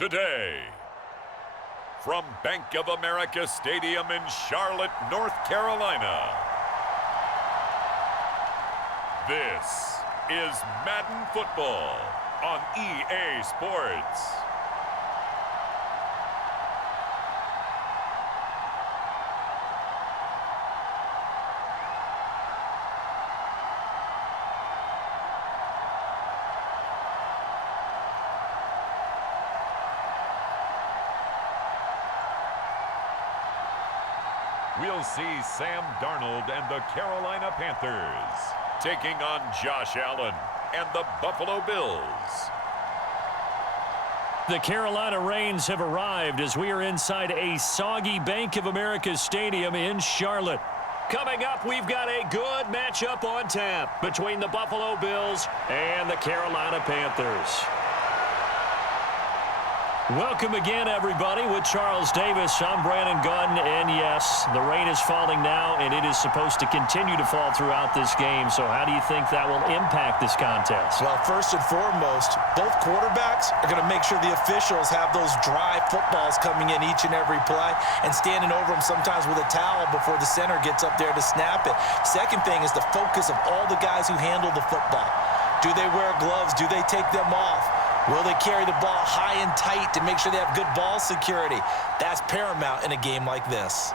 today. From Bank of America Stadium in Charlotte, North Carolina, this is Madden Football on EA Sports. We'll see Sam Darnold and the Carolina Panthers taking on Josh Allen and the Buffalo Bills. The Carolina Rains have arrived as we are inside a soggy Bank of America Stadium in Charlotte. Coming up, we've got a good matchup on tap between the Buffalo Bills and the Carolina Panthers. Welcome again, everybody, with Charles Davis. I'm Brandon Gunn, and yes, the rain is falling now, and it is supposed to continue to fall throughout this game. So how do you think that will impact this contest? Well, first and foremost, both quarterbacks are going to make sure the officials have those dry footballs coming in each and every play and standing over them sometimes with a towel before the center gets up there to snap it. Second thing is the focus of all the guys who handle the football. Do they wear gloves? Do they take them off? Will they carry the ball high and tight to make sure they have good ball security? That's paramount in a game like this.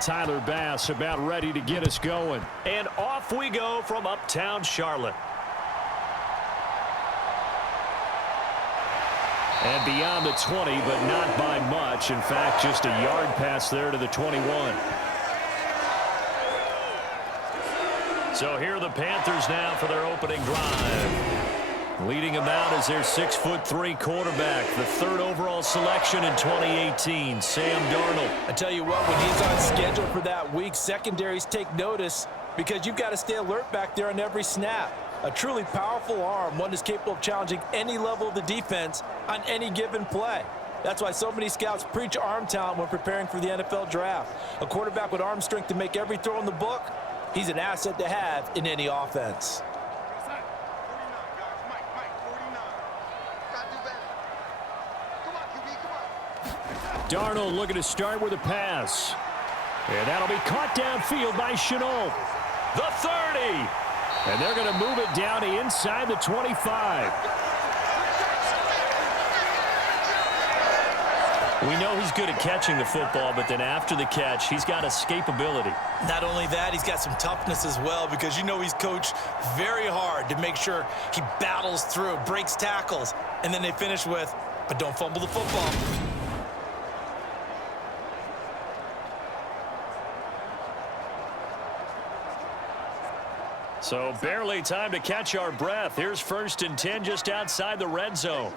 Tyler Bass about ready to get us going. And off we go from uptown Charlotte. And beyond the 20, but not by much. In fact, just a yard pass there to the 21. So here are the Panthers now for their opening drive. Leading them out is their 6'3" quarterback, the third overall selection in 2018, Sam Darnold. I tell you what, when he's on schedule for that week, secondaries take notice because you've got to stay alert back there on every snap. A truly powerful arm, one that's capable of challenging any level of the defense on any given play. That's why so many scouts preach arm talent when preparing for the NFL draft. A quarterback with arm strength to make every throw in the book, he's an asset to have in any offense. Darnold looking to start with a pass. And that'll be caught downfield by Shenault. The 30. And they're going to move it down to inside the 25. We know he's good at catching the football, but then after the catch, he's got escapability. Not only that, he's got some toughness as well because you know he's coached very hard to make sure he battles through, breaks tackles, and then they finish with, but don't fumble the football. So barely time to catch our breath. Here's 1st and 10 just outside the red zone.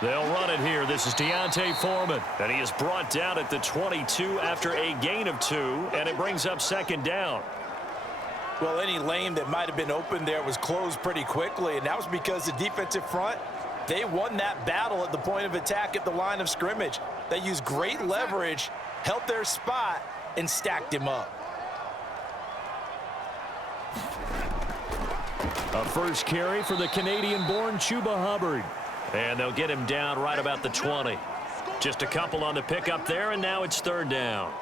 They'll run it here. This is Deontay Foreman. And he is brought down at the 22 after a gain of 2, and it brings up 2nd down. Well, any lane that might have been open there was closed pretty quickly, and that was because the defensive front, they won that battle at the point of attack at the line of scrimmage. They used great leverage, held their spot, and stacked him up. A first carry for the Canadian-born Chuba Hubbard. And they'll get him down right about the 20. Just a couple on the pickup there, and now it's 3rd down.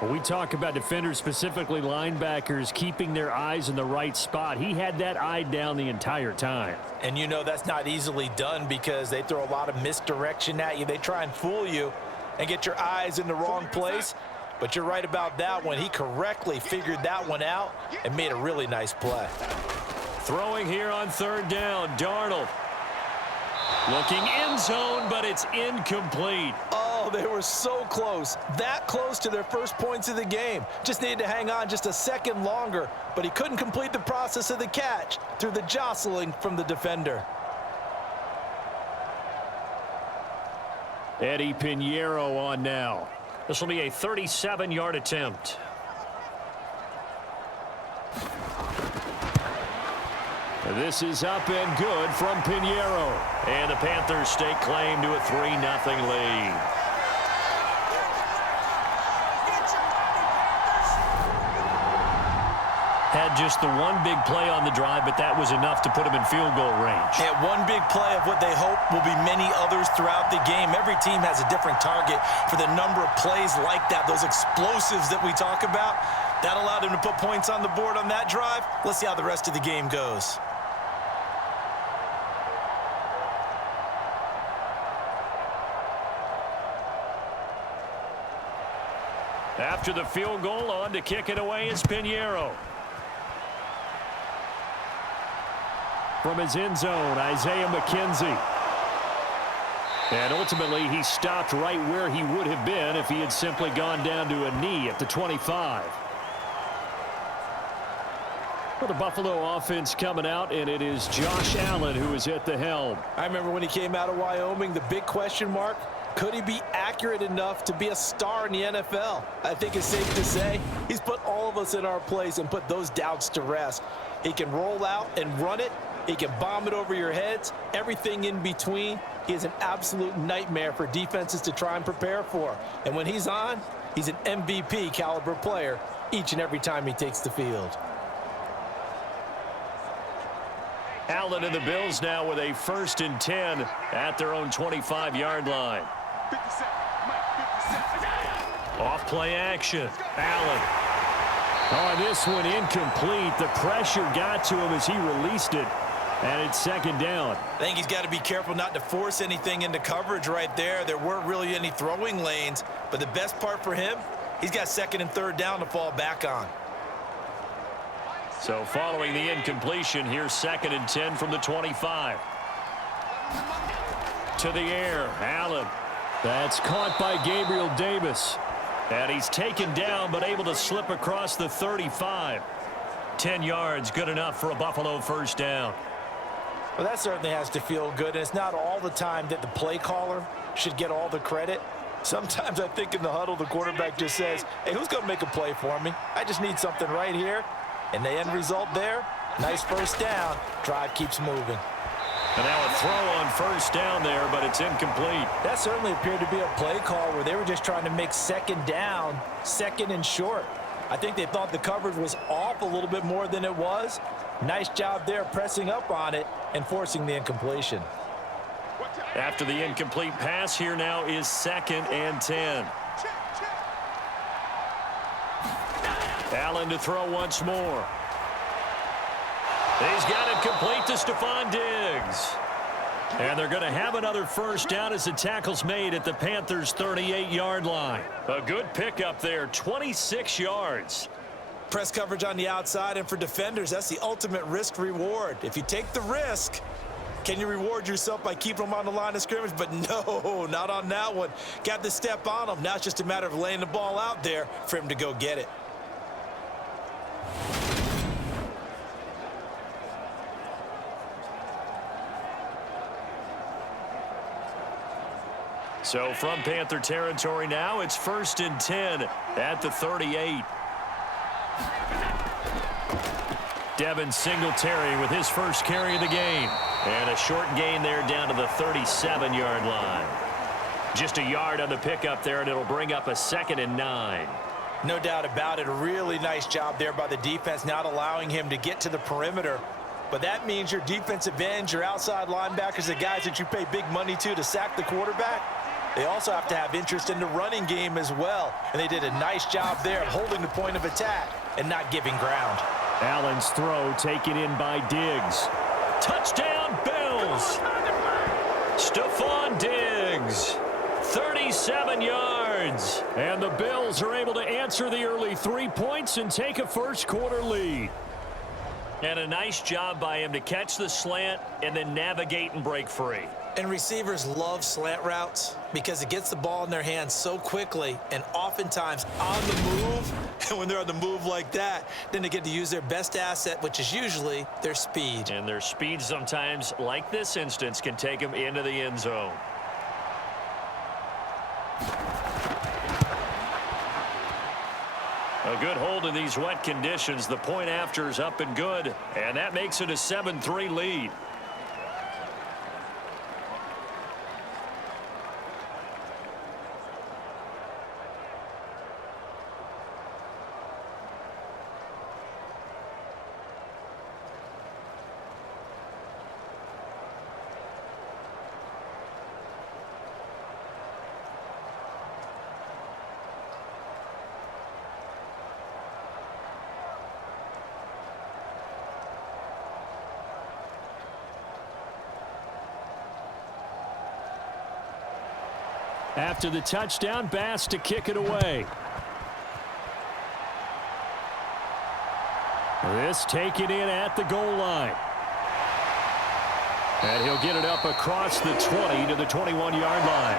When we talk about defenders, specifically linebackers, keeping their eyes in the right spot, he had that eye down the entire time. And you know that's not easily done because they throw a lot of misdirection at you. They try and fool you and get your eyes in the wrong place. But you're right about that one. He correctly figured that one out and made a really nice play. Throwing here on 3rd down, Darnold. Looking end zone, but it's incomplete. Oh, they were so close. That close to their first points of the game. Just needed to hang on just a second longer, but he couldn't complete the process of the catch through the jostling from the defender. Eddie Pinheiro on now. This will be a 37-yard attempt. This is up and good from Pinheiro. And the Panthers stake claim to a 3-0 lead. Had just the one big play on the drive, but that was enough to put him in field goal range. Yeah, one big play of what they hope will be many others throughout the game. Every team has a different target for the number of plays like that, those explosives that we talk about. That allowed him to put points on the board on that drive. Let's see how the rest of the game goes. After the field goal, on to kick it away is Pinheiro. From his end zone, Isaiah McKenzie. And ultimately, he stopped right where he would have been if he had simply gone down to a knee at the 25. Well, the Buffalo offense coming out, and it is Josh Allen who is at the helm. I remember when he came out of Wyoming, the big question mark, could he be accurate enough to be a star in the NFL? I think it's safe to say he's put all of us in our place and put those doubts to rest. He can roll out and run it. He can bomb it over your heads. Everything in between. He is an absolute nightmare for defenses to try and prepare for. And when he's on, he's an MVP caliber player each and every time he takes the field. Allen and the Bills now with a 1st and 10 at their own 25-yard line. Off play action. Allen. Oh, this one incomplete. The pressure got to him as he released it. And it's 2nd down. I think he's got to be careful not to force anything into coverage right there. There weren't really any throwing lanes. But the best part for him, he's got 2nd and 3rd down to fall back on. So following the incompletion, here's 2nd and 10 from the 25. To the air, Allen. That's caught by Gabriel Davis. And he's taken down but able to slip across the 35. 10 yards, good enough for a Buffalo 1st down. Well, that certainly has to feel good. And it's not all the time that the play caller should get all the credit. Sometimes I think in the huddle, the quarterback just says, hey, who's going to make a play for me? I just need something right here. And the end result there, nice 1st down. Drive keeps moving. And now a throw on 1st down there, but it's incomplete. That certainly appeared to be a play call where they were just trying to make 2nd down, 2nd and short. I think they thought the coverage was off a little bit more than it was. Nice job there pressing up on it and forcing the incompletion. After the incomplete pass, here now is 2nd and 10. Allen to throw once more. He's got it complete to Stephon Diggs. And they're going to have another 1st down as the tackle's made at the Panthers' 38-yard line. A good pickup there, 26 yards. Press coverage on the outside, and for defenders, that's the ultimate risk-reward. If you take the risk, can you reward yourself by keeping them on the line of scrimmage? But no, not on that one. Got the step on him. Now it's just a matter of laying the ball out there for him to go get it. So from Panther territory now, it's 1st and 10 at the 38. Devin Singletary with his first carry of the game. And a short gain there down to the 37-yard line. Just a yard on the pickup there, and it'll bring up a 2nd and 9. No doubt about it. A really nice job there by the defense, not allowing him to get to the perimeter. But that means your defensive ends, your outside linebackers, the guys that you pay big money to sack the quarterback, they also have to have interest in the running game as well. And they did a nice job there of holding the point of attack and not giving ground. Allen's throw taken in by Diggs. Touchdown, Bills! Stephon Diggs, 37 yards. And the Bills are able to answer the early 3 points and take a 1st quarter lead. And a nice job by him to catch the slant and then navigate and break free. And receivers love slant routes because it gets the ball in their hands so quickly and oftentimes on the move. And when they're on the move like that, then they get to use their best asset, which is usually their speed. And their speed sometimes, like this instance, can take them into the end zone. A good hold in these wet conditions. The point after is up and good. And that makes it a 7-3 lead. After the touchdown, Bass to kick it away. This taken in at the goal line. And he'll get it up across the 20 to the 21-yard line.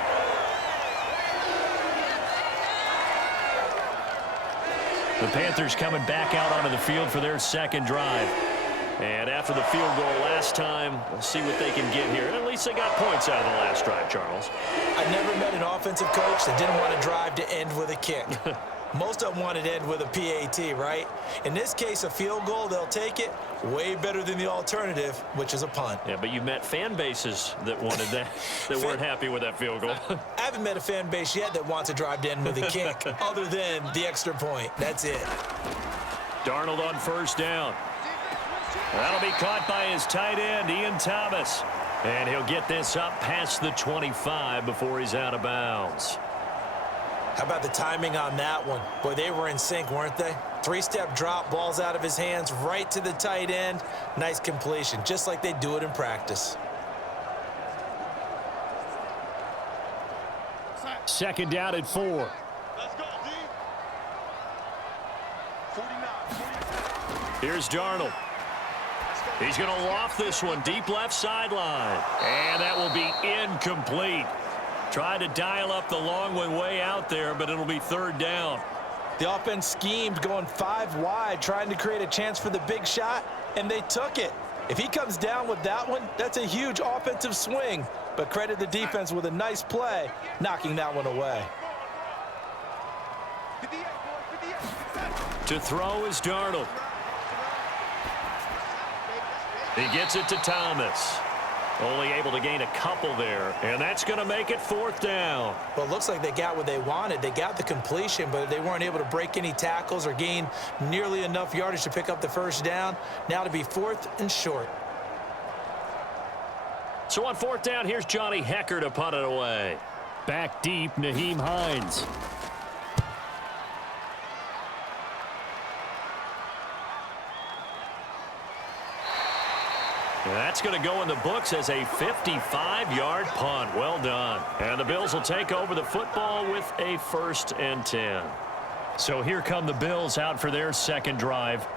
The Panthers coming back out onto the field for their second drive. And after the field goal last time, we'll see what they can get here. And at least they got points out of the last drive, Charles. I never met an offensive coach that didn't want to drive to end with a kick. Most of them wanted to end with a PAT, right? In this case, a field goal, they'll take it. Way better than the alternative, which is a punt. Yeah, but you met fan bases that wanted that, that weren't happy with that field goal. I haven't met a fan base yet that wants to drive to end with a kick other than the extra point. That's it. Darnold on first down. That'll be caught by his tight end, Ian Thomas. And he'll get this up past the 25 before he's out of bounds. How about the timing on that one? Boy, they were in sync, weren't they? Three-step drop, balls out of his hands, right to the tight end. Nice completion, just like they do it in practice. Second down at 4. Let's go, D. 49. Here's Darnold. He's going to loft this one deep left sideline. And that will be incomplete. Tried to dial up the long one way out there, but it'll be third down. The offense schemed going 5 wide, trying to create a chance for the big shot, and they took it. If he comes down with that one, that's a huge offensive swing. But credit the defense with a nice play, knocking that one away. To throw is Darnold. He gets it to Thomas. Only able to gain a couple there, and that's going to make it fourth down. Well, it looks like they got what they wanted. They got the completion, but they weren't able to break any tackles or gain nearly enough yardage to pick up the first down. Now to be fourth and short. So on fourth down, here's Johnny Hecker to punt it away. Back deep, Nyheim Hines. That's going to go in the books as a 55-yard punt. Well done. And the Bills will take over the football with a 1st and 10. So here come the Bills out for their second drive.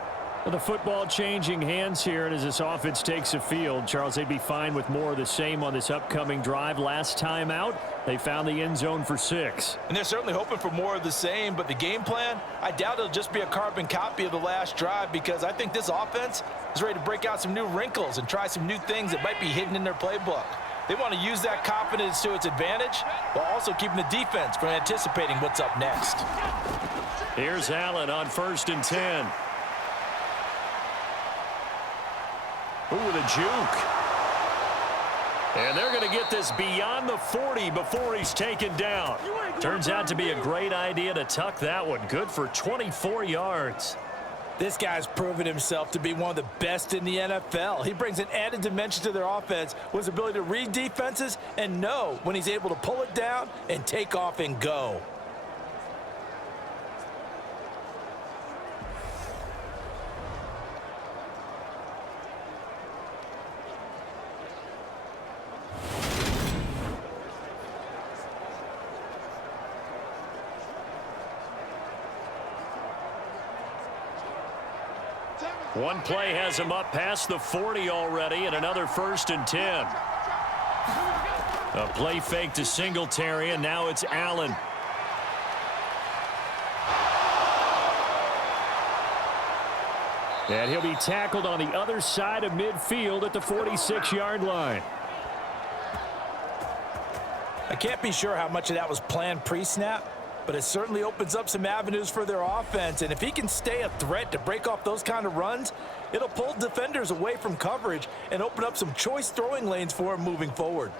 The football changing hands here, and as this offense takes a field, Charles, they'd be fine with more of the same on this upcoming drive. Last time out, they found the end zone for 6. And they're certainly hoping for more of the same, but the game plan, I doubt it'll just be a carbon copy of the last drive, because I think this offense is ready to break out some new wrinkles and try some new things that might be hidden in their playbook. They want to use that confidence to its advantage while also keeping the defense from anticipating what's up next. Here's Allen on 1st and 10. Ooh, with a juke. And they're going to get this beyond the 40 before he's taken down. Turns out to be a great idea to tuck that one. Good for 24 yards. This guy's proven himself to be one of the best in the NFL. He brings an added dimension to their offense with his ability to read defenses and know when he's able to pull it down and take off and go. One play has him up past the 40 already, and another 1st and 10. A play fake to Singletary, and now it's Allen. And he'll be tackled on the other side of midfield at the 46-yard line. I can't be sure how much of that was planned pre-snap, but it certainly opens up some avenues for their offense. And if he can stay a threat to break off those kind of runs, it'll pull defenders away from coverage and open up some choice throwing lanes for him moving forward.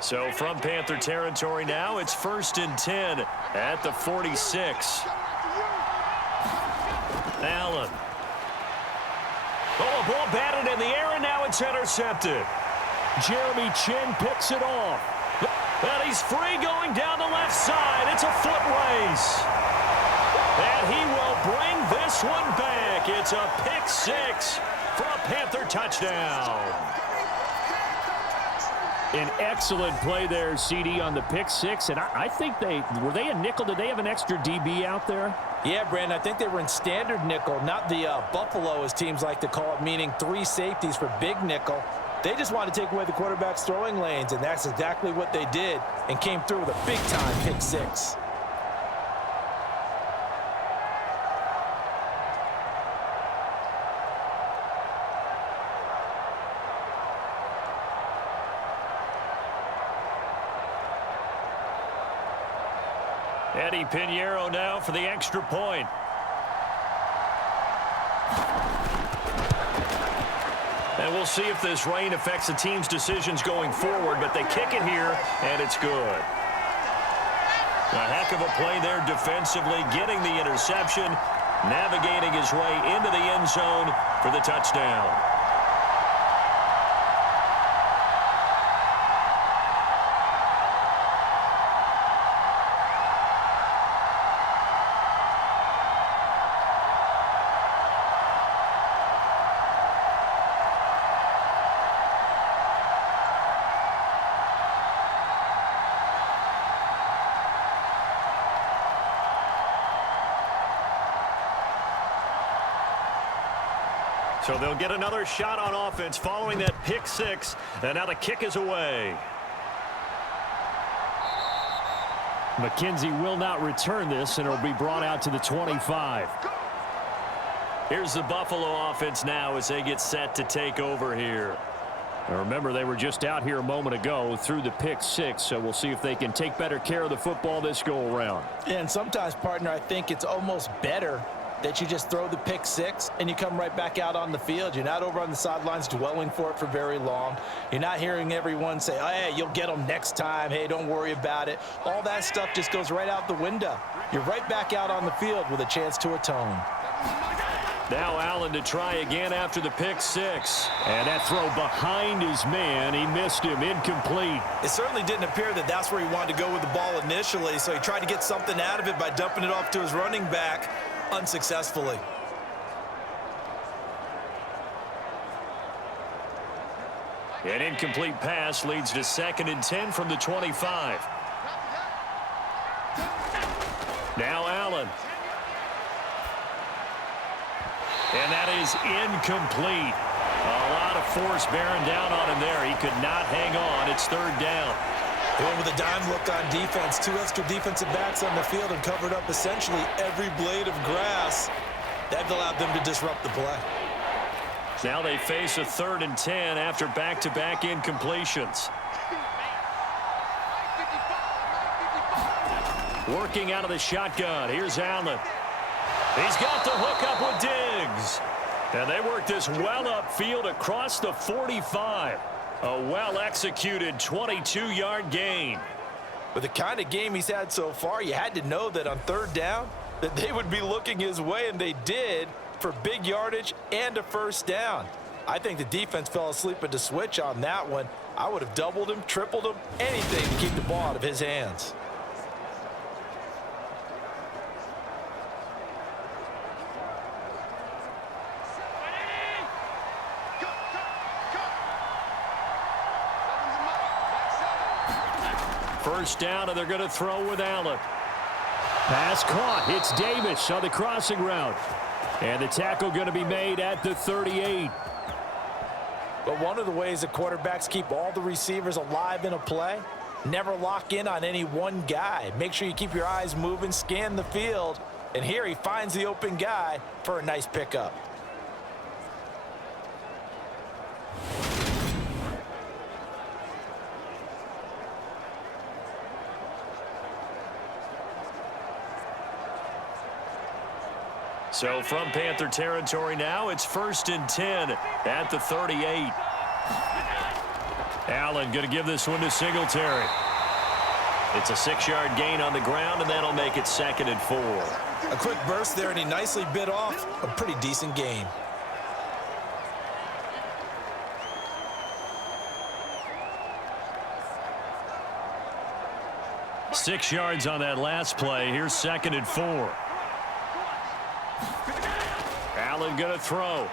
So from Panther territory now, it's 1st and 10 at the 46. Allen. Oh, a ball batted in the air, and now it's intercepted. Jeremy Chin picks it off. And he's free going down the left side. It's a foot race. And he will bring this one back. It's a pick six for a Panther touchdown. An excellent play there, CD, on the pick six. And I think were they a nickel? Did they have an extra DB out there? Yeah, Brandon, I think they were in standard nickel, not the Buffalo, as teams like to call it, meaning 3 safeties for big nickel. They just wanted to take away the quarterback's throwing lanes, and that's exactly what they did and came through with a big-time pick six. Eddie Pinheiro now for the extra point. And we'll see if this rain affects the team's decisions going forward, but they kick it here, and it's good. A heck of a play there defensively, getting the interception, navigating his way into the end zone for the touchdown. So they'll get another shot on offense following that pick six, and now the kick is away. McKenzie will not return this, and it'll be brought out to the 25. Here's the Buffalo offense now as they get set to take over here. Now remember, they were just out here a moment ago through the pick six, so we'll see if they can take better care of the football this go-around. And sometimes, partner, I think it's almost better that you just throw the pick six and you come right back out on the field. You're not over on the sidelines dwelling for it for very long. You're not hearing everyone say, oh, hey, you'll get them next time. Hey, don't worry about it. All that stuff just goes right out the window. You're right back out on the field with a chance to atone. Now Allen to try again after the pick six. And that throw behind his man, he missed him, incomplete. It certainly didn't appear that that's where he wanted to go with the ball initially, so he tried to get something out of it by dumping it off to his running back unsuccessfully. An incomplete pass leads to 2nd and 10 from the 25. Now Allen. And that is incomplete. A lot of force bearing down on him there. He could not hang on. It's 3rd down. They went with a dime look on defense. 2 extra defensive backs on the field and covered up essentially every blade of grass. That allowed them to disrupt the play. Now they face a 3rd and 10 after back-to-back incompletions. Working out of the shotgun. Here's Allen. He's got the hook up with Diggs. And they work this well upfield across the 45. A well-executed 22-yard gain. With the kind of game he's had so far, you had to know that on 3rd down that they would be looking his way, and they did, for big yardage and a 1st down. I think the defense fell asleep at the switch on that one. I would have doubled him, tripled him, anything to keep the ball out of his hands. First down, and they're going to throw with Allen. Pass caught. It's Davis on the crossing route. And the tackle going to be made at the 38. But one of the ways that quarterbacks keep all the receivers alive in a play, never lock in on any one guy. Make sure you keep your eyes moving, scan the field. And here he finds the open guy for a nice pickup. So from Panther territory now, it's 1st and 10 at the 38. Allen going to give this one to Singletary. It's a 6-yard gain on the ground, and that'll make it 2nd and 4. A quick burst there, and he nicely bit off a pretty decent gain. Six yards on that last play. Here's 2nd and 4. going to throw.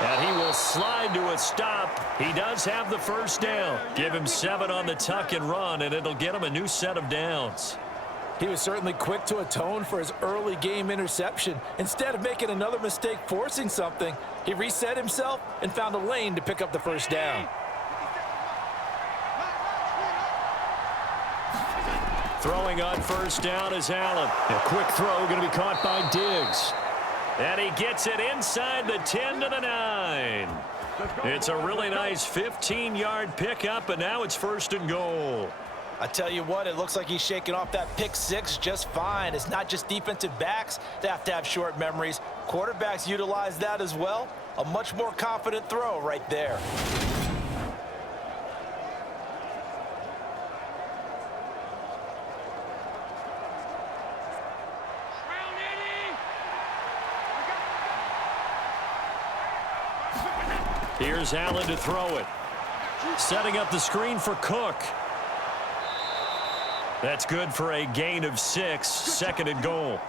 And he will slide to a stop. He does have the first down. Give him 7 on the tuck and run, and it'll get him a new set of downs. He was certainly quick to atone for his early game interception. Instead of making another mistake forcing something, he reset himself and found a lane to pick up the first down. Throwing on first down is Allen. A quick throw going to be caught by Diggs. And he gets it inside the 10 to the 9. It's a really nice 15-yard pickup, and now it's 1st and goal. I tell you what, it looks like he's shaking off that pick 6 just fine. It's not just defensive backs that have to have short memories. Quarterbacks utilize that as well. A much more confident throw right there. Here's Allen to throw it. Setting up the screen for Cook. That's good for a gain of 6, 2nd and goal.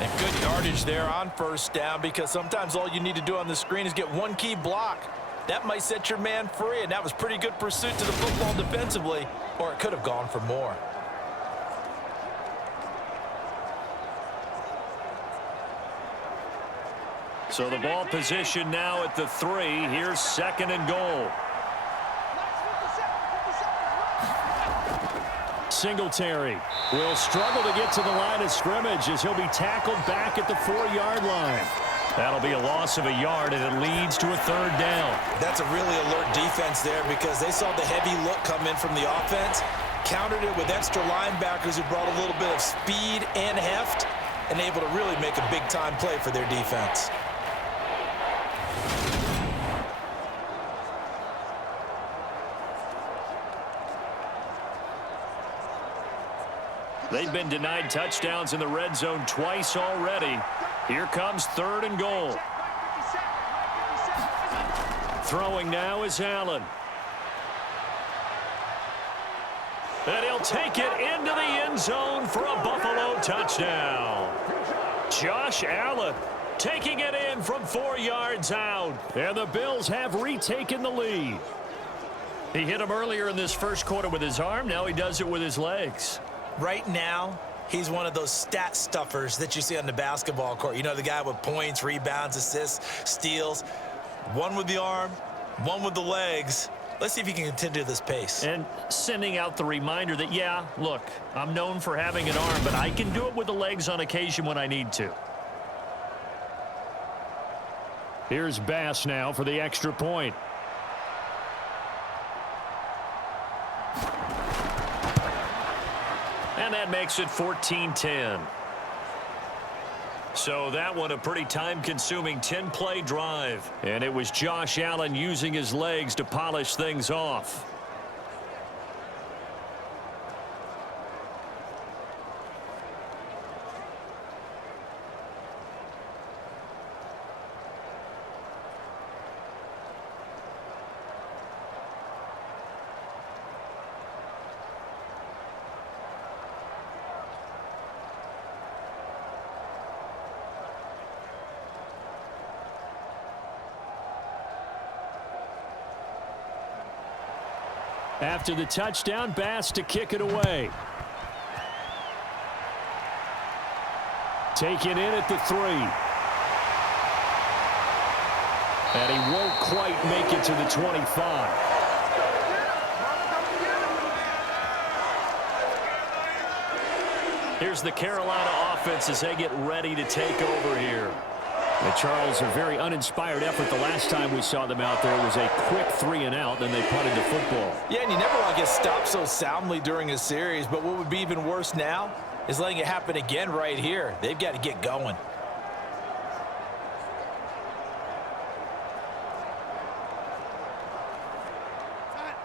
And good yardage there on first down, because sometimes all you need to do on the screen is get one key block. That might set your man free, and that was pretty good pursuit to the football defensively, or it could have gone for more. So the ball position now at the 3. Here's 2nd and goal. Singletary will struggle to get to the line of scrimmage as he'll be tackled back at the 4-yard line. That'll be a loss of a yard, and it leads to a 3rd down. That's a really alert defense there, because they saw the heavy look come in from the offense, countered it with extra linebackers who brought a little bit of speed and heft, and able to really make a big-time play for their defense. They've been denied touchdowns in the red zone twice already. Here comes 3rd and goal. Throwing now is Allen. And he'll take it into the end zone for a Buffalo touchdown. Josh Allen taking it in from 4 yards out. And the Bills have retaken the lead. He hit him earlier in this first quarter with his arm. Now he does it with his legs. Right now, he's one of those stat stuffers that you see on the basketball court. You know, the guy with points, rebounds, assists, steals. One with the arm, one with the legs. Let's see if he can continue this pace. And sending out the reminder that, yeah, look, I'm known for having an arm, but I can do it with the legs on occasion when I need to. Here's Bass now for the extra point. And that makes it 14-10. So that one a pretty time-consuming 10-play drive. And it was Josh Allen using his legs to polish things off. After the touchdown, Bass to kick it away. Taken in at the 3. And he won't quite make it to the 25. Here's the Carolina offense as they get ready to take over here. And Charles, a very uninspired effort. The last time we saw them out there was a quick 3-and-out, then they punted the football. Yeah, and you never want to get stopped so soundly during a series, but what would be even worse now is letting it happen again right here. They've got to get going.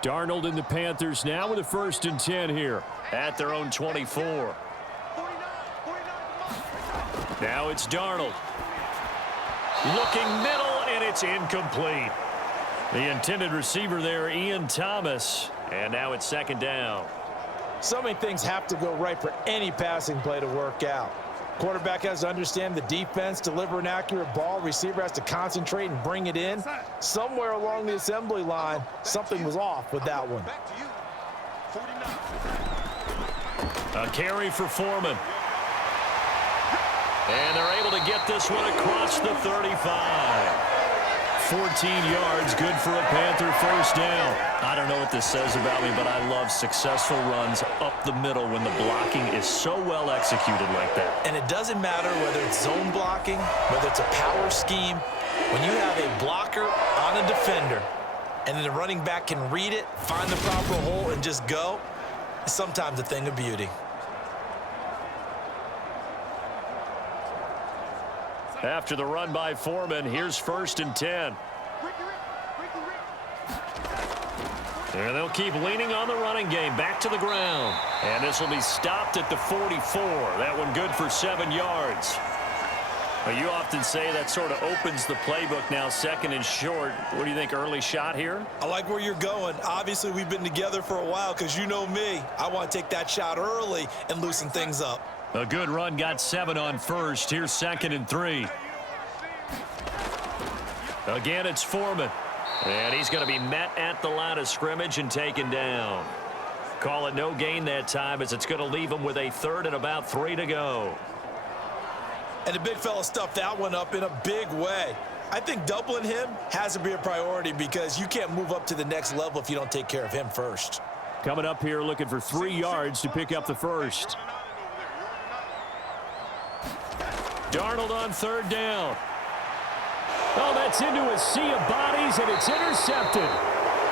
Darnold and the Panthers now with a 1st and 10 here. At their own 24. Now it's Darnold. Looking middle, and it's incomplete. The intended receiver there, Ian Thomas. And now it's 2nd down. So many things have to go right for any passing play to work out. Quarterback has to understand the defense, deliver an accurate ball. Receiver has to concentrate and bring it in. Somewhere along the assembly line, something was off with that one. A carry for Foreman. And they're able to get this one across the 35. 14 yards, good for a Panther first down. I don't know what this says about me, but I love successful runs up the middle when the blocking is so well executed like that. And it doesn't matter whether it's zone blocking, whether it's a power scheme. When you have a blocker on a defender and then the running back can read it, find the proper hole, and just go, it's sometimes a thing of beauty. After the run by Foreman, here's 1st and 10. And they'll keep leaning on the running game. Back to the ground. And this will be stopped at the 44. That one good for 7 yards. Well, you often say that sort of opens the playbook now, 2nd and short. What do you think, early shot here? I like where you're going. Obviously, we've been together for a while because you know me. I want to take that shot early and loosen things up. A good run, got 7 on 1st. Here's 2nd and 3. Again, it's Foreman. And he's going to be met at the line of scrimmage and taken down. Call it no gain that time, as it's going to leave him with a 3rd and about 3 to go. And the big fella stuffed that one up in a big way. I think doubling him has to be a priority because you can't move up to the next level if you don't take care of him first. Coming up here looking for 3 yards to pick up the first. Darnold on 3rd down. Oh, that's into a sea of bodies, and it's intercepted.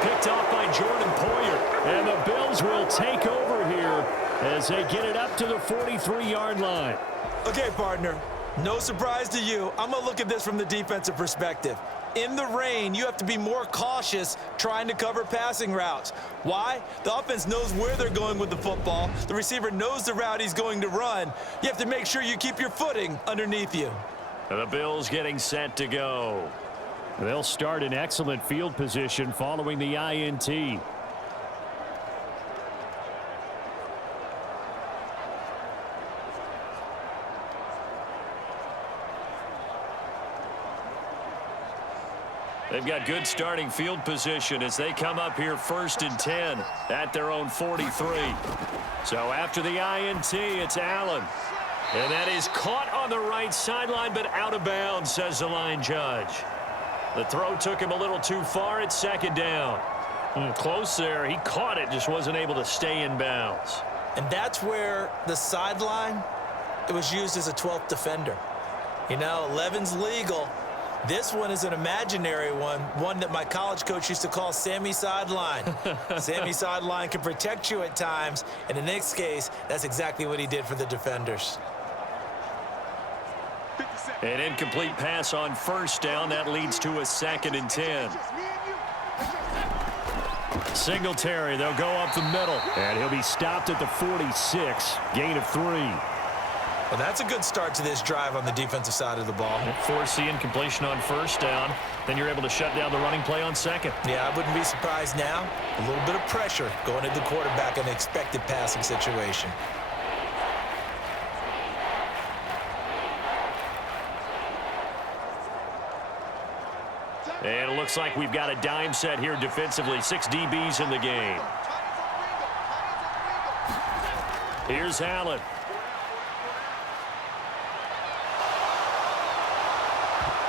Picked off by Jordan Poyer. And the Bills will take over here as they get it up to the 43-yard line. Okay, partner, no surprise to you. I'm going to look at this from the defensive perspective. In the rain, you have to be more cautious trying to cover passing routes. Why? The offense knows where they're going with the football. The receiver knows the route he's going to run. You have to make sure you keep your footing underneath you. The Bills getting set to go. They'll start in excellent field position following the INT. They've got good starting field position as they come up here 1st and 10 at their own 43. So after the INT, it's Allen. And that is caught on the right sideline, but out of bounds, says the line judge. The throw took him a little too far. It's 2nd down. Close there. He caught it, just wasn't able to stay in bounds. And that's where the sideline, it was used as a 12th defender. You know, 11's legal. This one is an imaginary one that my college coach used to call Sammy Sideline. Sammy Sideline can protect you at times. And in this case, that's exactly what he did for the defenders. An incomplete pass on 1st down. That leads to a 2nd and 10. Singletary, they'll go up the middle. And he'll be stopped at the 46. Gain of 3. Well, that's a good start to this drive on the defensive side of the ball. Force the incompletion on 1st down. Then you're able to shut down the running play on 2nd. Yeah, I wouldn't be surprised now. A little bit of pressure going at the quarterback in an expected passing situation. And it looks like we've got a dime set here defensively. 6 DBs in the game. Here's Allen.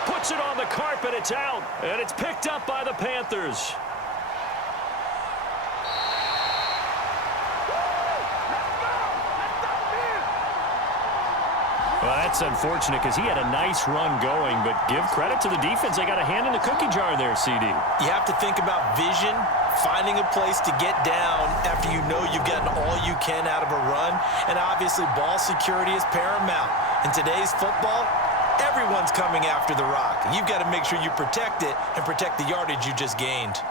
Puts it on the carpet. It's out. And it's picked up by the Panthers. Well, that's unfortunate because he had a nice run going, but give credit to the defense. They got a hand in the cookie jar there, CD. You have to think about vision, finding a place to get down after you know you've gotten all you can out of a run, and obviously ball security is paramount. In today's football, everyone's coming after the rock. You've got to make sure you protect it and protect the yardage you just gained.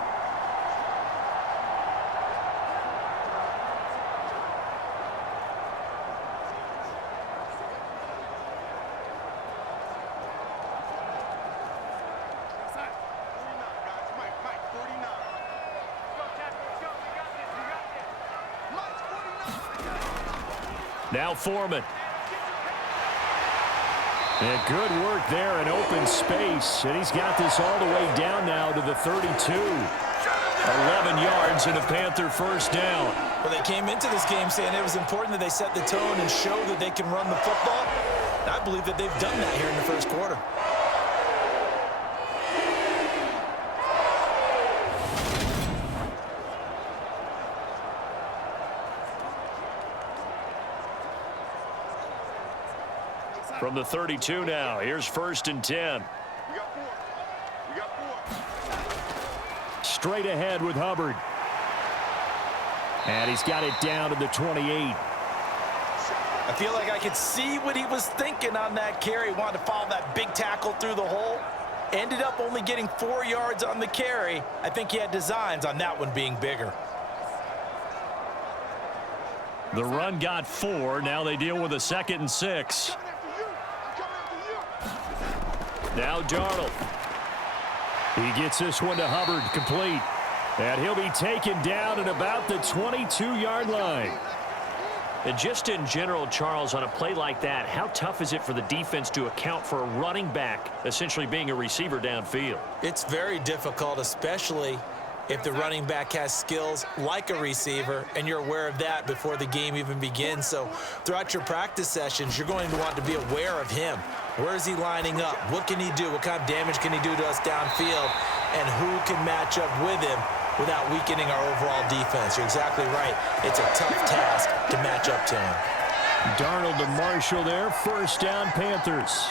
Now Foreman. And good work there in open space. And he's got this all the way down now to the 32. 11 yards and a Panther first down. Well, they came into this game saying it was important that they set the tone and show that they can run the football. And I believe that they've done that here in the first quarter. From the 32 now, here's 1st and 10. Straight ahead with Hubbard. And he's got it down to the 28. I feel like I could see what he was thinking on that carry. Wanted to follow that big tackle through the hole. Ended up only getting 4 yards on the carry. I think he had designs on that one being bigger. The run got 4. Now they deal with a 2nd and 6. Now Darnold. He gets this one to Hubbard, complete. And he'll be taken down at about the 22-yard line. And just in general, Charles, on a play like that, how tough is it for the defense to account for a running back essentially being a receiver downfield? It's very difficult, especially if the running back has skills like a receiver, and you're aware of that before the game even begins. So throughout your practice sessions, you're going to want to be aware of him. Where is he lining up? What can he do? What kind of damage can he do to us downfield? And who can match up with him without weakening our overall defense? You're exactly right. It's a tough task to match up to him. Darnold to Marshall there. 1st down, Panthers.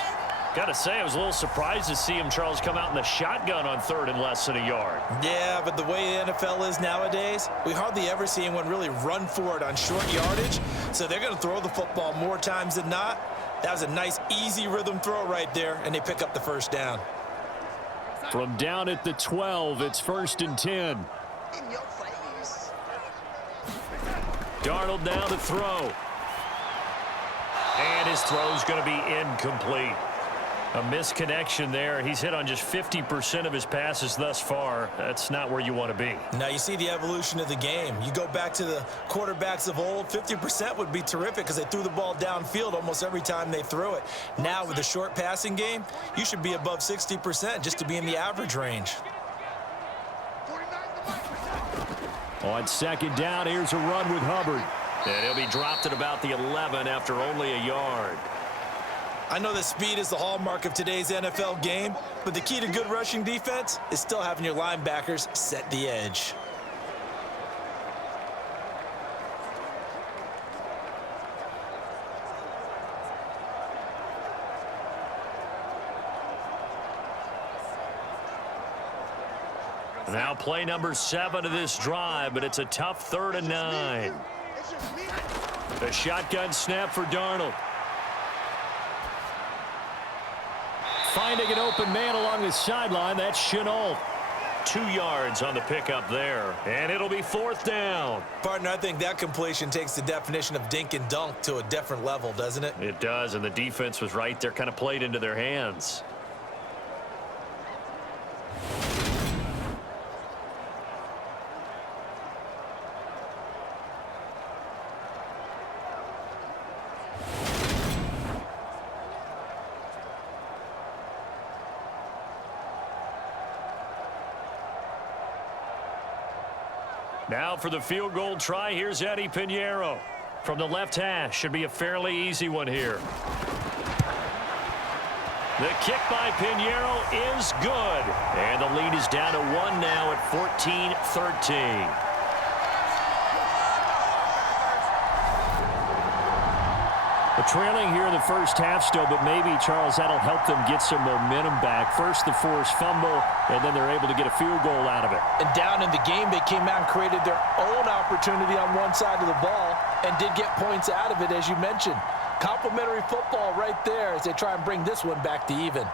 Got to say, I was a little surprised to see him, Charles, come out in the shotgun on 3rd and less than a yard. Yeah, but the way the NFL is nowadays, we hardly ever see anyone really run for it on short yardage. So they're going to throw the football more times than not. That was a nice, easy rhythm throw right there, and they pick up the 1st down. From down at the 12, it's 1st and 10. Darnold now to throw. And his throw's going to be incomplete. A misconnection there. He's hit on just 50% of his passes thus far. That's not where you want to be. Now you see the evolution of the game. You go back to the quarterbacks of old, 50% would be terrific because they threw the ball downfield almost every time they threw it. Now with the short passing game, you should be above 60% just to be in the average range. On 2nd down, here's a run with Hubbard. And he'll be dropped at about the 11 after only a yard. I know that speed is the hallmark of today's NFL game, but the key to good rushing defense is still having your linebackers set the edge. Now play number 7 of this drive, but it's a tough 3rd and 9. The shotgun snap for Darnold. Finding an open man along the sideline, that's Chenault. 2 yards on the pickup there, and it'll be 4th down. Partner, I think that completion takes the definition of dink and dunk to a different level, doesn't it? It does, and the defense was right there, kind of played into their hands. Now for the field goal try, here's Eddie Pinheiro. From the left hash, should be a fairly easy one here. The kick by Pinheiro is good. And the lead is down to 1 now at 14-13. Trailing here in the first half still, but maybe, Charles, that'll help them get some momentum back. First the forced fumble, and then they're able to get a field goal out of it. And down in the game, they came out and created their own opportunity on one side of the ball and did get points out of it, as you mentioned. Complimentary football right there as they try and bring this one back to even.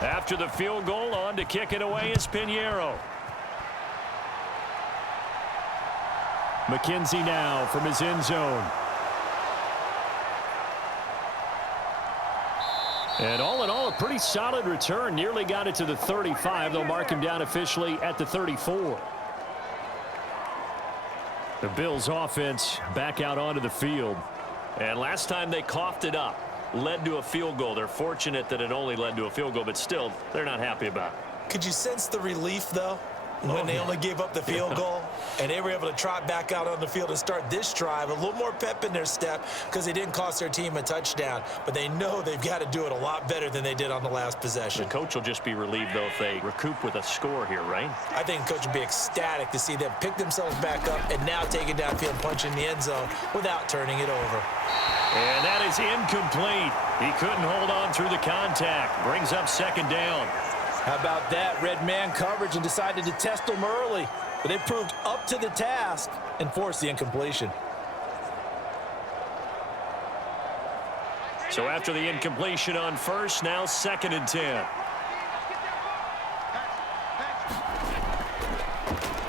After the field goal, on to kick it away is Pinheiro. McKenzie now from his end zone. And all in all, a pretty solid return. Nearly got it to the 35. They'll mark him down officially at the 34. The Bills offense back out onto the field. And last time they coughed it up, led to a field goal. They're fortunate that it only led to a field goal, but still, they're not happy about it. Could you sense the relief, though, when they only gave up the field goal and they were able to trot back out on the field and start this drive? A little more pep in their step because they didn't cost their team a touchdown, but they know they've got to do it a lot better than they did on the last possession. The coach will just be relieved, though, if they recoup with a score here, right? I think the coach would be ecstatic to see them pick themselves back up and now take it downfield, punch in the end zone without turning it over. And that is incomplete. He couldn't hold on through the contact. Brings up second down. How about that? Red man coverage and decided to test them early. But they proved up to the task and forced the incompletion. So after the incompletion on first, now 2nd and 10.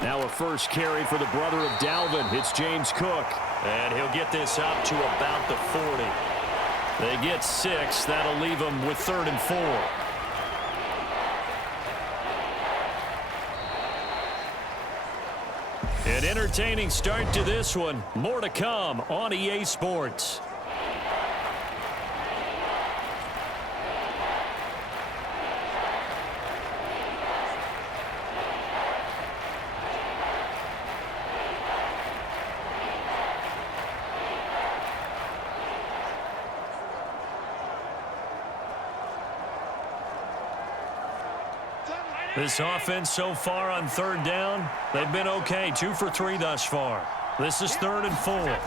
Now a first carry for the brother of Dalvin. It's James Cook. And he'll get this up to about the 40. They get 6. That'll leave them with 3rd and 4. An entertaining start to this one. More to come on EA Sports. This offense so far on 3rd down, they've been okay. 2 for 3 thus far. This is 3rd and 4.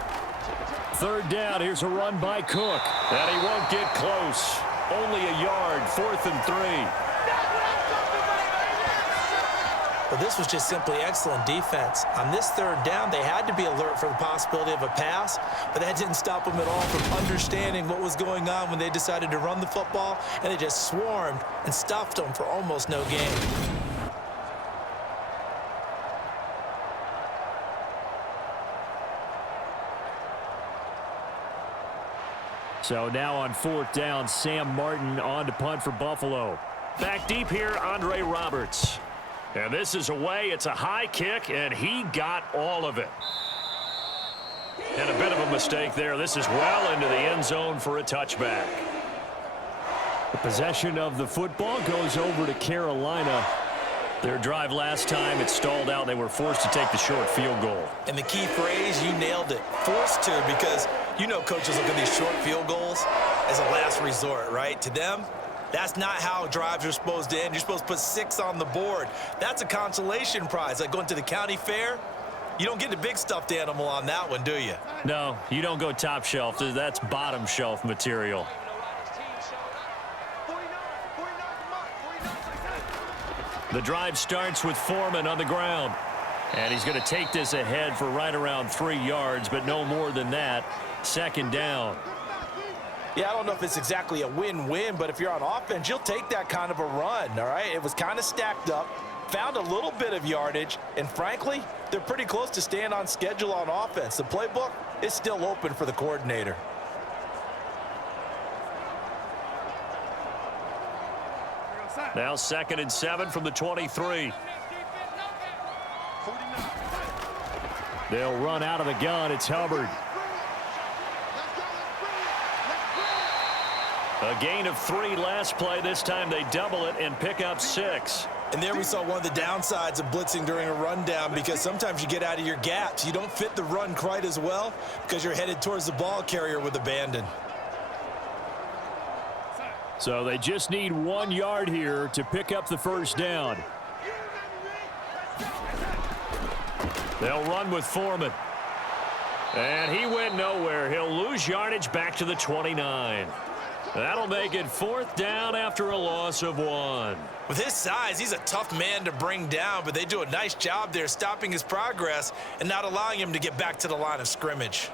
3rd down, here's a run by Cook. And he won't get close. Only a yard, 4th and 3. But this was just simply excellent defense. On this 3rd down, they had to be alert for the possibility of a pass, but that didn't stop them at all from understanding what was going on when they decided to run the football, and they just swarmed and stuffed them for almost no gain. So now on 4th down, Sam Martin on to punt for Buffalo. Back deep here, Andre Roberts. And this is away. It's a high kick, and he got all of it. And a bit of a mistake there. This is well into the end zone for a touchback. The possession of the football goes over to Carolina. Their drive last time, it stalled out. They were forced to take the short field goal. And the key phrase, you nailed it. Forced to, because you know coaches look at these short field goals as a last resort, right? To them, that's not how drives are supposed to end. You're supposed to put 6 on the board. That's a consolation prize. Like going to the county fair, you don't get the big stuffed animal on that one, do you? No, you don't go top shelf. That's bottom shelf material. The drive starts with Foreman on the ground. And he's going to take this ahead for right around 3 yards, but no more than that. 2nd down. Yeah, I don't know if it's exactly a win-win, but if you're on offense, you'll take that kind of a run, all right? It was kind of stacked up, found a little bit of yardage, and frankly, they're pretty close to staying on schedule on offense. The playbook is still open for the coordinator. Now 2nd and 7 from the 23. They'll run out of the gun. It's Hubbard. A gain of 3 last play. This time they double it and pick up 6. And there we saw one of the downsides of blitzing during a rundown, because sometimes you get out of your gaps. You don't fit the run quite as well because you're headed towards the ball carrier with abandon. So they just need 1 yard here to pick up the 1st down. They'll run with Foreman. And he went nowhere. He'll lose yardage back to the 29. That'll make it 4th down after a loss of 1. With his size, he's a tough man to bring down, but they do a nice job there stopping his progress and not allowing him to get back to the line of scrimmage.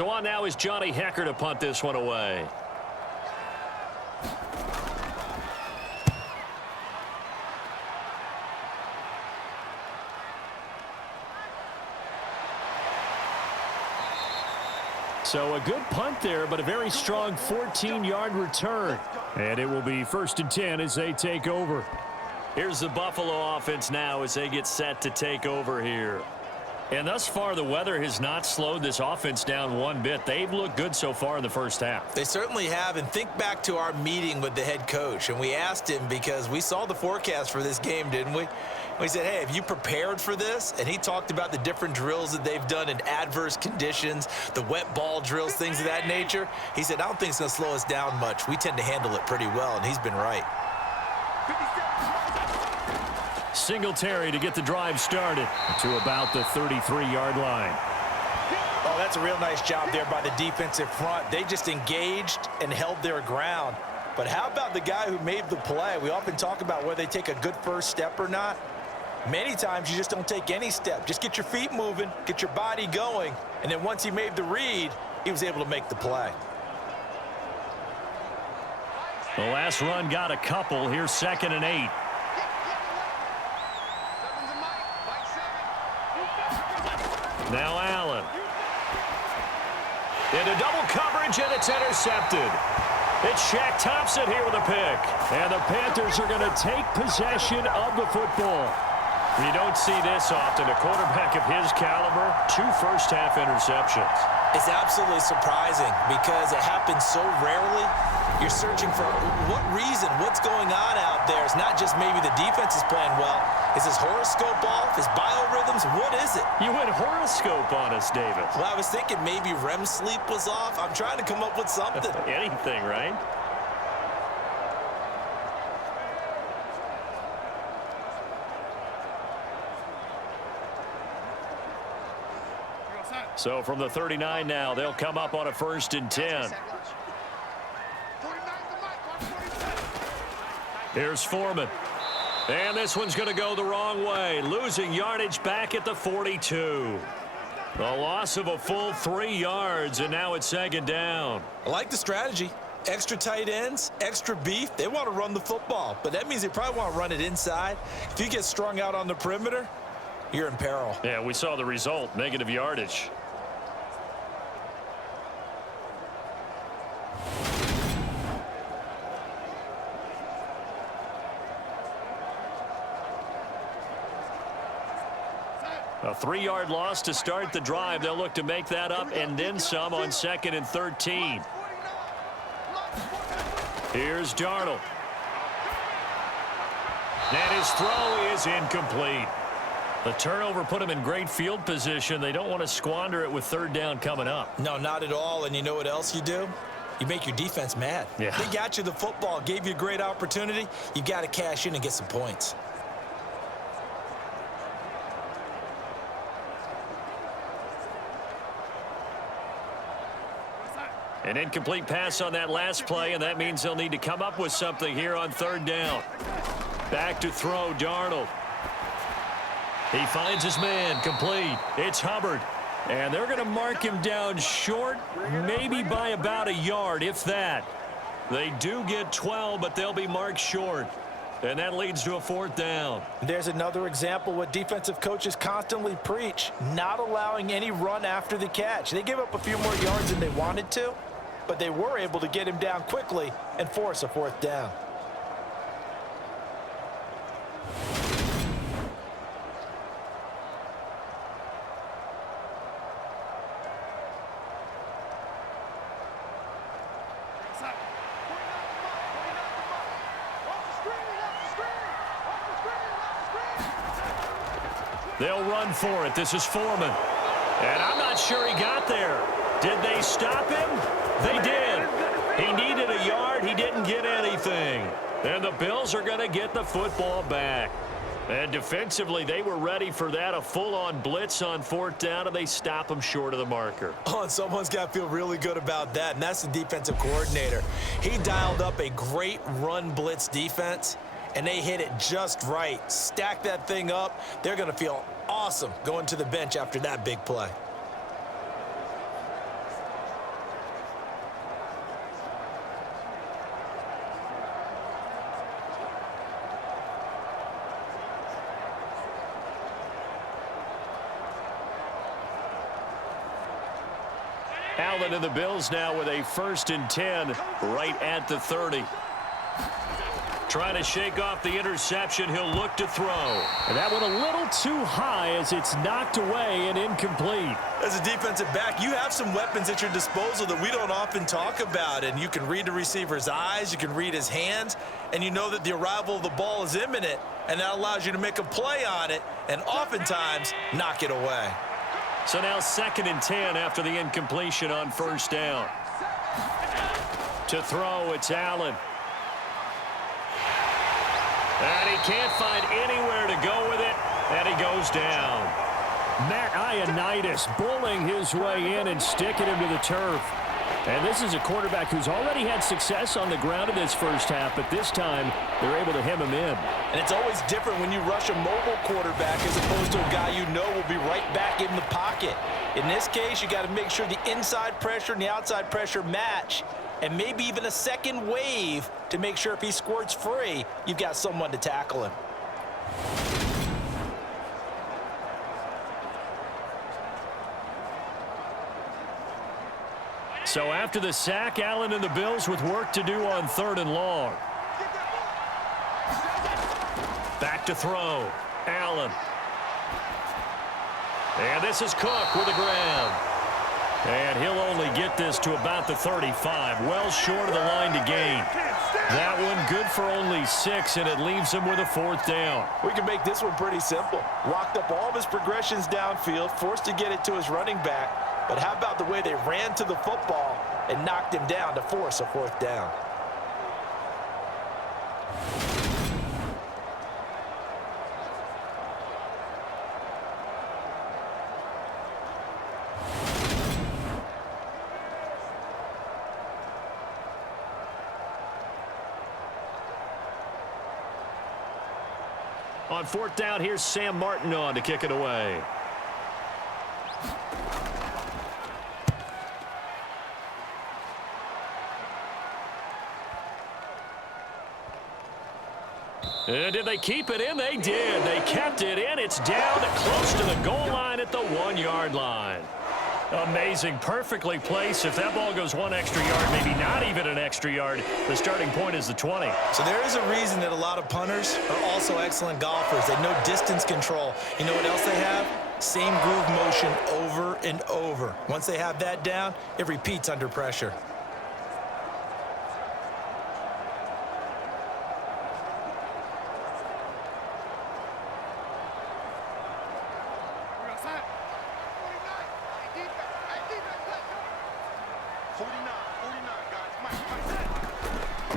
So on now is Johnny Hecker to punt this one away. So a good punt there, but a very strong 14-yard return. And it will be 1st and 10 as they take over. Here's the Buffalo offense now as they get set to take over here. And thus far, the weather has not slowed this offense down one bit. They've looked good so far in the first half. They certainly have. And think back to our meeting with the head coach. And we asked him because we saw the forecast for this game, didn't we? We said, hey, have you prepared for this? And he talked about the different drills that they've done in adverse conditions, the wet ball drills, things of that nature. He said, I don't think it's going to slow us down much. We tend to handle it pretty well, and he's been right. Singletary to get the drive started to about the 33-yard line. Oh, that's a real nice job there by the defensive front. They just engaged and held their ground. But how about the guy who made the play? We often talk about whether they take a good first step or not. Many times you just don't take any step. Just get your feet moving, get your body going, and then once he made the read, he was able to make the play. The last run got a couple. Here's 2nd and 8. Now Allen. Into double coverage, and it's intercepted. It's Shaq Thompson here with a pick. And the Panthers are going to take possession of the football. You don't see this often. A quarterback of his caliber, 2 first-half interceptions. It's absolutely surprising because it happens so rarely. You're searching for what reason, what's going on out there. It's not just maybe the defense is playing well. Is his horoscope off? His biorhythms? What is it? You went horoscope on us, David. Well, I was thinking maybe REM sleep was off. I'm trying to come up with something. Anything, right? So from the 39 now, they'll come up on a 1st and 10. Here's Foreman. And this one's going to go the wrong way. Losing yardage back at the 42. The loss of a full 3 yards, and now it's 2nd down. I like the strategy. Extra tight ends, extra beef. They want to run the football, but that means they probably want to run it inside. If you get strung out on the perimeter, you're in peril. Yeah, we saw the result, negative yardage. A 3-yard loss to start the drive. They'll look to make that up and then some on 2nd and 13. Here's Darnold. And his throw is incomplete. The turnover put him in great field position. They don't want to squander it with 3rd down coming up. No, not at all. And you know what else you do? You make your defense mad. Yeah. They got you the football, gave you a great opportunity. You got to cash in and get some points. An incomplete pass on that last play, and that means they'll need to come up with something here on 3rd down. Back to throw, Darnold. He finds his man, complete. It's Hubbard. And they're going to mark him down short, maybe by about a yard, if that. They do get 12, but they'll be marked short. And that leads to a 4th down. There's another example what defensive coaches constantly preach, not allowing any run after the catch. They give up a few more yards than they wanted to, but they were able to get him down quickly and force a 4th down. They'll run for it. This is Foreman. And I'm not sure he got there. Did they stop him? They did. He needed a yard. He didn't get anything. And the Bills are going to get the football back. And defensively, they were ready for that. A full-on blitz on 4th down, and they stop him short of the marker. Oh, and someone's got to feel really good about that, and that's the defensive coordinator. He dialed up a great run blitz defense, and they hit it just right. Stack that thing up. They're going to feel awesome going to the bench after that big play. Allen and the Bills now with a 1st and 10 right at the 30. Trying to shake off the interception. He'll look to throw. And that went a little too high as it's knocked away and incomplete. As a defensive back, you have some weapons at your disposal that we don't often talk about. And you can read the receiver's eyes, you can read his hands, and you know that the arrival of the ball is imminent, and that allows you to make a play on it and oftentimes knock it away. So now 2nd and 10 after the incompletion on 1st down. To throw, it's Allen. And he can't find anywhere to go with it, and he goes down. Matt Ioannidis bullying his way in and sticking him to the turf. And this is a quarterback who's already had success on the ground in this first half, but this time they're able to hem him in. And it's always different when you rush a mobile quarterback as opposed to a guy you know will be right back in the pocket. In this case, you got to make sure the inside pressure and the outside pressure match, and maybe even a second wave to make sure if he squirts free, you've got someone to tackle him. So after the sack, Allen and the Bills with work to do on 3rd and long. Back to throw. Allen. And this is Cook with the ground. And he'll only get this to about the 35, well short of the line to gain. That one good for only 6, and it leaves him with a 4th down. We can make this one pretty simple. Locked up all of his progressions downfield, forced to get it to his running back. But how about the way they ran to the football and knocked him down to force a 4th down? On 4th down, here's Sam Martin on to kick it away. Did they keep it in? They did. They kept it in. It's down close to the goal line at the 1-yard line. Amazing. Perfectly placed. If that ball goes 1 extra yard, maybe not even an extra yard, the starting point is the 20. So there is a reason that a lot of punters are also excellent golfers. They know distance control. You know what else they have? Same groove motion over and over. Once they have that down, it repeats under pressure.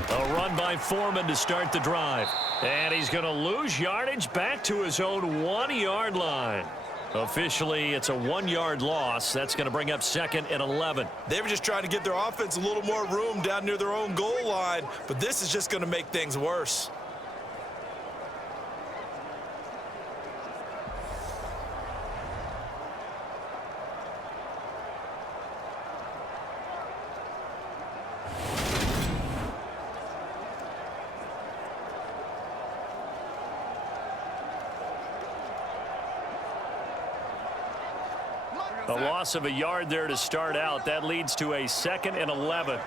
A run by Foreman to start the drive. And he's going to lose yardage back to his own 1-yard line. Officially, it's a 1-yard loss. That's going to bring up 2nd and 11. They were just trying to give their offense a little more room down near their own goal line, but this is just going to make things worse. A loss of a yard there to start out. That leads to a 2nd and 11.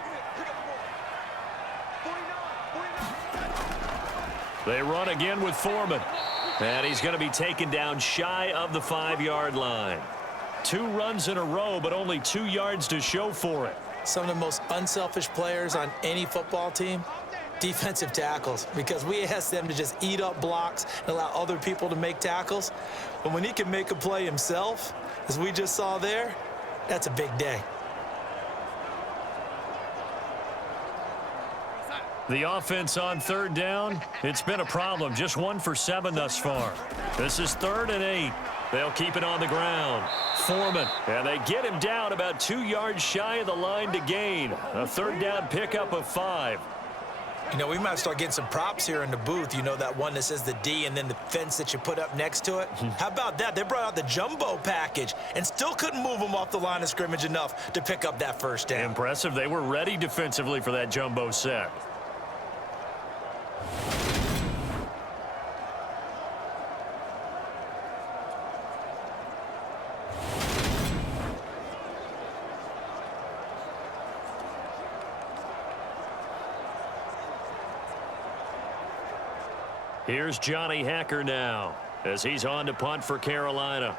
They run again with Foreman. And he's going to be taken down shy of the 5-yard line. 2 runs in a row, but only 2 yards to show for it. Some of the most unselfish players on any football team, defensive tackles, because we ask them to just eat up blocks and allow other people to make tackles. But when he can make a play himself, as we just saw there, that's a big day. The offense on 3rd down, it's been a problem. Just 1 for 7 thus far. This is 3rd and 8. They'll keep it on the ground. Foreman, and they get him down about 2 yards shy of the line to gain. A 3rd down pickup of 5. You know, we might start getting some props here in the booth. You know, that one that says the D and then the fence that you put up next to it? How about that? They brought out the jumbo package and still couldn't move them off the line of scrimmage enough to pick up that 1st down. Impressive. They were ready defensively for that jumbo set. Here's Johnny Hacker now as he's on to punt for Carolina.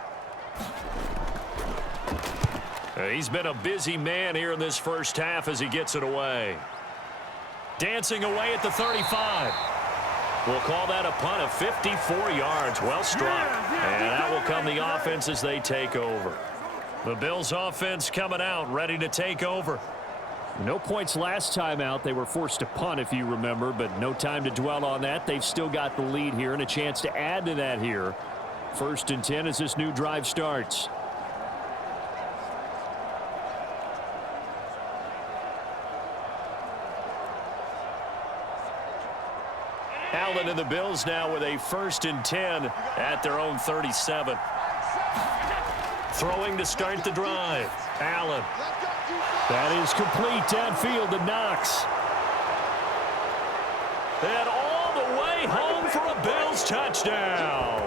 He's been a busy man here in this first half as he gets it away. Dancing away at the 35. We'll call that a punt of 54 yards. Well struck. And out will come the offense as they take over. The Bills offense coming out, ready to take over. No points last time out. They were forced to punt, if you remember, but no time to dwell on that. They've still got the lead here and a chance to add to that here. 1st and 10 as this new drive starts. Allen and the Bills now with a 1st and 10 at their own 37. Throwing to start the drive. Allen. That is complete downfield to Knox. And all the way home for a Bills touchdown.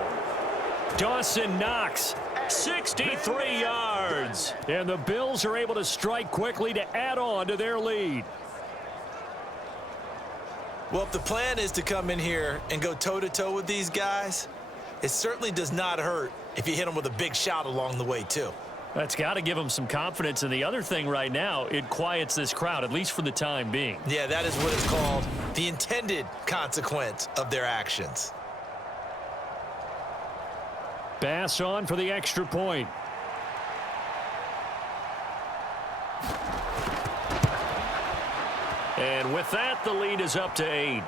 Dawson Knox, 63 yards. and the Bills are able to strike quickly to add on to their lead. Well, if the plan is to come in here and go toe-to-toe with these guys, it certainly does not hurt if you hit them with a big shot along the way, too. That's got to give them some confidence. And the other thing right now, it quiets this crowd, at least for the time being. Yeah, that is what is called the intended consequence of their actions. Bass on for the extra point. And with that, the lead is up to 8.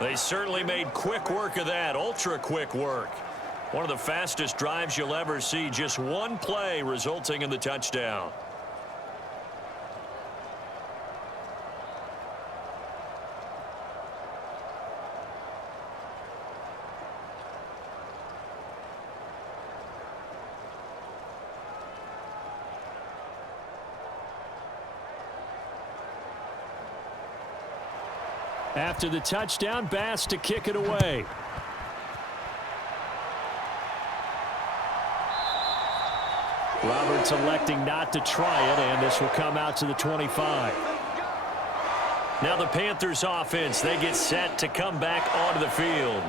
They certainly made quick work of that, ultra quick work. One of the fastest drives you'll ever see, just one play resulting in the touchdown. After the touchdown, Bass to kick it away. Roberts electing not to try it, and this will come out to the 25. Now the Panthers offense, they get set to come back onto the field.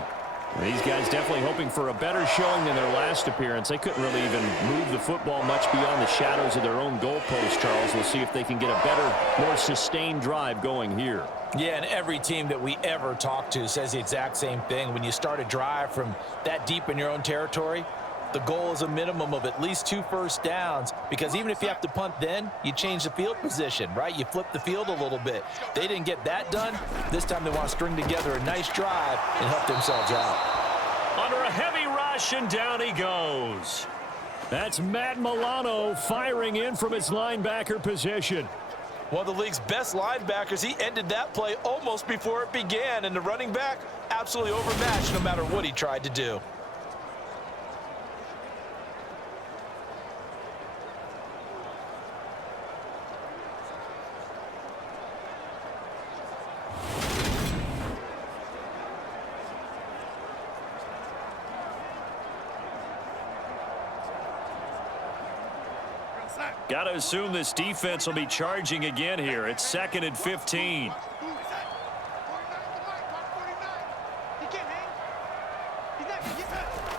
These guys definitely hoping for a better showing than their last appearance. They couldn't really even move the football much beyond the shadows of their own goalpost, Charles. We'll see if they can get a better, more sustained drive going here. Yeah, and every team that we ever talk to says the exact same thing. When you start a drive from that deep in your own territory, the goal is a minimum of at least 2 first downs, because even if you have to punt then, you change the field position, right? You flip the field a little bit. They didn't get that done. This time they want to string together a nice drive and help themselves out. Under a heavy rush, and down he goes. That's Matt Milano firing in from his linebacker position. One of the league's best linebackers, he ended that play almost before it began, and the running back absolutely overmatched no matter what he tried to do. Got to assume this defense will be charging again here. It's 2nd and 15.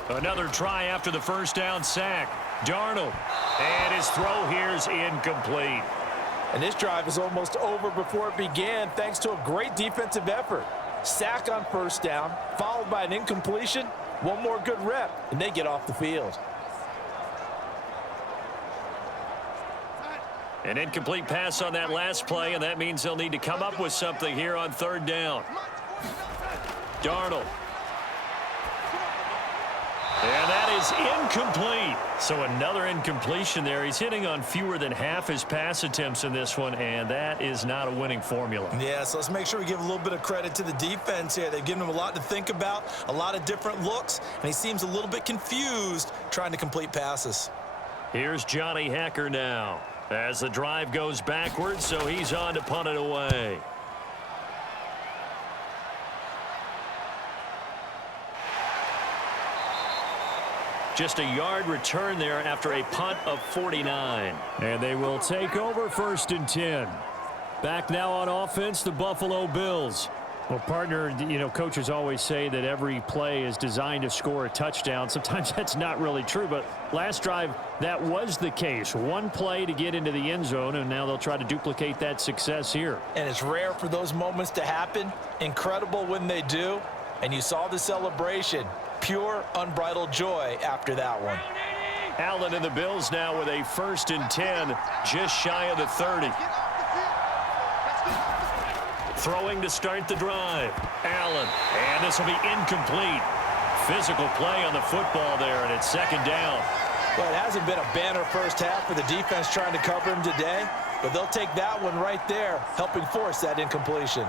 Another try after the first down sack. Darnold. And his throw here is incomplete. And this drive is almost over before it began, thanks to a great defensive effort. Sack on first down, followed by an incompletion. One more good rep, and they get off the field. An incomplete pass on that last play, and that means they'll need to come up with something here on 3rd down. Darnold. And that is incomplete. So another incompletion there. He's hitting on fewer than half his pass attempts in this one, and that is not a winning formula. Yeah, so let's make sure we give a little bit of credit to the defense here. They've given him a lot to think about, a lot of different looks, and he seems a little bit confused trying to complete passes. Here's Johnny Hacker now as the drive goes backwards, so he's on to punt it away. Just a yard return there after a punt of 49. And they will take over 1st and 10. Back now on offense, the Buffalo Bills. Well, partner, you know, coaches always say that every play is designed to score a touchdown. Sometimes that's not really true, but last drive, that was the case. One play to get into the end zone, and now they'll try to duplicate that success here. And it's rare for those moments to happen. Incredible when they do. And you saw the celebration. Pure, unbridled joy after that one. Allen and the Bills now with a 1st and 10, just shy of the 30. Throwing to start the drive. Allen, and this will be incomplete. Physical play on the football there, and it's 2nd down. Well, it hasn't been a banner first half for the defense trying to cover him today, but they'll take that one right there, helping force that incompletion.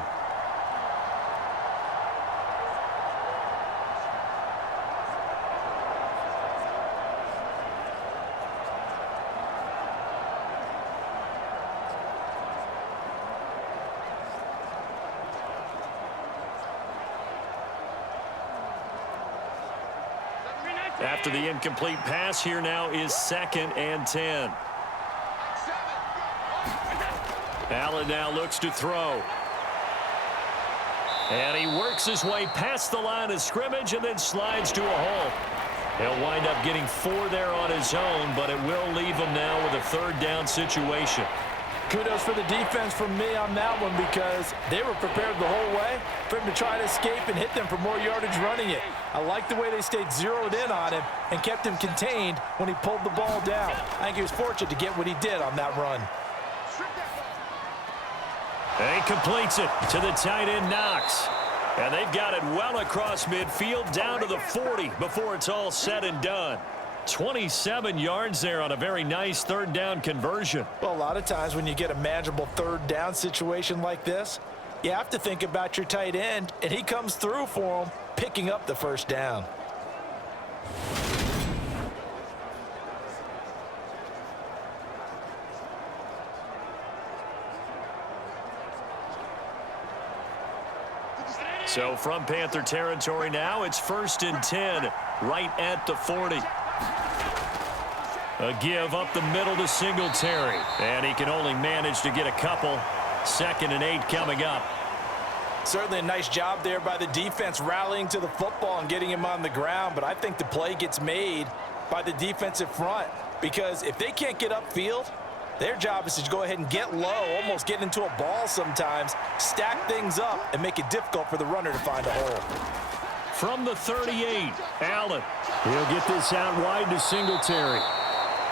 After the incomplete pass, here now is 2nd and 10. Allen now looks to throw. And he works his way past the line of scrimmage and then slides to a hole. He'll wind up getting 4 there on his own, but it will leave him now with a 3rd down situation. Kudos for the defense from me on that one because they were prepared the whole way for him to try to escape and hit them for more yardage running it. I like the way they stayed zeroed in on him and kept him contained when he pulled the ball down. I think he was fortunate to get what he did on that run. And he completes it to the tight end, Knox. And they've got it well across midfield down to the 40 before it's all said and done. 27 yards there on a very nice 3rd down conversion. Well, a lot of times when you get a manageable 3rd down situation like this, you have to think about your tight end, and he comes through for him, picking up the 1st down. So from Panther territory now, it's 1st and 10, right at the 40. A give up the middle to Singletary. And he can only manage to get a couple. 2nd and 8 coming up. Certainly a nice job there by the defense rallying to the football and getting him on the ground. But I think the play gets made by the defensive front. Because if they can't get upfield, their job is to go ahead and get low, almost get into a ball sometimes, stack things up, and make it difficult for the runner to find a hole. From the 38, Allen. He'll get this out wide to Singletary.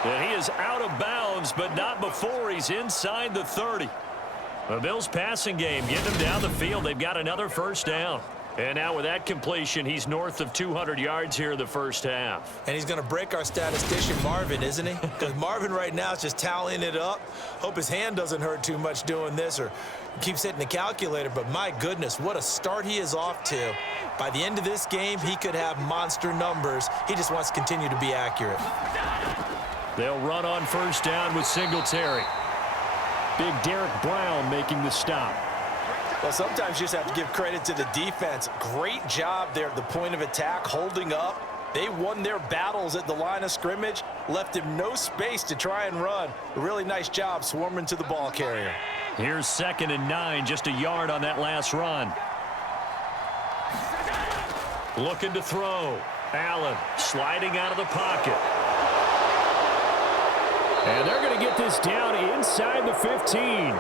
And he is out of bounds, but not before he's inside the 30. The Bills' passing game getting them down the field. They've got another 1st down. And now with that completion, he's north of 200 yards here in the 1st half. And he's going to break our statistician, Marvin, isn't he? Because Marvin right now is just tallying it up. Hope his hand doesn't hurt too much doing this or keeps hitting the calculator. But my goodness, what a start he is off to. By the end of this game, he could have monster numbers. He just wants to continue to be accurate. They'll run on 1st down with Singletary. Big Derek Brown making the stop. Well, sometimes you just have to give credit to the defense. Great job there at the point of attack, holding up. They won their battles at the line of scrimmage, left him no space to try and run. A really nice job swarming to the ball carrier. Here's 2nd and 9, just a yard on that last run. Looking to throw. Allen sliding out of the pocket. And they're going to get this down inside the 15.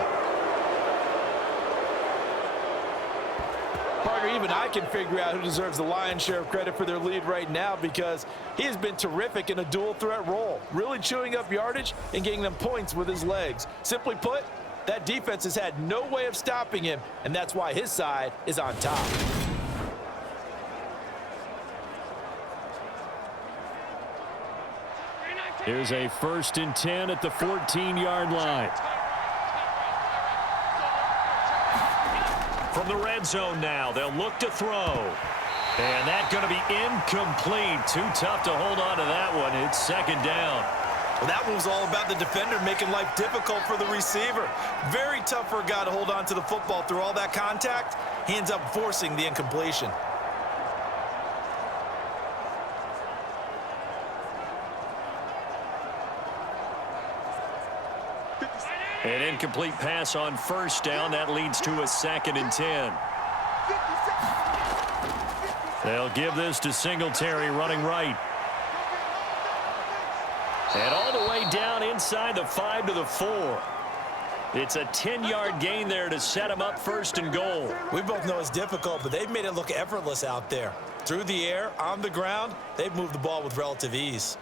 Partner, even I can figure out who deserves the lion's share of credit for their lead right now because he has been terrific in a dual threat role, really chewing up yardage and getting them points with his legs. Simply put, that defense has had no way of stopping him, and that's why his side is on top. Here's a 1st and 10 at the 14-yard line. From the red zone now, they'll look to throw. And that's going to be incomplete. Too tough to hold on to that one. It's 2nd down. Well, that one was all about the defender making life difficult for the receiver. Very tough for a guy to hold on to the football through all that contact. He ends up forcing the incompletion. An incomplete pass on 1st down. That leads to a 2nd and 10. They'll give this to Singletary running right. And all the way down inside the 5 to the 4. It's a 10-yard gain there to set him up 1st and goal. We both know it's difficult, but they've made it look effortless out there. Through the air, on the ground, they've moved the ball with relative ease.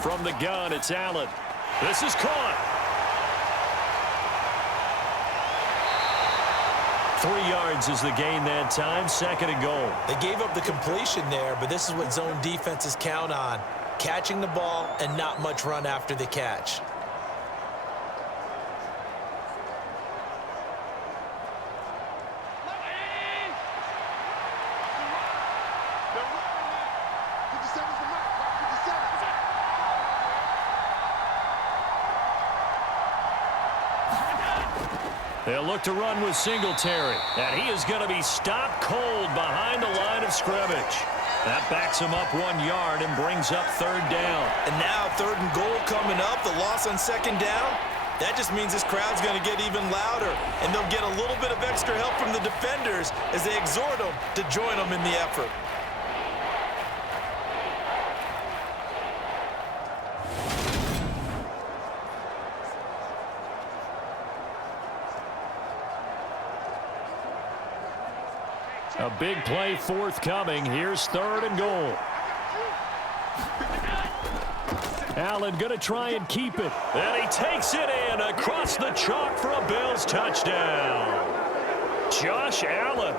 From the gun, it's Allen. This is caught. 3 yards is the gain that time, 2nd and goal. They gave up the completion there, but this is what zone defenses count on. Catching the ball and not much run after the catch. They'll look to run with Singletary. And he is going to be stopped cold behind the line of scrimmage. That backs him up 1 yard and brings up 3rd down. And now 3rd and goal coming up. The loss on 2nd down. That just means this crowd's going to get even louder. And they'll get a little bit of extra help from the defenders as they exhort them to join them in the effort. A big play forthcoming. Here's 3rd and goal. Allen going to try and keep it. And he takes it in across the chalk for a Bills touchdown. Josh Allen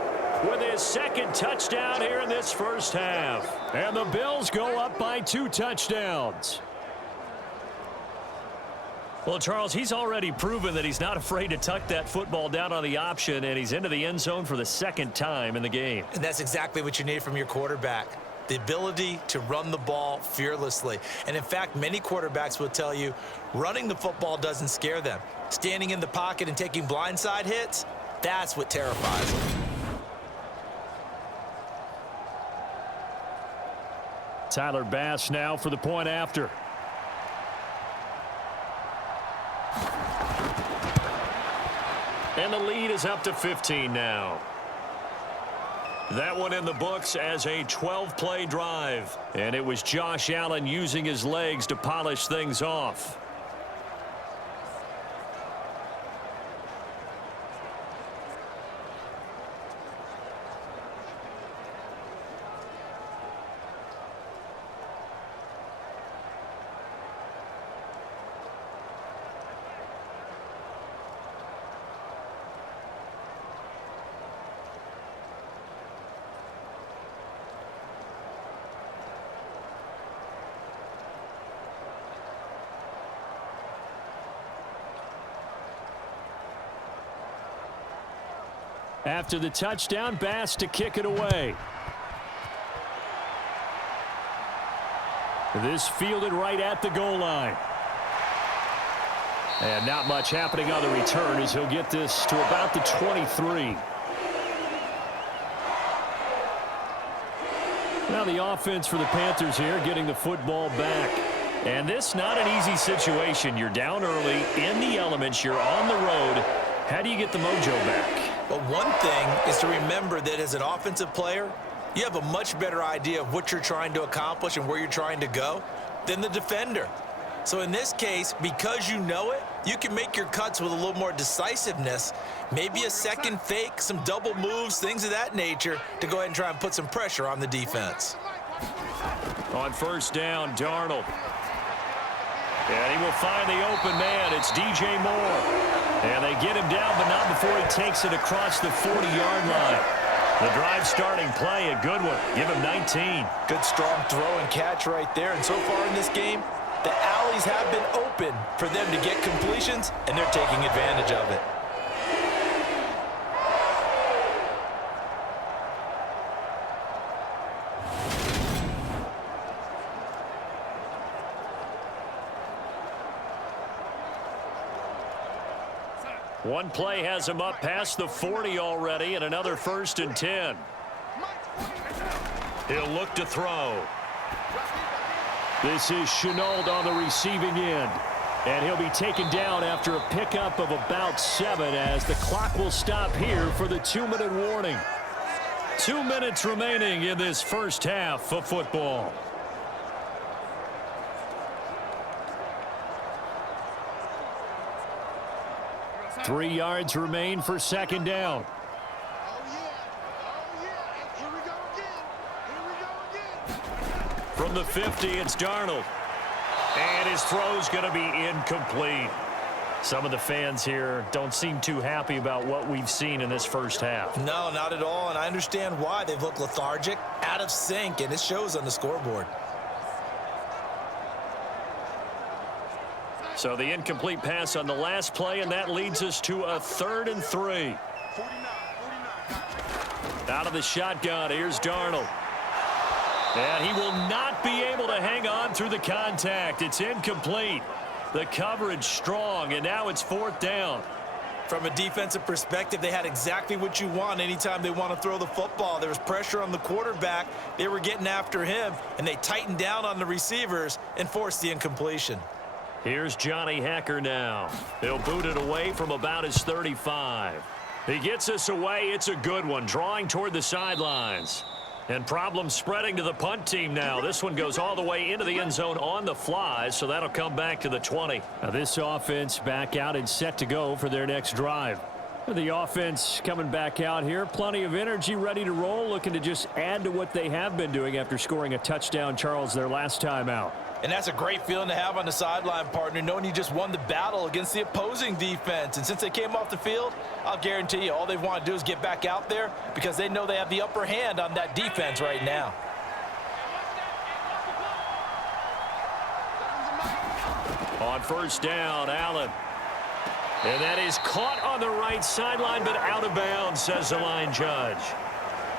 with his 2nd touchdown here in this 1st half. And the Bills go up by 2 touchdowns. Well, Charles, he's already proven that he's not afraid to tuck that football down on the option, and he's into the end zone for the 2nd time in the game. And that's exactly what you need from your quarterback. The ability to run the ball fearlessly. And in fact, many quarterbacks will tell you running the football doesn't scare them. Standing in the pocket and taking blindside hits, that's what terrifies them. Tyler Bass now for the point after. And the lead is up to 15 now. That one in the books as a 12-play drive. And it was Josh Allen using his legs to polish things off. After the touchdown, Bass to kick it away. This fielded right at the goal line. And not much happening on the return as he'll get this to about the 23. Now the offense for the Panthers here getting the football back. And this not an easy situation. You're down early, in the elements, you're on the road. How do you get the mojo back? Well, one thing is to remember that as an offensive player, you have a much better idea of what you're trying to accomplish and where you're trying to go than the defender. So in this case, because you know it, you can make your cuts with a little more decisiveness, maybe a second fake, some double moves, things of that nature to go ahead and try and put some pressure on the defense. On 1st down, Darnold. And he will find the open man. It's DJ Moore. And they get him down, but not before he takes it across the 40-yard line. The drive starting play, a good one. Give him 19. Good strong throw and catch right there. And so far in this game, the alleys have been open for them to get completions, and they're taking advantage of it. One play has him up past the 40 already, and another 1st and 10. He'll look to throw. This is Chenault on the receiving end. And he'll be taken down after a pickup of about 7 as the clock will stop here for the 2-minute warning. 2 minutes remaining in this first half of football. Three yards remain for 2nd down. From the 50, it's Darnold. And his throw's going to be incomplete. Some of the fans here don't seem too happy about what we've seen in this first half. No, not at all, and I understand why. They've looked lethargic, out of sync, and it shows on the scoreboard. So the incomplete pass on the last play, and that leads us to a 3rd and 3. Out of the shotgun, here's Darnold. And he will not be able to hang on through the contact. It's incomplete. The coverage strong, and now it's 4th down. From a defensive perspective, they had exactly what you want anytime they want to throw the football. There was pressure on the quarterback. They were getting after him, and they tightened down on the receivers and forced the incompletion. Here's Johnny Hecker now. He'll boot it away from about his 35. He gets us away. It's a good one, drawing toward the sidelines. And problems spreading to the punt team now. This one goes all the way into the end zone on the fly, so that'll come back to the 20. Now this offense back out and set to go for their next drive. The offense coming back out here. Plenty of energy, ready to roll, looking to just add to what they have been doing after scoring a touchdown, Charles, their last time out. And that's a great feeling to have on the sideline, partner, knowing you just won the battle against the opposing defense. And since they came off the field, I'll guarantee you all they want to do is get back out there because they know they have the upper hand on that defense right now. On 1st down, Allen. And that is caught on the right sideline, but out of bounds, says the line judge.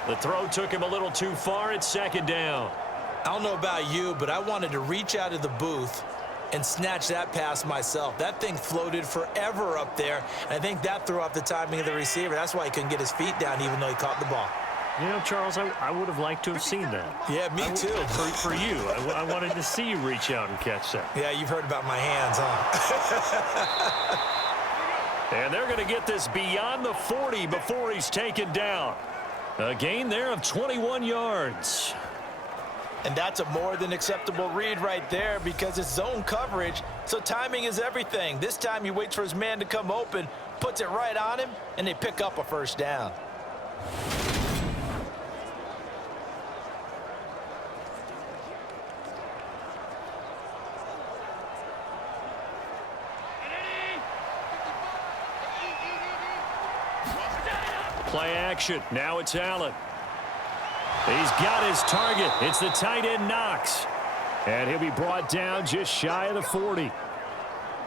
The throw took him a little too far. It's 2nd down. I don't know about you, but I wanted to reach out of the booth and snatch that pass myself. That thing floated forever up there, and I think that threw off the timing of the receiver. That's why he couldn't get his feet down even though he caught the ball. You know, Charles, I would have liked to have seen that. Yeah, me too. For you, I wanted to see you reach out and catch that. Yeah, you've heard about my hands, huh? And they're going to get this beyond the 40 before he's taken down. A gain there of 21 yards. And that's a more than acceptable read right there because it's zone coverage, so timing is everything. This time he waits for his man to come open, puts it right on him, and they pick up a 1st down. Play action. Now it's Allen. He's got his target. It's the tight end Knox. And he'll be brought down just shy of the 40.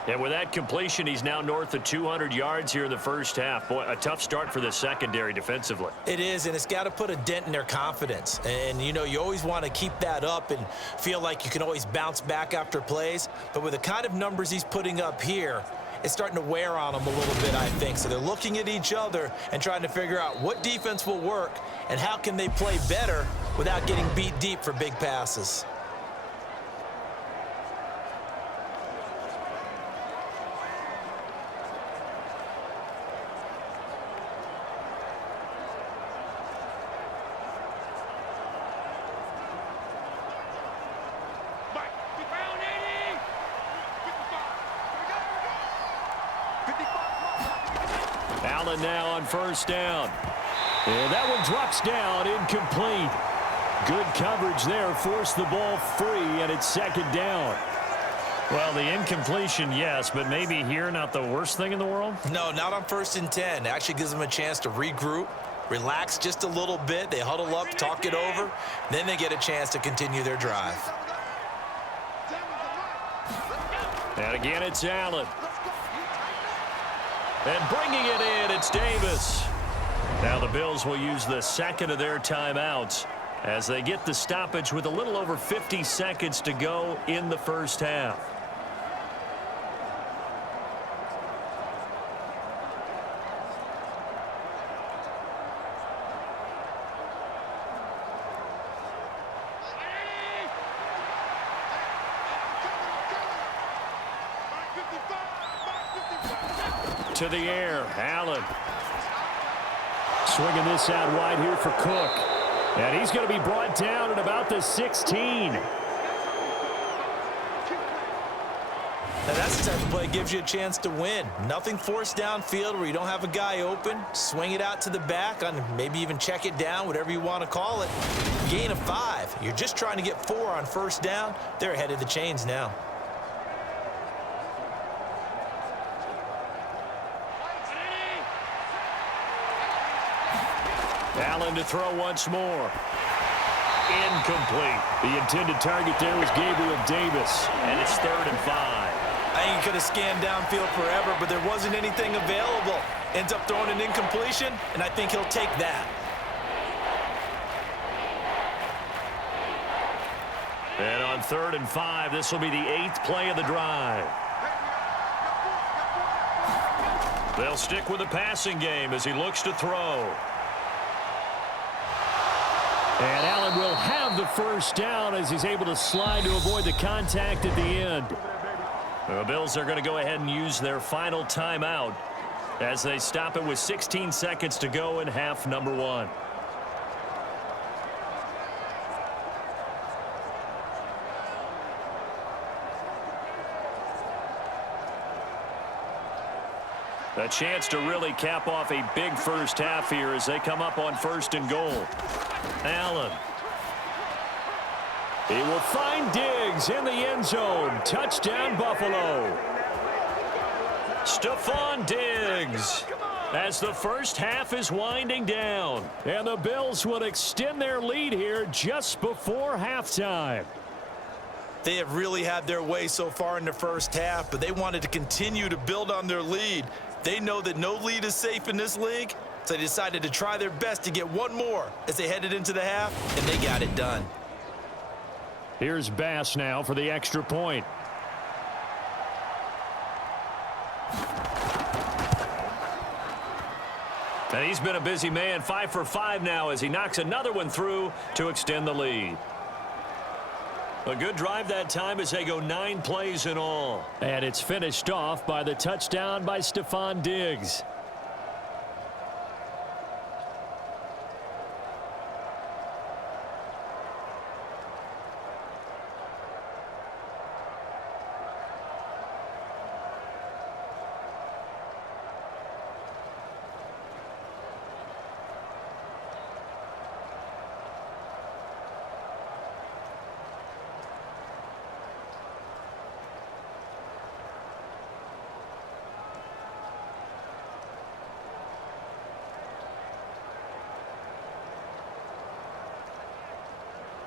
And with that completion, he's now north of 200 yards here in the first half. Boy, a tough start for the secondary defensively. It is, and it's got to put a dent in their confidence. And, you know, you always want to keep that up and feel like you can always bounce back after plays. But with the kind of numbers he's putting up here, it's starting to wear on them a little bit, I think. So they're looking at each other and trying to figure out what defense will work and how can they play better without getting beat deep for big passes. Allen now on 1st down. And that one drops down, incomplete. Good coverage there, forced the ball free, and it's 2nd down. Well, the incompletion, yes, but maybe here not the worst thing in the world? No, not on 1st and 10. It actually gives them a chance to regroup, relax just a little bit. They huddle up, talk it over. Then they get a chance to continue their drive. And again, it's Allen. And bringing it in, it's Davis. Now the Bills will use the 2nd of their timeouts as they get the stoppage with a little over 50 seconds to go in the first half. to the air. Allen. Swinging this out wide here for Cook. And he's going to be brought down at about the 16. Now that's the type of play that gives you a chance to win. Nothing forced downfield where you don't have a guy open. Swing it out to the back, and maybe even check it down, whatever you want to call it. Gain of 5. You're just trying to get 4 on first down. They're ahead of the chains now. Allen to throw once more. Incomplete. The intended target there was Gabriel Davis, and it's 3rd and 5. I think he could have scanned downfield forever, but there wasn't anything available. Ends up throwing an incompletion, and I think he'll take that. And on 3rd and 5, this will be the 8th play of the drive. They'll stick with the passing game as he looks to throw. And Allen will have the first down as he's able to slide to avoid the contact at the end. The Bills are going to go ahead and use their final timeout as they stop it with 16 seconds to go in half number 1. A chance to really cap off a big first half here as they come up on 1st and goal. Allen. He will find Diggs in the end zone. Touchdown, Buffalo. Stephon Diggs as the first half is winding down. And the Bills will extend their lead here just before halftime. They have really had their way so far in the first half, but they wanted to continue to build on their lead. They know that no lead is safe in this league, so they decided to try their best to get one more as they headed into the half, and they got it done. Here's Bass now for the extra point. And he's been a busy man, 5 for 5 now as he knocks another one through to extend the lead. A good drive that time as they go 9 plays in all. And it's finished off by the touchdown by Stephon Diggs.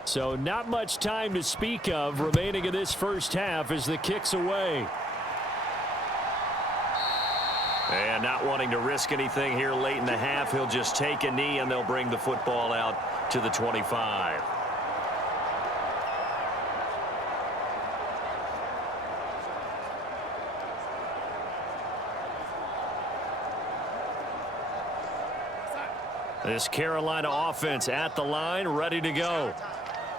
So not much time to speak of remaining in this first half as the kick's away. And not wanting to risk anything here late in the half, he'll just take a knee and they'll bring the football out to the 25. This Carolina offense at the line, ready to go.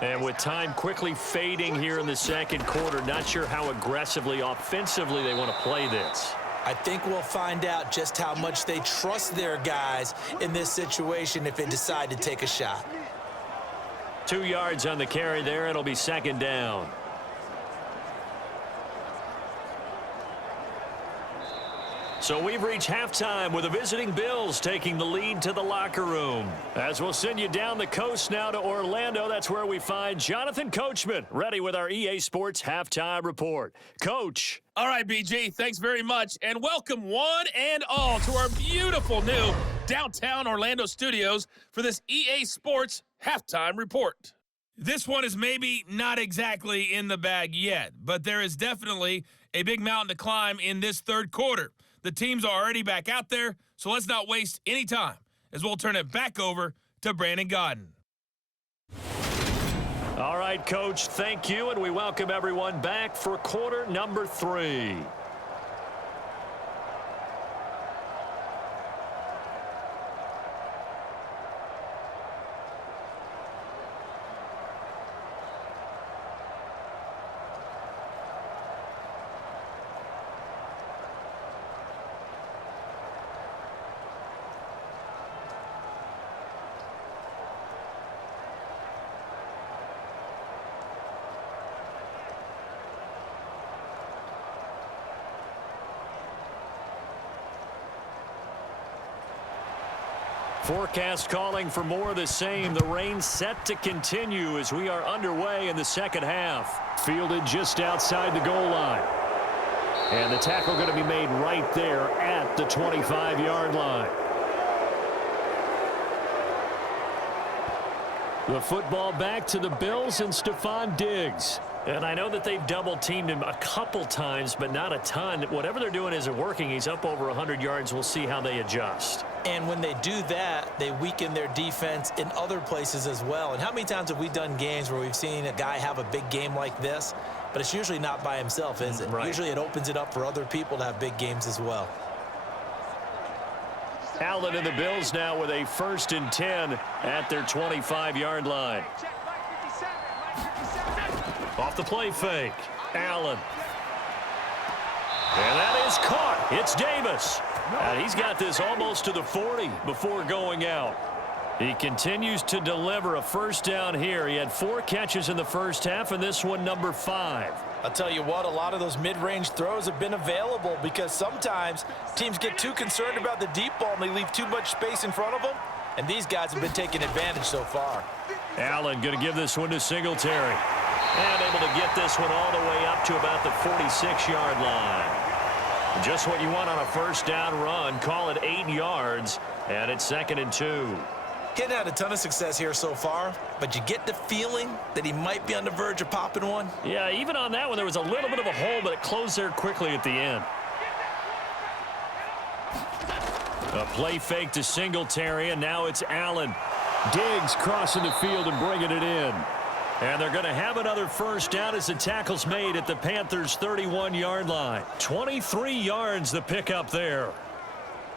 And with time quickly fading here in the second quarter, not sure how aggressively, offensively they want to play this. I think we'll find out just how much they trust their guys in this situation if they decide to take a shot. 2 yards on the carry there. It'll be 2nd down. So we've reached halftime with the visiting Bills taking the lead to the locker room. As we'll send you down the coast now to Orlando, that's where we find Jonathan Coachman, ready with our EA Sports Halftime Report. Coach. All right, BG, thanks very much, and welcome one and all to our beautiful new downtown Orlando studios for this EA Sports Halftime Report. This one is maybe not exactly in the bag yet, but there is definitely a big mountain to climb in this third quarter. The teams are already back out there, so let's not waste any time as we'll turn it back over to Brandon Godden. All right, Coach, thank you, and we welcome everyone back for quarter number 3. Forecast calling for more of the same. The rain set to continue as we are underway in the second half. Fielded just outside the goal line. And the tackle going to be made right there at the 25-yard line. The football back to the Bills and Stephon Diggs. And I know that they've double-teamed him a couple times, but not a ton. Whatever they're doing isn't working. He's up over 100 yards. We'll see how they adjust. And when they do that, they weaken their defense in other places as well. And how many times have we done games where we've seen a guy have a big game like this, but it's usually not by himself, is it? Right. Usually it opens it up for other people to have big games as well. Allen and the Bills now with a 1st and 10 at their 25-yard line. Off the play fake, Allen. And that is caught. It's Davis. And he's got this almost to the 40 before going out. He continues to deliver a first down here. He had 4 catches in the first half, and this one number 5. I'll tell you what, a lot of those mid-range throws have been available because sometimes teams get too concerned about the deep ball and they leave too much space in front of them, and these guys have been taking advantage so far. Allen going to give this one to Singletary. And able to get this one all the way up to about the 46-yard line. Just what you want on a first down run. Call it 8 yards, and it's 2nd and 2. Hadn't had a ton of success here so far, but you get the feeling that he might be on the verge of popping one. Yeah, even on that one, there was a little bit of a hole, but it closed there quickly at the end. A play fake to Singletary, and now it's Allen. Diggs crossing the field and bringing it in. And they're going to have another first down as the tackle's made at the Panthers' 31-yard line. 23 yards the pickup there.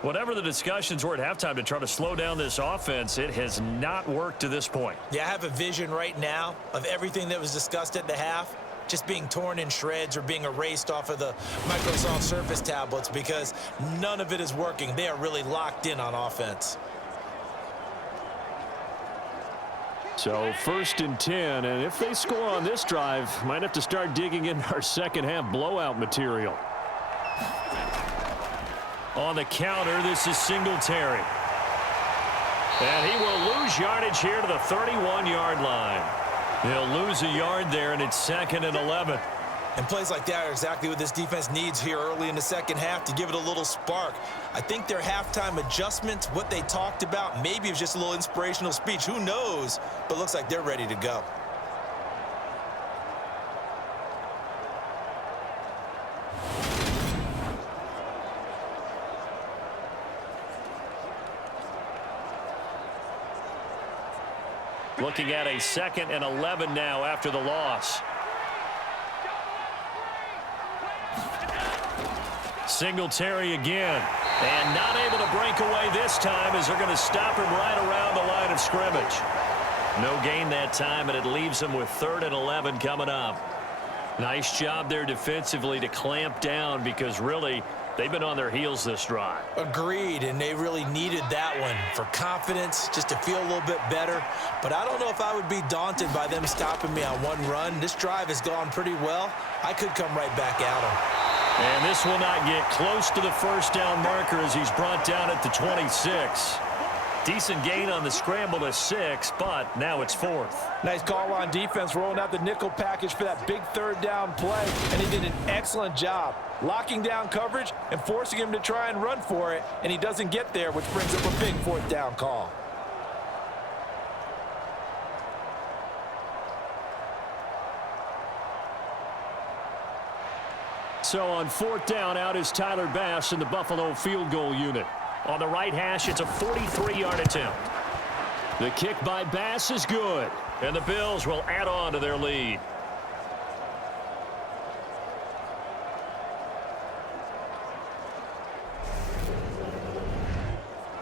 Whatever the discussions were at halftime to try to slow down this offense, it has not worked to this point. Yeah, I have a vision right now of everything that was discussed at the half just being torn in shreds or being erased off of the Microsoft Surface tablets because none of it is working. They are really locked in on offense. So 1st and 10, and if they score on this drive, might have to start digging in our second half blowout material. On the counter, this is Singletary. And he will lose yardage here to the 31-yard line. He'll lose a yard there, and it's 2nd and 11. And plays like that are exactly what this defense needs here early in the second half to give it a little spark. I think their halftime adjustments, what they talked about, maybe it was just a little inspirational speech. Who knows? But looks like they're ready to go. Looking at a 2nd and 11 now after the loss. Singletary again. And not able to break away this time as they're going to stop him right around the line of scrimmage. No gain that time, and it leaves them with 3rd and 11 coming up. Nice job there defensively to clamp down because really they've been on their heels this drive. Agreed, and they really needed that one for confidence, just to feel a little bit better. But I don't know if I would be daunted by them stopping me on one run. This drive has gone pretty well. I could come right back at them. And this will not get close to the first down marker as he's brought down at the 26. Decent gain on the scramble to 6, but now it's 4th. Nice call on defense, rolling out the nickel package for that big 3rd down play, and he did an excellent job locking down coverage and forcing him to try and run for it, and he doesn't get there, which brings up a big 4th down call. So on 4th down, out is Tyler Bass in the Buffalo field goal unit. On the right hash, it's a 43-yard attempt. The kick by Bass is good, and the Bills will add on to their lead.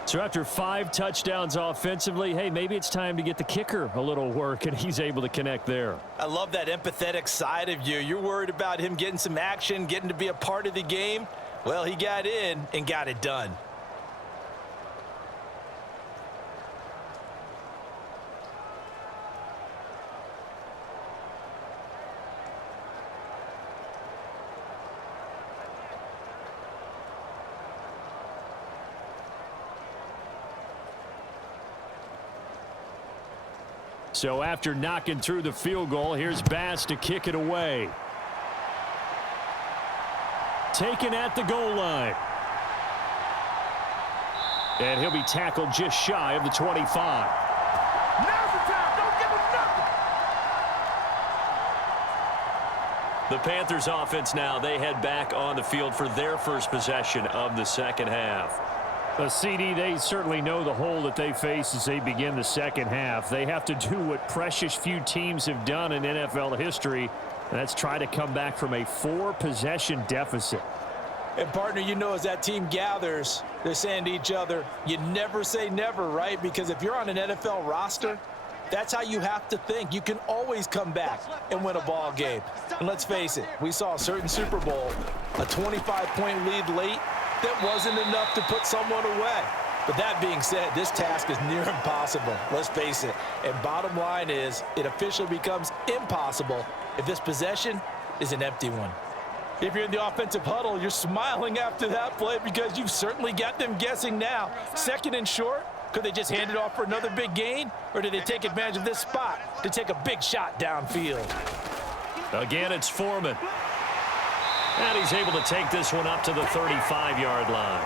So after 5 touchdowns offensively, hey, maybe it's time to get the kicker a little work, and he's able to connect there. I love that empathetic side of you. You're worried about him getting some action, getting to be a part of the game. Well, he got in and got it done. So after knocking through the field goal, here's Bass to kick it away. Taken at the goal line. And he'll be tackled just shy of the 25. Now's the time. Don't give him nothing. The Panthers offense now, they head back on the field for their first possession of the second half. A CD, they certainly know the hole that they face as they begin the second half. They have to do what precious few teams have done in NFL history, and that's try to come back from a 4-possession deficit. And, partner, you know, as that team gathers, they're saying to each other, you never say never, right? Because if you're on an NFL roster, that's how you have to think. You can always come back and win a ball game. And let's face it, we saw a certain Super Bowl, a 25-point lead late, that wasn't enough to put someone away. But that being said, this task is near impossible. Let's face it. And bottom line is, it officially becomes impossible if this possession is an empty one. If you're in the offensive huddle, you're smiling after that play because you've certainly got them guessing now. Second and short, could they just hand it off for another big gain? Or did they take advantage of this spot to take a big shot downfield? Again, it's Foreman. And he's able to take this one up to the 35-yard line.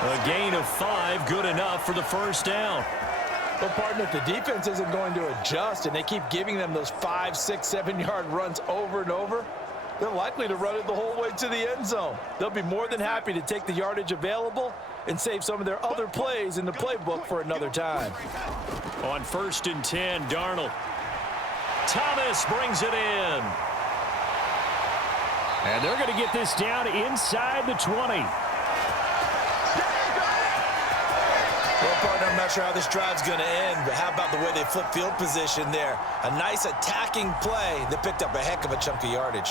A gain of 5, good enough for the first down. But, partner, if the defense isn't going to adjust and they keep giving them those 5, 6, 7-yard runs over and over, they're likely to run it the whole way to the end zone. They'll be more than happy to take the yardage available and save some of their other plays in the playbook for another time. On 1st and 10, Darnold. Thomas brings it in. And they're going to get this down inside the 20. Well, partner, I'm not sure how this drive's going to end, but how about the way they flip field position there? A nice attacking play that picked up a heck of a chunk of yardage.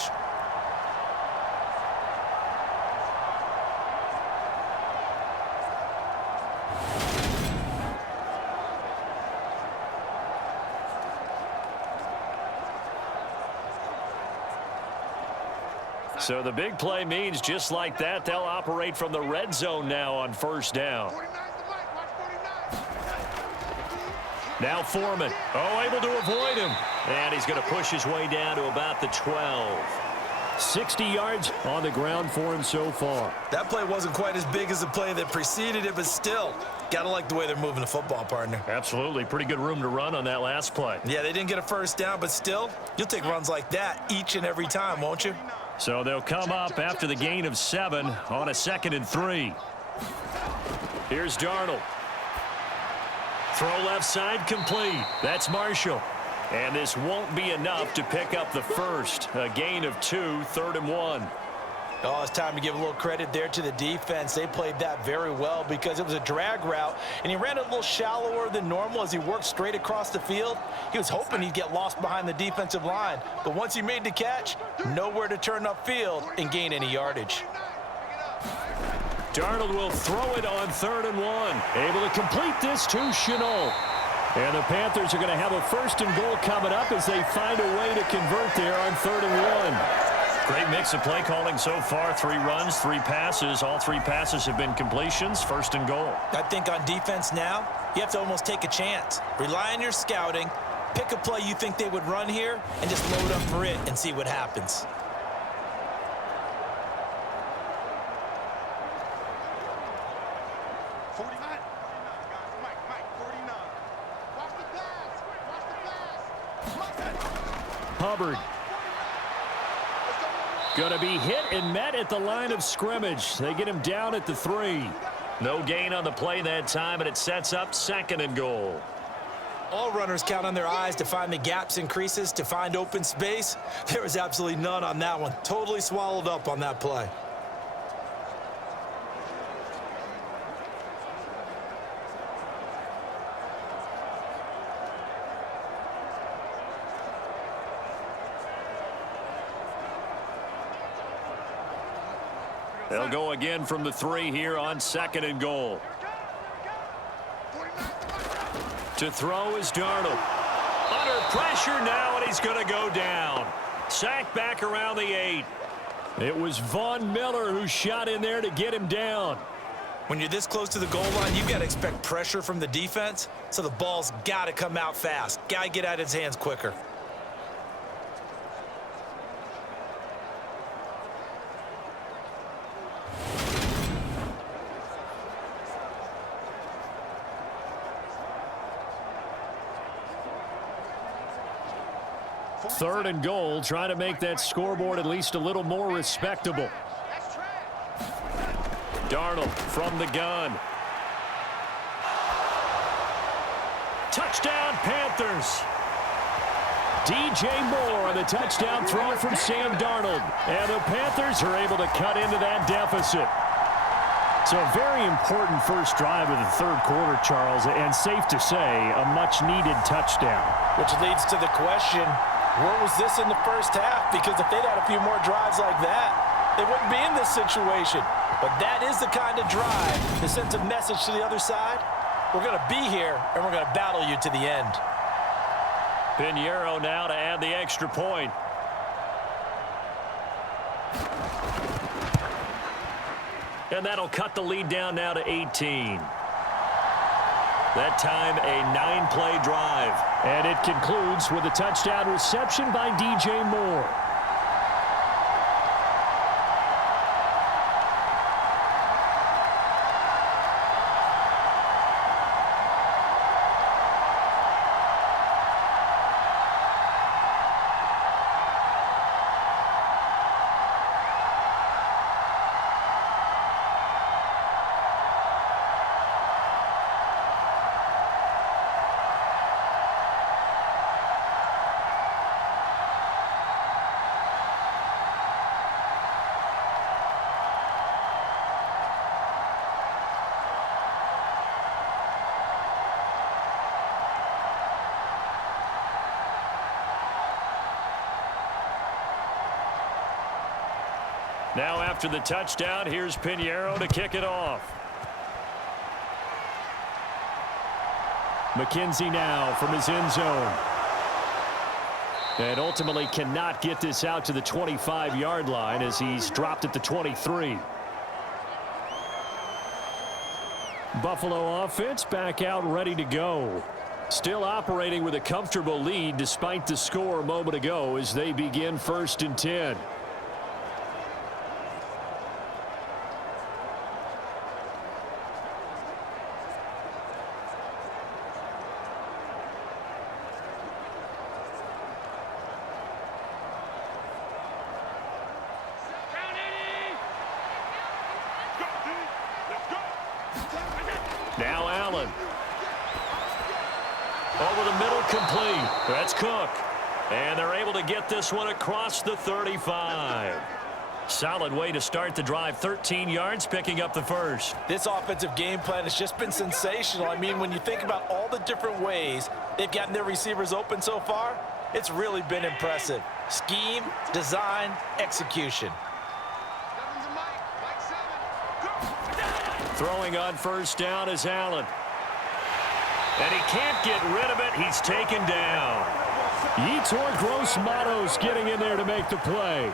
So the big play means just like that, they'll operate from the red zone now on 1st down. Now Foreman. Oh, able to avoid him. And he's going to push his way down to about the 12. 60 yards on the ground for him so far. That play wasn't quite as big as the play that preceded it, but still, gotta like the way they're moving the football, partner. Absolutely. Pretty good room to run on that last play. Yeah, they didn't get a first down, but still, you'll take runs like that each and every time, won't you? So they'll come up after the gain of 7 on a 2nd and 3. Here's Darnold. Throw left side complete. That's Marshall. And this won't be enough to pick up the first. A gain of 2, 3rd and 1. Oh, it's time to give a little credit there to the defense. They played that very well because it was a drag route, and he ran it a little shallower than normal as he worked straight across the field. He was hoping he'd get lost behind the defensive line, but once he made the catch, nowhere to turn upfield and gain any yardage. Darnold will throw it on 3rd and 1. Able to complete this to Shenault. And the Panthers are going to have a 1st and goal coming up as they find a way to convert there on 3rd and 1. Great mix of play calling so far. 3 runs, 3 passes. All 3 passes have been completions. 1st and goal. I think on defense now, you have to almost take a chance. Rely on your scouting. Pick a play you think they would run here and just load up for it and see what happens. Hubbard. Going to be hit and met at the line of scrimmage. They get him down at the 3. No gain on the play that time, and it sets up 2nd and goal. All runners count on their eyes to find the gaps and creases, to find open space. There was absolutely none on that one. Totally swallowed up on that play. They'll go again from the 3 here on 2nd and goal. To throw is Darnold. Under pressure now, and he's going to go down. Sacked back around the 8. It was Von Miller who shot in there to get him down. When you're this close to the goal line, you've got to expect pressure from the defense, so the ball's got to come out fast. Got to get out of his hands quicker. Third and goal, trying to make that scoreboard at least a little more respectable. Darnold from the gun. Touchdown, Panthers. DJ Moore on the touchdown throw from Sam Darnold. And the Panthers are able to cut into that deficit. So a very important first drive of the third quarter, Charles, and safe to say, a much-needed touchdown. Which leads to the question, where was this in the first half? Because if they'd had a few more drives like that, they wouldn't be in this situation. But that is the kind of drive that sends a message to the other side. We're going to be here, and we're going to battle you to the end. Pinheiro now to add the extra point. And that'll cut the lead down now to 18. That time, a 9-play drive. And it concludes with a touchdown reception by DJ Moore. Now after the touchdown, here's Pinheiro to kick it off. McKenzie now from his end zone. And ultimately cannot get this out to the 25-yard line as he's dropped at the 23. Buffalo offense back out ready to go. Still operating with a comfortable lead despite the score a moment ago as they begin 1st and 10. Now Allen. Over the middle, complete. That's Cook. And they're able to get this one across the 35. Solid way to start the drive. 13 yards, picking up the first. This offensive game plan has just been sensational. I mean, when you think about all the different ways they've gotten their receivers open so far, it's really been impressive. Scheme, design, execution. Throwing on first down is Allen. And he can't get rid of it. He's taken down. Yetur Gross-Matos getting in there to make the play.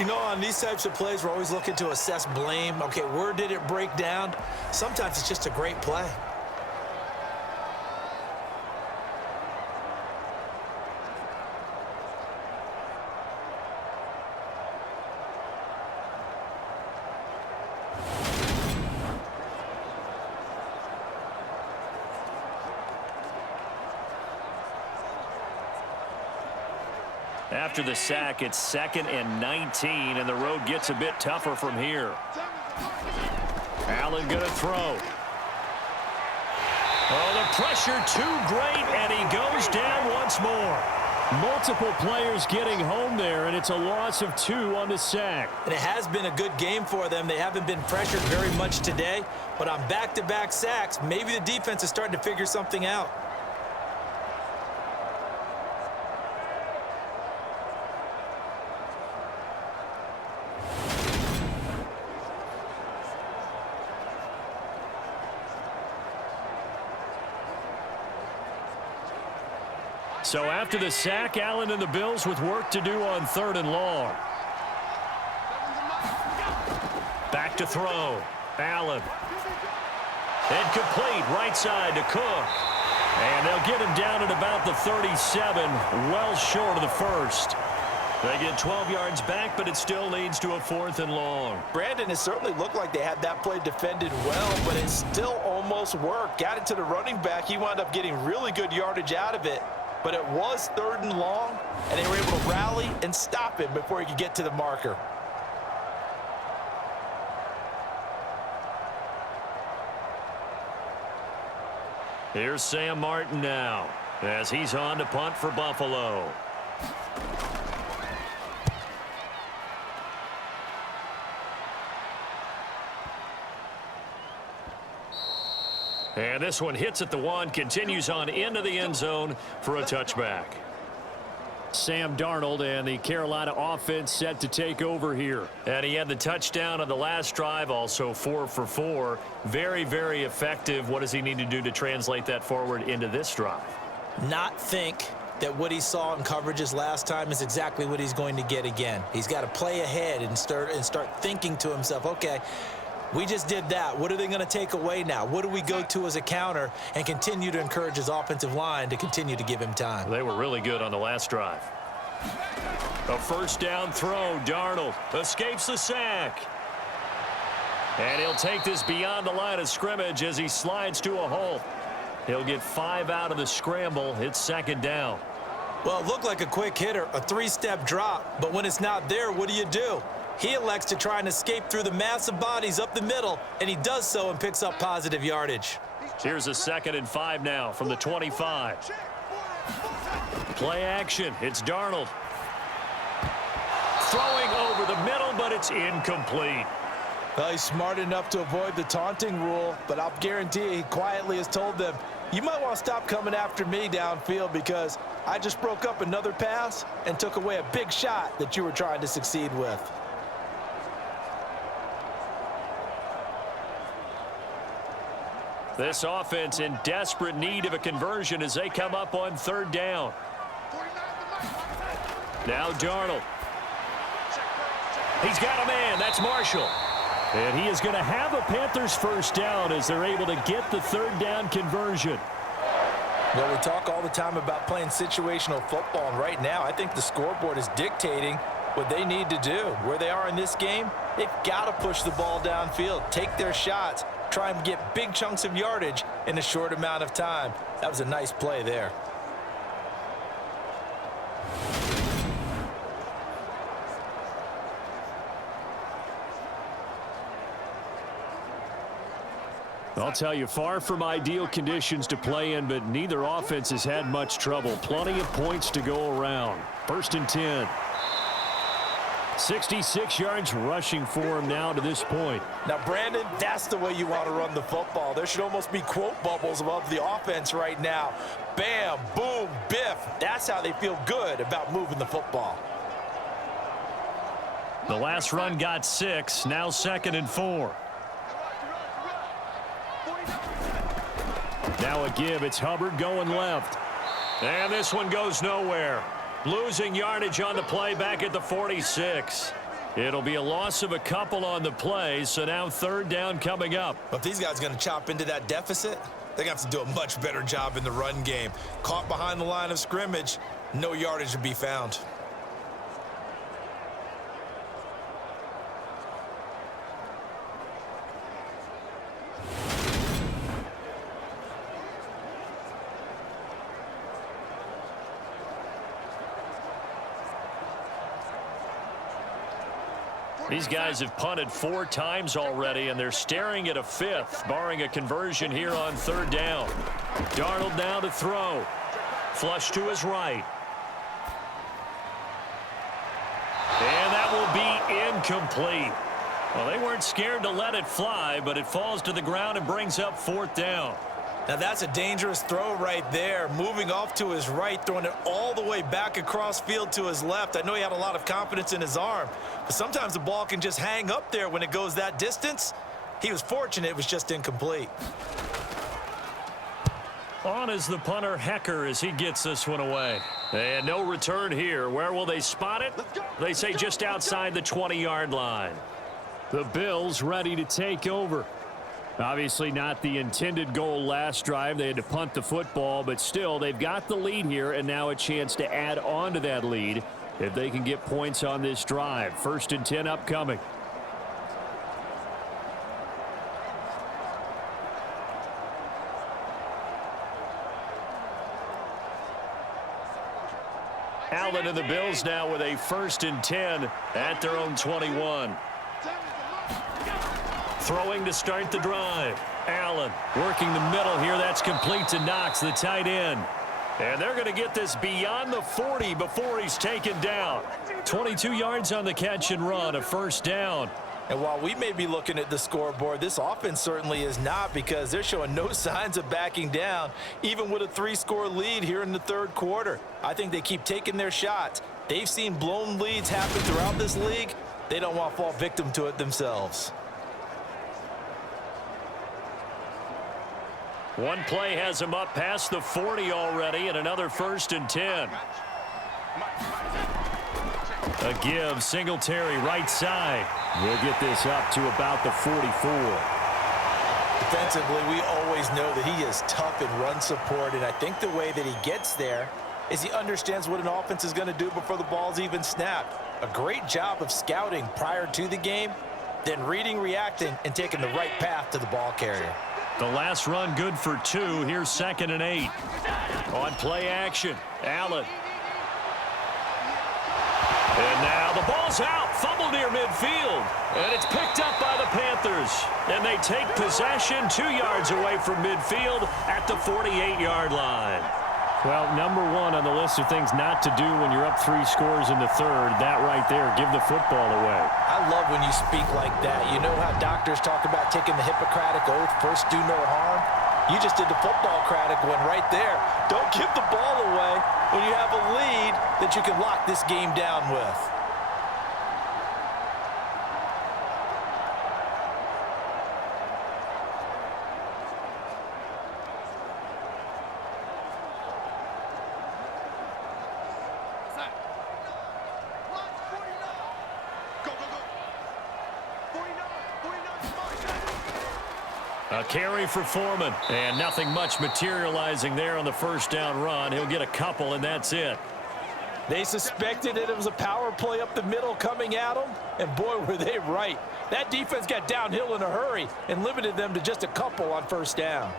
You know, on these types of plays, we're always looking to assess blame. Okay, where did it break down? Sometimes it's just a great play. After the sack, it's 2nd and 19, and the road gets a bit tougher from here. Allen going to throw. Oh, the pressure too great, and he goes down once more. Multiple players getting home there, and it's a loss of 2 on the sack. And it has been a good game for them. They haven't been pressured very much today, but on back-to-back sacks, maybe the defense is starting to figure something out. So after the sack, Allen and the Bills with work to do on 3rd and long. Back to throw. Allen. Incomplete, right side to Cook. And they'll get him down at about the 37, well short of the first. They get 12 yards back, but it still leads to a 4th and long. Brandon, it certainly looked like they had that play defended well, but it still almost worked. Got it to the running back. He wound up getting really good yardage out of it, but it was 3rd and long, and they were able to rally and stop him before he could get to the marker. Here's Sam Martin now as he's on to punt for Buffalo. And this one hits at the 1, continues on into the end zone for a touchback. Sam Darnold and the Carolina offense set to take over here. And he had the touchdown on the last drive, also 4 for 4. Very, very effective. What does he need to do to translate that forward into this drive? Not think that what he saw in coverages last time is exactly what he's going to get again. He's got to play ahead and start thinking to himself, okay, we just did that. What are they going to take away now? What do we go to as a counter? And continue to encourage his offensive line to continue to give him time. They were really good on the last drive. A first down throw. Darnold escapes the sack. And he'll take this beyond the line of scrimmage as he slides to a halt. He'll get 5 out of the scramble. It's 2nd down. Well, it looked like a quick hitter, a 3-step drop. But when it's not there, what do? He elects to try and escape through the massive bodies up the middle, and he does so and picks up positive yardage. Here's a 2nd and 5 now from the 25. Play action. It's Darnold. Throwing over the middle, but it's incomplete. Well, he's smart enough to avoid the taunting rule, but I'll guarantee he quietly has told them, you might want to stop coming after me downfield because I just broke up another pass and took away a big shot that you were trying to succeed with. This offense in desperate need of a conversion as they come up on 3rd down. Now Darnold. He's got a man. That's Marshall. And he is going to have a Panthers first down as they're able to get the 3rd down conversion. Well, we talk all the time about playing situational football, and right now I think the scoreboard is dictating what they need to do. Where they are in this game, they've got to push the ball downfield, take their shots, try and get big chunks of yardage in a short amount of time. That was a nice play there. I'll tell you, far from ideal conditions to play in, but neither offense has had much trouble. Plenty of points to go around. 1st and 10. 66 yards rushing for him now to this point. Now, Brandon, that's the way you want to run the football. There should almost be quote bubbles above the offense right now. Bam, boom, biff. That's how they feel good about moving the football. The last run got 6. Now 2nd and 4. Now a give. It's Hubbard going left. And this one goes nowhere. Losing yardage on the play back at the 46. It'll be a loss of a couple on the play, so now 3rd down coming up. If these guys are going to chop into that deficit, they're going to have to do a much better job in the run game. Caught behind the line of scrimmage, no yardage to be found. These guys have punted 4 times already, and they're staring at a 5th, barring a conversion here on 3rd down. Darnold now to throw. Flush to his right. And that will be incomplete. Well, they weren't scared to let it fly, but it falls to the ground and brings up 4th down. Now that's a dangerous throw right there. Moving off to his right, throwing it all the way back across field to his left. I know he had a lot of confidence in his arm, but sometimes the ball can just hang up there when it goes that distance. He was fortunate it was just incomplete. On is the punter, Hecker, as he gets this one away. And no return here. Where will they spot it? They say just outside the 20-yard line. The Bills ready to take over. Obviously not the intended goal last drive. They had to punt the football, but still they've got the lead here and now a chance to add on to that lead if they can get points on this drive. 1st and 10 upcoming. Allen and the Bills now with a 1st and 10 at their own 21. Throwing to start the drive. Allen working the middle here. That's complete to Knox, the tight end. And they're going to get this beyond the 40 before he's taken down. 22 yards on the catch and run, a 1st down. And while we may be looking at the scoreboard, this offense certainly is not, because they're showing no signs of backing down, even with a 3-score lead here in the 3rd quarter. I think they keep taking their shots. They've seen blown leads happen throughout this league. They don't want to fall victim to it themselves. One play has him up past the 40 already, and another 1st and 10. A give, Singletary right side. We'll get this up to about the 44. Defensively, we always know that he is tough in run support, and I think the way that he gets there is he understands what an offense is going to do before the ball's even snapped. A great job of scouting prior to the game, then reading, reacting, and taking the right path to the ball carrier. The last run good for 2. Here's 2nd and 8. On play action, Allen. And now the ball's out. Fumble near midfield. And it's picked up by the Panthers. And they take possession 2 yards away from midfield at the 48-yard line. Well, number 1 on the list of things not to do when you're up 3 scores in the 3rd. That right there, give the football away. I love when you speak like that. You know how doctors talk about taking the Hippocratic oath, first do no harm? You just did the football-cratic one right there. Don't give the ball away when you have a lead that you can lock this game down with. A carry for Foreman, and nothing much materializing there on the 1st down run. He'll get a couple, and that's it. They suspected it was a power play up the middle coming at them, and boy, were they right. That defense got downhill in a hurry and limited them to just a couple on 1st down.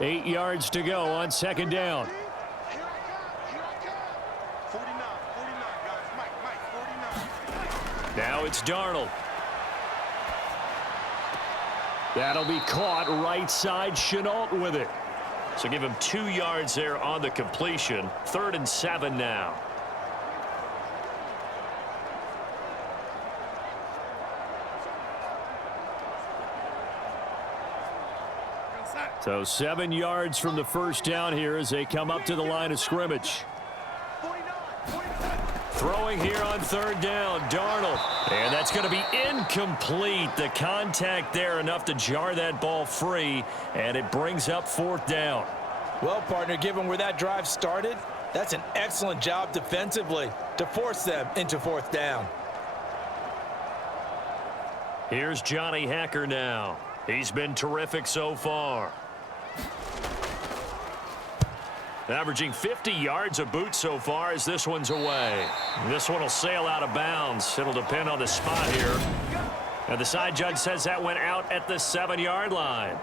8 yards to go on 2nd down. 49, guys. Mike, 49. Now it's Darnold. That'll be caught right side. Chenault with it. So give him 2 yards there on the completion. 3rd and 7 now. So 7 yards from the 1st down here as they come up to the line of scrimmage. Throwing here on 3rd down, Darnold. And that's going to be incomplete. The contact there enough to jar that ball free, and it brings up 4th down. Well, partner, given where that drive started, that's an excellent job defensively to force them into 4th down. Here's Johnny Hacker now. He's been terrific so far. Averaging 50 yards a boot so far as this one's away. This one will sail out of bounds. It'll depend on the spot here. And the side judge says that went out at the 7-yard line.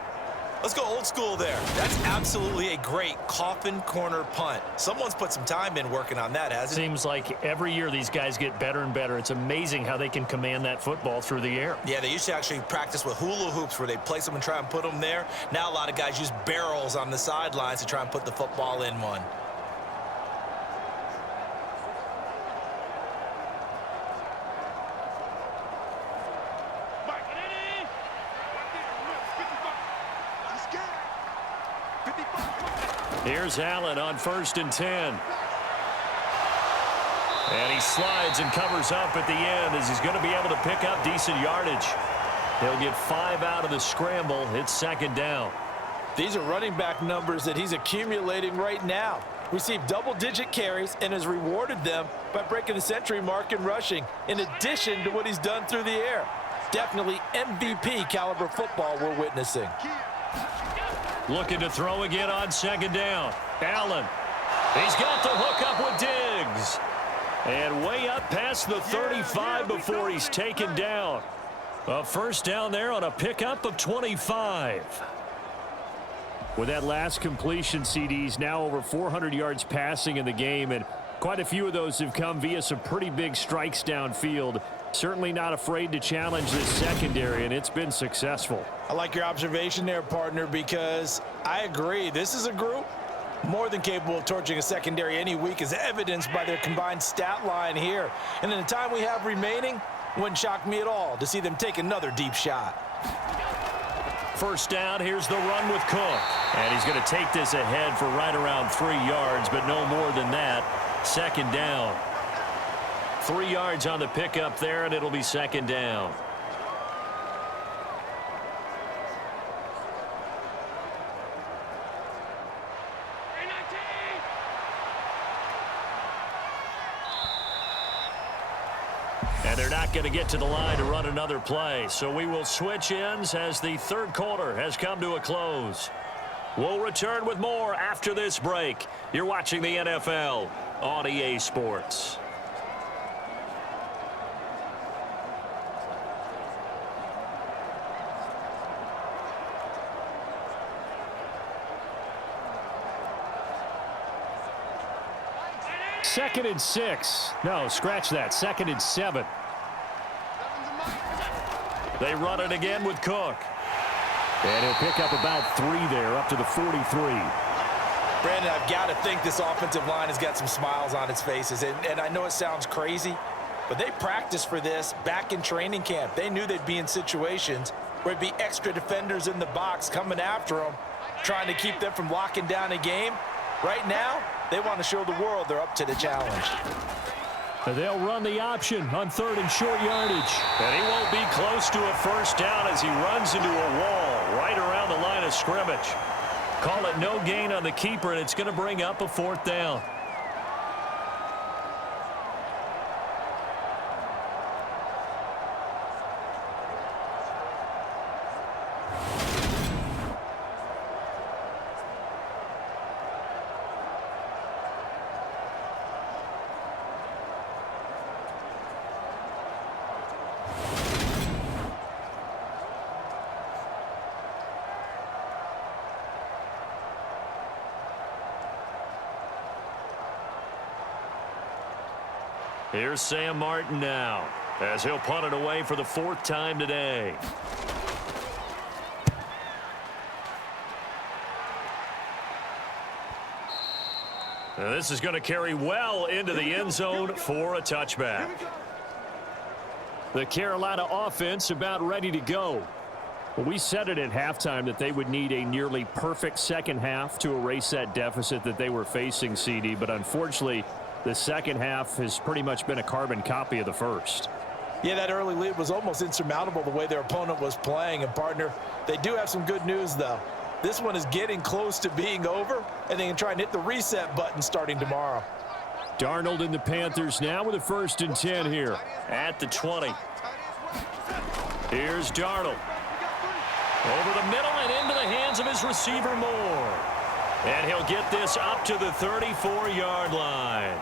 Let's go old school there. That's absolutely a great coffin corner punt. Someone's put some time in working on that, hasn't it? Seems like every year these guys get better and better. It's amazing how they can command that football through the air. Yeah, they used to actually practice with hula hoops where they place them and try and put them there. Now a lot of guys use barrels on the sidelines to try and put the football in one. Here's Allen on 1st and 10. And he slides and covers up at the end as he's going to be able to pick up decent yardage. He'll get 5 out of the scramble. It's 2nd down. These are running back numbers that he's accumulating right now. received double-digit carries and has rewarded them by breaking the century mark in rushing, in addition to what he's done through the air. Definitely MVP caliber football we're witnessing. Looking to throw again on second down. Allen. He's got the hook up with Diggs. And way up past the 35 before he's taken down. A first down there on a pickup of 25. With that last completion, CD's now over 400 yards passing in the game, and quite a few of those have come via some pretty big strikes downfield. Certainly not afraid to challenge this secondary, and it's been successful. I like your observation there, partner, because I agree. This is a group more than capable of torching a secondary any week, as evidenced by their combined stat line here. And in the time we have remaining, wouldn't shock me at all to see them take another deep shot. First down, here's the run with Cook. And he's going to take this ahead for right around 3 yards, but no more than that. Second down. 3 yards on the pickup there, and it'll be second down. And they're not going to get to the line to run another play. So we will switch ends as the third quarter has come to a close. We'll return with more after this break. You're watching the NFL on EA Sports. Second and 6. No, scratch that. Second and 7. They run it again with Cook. And he'll pick up about 3 there, up to the 43. Brandon, I've got to think this offensive line has got some smiles on its faces. And I know it sounds crazy, but they practiced for this back in training camp. They knew they'd be in situations where it'd be extra defenders in the box coming after them, trying to keep them from locking down a game. Right now, they want to show the world they're up to the challenge. They'll run the option on third and short yardage. And he won't be close to a first down as he runs into a wall right around the line of scrimmage. Call it no gain on the keeper, and it's going to bring up a fourth down. Here's Sam Martin now, as he'll punt it away for the 4th time today. Now this is going to carry well into the end zone for a touchback. The Carolina offense about ready to go. Well, we said it at halftime that they would need a nearly perfect second half to erase that deficit that they were facing, CD, but unfortunately, the second half has pretty much been a carbon copy of the first. Yeah, that early lead was almost insurmountable the way their opponent was playing. And, partner, they do have some good news, though. This one is getting close to being over, and they can try and hit the reset button starting tomorrow. Darnold and the Panthers now with a 1st and 10 here. At the 20. Here's Darnold. Over the middle and into the hands of his receiver Moore. And he'll get this up to the 34-yard line.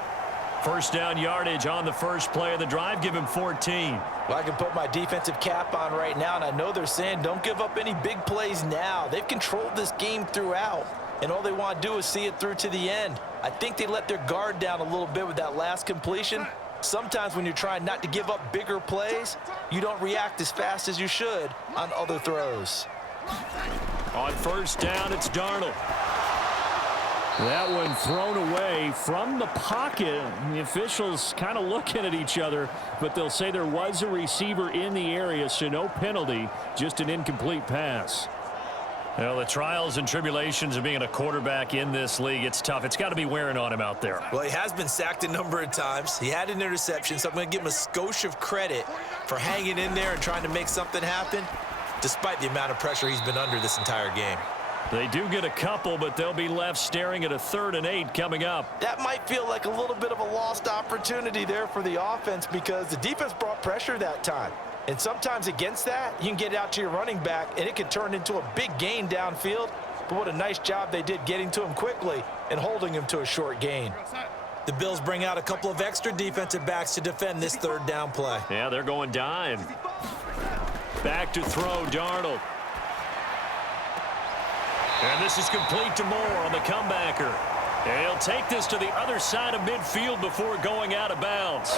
First down yardage on the first play of the drive. Give him 14. Well, I can put my defensive cap on right now, and I know they're saying don't give up any big plays now. They've controlled this game throughout, and all they want to do is see it through to the end. I think they let their guard down a little bit with that last completion. Sometimes when you're trying not to give up bigger plays, you don't react as fast as you should on other throws. On first down, it's Darnold. That one thrown away from the pocket. The officials kind of looking at each other, but they'll say there was a receiver in the area, so no penalty, just an incomplete pass. Well, the trials and tribulations of being a quarterback in this league, it's tough. It's got to be wearing on him out there. Well, he has been sacked a number of times. He had an interception, so I'm going to give him a skosh of credit for hanging in there and trying to make something happen, despite the amount of pressure he's been under this entire game. They do get a couple, but they'll be left staring at a 3rd and 8 coming up. That might feel like a little bit of a lost opportunity there for the offense because the defense brought pressure that time. And sometimes against that, you can get out to your running back, and it can turn into a big gain downfield. But what a nice job they did getting to him quickly and holding him to a short gain. The Bills bring out a couple of extra defensive backs to defend this 3rd down play. Yeah, they're going dime. Back to throw, Darnold. And this is complete to Moore on the comebacker. And he'll take this to the other side of midfield before going out of bounds.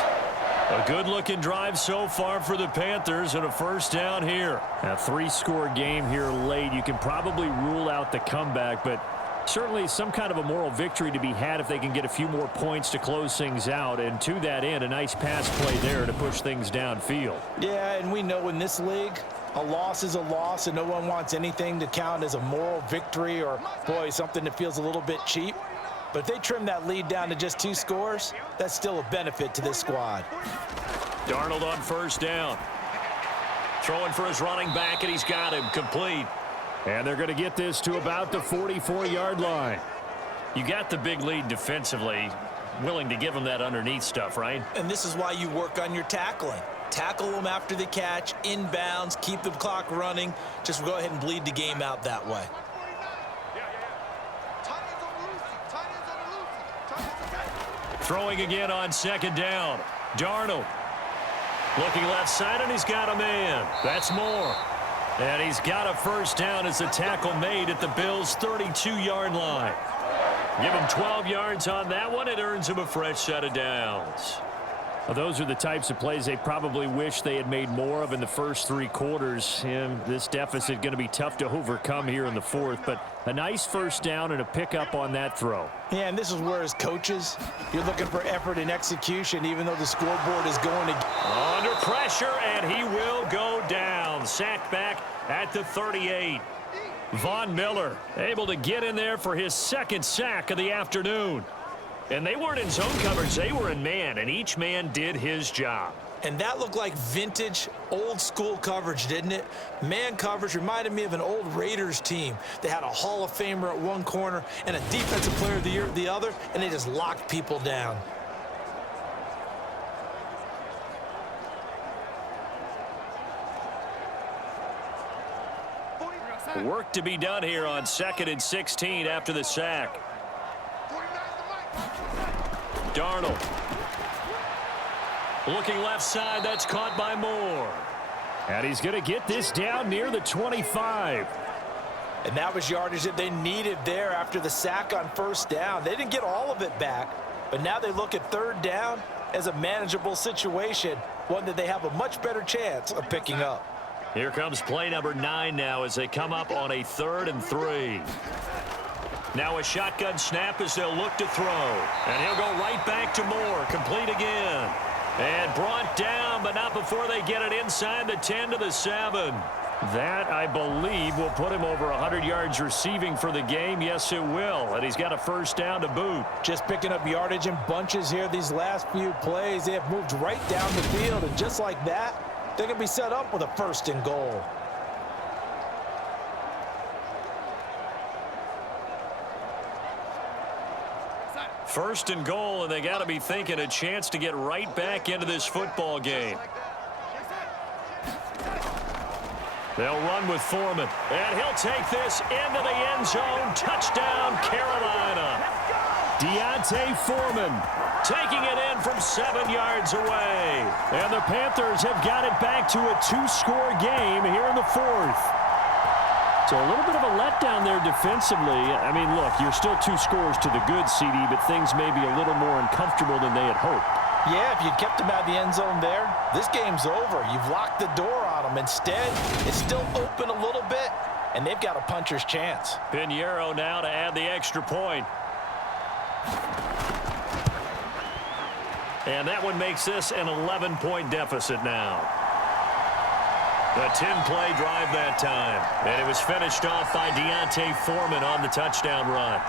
A good-looking drive so far for the Panthers and a 1st down here. A 3-score game here late. You can probably rule out the comeback, but certainly some kind of a moral victory to be had if they can get a few more points to close things out. And to that end, a nice pass play there to push things downfield. Yeah, and we know in this league, a loss is a loss, and no one wants anything to count as a moral victory or, boy, something that feels a little bit cheap. But if they trim that lead down to just 2 scores, that's still a benefit to this squad. Darnold on 1st down. Throwing for his running back, and he's got him complete. And they're going to get this to about the 44-yard line. You got the big lead defensively, willing to give them that underneath stuff, right? And this is why you work on your tackling. Tackle them after the catch, inbounds, keep the clock running. Just go ahead and bleed the game out that way. Throwing again on 2nd down. Darnold. Looking left side, and he's got a man. That's Moore. And he's got a 1st down as the tackle made at the Bills' 32-yard line. Give him 12 yards on that one. It earns him a fresh set of downs. Well, those are the types of plays they probably wish they had made more of in the first 3 quarters. And this deficit going to be tough to overcome here in the 4th. But a nice 1st down and a pickup on that throw. Yeah, and this is where, as coaches, you're looking for effort and execution, even though the scoreboard is going to... Under pressure, and he will go down. Sacked back at the 38. Von Miller able to get in there for his 2nd sack of the afternoon. And they weren't in zone coverage, they were in man, and each man did his job. And that looked like vintage, old-school coverage, didn't it? Man coverage reminded me of an old Raiders team. They had a Hall of Famer at one corner and a Defensive Player of the Year at the other, and they just locked people down. Work to be done here on 2nd and 16 after the sack. Darnold. Looking left side, that's caught by Moore. And he's going to get this down near the 25. And that was yardage that they needed there after the sack on 1st down. They didn't get all of it back, but now they look at 3rd down as a manageable situation, one that they have a much better chance of picking up. Here comes play number 9 now as they come up on a 3rd and 3. Now a shotgun snap as they'll look to throw. And he'll go right back to Moore. Complete again. And brought down, but not before they get it inside the 10 to the 7. That, I believe, will put him over 100 yards receiving for the game. Yes, it will. And he's got a 1st down to boot. Just picking up yardage in bunches here these last few plays. They have moved right down the field, and just like that, they're going to be set up with a 1st and goal. First and goal, and they got to be thinking a chance to get right back into this football game. They'll run with Foreman, and he'll take this into the end zone. Touchdown, Carolina. Deontay Foreman taking it in from 7 yards away. And the Panthers have got it back to a 2-score game here in the 4th. So a little bit of a letdown there defensively. I mean, look, you're still 2 scores to the good, CD, but things may be a little more uncomfortable than they had hoped. Yeah, if you'd kept them out of the end zone there, this game's over. You've locked the door on them. Instead, it's still open a little bit, and they've got a puncher's chance. Pinheiro now to add the extra point. And that one makes this an 11-point deficit now. A 10-play drive that time. And it was finished off by Deontay Foreman on the touchdown run.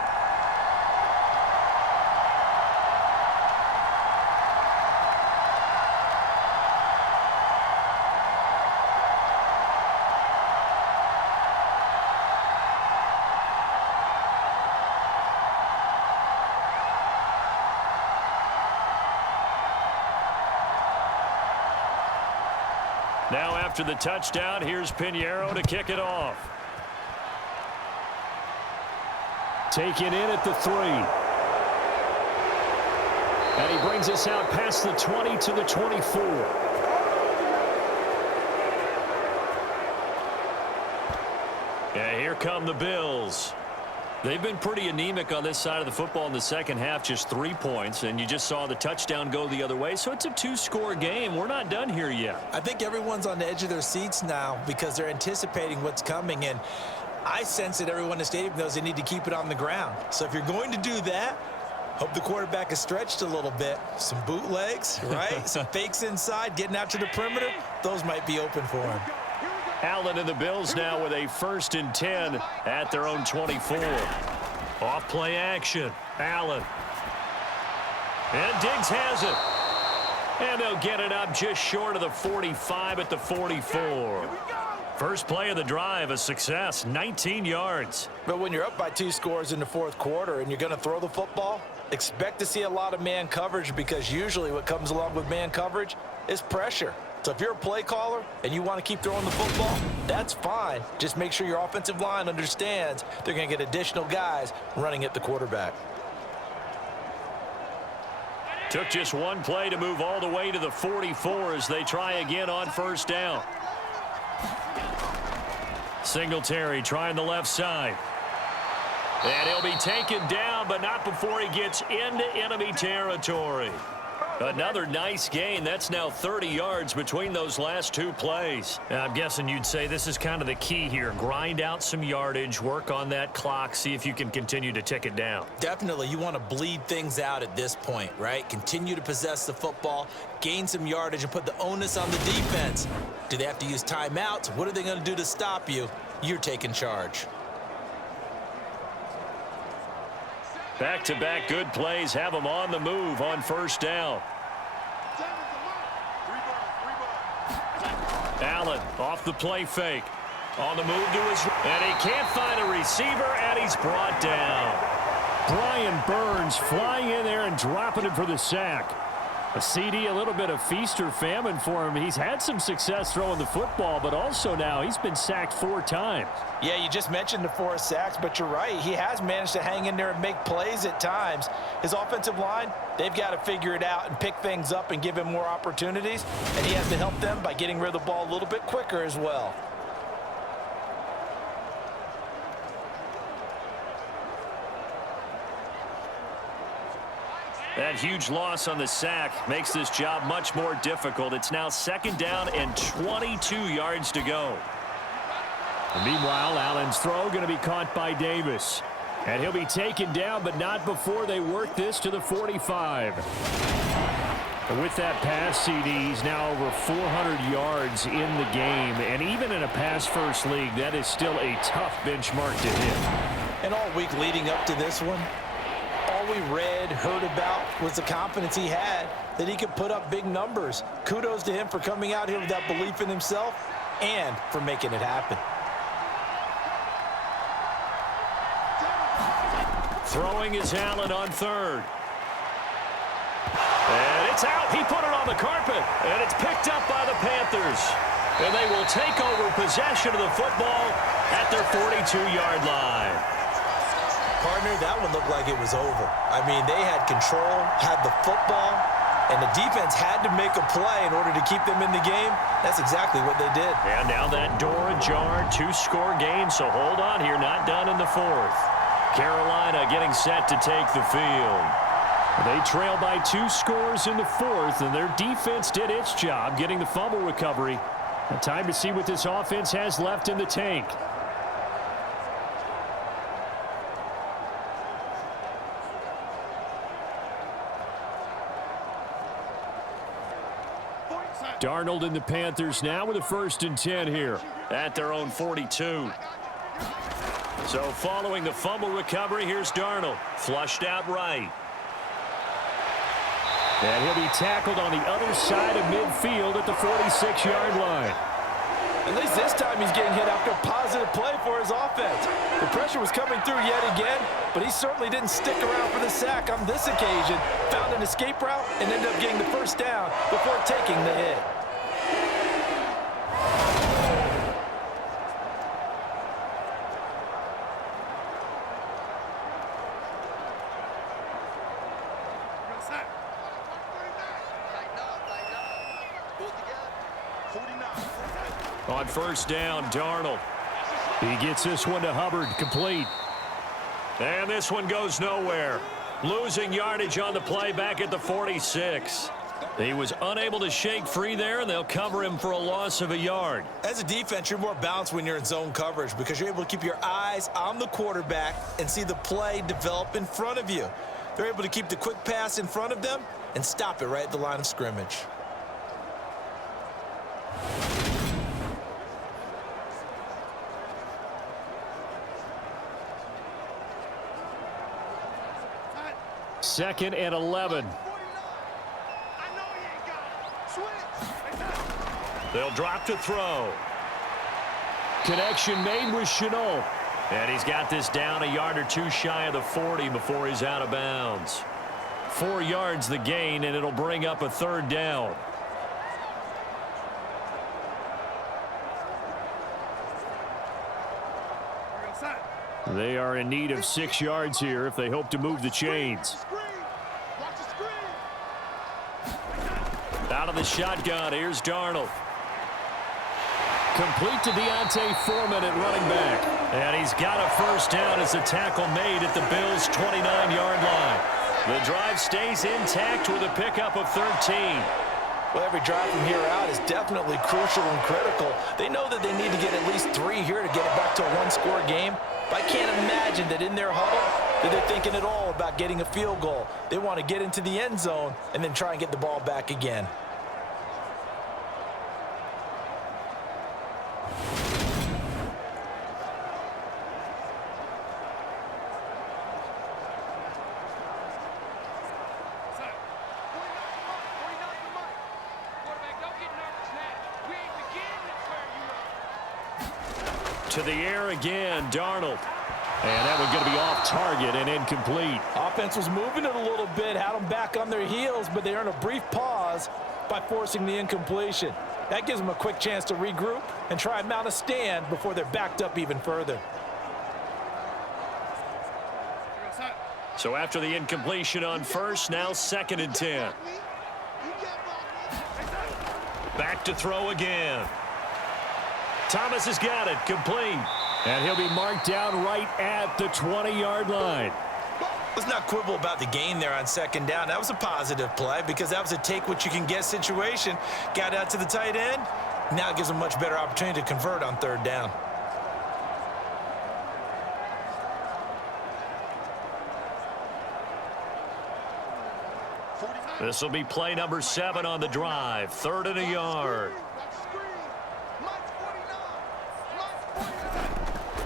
Now after the touchdown, here's Pinheiro to kick it off. Taken in at the 3. And he brings us out past the 20 to the 24. Yeah, here come the Bills. They've been pretty anemic on this side of the football in the second half, just 3 points, and you just saw the touchdown go the other way, so it's a 2-score game. We're not done here yet. I think everyone's on the edge of their seats now because they're anticipating what's coming, and I sense that everyone in the stadium knows they need to keep it on the ground. So if you're going to do that, hope the quarterback is stretched a little bit. Some bootlegs, right? Some fakes inside, getting out to the perimeter. Those might be open for him. Allen and the Bills now with a 1st and 10 at their own 24. Off play action. Allen. And Diggs has it. And they'll get it up just short of the 45 at the 44. First play of the drive, a success, 19 yards. But when you're up by 2 scores in the 4th quarter and you're going to throw the football, expect to see a lot of man coverage because usually what comes along with man coverage is pressure. So if you're a play caller and you want to keep throwing the football, that's fine. Just make sure your offensive line understands they're going to get additional guys running at the quarterback. Took just 1 play to move all the way to the 44 as they try again on 1st down. Singletary trying the left side. And he'll be taken down, but not before he gets into enemy territory. Another nice gain. That's now 30 yards between those last 2 plays. I'm guessing you'd say this is kind of the key here. Grind out some yardage, work on that clock, see if you can continue to tick it down. Definitely. You want to bleed things out at this point, right? Continue to possess the football, gain some yardage, and put the onus on the defense. Do they have to use timeouts? What are they going to do to stop you? You're taking charge. Back-to-back good plays have them on the move on 1st down. Allen off the play fake. On the move to his... And he can't find a receiver, and he's brought down. Brian Burns flying in there and dropping it for the sack. A CD, a little bit of feast or famine for him. He's had some success throwing the football, but also now he's been sacked 4 times. Yeah, you just mentioned the 4 sacks, but you're right. He has managed to hang in there and make plays at times. His offensive line, they've got to figure it out and pick things up and give him more opportunities, and he has to help them by getting rid of the ball a little bit quicker as well. That huge loss on the sack makes this job much more difficult. It's now 2nd down and 22 yards to go. And meanwhile, Allen's throw going to be caught by Davis. And he'll be taken down, but not before they work this to the 45. And with that pass, CD, he's now over 400 yards in the game. And even in a pass-first league, that is still a tough benchmark to hit. And all week leading up to this one, all we read, heard about was the confidence he had that he could put up big numbers. Kudos to him for coming out here with that belief in himself and for making it happen. Throwing is Allen on 3rd. And it's out. He put it on the carpet. And it's picked up by the Panthers. And they will take over possession of the football at their 42-yard line. Partner, that one looked like it was over. I mean, they had control, had the football, and the defense had to make a play in order to keep them in the game. That's exactly what they did. And now that door ajar, 2-score game, so hold on here, not done in the 4th. Carolina getting set to take the field. They trail by 2 scores in the 4th, and their defense did its job getting the fumble recovery. Now time to see what this offense has left in the tank. Darnold and the Panthers now with a 1st and 10 here at their own 42. So following the fumble recovery, here's Darnold. Flushed out right. And he'll be tackled on the other side of midfield at the 46-yard line. At least this time he's getting hit after a positive play for his offense. The pressure was coming through yet again, but he certainly didn't stick around for the sack on this occasion. Found an escape route and ended up getting the 1st down before taking the hit. On first down, Darnold. He gets this one to Hubbard, complete. And this one goes nowhere. Losing yardage on the play back at the 46. He was unable to shake free there, and they'll cover him for a loss of a yard. As a defense, you're more balanced when you're in zone coverage because you're able to keep your eyes on the quarterback and see the play develop in front of you. They're able to keep the quick pass in front of them and stop it right at the line of scrimmage. Second and 11. They'll drop to throw. Connection made with Chenault. And he's got this down a yard or two shy of the 40 before he's out of bounds. 4 yards the gain, and it'll bring up a third down. They are in need of 6 yards here if they hope to move the chains. Out of the shotgun, here's Darnold. Complete to Deontay Foreman at running back. And he's got a first down as the tackle made at the Bills' 29-yard line. The drive stays intact with a pickup of 13. Well, every drive from here out is definitely crucial and critical. They know that they need to get at least 3 here to get it back to a one-score game. But I can't imagine that in their huddle that they're thinking at all about getting a field goal. They want to get into the end zone and then try and get the ball back again. To the air again, Darnold. And that one's going to be off target and incomplete. Offense was moving it a little bit, had them back on their heels, but they earned a brief pause by forcing the incompletion. That gives them a quick chance to regroup and try and mount a stand before they're backed up even further. So after the incompletion on first, now 2nd and 10. Back to throw again. Thomas has got it, complete. And he'll be marked down right at the 20-yard line. Let's not quibble about the gain there on 2nd down. That was a positive play because that was a take-what-you-can-get situation. Got out to the tight end. Now it gives them a much better opportunity to convert on 3rd down. This will be play number 7 on the drive. 3rd and a yard.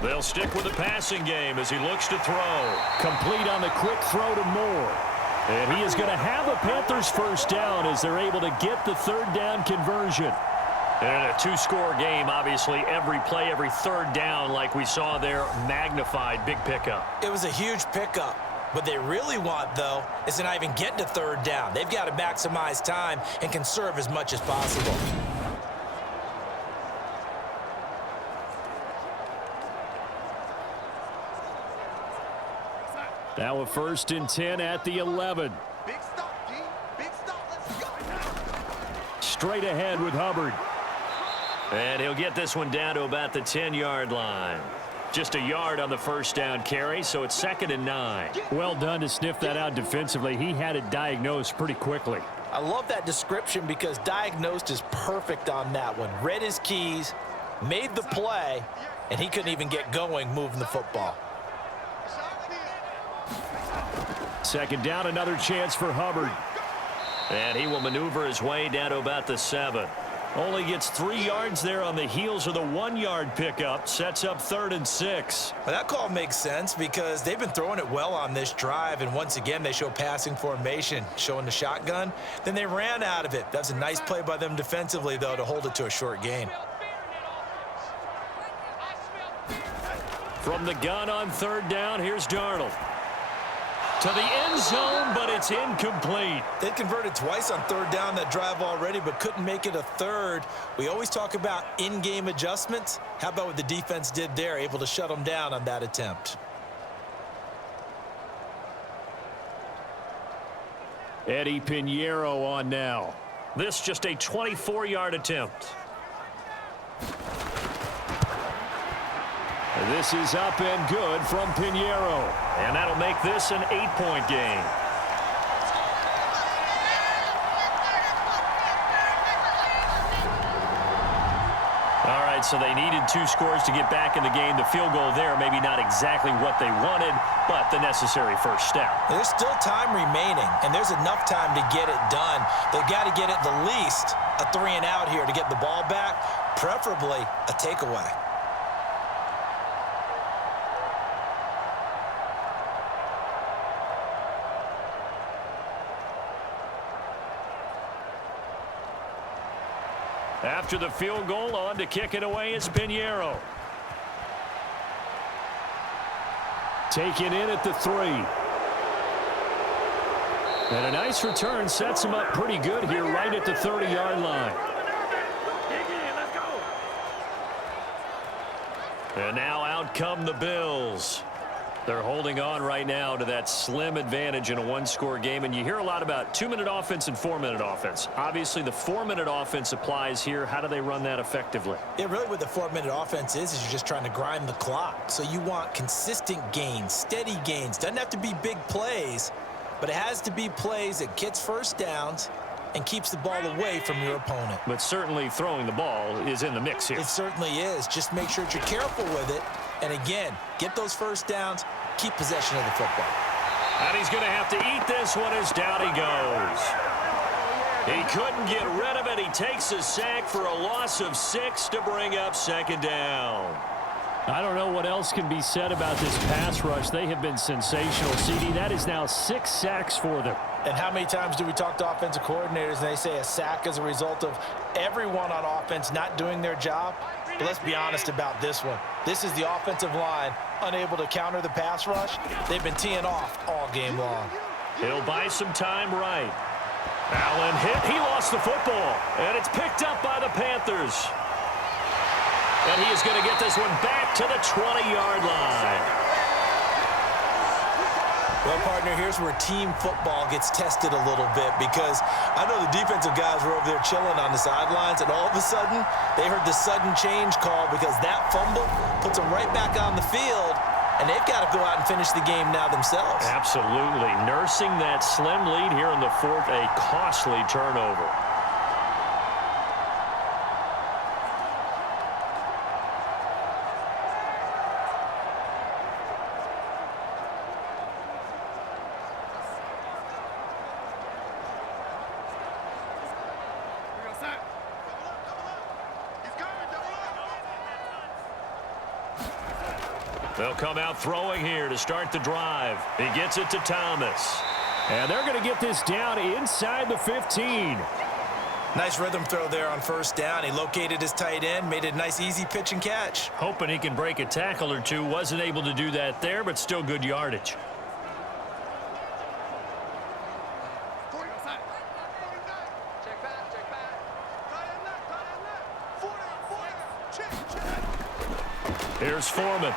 They'll stick with the passing game as he looks to throw. Complete on the quick throw to Moore. And he is going to have a Panthers first down as they're able to get the 3rd down conversion. And in a 2-score game, obviously, every play, every 3rd down, like we saw there, magnified. Big pickup. It was a huge pickup. What they really want, though, is to not even get to 3rd down. They've got to maximize time and conserve as much as possible. Now a 1st and 10 at the 11. Big stop, D. Big stop. Let's go. Straight ahead with Hubbard. And he'll get this one down to about the 10-yard line. Just a yard on the first down carry, so it's 2nd and 9. Well done to sniff that out defensively. He had it diagnosed pretty quickly. I love that description because diagnosed is perfect on that one. Read his keys, made the play, and he couldn't even get going moving the football. 2nd down, another chance for Hubbard. And he will maneuver his way down to about the 7. Only gets 3 yards there on the heels of the 1-yard pickup. Sets up 3rd and 6. Well, that call makes sense because they've been throwing it well on this drive, and once again they show passing formation, showing the shotgun. Then they ran out of it. That's a nice play by them defensively, though, to hold it to a short gain. From the gun on 3rd down, here's Darnold. To the end zone, but it's incomplete. They converted twice on 3rd down that drive already, but couldn't make it a 3rd. We always talk about in-game adjustments. How about what the defense did there, able to shut them down on that attempt? Eddie Pinheiro on now. This just a 24-yard attempt. This is up and good from Pinheiro. And that'll make this an 8-point game. All right, so they needed 2 scores to get back in the game. The field goal there, maybe not exactly what they wanted, but the necessary first step. There's still time remaining, and there's enough time to get it done. They've got to get at the least a 3-and-out here to get the ball back, preferably a takeaway. After the field goal, on to kick it away is Pinheiro. Taken in at the 3. And a nice return sets him up pretty good here right at the 30-yard line. And now out come the Bills. They're holding on right now to that slim advantage in a 1-score game. And you hear a lot about 2-minute offense and 4-minute offense. Obviously, the 4-minute offense applies here. How do they run that effectively? Yeah, really what the 4-minute offense is you're just trying to grind the clock. So you want consistent gains, steady gains. Doesn't have to be big plays, but it has to be plays that gets first downs and keeps the ball away from your opponent. But certainly throwing the ball is in the mix here. It certainly is. Just make sure that you're careful with it. And again, get those first downs, keep possession of the football. And he's going to have to eat this one as down he goes. He couldn't get rid of it. He takes a sack for a loss of 6 to bring up 2nd down. I don't know what else can be said about this pass rush. They have been sensational, CD. That is now 6 sacks for them. And how many times do we talk to offensive coordinators and they say a sack is a result of everyone on offense not doing their job? But let's be honest about this one. This is the offensive line unable to counter the pass rush. They've been teeing off all game long. He'll buy some time right. Allen hit. He lost the football. And it's picked up by the Panthers. And he is going to get this one back to the 20-yard line. Well, partner, here's where team football gets tested a little bit because I know the defensive guys were over there chilling on the sidelines, and all of a sudden, they heard the sudden change call because that fumble puts them right back on the field, and they've got to go out and finish the game now themselves. Absolutely. Nursing that slim lead here in the 4th, a costly turnover. They'll come out throwing here to start the drive. He gets it to Thomas. And they're going to get this down inside the 15. Nice rhythm throw there on first down. He located his tight end, made it a nice, easy pitch and catch. Hoping he can break a tackle or two. Wasn't able to do that there, but still good yardage. Here's Foreman.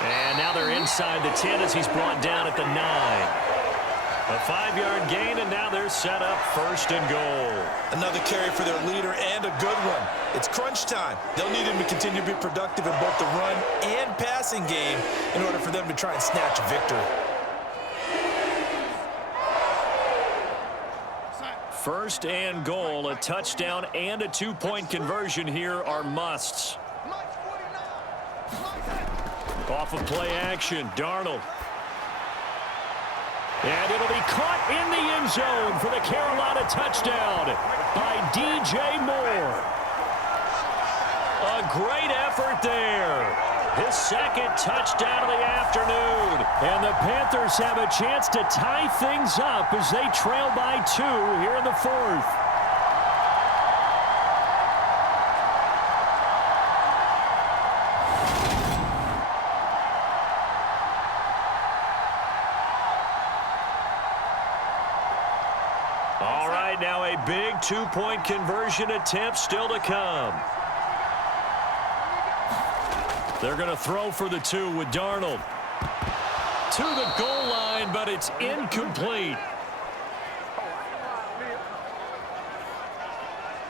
And now they're inside the 10 as he's brought down at the 9. A 5-yard gain, and now they're set up 1st and goal. Another carry for their leader and a good one. It's crunch time. They'll need him to continue to be productive in both the run and passing game in order for them to try and snatch a victory. 1st and goal, a touchdown and a 2-point conversion here are musts. Off of play action, Darnold. And it'll be caught in the end zone for the Carolina touchdown by DJ Moore. A great effort there. His 2nd touchdown of the afternoon. And the Panthers have a chance to tie things up as they trail by 2 here in the 4th. All right, now a big 2-point conversion attempt still to come. They're going to throw for the 2 with Darnold. To the goal line, but it's incomplete.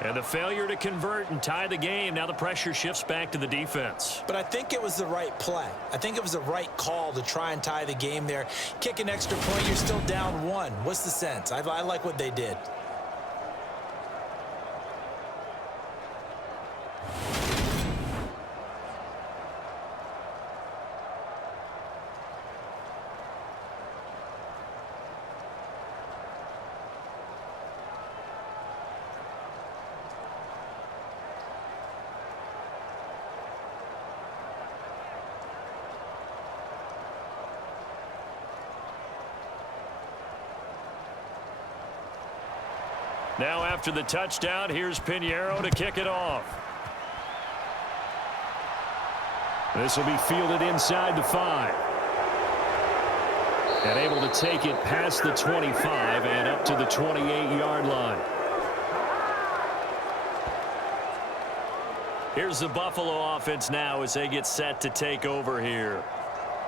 And the failure to convert and tie the game, now the pressure shifts back to the defense. But I think it was the right play. I think it was the right call to try and tie the game there. Kick an extra point, you're still down 1. What's the sense? I like what they did. Now after the touchdown, here's Pinheiro to kick it off. This will be fielded inside the 5. And able to take it past the 25 and up to the 28-yard line. Here's the Buffalo offense now as they get set to take over here.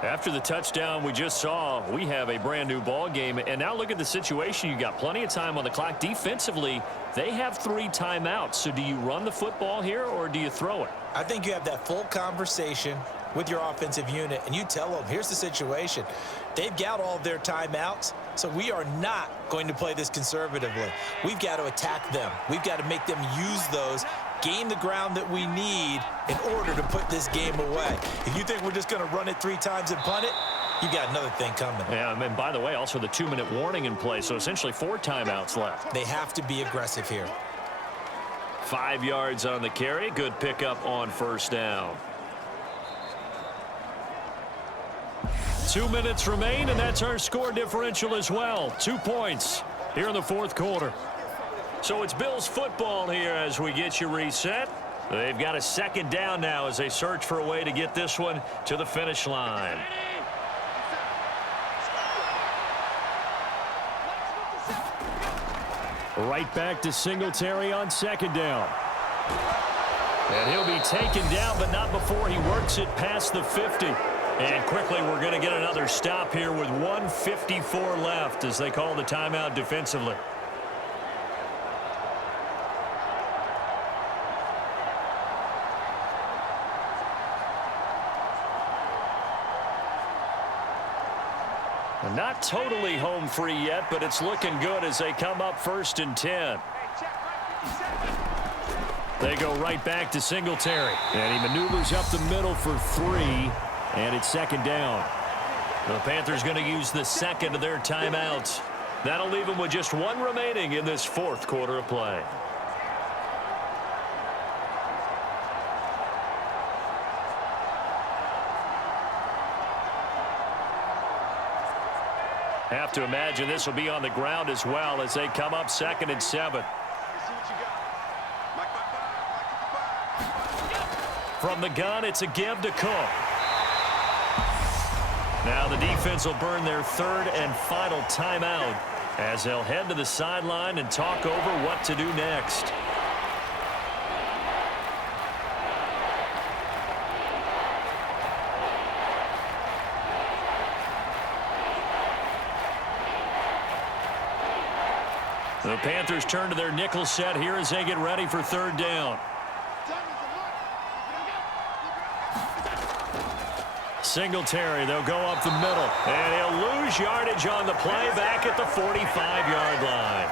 After the touchdown we just saw, we have a brand new ball game. And now look at the situation. You got plenty of time on the clock. Defensively, they have 3 timeouts. So do you run the football here or do you throw it? I think you have that full conversation with your offensive unit, and you tell them, here's the situation. They've got all of their timeouts, so we are not going to play this conservatively. We've got to attack them. We've got to make them use those, gain the ground that we need in order to put this game away. If you think we're just going to run it 3 times and punt it, you got another thing coming. Yeah, and by the way, also the 2-minute warning in play, so essentially 4 timeouts left. They have to be aggressive here. 5 yards on the carry. Good pickup on first down. 2 minutes remain, and that's our score differential as well. 2 points here in the 4th quarter. So it's Bills football here as we get you reset. They've got a 2nd down now as they search for a way to get this one to the finish line. Right back to Singletary on 2nd down. And he'll be taken down, but not before he works it past the 50. And quickly, we're going to get another stop here with 1:54 left as they call the timeout defensively. Not totally home free yet, but it's looking good as they come up 1st and 10. They go right back to Singletary. And he maneuvers up the middle for 3. And it's 2nd down. The Panthers going to use the 2nd of their timeouts. That'll leave them with just 1 remaining in this 4th quarter of play. Have to imagine this will be on the ground as well as they come up 2nd and 7. From the gun, it's a give to Cook. Now the defense will burn their 3rd and final timeout as they'll head to the sideline and talk over what to do next. The Panthers turn to their nickel set here as they get ready for 3rd down. Singletary, they'll go up the middle. And he'll lose yardage on the play back at the 45-yard line.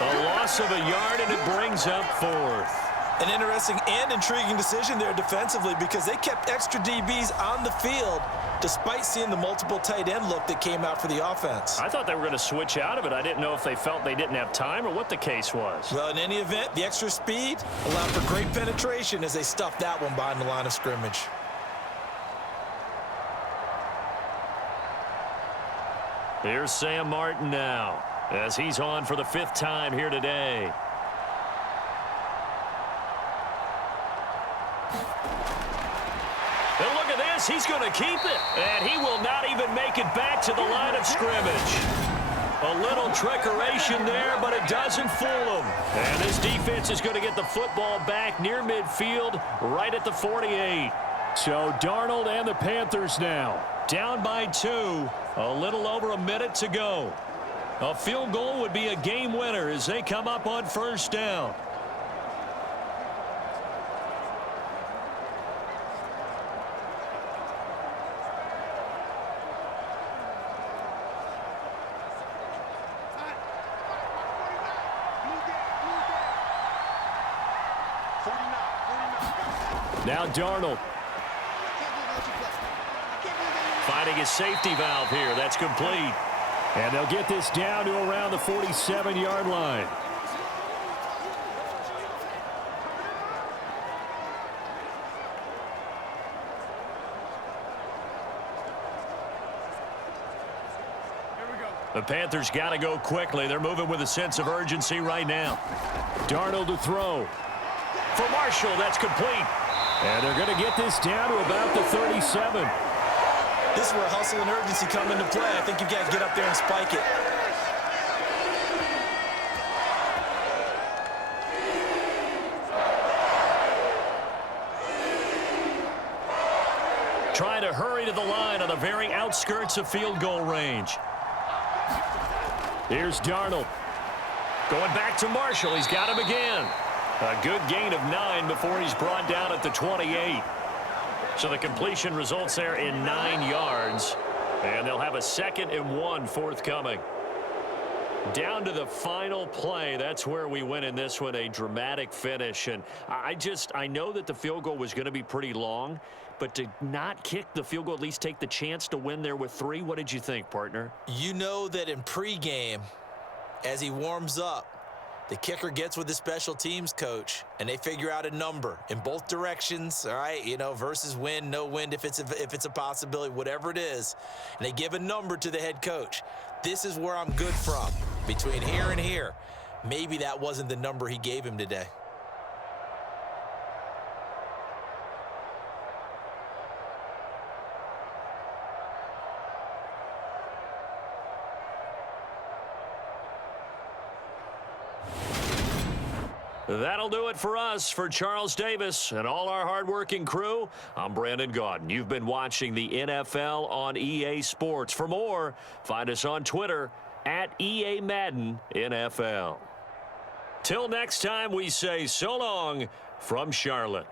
A loss of a yard, and it brings up 4th. An interesting and intriguing decision there defensively because they kept extra DBs on the field despite seeing the multiple tight end look that came out for the offense. I thought they were going to switch out of it. I didn't know if they felt they didn't have time or what the case was. Well, in any event, the extra speed allowed for great penetration as they stuffed that one behind the line of scrimmage. Here's Sam Martin now as he's on for the 5th time here today. And look at this. He's going to keep it. And he will not even make it back to the line of scrimmage. A little trickeration there, but it doesn't fool him. And this defense is going to get the football back near midfield right at the 48. So Darnold and the Panthers now down by 2. A little over a minute to go. A field goal would be a game winner as they come up on 1st down. Now Darnold. Finding his safety valve here. That's complete. And they'll get this down to around the 47-yard line. The Panthers got to go quickly. They're moving with a sense of urgency right now. Darnold to throw. For Marshall, that's complete. And they're going to get this down to about the 37. This is where hustle and urgency come into play. I think you've got to get up there and spike it. Trying to hurry to the line on the very outskirts of field goal range. Here's Darnold. Going back to Marshall. He's got him again. A good gain of 9 before he's brought down at the 28. So the completion results there in 9 yards. And they'll have a 2nd and 1 forthcoming. Down to the final play. That's where we win in this one. A dramatic finish. And I know that the field goal was going to be pretty long. But to not kick the field goal, at least take the chance to win there with 3, what did you think, partner? You know that in pregame, as he warms up, the kicker gets with the special teams coach, and they figure out a number in both directions, all right, versus wind, no wind, if it's a possibility, whatever it is, and they give a number to the head coach. This is where I'm good from, between here and here. Maybe that wasn't the number he gave him today. That'll do it for us. For Charles Davis and all our hardworking crew, I'm Brandon Gaudin. You've been watching the NFL on EA Sports. For more, find us on Twitter at EA Madden NFL. Till next time, we say so long from Charlotte.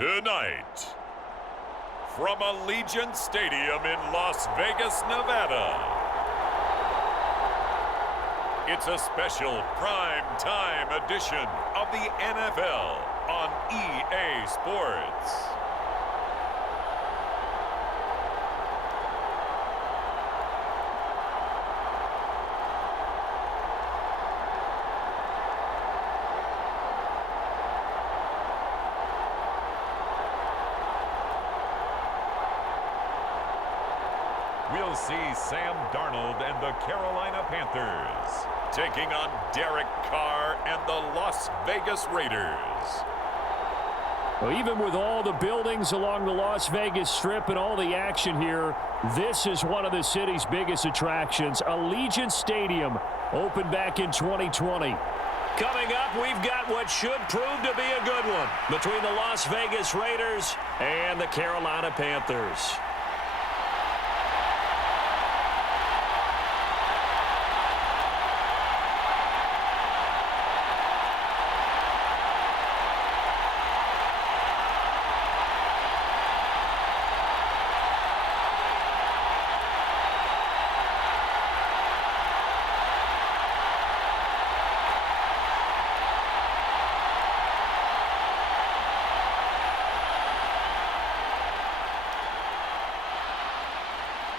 Tonight, from Allegiant Stadium in Las Vegas, Nevada, it's a special prime time edition of the NFL on EA Sports. We'll see Sam Darnold and the Carolina Panthers taking on Derek Carr and the Las Vegas Raiders. Well, even with all the buildings along the Las Vegas Strip and all the action here, this is one of the city's biggest attractions. Allegiant Stadium opened back in 2020. Coming up, we've got what should prove to be a good one between the Las Vegas Raiders and the Carolina Panthers.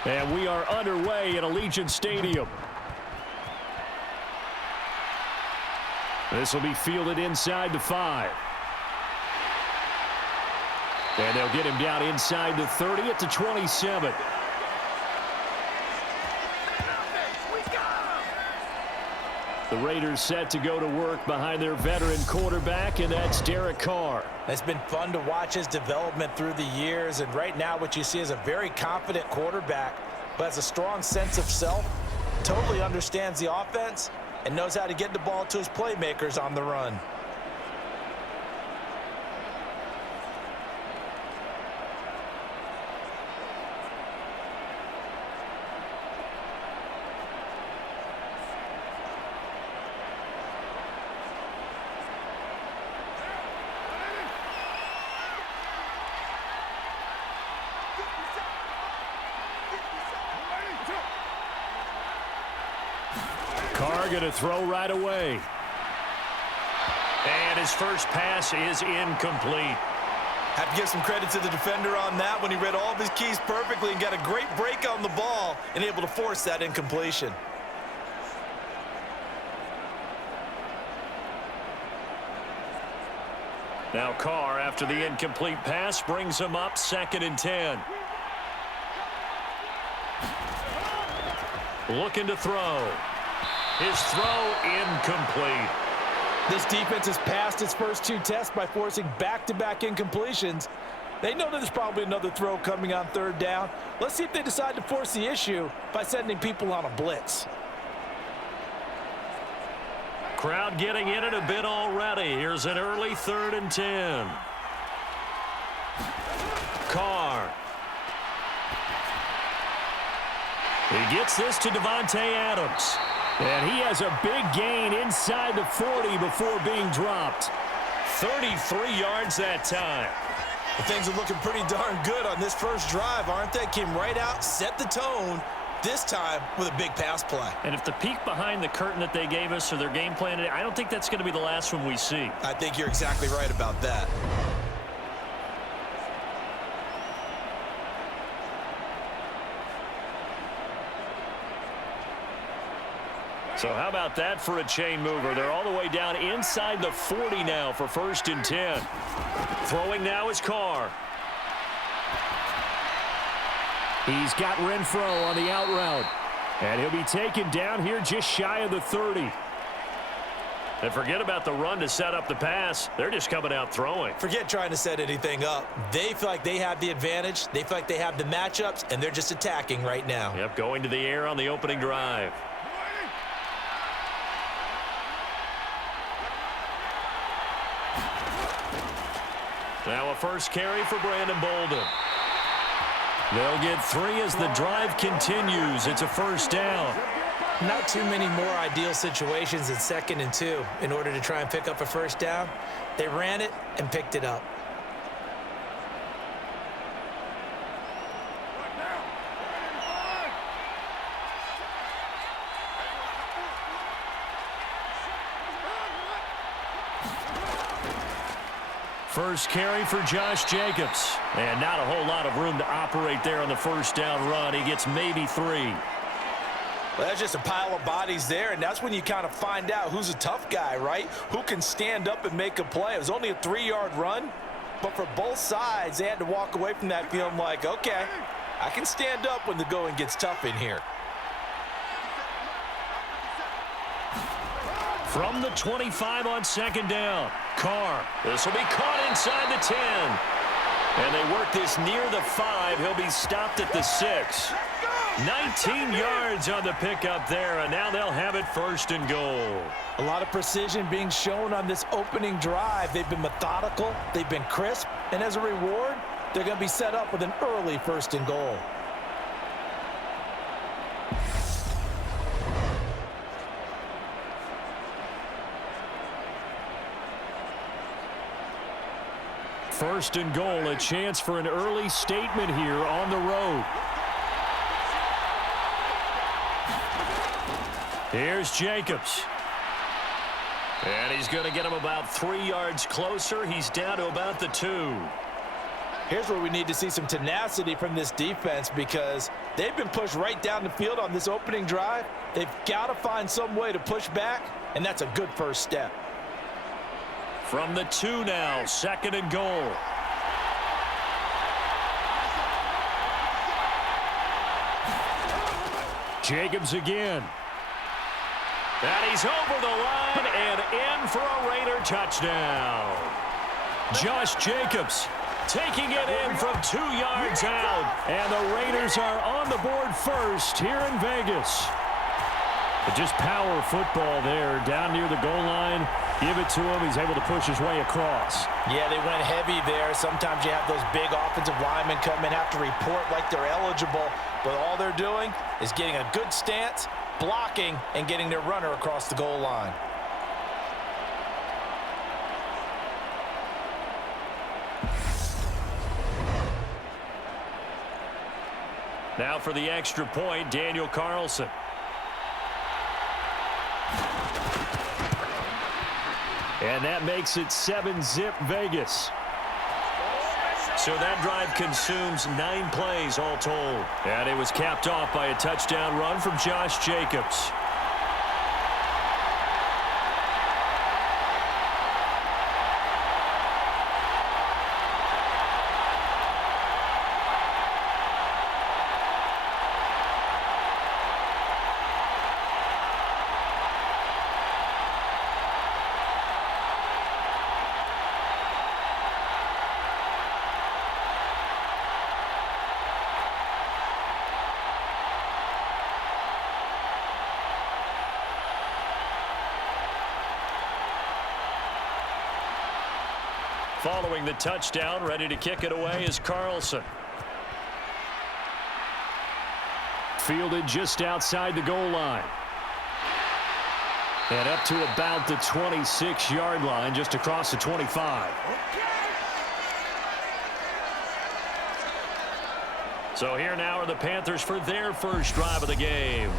And we are underway at Allegiant Stadium. This will be fielded inside the 5. And they'll get him down inside the 30 at the 27. The Raiders set to go to work behind their veteran quarterback, and that's Derek Carr. It's been fun to watch his development through the years, and right now what you see is a very confident quarterback who has a strong sense of self, totally understands the offense, and knows how to get the ball to his playmakers on the run. Carr going to throw right away. And his first pass is incomplete. Have to give some credit to the defender on that when he read all of his keys perfectly and got a great break on the ball and able to force that incompletion. Now Carr, after the incomplete pass, brings him up 2nd and 10. Looking to throw. His throw incomplete. This defense has passed its first 2 tests by forcing back-to-back incompletions. They know that there's probably another throw coming on 3rd down. Let's see if they decide to force the issue by sending people on a blitz. Crowd getting in it a bit already. Here's an early 3rd and 10. Carr. He gets this to Davante Adams. And he has a big gain inside the 40 before being dropped. 33 yards that time. Well, things are looking pretty darn good on this first drive, aren't they? Came right out, set the tone, this time with a big pass play. And if the peek behind the curtain that they gave us or their game plan, I don't think that's going to be the last one we see. I think you're exactly right about that. So how about that for a chain mover? They're all the way down inside the 40 now for 1st and 10. Throwing now is Carr. He's got Renfro on the out route. And he'll be taken down here just shy of the 30. And forget about the run to set up the pass. They're just coming out throwing. Forget trying to set anything up. They feel like they have the advantage. They feel like they have the matchups, and they're just attacking right now. Yep, going to the air on the opening drive. Now a first carry for Brandon Bolden. They'll get 3 as the drive continues. It's a 1st down. Not too many more ideal situations in 2nd and 2 in order to try and pick up a 1st down. They ran it and picked it up. First carry for Josh Jacobs. And not a whole lot of room to operate there on the first down run. He gets maybe 3. Well, that's just a pile of bodies there, and that's when you kind of find out who's a tough guy, right? Who can stand up and make a play. It was only a 3-yard run, but for both sides, they had to walk away from that feeling like, okay, I can stand up when the going gets tough in here. From the 25 on second down, Carr. This will be caught inside the 10. And they work this near the 5. He'll be stopped at the 6. 19 yards on the pickup there, and now they'll have it first and goal. A lot of precision being shown on this opening drive. They've been methodical, they've been crisp, and as a reward, they're going to be set up with an early first and goal. First and goal, a chance for an early statement here on the road. Here's Jacobs. And he's going to get him about 3 yards closer. He's down to about the 2. Here's where we need to see some tenacity from this defense because they've been pushed right down the field on this opening drive. They've got to find some way to push back, and that's a good first step. From the 2 now, second and goal. Jacobs again. And he's over the line and in for a Raider touchdown. Josh Jacobs taking it in from 2 yards out. And the Raiders are on the board first here in Vegas. But just power football there down near the goal line. Give it to him. He's able to push his way across. Yeah, they went heavy there. Sometimes you have those big offensive linemen come in, have to report like they're eligible. But all they're doing is getting a good stance, blocking, and getting their runner across the goal line. Now for the extra point, Daniel Carlson. And that makes it 7-zip Vegas. So that drive consumes 9 plays all told. And it was capped off by a touchdown run from Josh Jacobs. Following the touchdown, ready to kick it away is Carlson. Fielded just outside the goal line. And up to about the 26-yard line, just across the 25. So here now are the Panthers for their first drive of the game.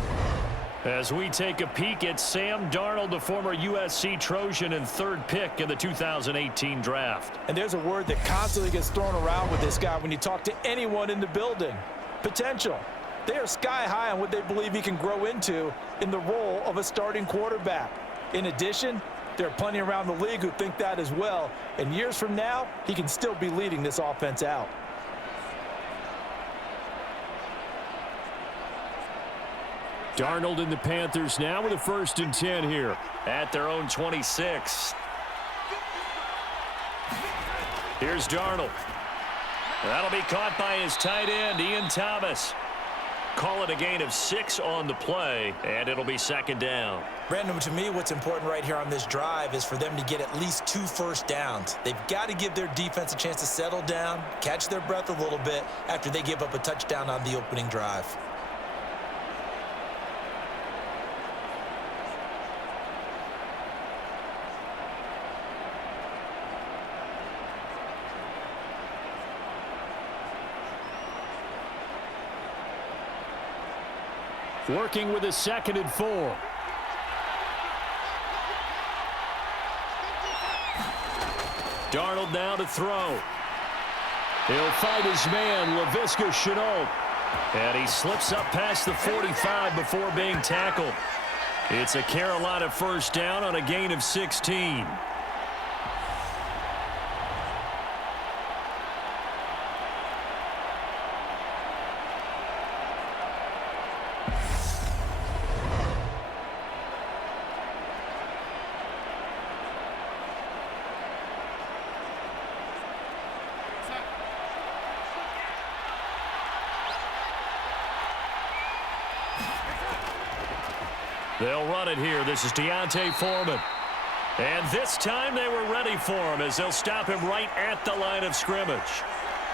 As we take a peek at Sam Darnold, the former USC Trojan and 3rd pick in the 2018 draft. And there's a word that constantly gets thrown around with this guy when you talk to anyone in the building. Potential. They are sky high on what they believe he can grow into in the role of a starting quarterback. In addition, there are plenty around the league who think that as well. And years from now, he can still be leading this offense out. Darnold and the Panthers now with a 1st and 10 here at their own 26. Here's Darnold. That'll be caught by his tight end, Ian Thomas. Call it a gain of 6 on the play, and it'll be 2nd down. Brandon, to me, what's important right here on this drive is for them to get at least 2 first downs. They've got to give their defense a chance to settle down, catch their breath a little bit after they give up a touchdown on the opening drive. Working with a 2nd and 4. Darnold now to throw. He'll fight his man, Laviska Shenault. And he slips up past the 45 before being tackled. It's a Carolina first down on a gain of 16. They'll run it here. This is Deontay Foreman. And this time they were ready for him as they'll stop him right at the line of scrimmage.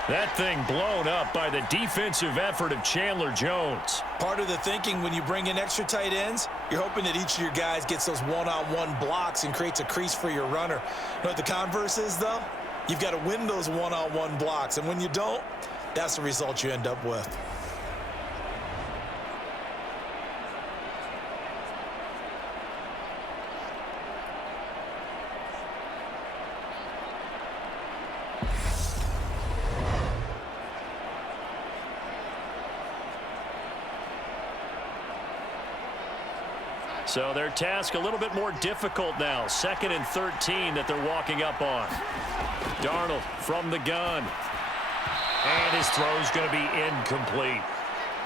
That thing blown up by the defensive effort of Chandler Jones. Part of the thinking when you bring in extra tight ends, you're hoping that each of your guys gets those one-on-one blocks and creates a crease for your runner. You know what the converse is, though? You've got to win those one-on-one blocks, and when you don't, that's the result you end up with. So their task a little bit more difficult now. 2nd and 13 that they're walking up on. Darnold from the gun. And his throw's going to be incomplete.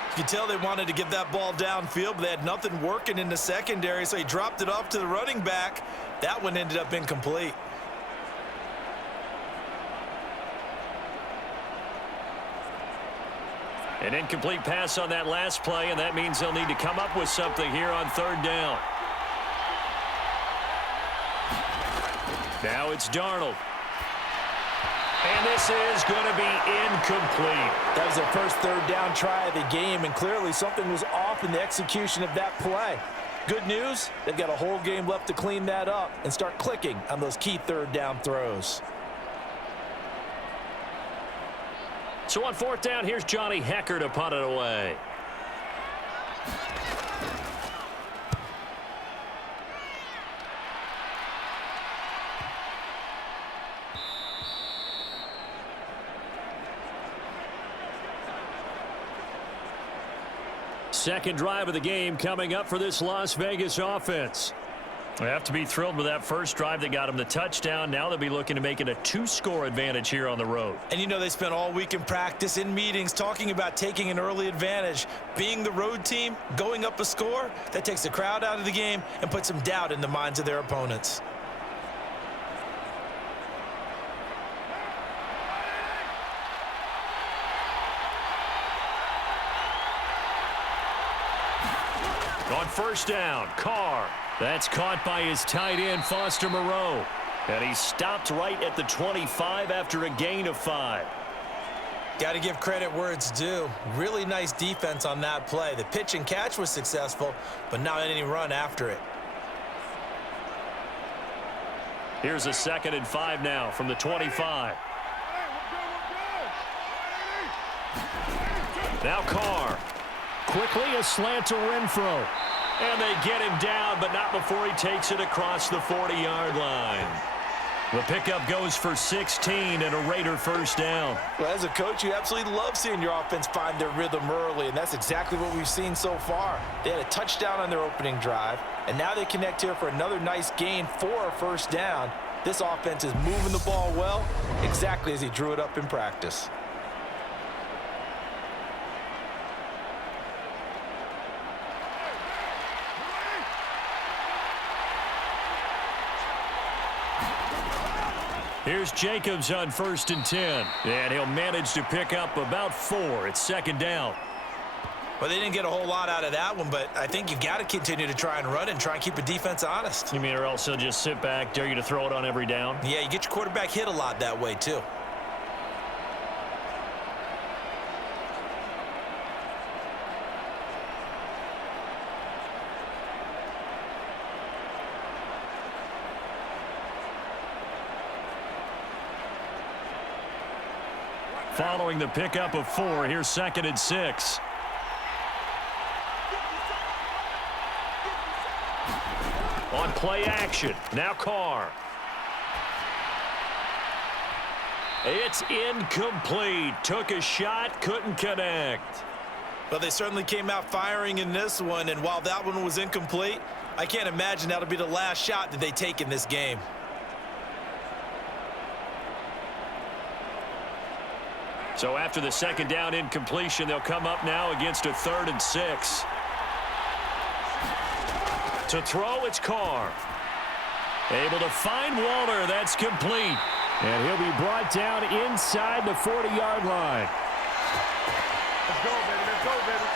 You can tell they wanted to get that ball downfield, but they had nothing working in the secondary, so he dropped it off to the running back. That one ended up incomplete. An incomplete pass on that last play, and that means they'll need to come up with something here on 3rd down. Now it's Darnold. And this is going to be incomplete. That was their first 3rd down try of the game, and clearly something was off in the execution of that play. Good news, they've got a whole game left to clean that up and start clicking on those key 3rd down throws. So on 4th down, here's Johnny Hekker to punt it away. Second drive of the game coming up for this Las Vegas offense. They have to be thrilled with that first drive that got them the touchdown. Now they'll be looking to make it a 2-score advantage here on the road. And you know they spent all week in practice, in meetings, talking about taking an early advantage. Being the road team, going up a score, that takes the crowd out of the game and puts some doubt in the minds of their opponents. On 1st down, Carr. That's caught by his tight end, Foster Moreau. And he stopped right at the 25 after a gain of 5. Got to give credit where it's due. Really nice defense on that play. The pitch and catch was successful, but not any run after it. Here's a 2nd and 5 now from the 25. Now Carr. Quickly a slant to Renfro. And they get him down, but not before he takes it across the 40-yard line. The pickup goes for 16 and a Raider first down. Well, as a coach, you absolutely love seeing your offense find their rhythm early, and that's exactly what we've seen so far. They had a touchdown on their opening drive, and now they connect here for another nice gain for a first down. This offense is moving the ball well, exactly as he drew it up in practice. Here's Jacobs on 1st and 10. And he'll manage to pick up about 4. It's 2nd down. Well, they didn't get a whole lot out of that one, but I think you got to continue to try and run and try and keep a defense honest. You mean or else they'll just sit back, dare you to throw it on every down? Yeah, you get your quarterback hit a lot that way, too. Following the pickup of 4, here's 2nd and 6. On play action, now Carr. It's incomplete. Took a shot, couldn't connect. Well, they certainly came out firing in this one, and while that one was incomplete, I can't imagine that'll be the last shot that they take in this game. So after the second down incompletion, they'll come up now against a 3rd and 6. To throw, it's Carr. Able to find Waller. That's complete. And he'll be brought down inside the 40-yard line. Let's go, baby. Let's go, baby.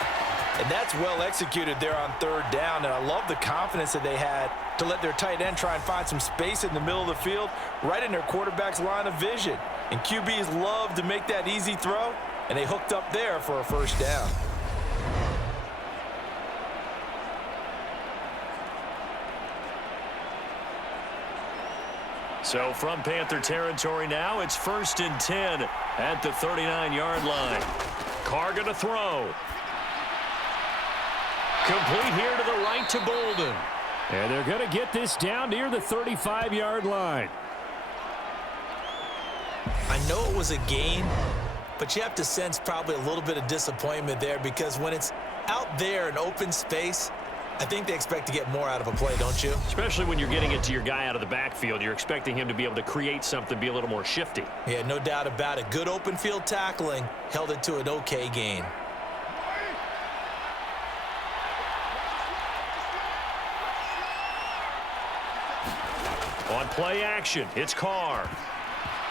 And that's well executed there on 3rd down, and I love the confidence that they had to let their tight end try and find some space in the middle of the field, right in their quarterback's line of vision. And QBs love to make that easy throw, and they hooked up there for a 1st down. So from Panther territory now, it's 1st and 10 at the 39-yard line. Carr going to throw. Complete here to the right to Bolden. And they're going to get this down near the 35-yard line. I know it was a gain, but you have to sense probably a little bit of disappointment there, because when it's out there in open space, I think they expect to get more out of a play, don't you? Especially when you're getting it to your guy out of the backfield. You're expecting him to be able to create something, be a little more shifty. Yeah, no doubt about it. Good open field tackling held it to an okay gain. On play action, it's Carr.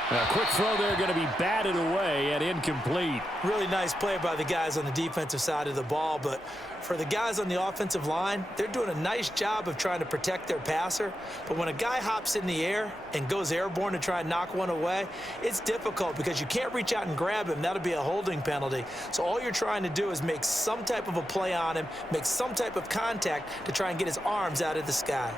A quick throw there going to be batted away and incomplete. Really nice play by the guys on the defensive side of the ball, but for the guys on the offensive line, they're doing a nice job of trying to protect their passer. But when a guy hops in the air and goes airborne to try and knock one away, it's difficult because you can't reach out and grab him. That'll be a holding penalty. So all you're trying to do is make some type of a play on him, make some type of contact to try and get his arms out of the sky.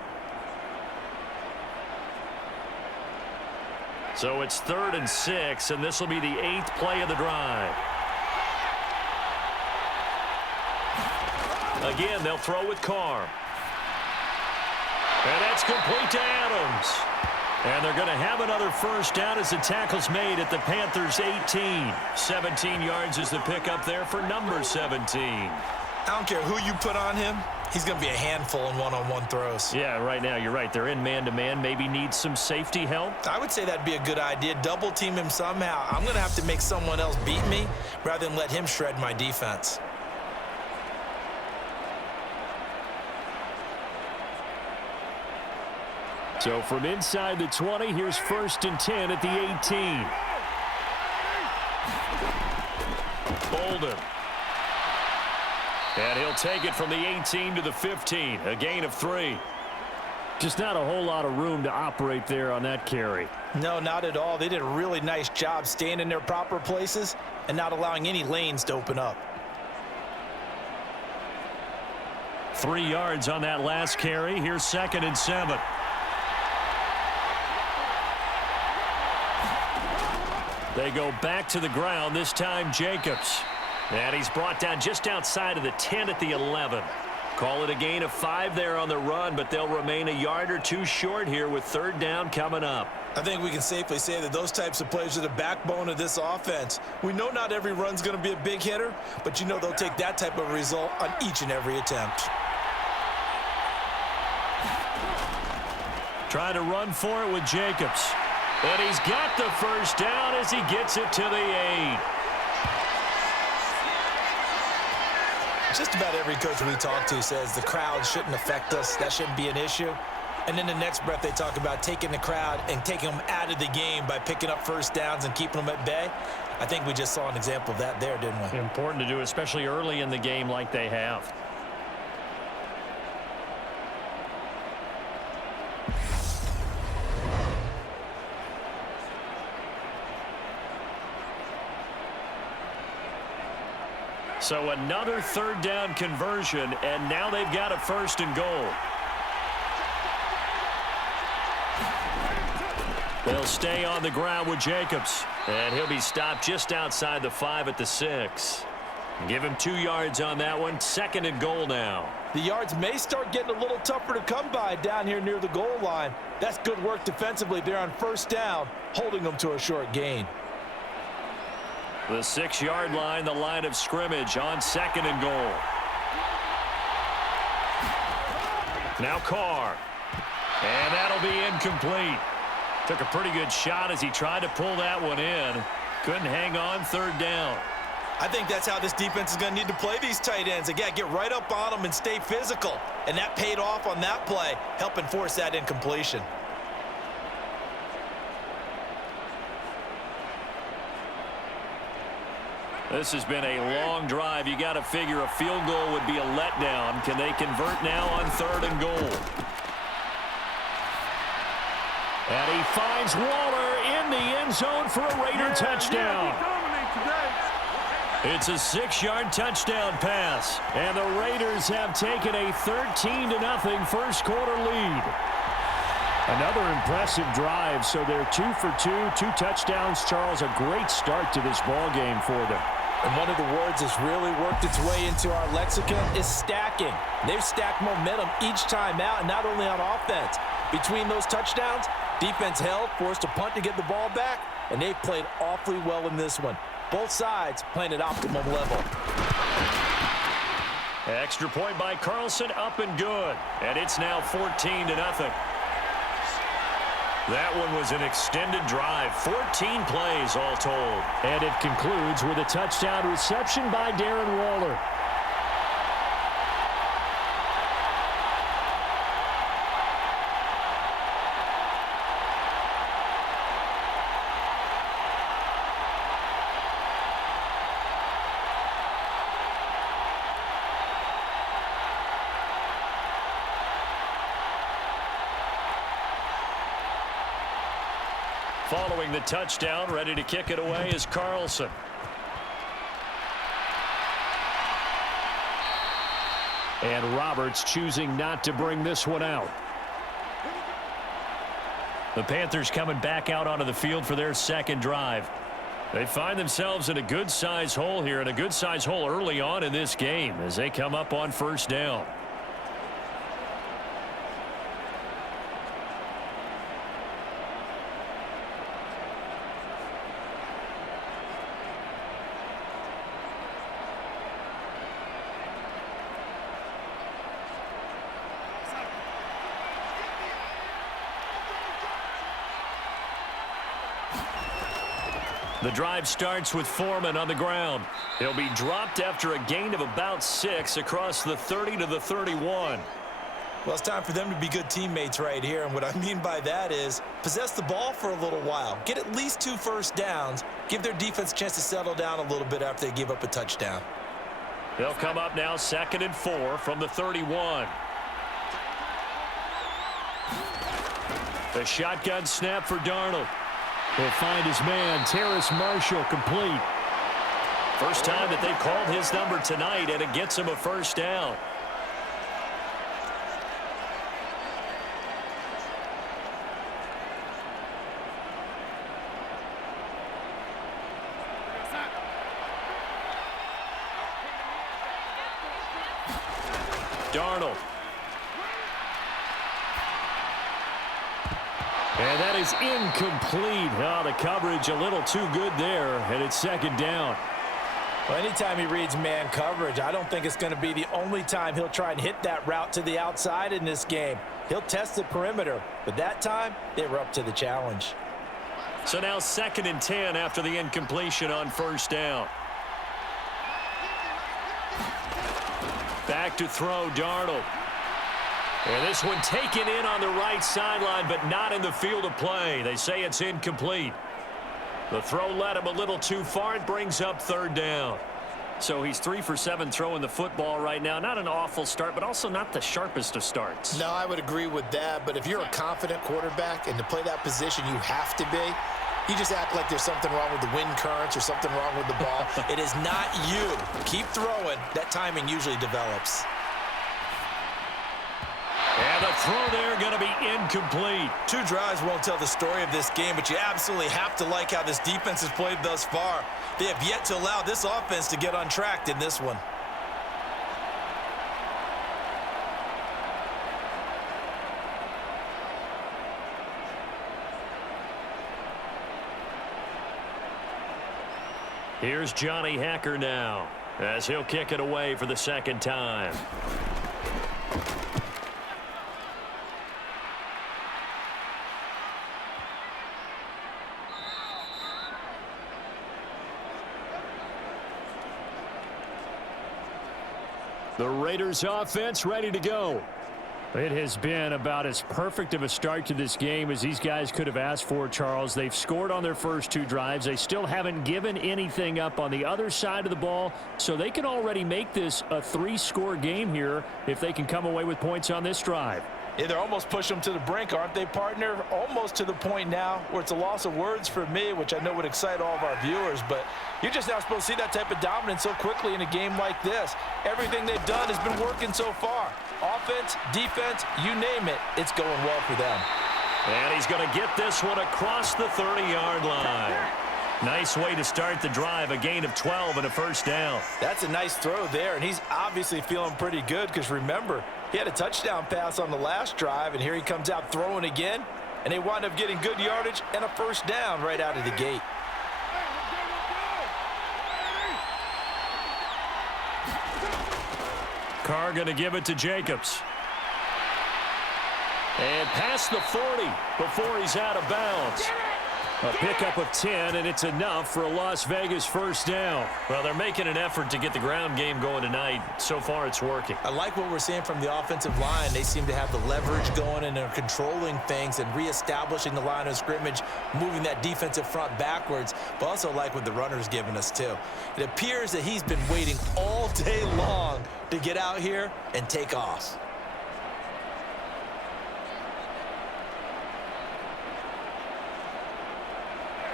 So it's 3rd and 6, and this will be the 8th play of the drive. Again, they'll throw with Carr. And that's complete to Adams. And they're going to have another 1st down as the tackle's made at the Panthers' 18. 17 yards is the pickup there for number 17. I don't care who you put on him, he's going to be a handful in one-on-one throws. Yeah, right now, you're right. They're in man-to-man. Maybe need some safety help. I would say that'd be a good idea. Double team him somehow. I'm going to have to make someone else beat me rather than let him shred my defense. So from inside the 20, here's 1st and 10 at the 18. Bolden. And he'll take it from the 18 to the 15, a gain of 3. Just not a whole lot of room to operate there on that carry. No, not at all. They did a really nice job staying in their proper places and not allowing any lanes to open up. 3 yards on that last carry. Here's 2nd and 7. They go back to the ground, this time Jacobs. And he's brought down just outside of the 10 at the 11. Call it a gain of 5 there on the run, but they'll remain a yard or two short here with 3rd down coming up. I think we can safely say that those types of plays are the backbone of this offense. We know not every run's going to be a big hitter, but you know they'll take that type of result on each and every attempt. Trying to run for it with Jacobs. And he's got the 1st down as he gets it to the 8. Just about every coach we talk to says the crowd shouldn't affect us. That shouldn't be an issue. And then the next breath they talk about taking the crowd and taking them out of the game by picking up 1st downs and keeping them at bay. I think we just saw an example of that there, didn't we? Important to do, especially early in the game like they have. So another 3rd down conversion, and now they've got a 1st and goal. They'll stay on the ground with Jacobs, and he'll be stopped just outside the 5 at the 6. Give him 2 yards on that one. 2nd and goal now. The yards may start getting a little tougher to come by down here near the goal line. That's good work defensively there on 1st down, holding them to a short gain. The 6-yard line, the line of scrimmage on 2nd and goal. Now Carr. And that'll be incomplete. Took a pretty good shot as he tried to pull that one in. Couldn't hang on 3rd down. I think that's how this defense is going to need to play these tight ends. Again, get right up on them and stay physical. And that paid off on that play, helping force that incompletion. This has been a long drive. You got to figure a field goal would be a letdown. Can they convert now on 3rd and goal? And he finds Waller in the end zone for a Raider touchdown. It's a 6-yard touchdown pass. And the Raiders have taken a 13-0 first quarter lead. Another impressive drive, so they're 2 for 2, 2 touchdowns. Charles, a great start to this ball game for them. And one of the words that's really worked its way into our lexicon is stacking. They've stacked momentum each time out, and not only on offense. Between those touchdowns, defense held, forced a punt to get the ball back, and they've played awfully well in this one. Both sides playing at optimum level. Extra point by Carlson, up and good. And it's now 14-0. That one was an extended drive, 14 plays all told. And it concludes with a touchdown reception by Darren Waller. Following the touchdown, ready to kick it away is Carlson. And Roberts choosing not to bring this one out. The Panthers coming back out onto the field for their 2nd drive. They find themselves in a good-sized hole here, and a good-sized hole early on in this game as they come up on 1st down. The drive starts with Foreman on the ground. He'll be dropped after a gain of about 6 across the 30 to the 31. Well, it's time for them to be good teammates right here, and what I mean by that is possess the ball for a little while, get at least 2 first downs, give their defense a chance to settle down a little bit after they give up a touchdown. They'll come up now 2nd and 4 from the 31. The shotgun snap for Darnold. He'll find his man, Terrace Marshall, complete. First time that they've called his number tonight, and it gets him a 1st down. Darnold. And that is incomplete. Oh, the coverage a little too good there, and it's 2nd down. Well, anytime he reads man coverage, I don't think it's going to be the only time he'll try and hit that route to the outside in this game. He'll test the perimeter, but that time, they were up to the challenge. So now 2nd and 10 after the incompletion on 1st down. Back to throw, Darnold. And this one taken in on the right sideline, but not in the field of play. They say it's incomplete. The throw led him a little too far. It brings up 3rd down. So he's 3 for 7 throwing the football right now. Not an awful start, but also not the sharpest of starts. No, I would agree with that. But if you're a confident quarterback and to play that position, you have to be. You just act like there's something wrong with the wind currents or something wrong with the ball. It is not you. Keep throwing. That timing usually develops. And the throw there going to be incomplete. 2 drives won't tell the story of this game, but you absolutely have to like how this defense has played thus far. They have yet to allow this offense to get untracked in this one. Here's Johnny Hacker now as he'll kick it away for the second time. The Raiders offense ready to go. It has been about as perfect of a start to this game as these guys could have asked for, Charles. They've scored on their first 2 drives. They still haven't given anything up on the other side of the ball, so they can already make this a 3-score game here if they can come away with points on this drive. Yeah, they're almost pushing them to the brink, aren't they, partner? Almost to the point now where it's a loss of words for me, which I know would excite all of our viewers, but you're just not supposed to see that type of dominance so quickly in a game like this. Everything they've done has been working so far. Offense, defense, you name it, it's going well for them. And he's going to get this one across the 30-yard line. Nice way to start the drive, a gain of 12 and a first down. That's a nice throw there, and he's obviously feeling pretty good because, remember, he had a touchdown pass on the last drive, and here he comes out throwing again, and they wind up getting good yardage and a first down right out of the gate. Carr going to give it to Jacobs. And past the 40 before he's out of bounds. A pickup of 10, and it's enough for a Las Vegas first down. Well, they're making an effort to get the ground game going tonight. So far, it's working. I like what we're seeing from the offensive line. They seem to have the leverage going, and they're controlling things and reestablishing the line of scrimmage, moving that defensive front backwards, but also like what the runner's giving us, too. It appears that he's been waiting all day long to get out here and take off.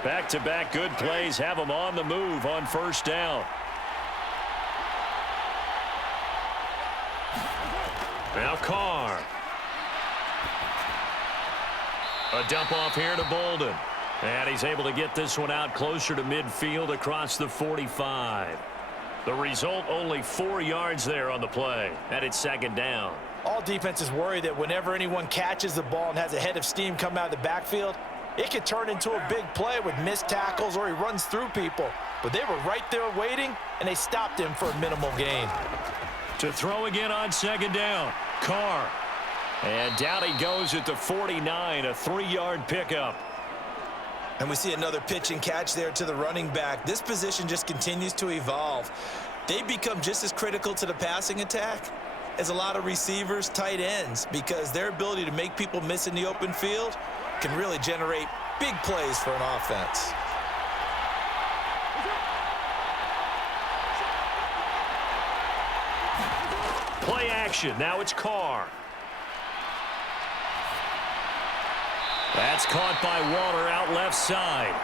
Back-to-back good plays have them on the move on first down. Now Carr. A dump off here to Bolden. And he's able to get this one out closer to midfield across the 45. The result, only 4 yards there on the play. And it's second down. All defenses worry that whenever anyone catches the ball and has a head of steam come out of the backfield, it could turn into a big play with missed tackles or he runs through people. But they were right there waiting, and they stopped him for a minimal gain. To throw again on second down, Carr. And down he goes at the 49, a 3-yard pickup. And we see another pitch and catch there to the running back. This position just continues to evolve. They become just as critical to the passing attack as a lot of receivers, tight ends, because their ability to make people miss in the open field can really generate big plays for an offense. Play action. Now it's Carr. That's caught by Waller out left side.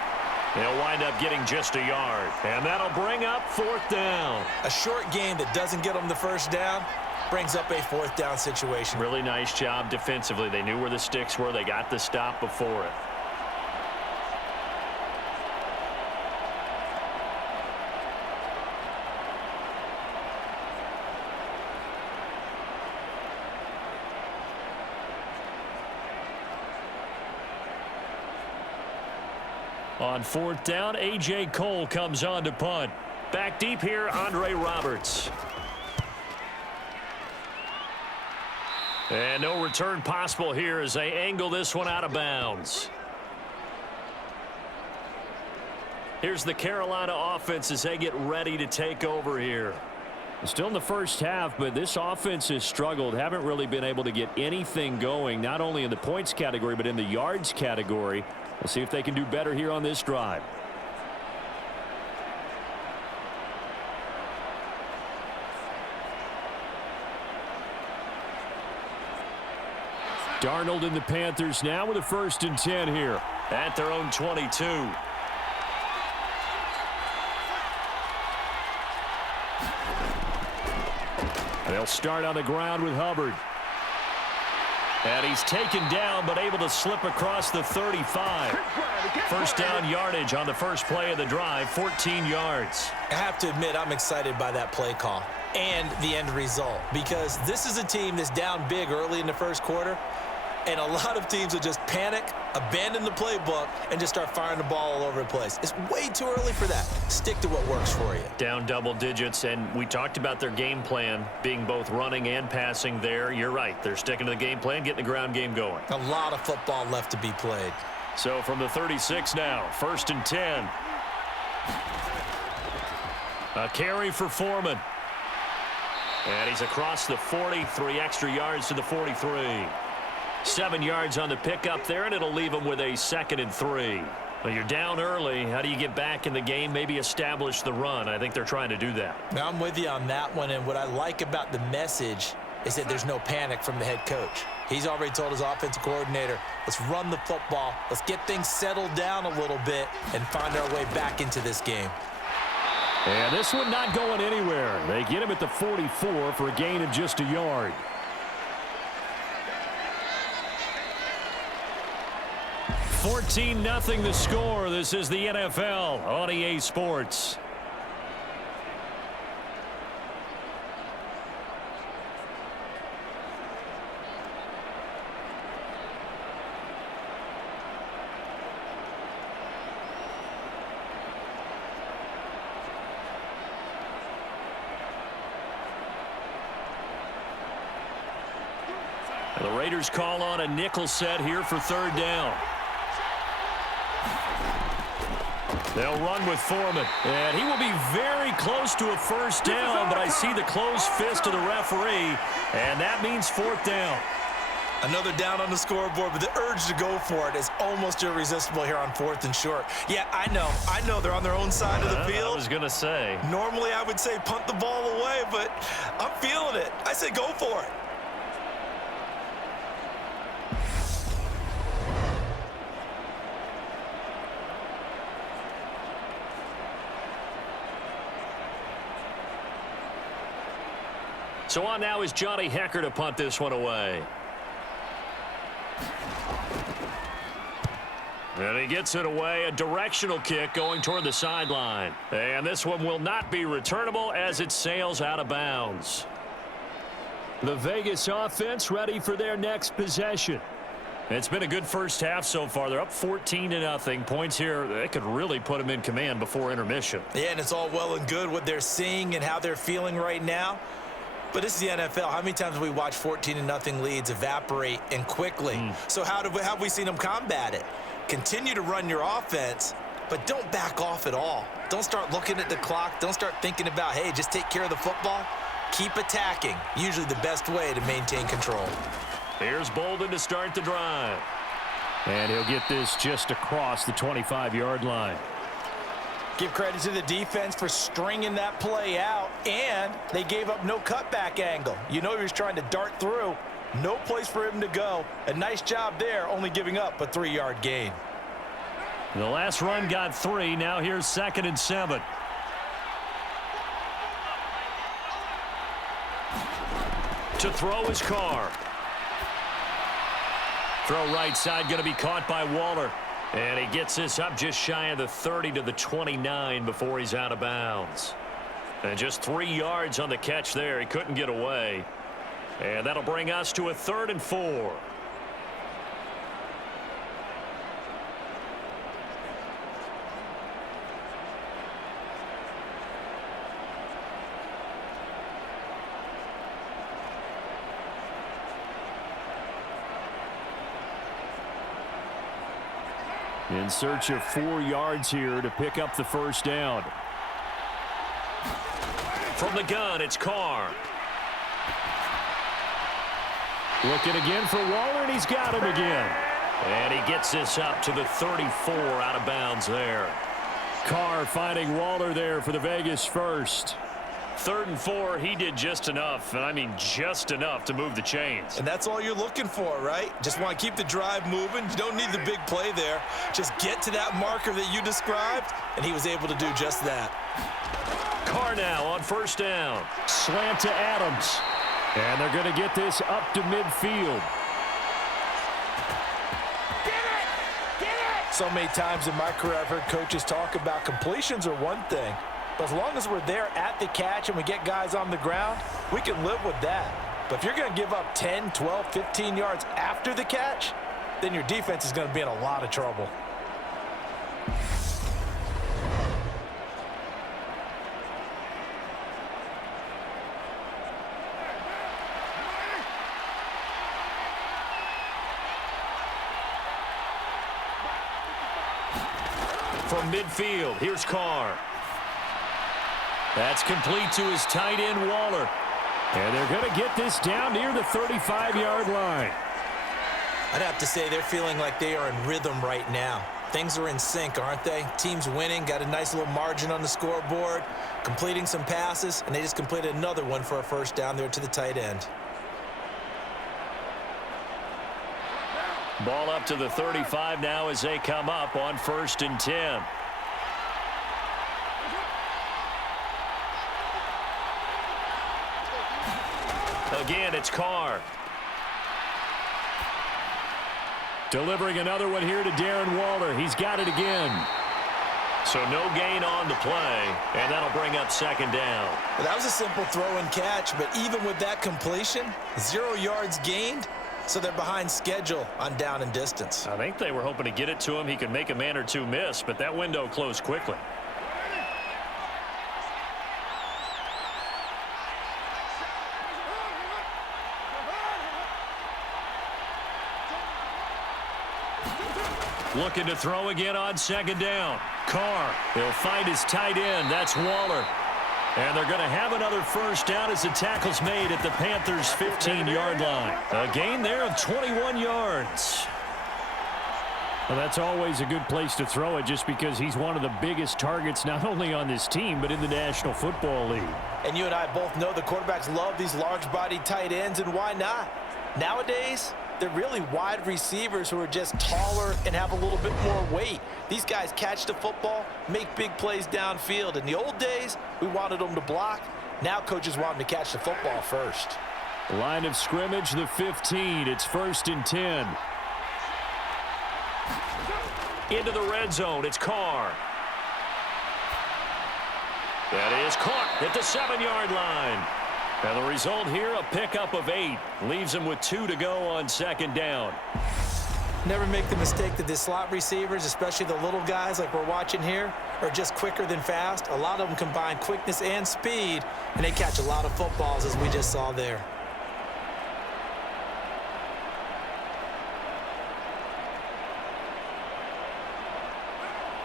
He'll wind up getting just a yard. And that'll bring up fourth down. A short game that doesn't get them the first down brings up a fourth down situation. Really nice job defensively. They knew where the sticks were. They got the stop before it. On fourth down, A.J. Cole comes on to punt. Back deep here, Andre Roberts. And no return possible here as they angle this one out of bounds. Here's the Carolina offense as they get ready to take over here. Still in the first half, but this offense has struggled. Haven't really been able to get anything going, not only in the points category, but in the yards category. We'll see if they can do better here on this drive. Darnold and the Panthers now with a 1st and 10 here at their own 22. And they'll start on the ground with Hubbard. And he's taken down but able to slip across the 35. First down yardage on the first play of the drive, 14 yards. I have to admit I'm excited by that play call and the end result, because this is a team that's down big early in the first quarter, And a lot of teams will just panic, abandon the playbook, and just start firing the ball all over the place. It's way too early for that. Stick to what works for you. Down double digits, and we talked about their game plan being both running and passing there. You're right. They're sticking to the game plan, getting the ground game going. A lot of football left to be played. So from the 36 now, 1st and 10. A carry for Foreman. And he's across the 40, 3 extra yards to the 43. 7 yards on the pickup there, and it'll leave him with a 2nd and 3. Well, you're down early. How do you get back in the game, maybe establish the run? I think they're trying to do that. Now, I'm with you on that one, and what I like about the message is that there's no panic from the head coach. He's already told his offensive coordinator, let's run the football, let's get things settled down a little bit and find our way back into this game. And this one not going anywhere. They get him at the 44 for a gain of just a yard. $14-0 the score. This is the NFL on EA Sports. The Raiders call on a nickel set here for 3rd down. They'll run with Foreman, and he will be very close to a 1st down, but I see the closed fist of the referee, and that means 4th down. Another down on the scoreboard, but the urge to go for it is almost irresistible here on 4th and short. Yeah, I know they're on their own side of the field. I was going to say. Normally I would say punt the ball away, but I'm feeling it. I say go for it. So on now is Johnny Hecker to punt this one away. And he gets it away, a directional kick going toward the sideline. And this one will not be returnable as it sails out of bounds. The Vegas offense ready for their next possession. It's been a good first half so far. They're up 14-0. Points here, they could really put them in command before intermission. Yeah, and it's all well and good what they're seeing and how they're feeling right now. But this is the NFL. How many times have we watched 14-0 leads evaporate and quickly? So how have we seen them combat it? Continue to run your offense, but don't back off at all. Don't start looking at the clock. Don't start thinking about, hey, just take care of the football. Keep attacking. Usually the best way to maintain control. Here's Bolden to start the drive. And he'll get this just across the 25-yard line. Give credit to the defense for stringing that play out, and they gave up no cutback angle. You know he was trying to dart through. No place for him to go. A nice job there, only giving up a 3-yard gain. The last run got 3. Now here's 2nd and 7. To throw his Carr. Throw right side, going to be caught by Waller. And he gets this up just shy of the 30 to the 29 before he's out of bounds. And just 3 yards on the catch there. He couldn't get away. And that'll bring us to a 3rd and 4. In search of 4 yards here to pick up the 1st down. From the gun, it's Carr. Looking again for Waller, and he's got him again. And he gets this up to the 34 out of bounds there. Carr finding Waller there for the Vegas first. 3rd and 4, he did just enough, and I mean just enough to move the chains. And that's all you're looking for, right? Just want to keep the drive moving. You don't need the big play there. Just get to that marker that you described, and he was able to do just that. Carr now on 1st down. Slant to Adams. And they're going to get this up to midfield. So many times in my career, I've heard coaches talk about completions are one thing. But as long as we're there at the catch and we get guys on the ground, we can live with that. But if you're going to give up 10, 12, 15 yards after the catch, then your defense is going to be in a lot of trouble. From midfield, here's Carr. That's complete to his tight end, Waller. And they're going to get this down near the 35-yard line. I'd have to say they're feeling like they are in rhythm right now. Things are in sync, aren't they? Team's winning, got a nice little margin on the scoreboard, completing some passes, and they just completed another one for a first down there to the tight end. Ball up to the 35 now as they come up on 1st and 10. Again, it's Carr. Delivering another one here to Darren Waller. He's got it again. So no gain on the play, and that'll bring up 2nd down. Well, that was a simple throw and catch, but even with that completion, 0 yards gained, so they're behind schedule on down and distance. I think they were hoping to get it to him. He could make a man or two miss, but that window closed quickly. Looking to throw again on 2nd down. Carr, he'll find his tight end. That's Waller. And they're going to have another first down as the tackle's made at the Panthers' 15-yard line. A gain there of 21 yards. Well, that's always a good place to throw it just because he's one of the biggest targets not only on this team but in the National Football League. And you and I both know the quarterbacks love these large-bodied tight ends, and why not? Nowadays, they're really wide receivers who are just taller and have a little bit more weight. These guys catch the football, make big plays downfield. In the old days, we wanted them to block. Now coaches want them to catch the football first. Line of scrimmage, the 15. It's 1st and 10. Into the red zone, it's Carr. That is caught at the 7-yard line. And the result here, a pickup of 8. Leaves him with 2 to go on 2nd down. Never make the mistake that the slot receivers, especially the little guys like we're watching here, are just quicker than fast. A lot of them combine quickness and speed, and they catch a lot of footballs, as we just saw there.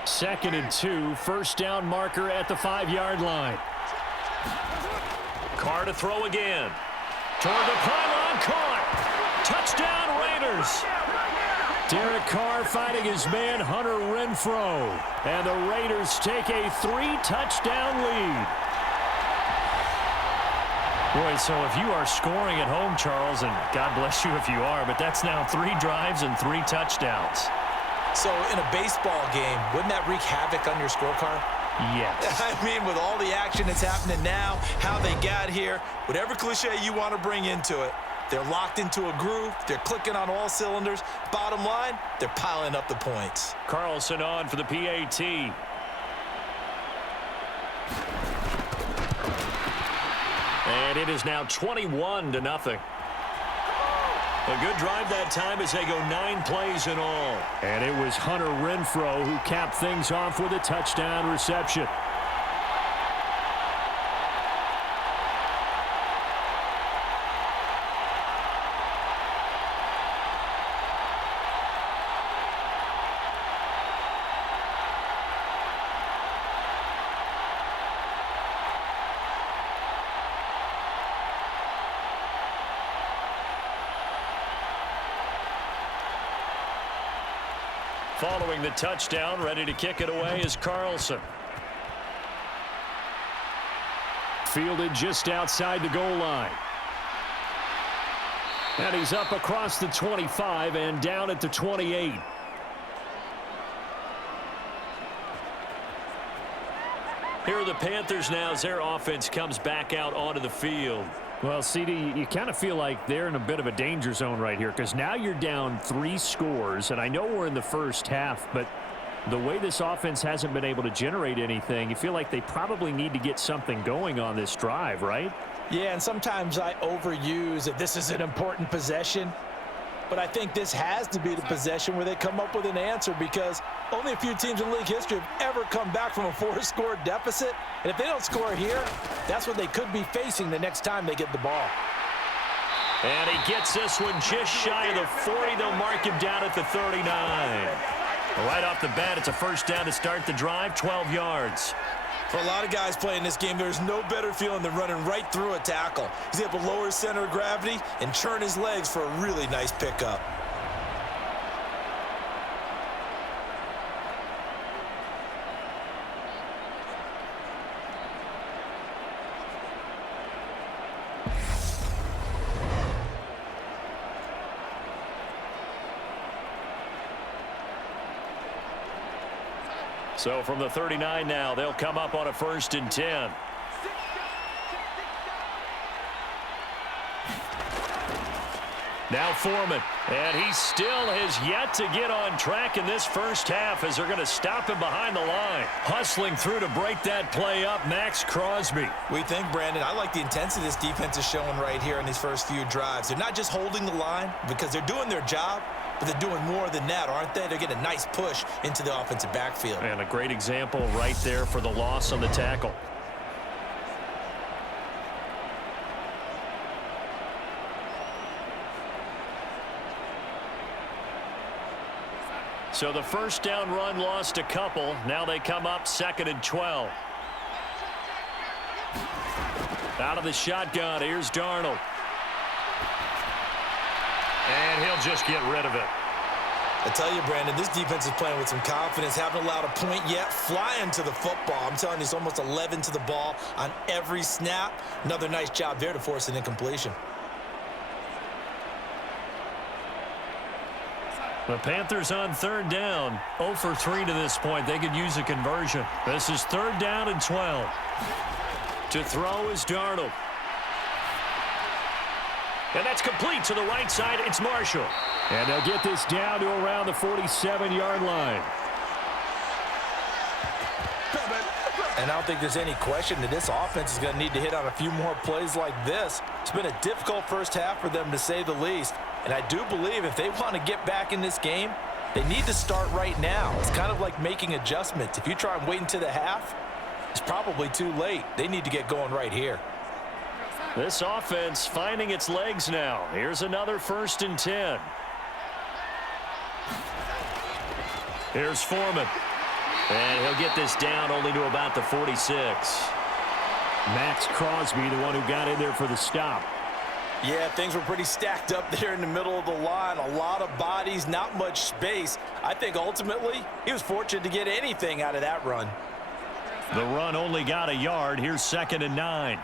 Second and 2, first down marker at the 5-yard line. Carr to throw again. Toward the pylon, caught. Touchdown, Raiders. Derek Carr fighting his man, Hunter Renfrow. And the Raiders take a 3-touchdown lead. Boy, so if you are scoring at home, Charles, and God bless you if you are, but that's now 3 drives and 3 touchdowns. So in a baseball game, wouldn't that wreak havoc on your scorecard? Yes. I mean, with all the action that's happening now, how they got here, whatever cliche you want to bring into it, they're locked into a groove. They're clicking on all cylinders. Bottom line, they're piling up the points. Carlson on for the PAT. And it is now 21-0. A good drive that time as they go 9 plays in all. And it was Hunter Renfrow who capped things off with a touchdown reception. Following the touchdown, ready to kick it away is Carlson. Fielded just outside the goal line. And he's up across the 25 and down at the 28. Here are the Panthers now as their offense comes back out onto the field. Well, CD, you kind of feel like they're in a bit of a danger zone right here because now you're down 3 scores, and I know we're in the first half, but the way this offense hasn't been able to generate anything, you feel like they probably need to get something going on this drive, right? Yeah, and sometimes I overuse that this is an important possession. But I think this has to be the possession where they come up with an answer, because only a few teams in league history have ever come back from a 4-score deficit. And if they don't score here, that's what they could be facing the next time they get the ball. And he gets this one just shy of the 40. They'll mark him down at the 39. Right off the bat, it's a first down to start the drive, 12 yards. For a lot of guys playing this game, there's no better feeling than running right through a tackle. He's able to lower his center of gravity and churn his legs for a really nice pickup. So from the 39 now, they'll come up on a 1st and 10. Now Foreman, and he still has yet to get on track in this first half as they're going to stop him behind the line. Hustling through to break that play up, Max Crosby. We think, Brandon, I like the intensity this defense is showing right here in these first few drives. They're not just holding the line because they're doing their job, but they're doing more than that, aren't they? They're getting a nice push into the offensive backfield. And a great example right there for the loss on the tackle. So the first down run lost a couple. Now they come up 2nd and 12. Out of the shotgun, here's Darnold. And he'll just get rid of it. I tell you, Brandon, this defense is playing with some confidence. Haven't allowed a point yet. Flying to the football. I'm telling you, it's almost 11 to the ball on every snap. Another nice job there to force an incompletion. The Panthers on 3rd down. 0 for 3 to this point. They could use a conversion. This is 3rd down and 12. To throw is Darnold. And that's complete to the right side. It's Marshall. And they'll get this down to around the 47-yard line. And I don't think there's any question that this offense is going to need to hit on a few more plays like this. It's been a difficult first half for them, to say the least. And I do believe if they want to get back in this game, they need to start right now. It's kind of like making adjustments. If you try and wait until the half, it's probably too late. They need to get going right here. This offense finding its legs now. Here's another 1st and 10. Here's Foreman. And he'll get this down only to about the 46. Max Crosby, the one who got in there for the stop. Yeah, things were pretty stacked up there in the middle of the line. A lot of bodies, not much space. I think ultimately he was fortunate to get anything out of that run. The run only got a yard. Here's 2nd and 9.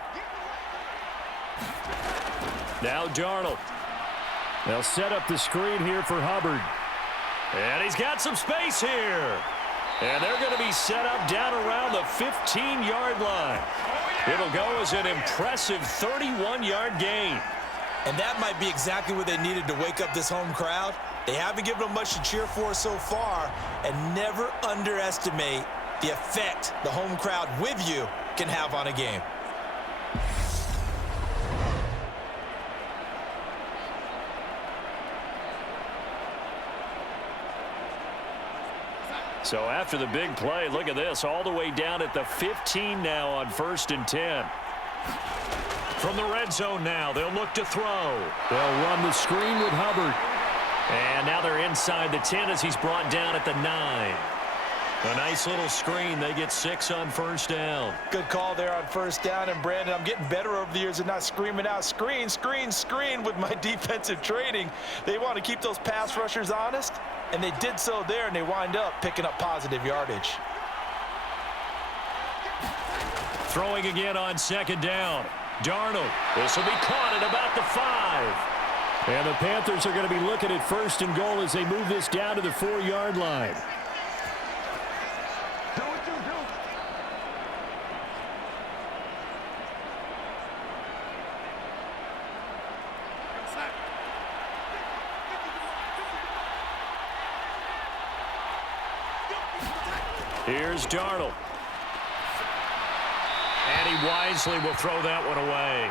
Now Darnold. They'll set up the screen here for Hubbard. And he's got some space here. And they're going to be set up down around the 15-yard line. It'll go as an impressive 31-yard gain. And that might be exactly what they needed to wake up this home crowd. They haven't given them much to cheer for so far, and never underestimate the effect the home crowd with you can have on a game. So after the big play, look at this, all the way down at the 15 now on 1st and 10. From the red zone now, they'll look to throw. They'll run the screen with Hubbard. And now they're inside the 10 as he's brought down at the 9. A nice little screen. They get 6 on 1st down. Good call there on 1st down. And, Brandon, I'm getting better over the years of not screaming out screen, screen, screen with my defensive training. They want to keep those pass rushers honest, and they did so there, and they wind up picking up positive yardage. Throwing again on 2nd down. Darnold. This will be caught at about the 5. And the Panthers are going to be looking at 1st and goal as they move this down to the 4-yard line. Here's Darnold. And he wisely will throw that one away.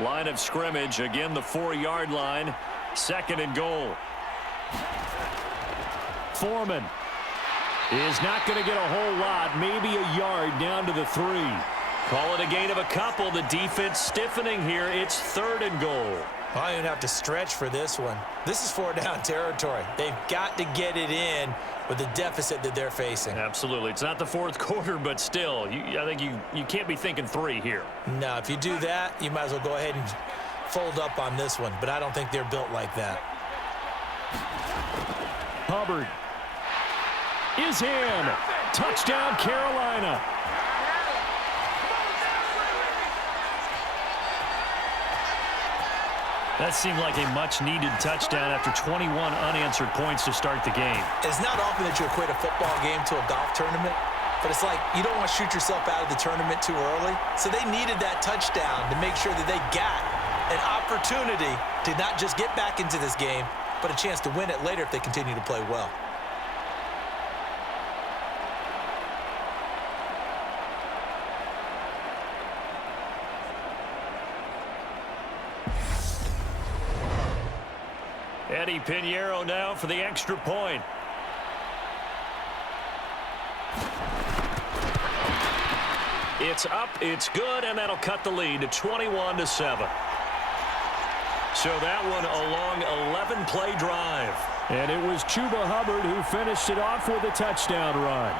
Line of scrimmage, again the 4-yard line. 2nd and goal. Foreman is not going to get a whole lot, maybe a yard down to the 3. Call it a gain of a couple. The defense stiffening here. It's 3rd and goal. I don't even have to stretch for this one. This is 4-down territory. They've got to get it in with the deficit that they're facing. Absolutely. It's not the 4th quarter, but still, I think you can't be thinking 3 here. No, if you do that, you might as well go ahead and fold up on this one, but I don't think they're built like that. Hubbard is in. Touchdown, Carolina. That seemed like a much-needed touchdown after 21 unanswered points to start the game. It's not often that you equate a football game to a golf tournament, but it's like you don't want to shoot yourself out of the tournament too early. So they needed that touchdown to make sure that they got an opportunity to not just get back into this game, but a chance to win it later if they continue to play well. Eddie Pinheiro now for the extra point. It's up, it's good, and that'll cut the lead to 21-7. So that one a long 11-play drive. And it was Chuba Hubbard who finished it off with a touchdown run.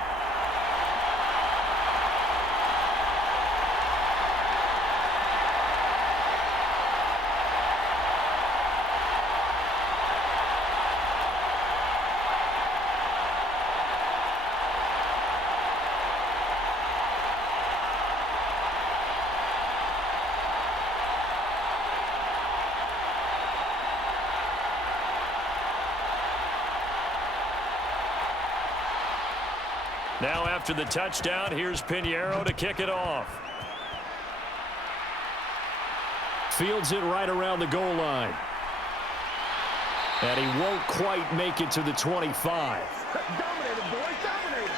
Now after the touchdown, here's Pinheiro to kick it off. Fields it right around the goal line. And he won't quite make it to the 25. Dominated, boys, dominated.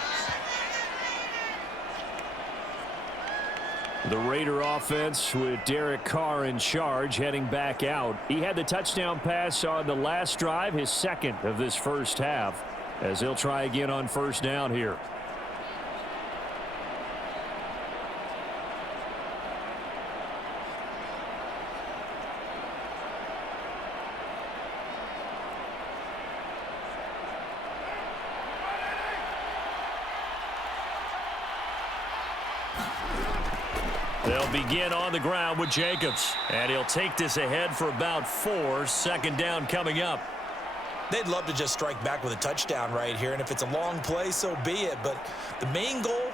The Raider offense with Derek Carr in charge heading back out. He had the touchdown pass on the last drive, his 2nd of this first half, as he'll try again on 1st down here. They'll begin on the ground with Jacobs. And he'll take this ahead for about 4. 2nd down coming up. They'd love to just strike back with a touchdown right here, and if it's a long play, so be it. But the main goal,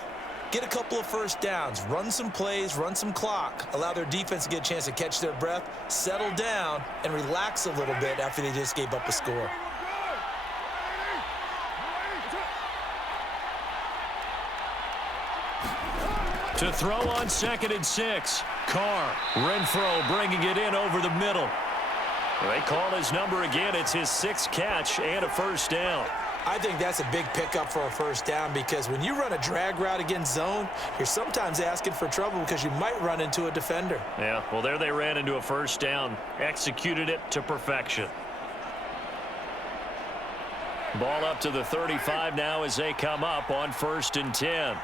get a couple of 1st downs, run some plays, run some clock, allow their defense to get a chance to catch their breath, settle down, and relax a little bit after they just gave up a score. To throw on 2nd and 6. Carr. Renfro bringing it in over the middle. They call his number again. It's his 6th catch and a 1st down. I think that's a big pickup for a 1st down because when you run a drag route against zone, you're sometimes asking for trouble because you might run into a defender. Yeah, well, there they ran into a 1st down. Executed it to perfection. Ball up to the 35 now as they come up on 1st and 10.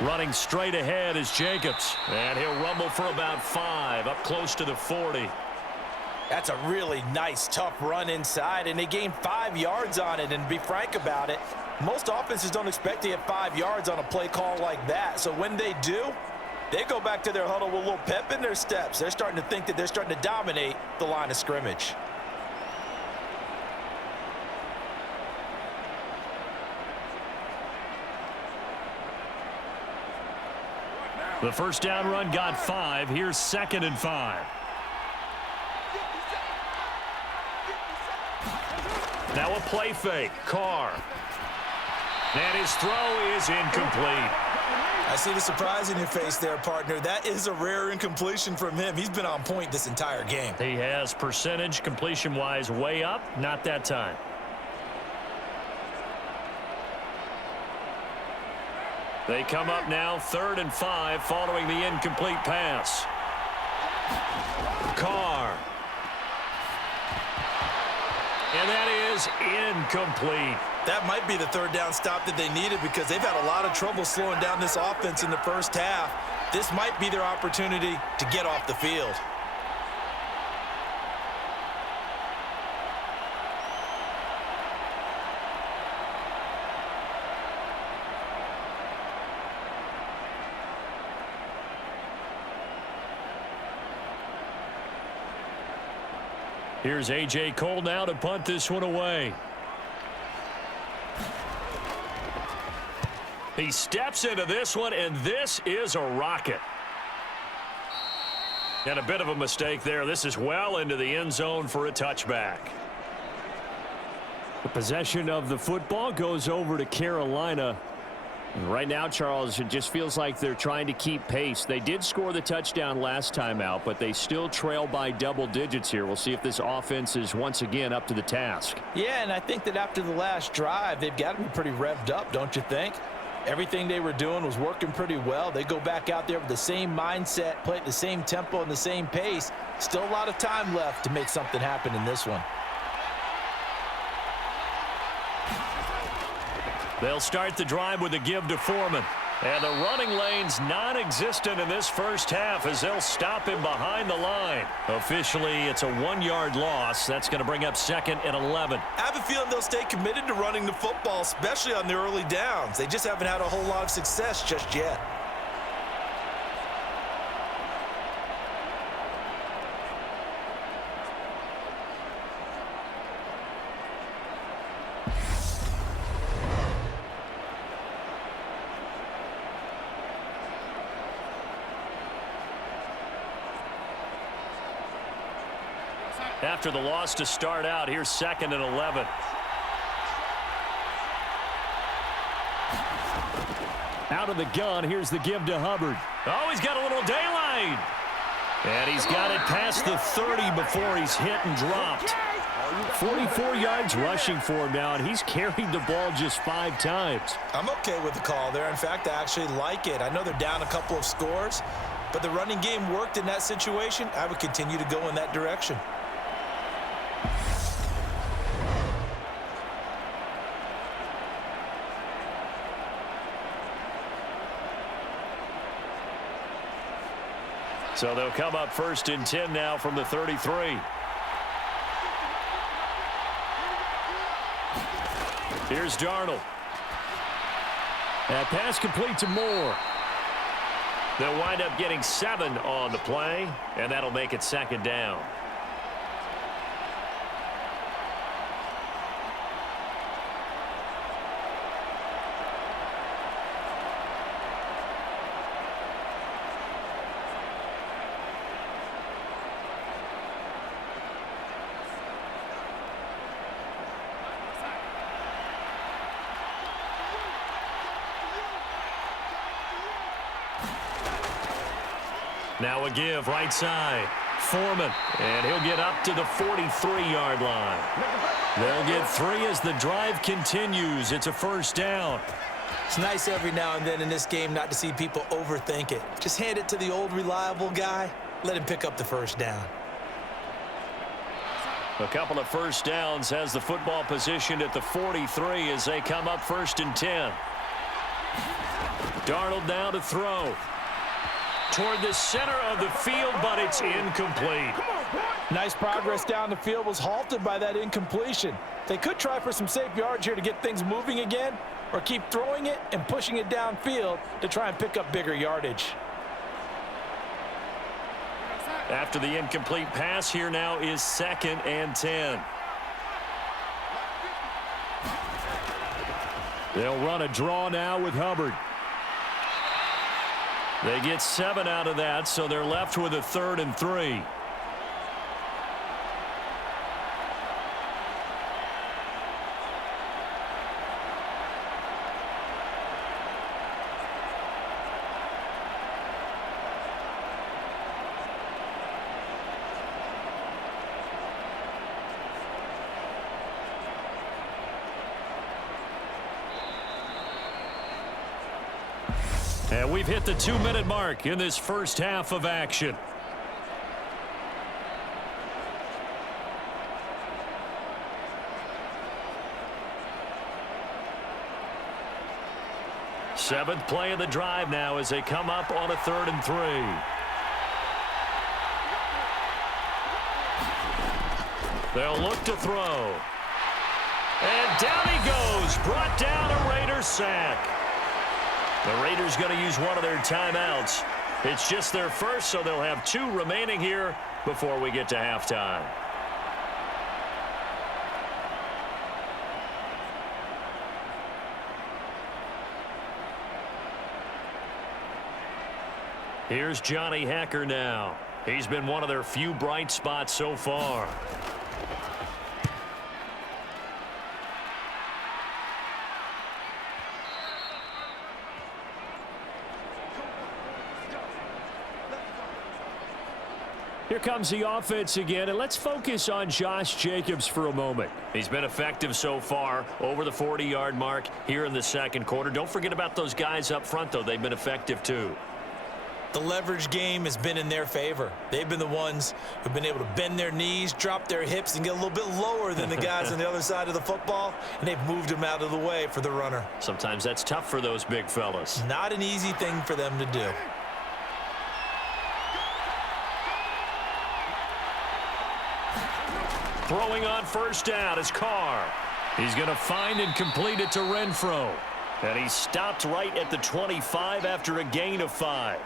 Running straight ahead is Jacobs. And he'll rumble for about 5, up close to the 40. That's a really nice, tough run inside, and they gained 5 yards on it. And to be frank about it, most offenses don't expect to get 5 yards on a play call like that. So when they do, they go back to their huddle with a little pep in their steps. They're starting to think that they're starting to dominate the line of scrimmage. The 1st down run got 5. Here's 2nd and 5. Now a play fake. Carr. And his throw is incomplete. I see the surprise in your face there, partner. That is a rare incompletion from him. He's been on point this entire game. He has percentage completion-wise way up. Not that time. They come up now 3rd and 5 following the incomplete pass. Carr. And that is incomplete. That might be the 3rd down stop that they needed because they've had a lot of trouble slowing down this offense in the first half. This might be their opportunity to get off the field. Here's A.J. Cole now to punt this one away. He steps into this one, and this is a rocket. And a bit of a mistake there. This is well into the end zone for a touchback. The possession of the football goes over to Carolina. And right now, Charles, it just feels like they're trying to keep pace. They did score the touchdown last time out, but they still trail by double digits here. We'll see if this offense is once again up to the task. Yeah, and I think that after the last drive, they've got to be pretty revved up, don't you think? Everything they were doing was working pretty well. They go back out there with the same mindset, play at the same tempo and the same pace. Still a lot of time left to make something happen in this one. They'll start the drive with a give to Foreman. And the running lane's non-existent in this first half as they'll stop him behind the line. Officially, it's a 1-yard loss. That's going to bring up 2nd and 11. I have a feeling they'll stay committed to running the football, especially on the early downs. They just haven't had a whole lot of success just yet. After the loss to start out, here's 2nd and 11. Out of the gun, here's the give to Hubbard. Oh, he's got a little daylight. And he's got it past the 30 before he's hit and dropped. 44 yards rushing for him now, and he's carried the ball just 5 times. I'm okay with the call there. In fact, I actually like it. I know they're down a couple of scores, but the running game worked in that situation. I would continue to go in that direction. So they'll come up 1st and 10 now from the 33. Here's Darnold. That pass complete to Moore. They'll wind up getting 7 on the play, and that'll make it 2nd down. Now a give right side. Foreman, and he'll get up to the 43-yard line. They'll get 3 as the drive continues. It's a 1st down. It's nice every now and then in this game not to see people overthink it. Just hand it to the old reliable guy. Let him pick up the 1st down. A couple of 1st downs has the football positioned at the 43 as they come up 1st and 10. Darnold now to throw. Toward the center of the field, but it's incomplete. Nice progress down the field was halted by that incompletion. They could try for some safe yards here to get things moving again, or keep throwing it and pushing it downfield to try and pick up bigger yardage. After the incomplete pass, here now is 2nd and 10. They'll run a draw now with Hubbard. They get 7 out of that, so they're left with a 3rd and 3. And we've hit the 2-minute mark in this first half of action. Seventh play of the drive now as they come up on a 3rd and 3. They'll look to throw. And down he goes. Brought down a Raider sack. The Raiders going to use one of their timeouts. It's just their first, so they'll have 2 remaining here before we get to halftime. Here's Johnny Hacker now. He's been one of their few bright spots so far. Here comes the offense again, and let's focus on Josh Jacobs for a moment. He's been effective so far, over the 40-yard mark here in the second quarter. Don't forget about those guys up front, though. They've been effective, too. The leverage game has been in their favor. They've been the ones who've been able to bend their knees, drop their hips, and get a little bit lower than the guys on the other side of the football, and they've moved them out of the way for the runner. Sometimes that's tough for those big fellas. Not an easy thing for them to do. Throwing on first down is Carr. He's going to find and complete it to Renfro. And he stopped right at the 25 after a gain of 5.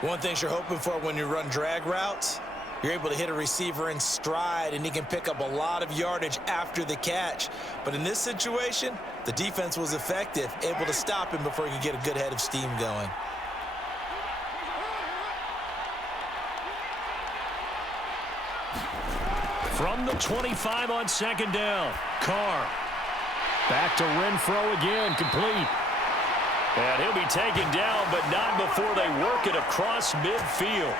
One thing you're hoping for when you run drag routes, you're able to hit a receiver in stride, and he can pick up a lot of yardage after the catch. But in this situation, the defense was effective, able to stop him before he could get a good head of steam going. From the 25 on second down, Carr. Back to Renfro again, complete. And he'll be taken down, but not before they work it across midfield.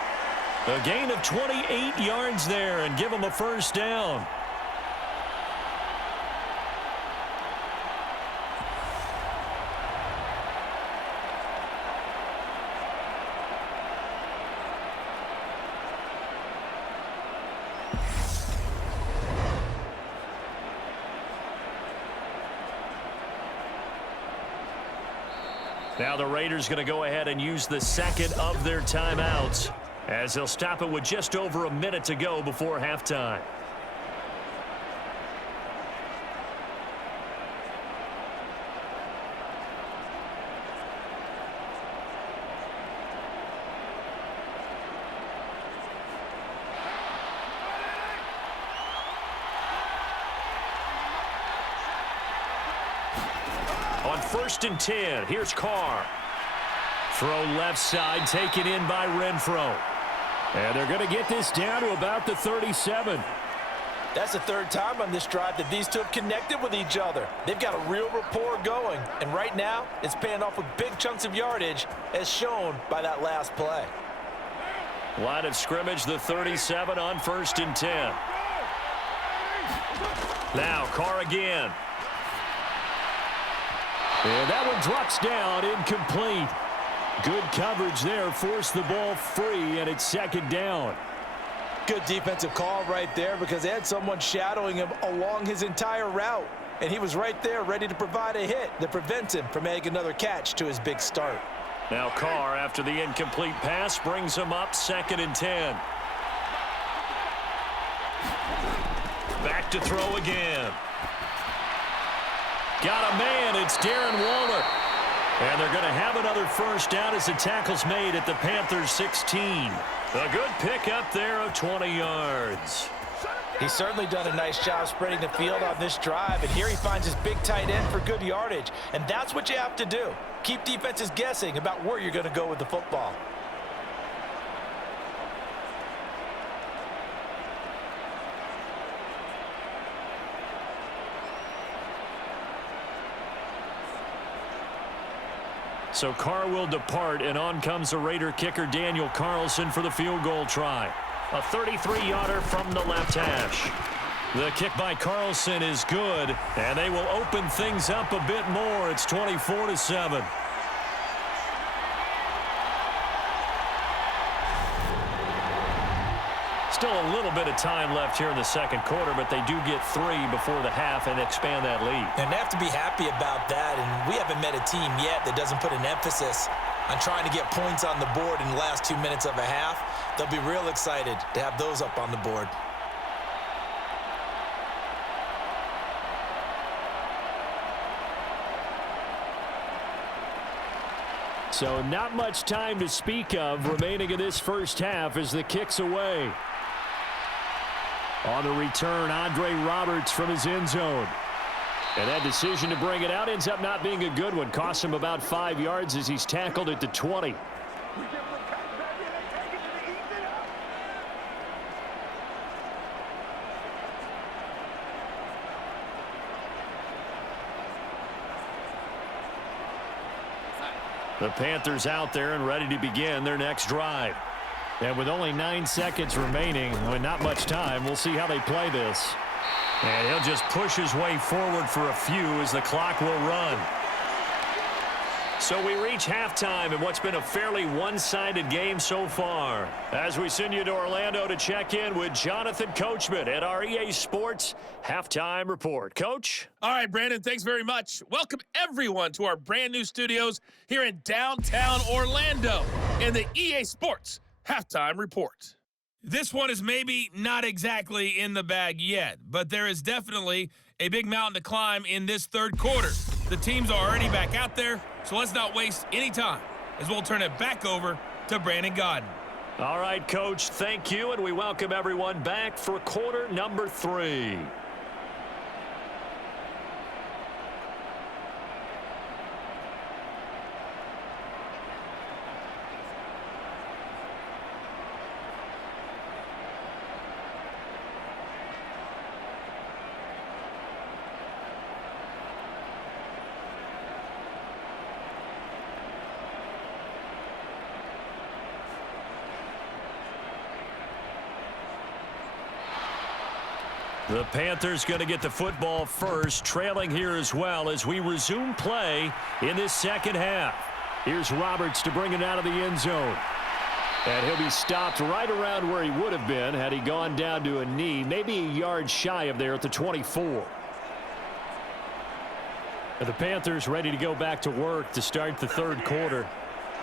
A gain of 28 yards there and give him a first down. Now the Raiders going to go ahead and use the second of their timeouts as they'll stop it with just over a minute to go before halftime. On 1st and 10, here's Carr. Throw left side, taken in by Renfro. And they're going to get this down to about the 37. That's the 3rd time on this drive that these two have connected with each other. They've got a real rapport going, and right now it's paying off with big chunks of yardage as shown by that last play. Line of scrimmage, the 37 on 1st and 10. Now Carr again. And that one drops down, incomplete. Good coverage there, forced the ball free, and it's second down. Good defensive call right there because they had someone shadowing him along his entire route. And he was right there ready to provide a hit that prevents him from making another catch to his big start. Now Carr, after the incomplete pass, brings him up 2nd and 10. Back to throw again. Got a man, it's Darren Waller. And they're going to have another first down as the tackle's made at the Panthers 16. A good pickup there of 20 yards. He's certainly done a nice job spreading the field on this drive, and here he finds his big tight end for good yardage. And that's what you have to do. Keep defenses guessing about where you're going to go with the football. So Carr will depart, and on comes the Raider kicker Daniel Carlson for the field goal try. A 33-yarder from the left hash. The kick by Carlson is good, and they will open things up a bit more. It's 24-7. Still a little bit of time left here in the second quarter, but they do get 3 before the half and expand that lead. And they have to be happy about that, and we haven't met a team yet that doesn't put an emphasis on trying to get points on the board in the last 2 minutes of a half. They'll be real excited to have those up on the board. So not much time to speak of remaining in this first half as the kick's away. On the return, Andre Roberts from his end zone. And that decision to bring it out ends up not being a good one. Costs him about 5 yards as he's tackled at the 20. The Panthers out there and ready to begin their next drive. And with only 9 seconds remaining, with not much time, we'll see how they play this. And he'll just push his way forward for a few as the clock will run. So we reach halftime in what's been a fairly one-sided game so far. As we send you to Orlando to check in with Jonathan Coachman at our EA Sports Halftime Report. Coach? All right, Brandon, thanks very much. Welcome, everyone, to our brand-new studios here in downtown Orlando in the EA Sports Halftime Report. This one is maybe not exactly in the bag yet, but there is definitely a big mountain to climb in this third quarter. The teams are already back out there, so let's not waste any time as we'll turn it back over to Brandon Godden. All right, Coach, thank you, and we welcome everyone back for quarter number 3. The Panthers going to get the football first, trailing here as well as we resume play in this second half. Here's Roberts to bring it out of the end zone. And he'll be stopped right around where he would have been had he gone down to a knee, maybe a yard shy of there at the 24. And the Panthers ready to go back to work to start the third quarter.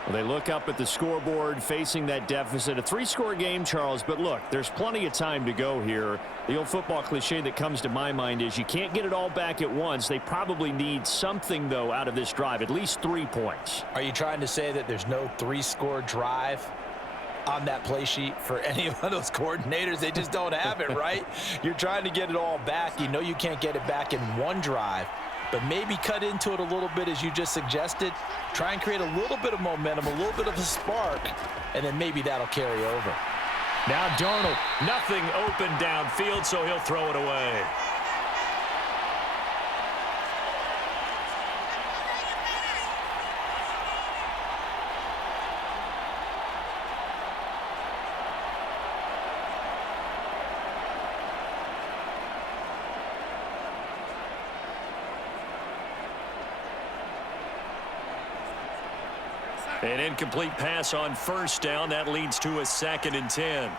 Well, they look up at the scoreboard facing that deficit. A 3-score game, Charles, but look, there's plenty of time to go here. The old football cliche that comes to my mind is you can't get it all back at once. They probably need something, though, out of this drive, at least 3 points. Are you trying to say that there's no 3-score drive on that play sheet for any of those coordinators? They just don't have it, right? You're trying to get it all back. You know you can't get it back in one drive. But maybe cut into it a little bit as you just suggested. Try and create a little bit of momentum, a little bit of a spark, and then maybe that'll carry over. Now Darnold, nothing open downfield, so he'll throw it away. An incomplete pass on first down. That leads to a 2nd and 10.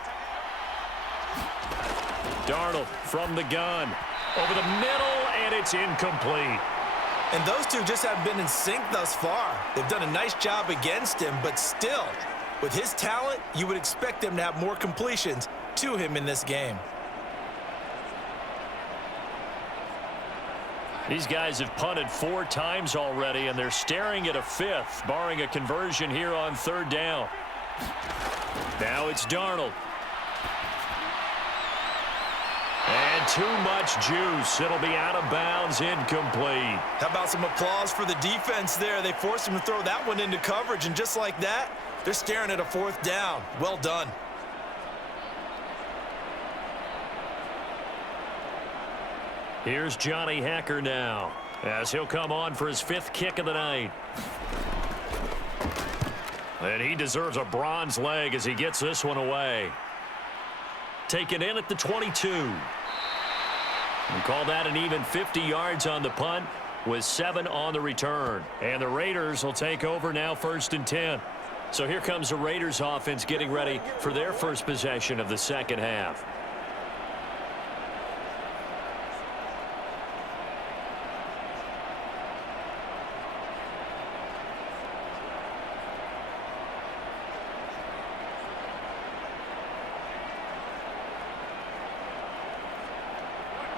Darnold from the gun. Over the middle, and it's incomplete. And those two just haven't been in sync thus far. They've done a nice job against him, but still, with his talent, you would expect them to have more completions to him in this game. These guys have punted 4 times already, and they're staring at a 5th, barring a conversion here on 3rd down. Now it's Darnold. And too much juice. It'll be out of bounds, incomplete. How about some applause for the defense there? They forced him to throw that one into coverage, and just like that, they're staring at a 4th down. Well done. Here's Johnny Hacker now, as he'll come on for his 5th kick of the night. And he deserves a bronze leg as he gets this one away. Taken in at the 22. We call that an even 50 yards on the punt with 7 on the return. And the Raiders will take over now 1st and 10. So here comes the Raiders offense getting ready for their first possession of the second half.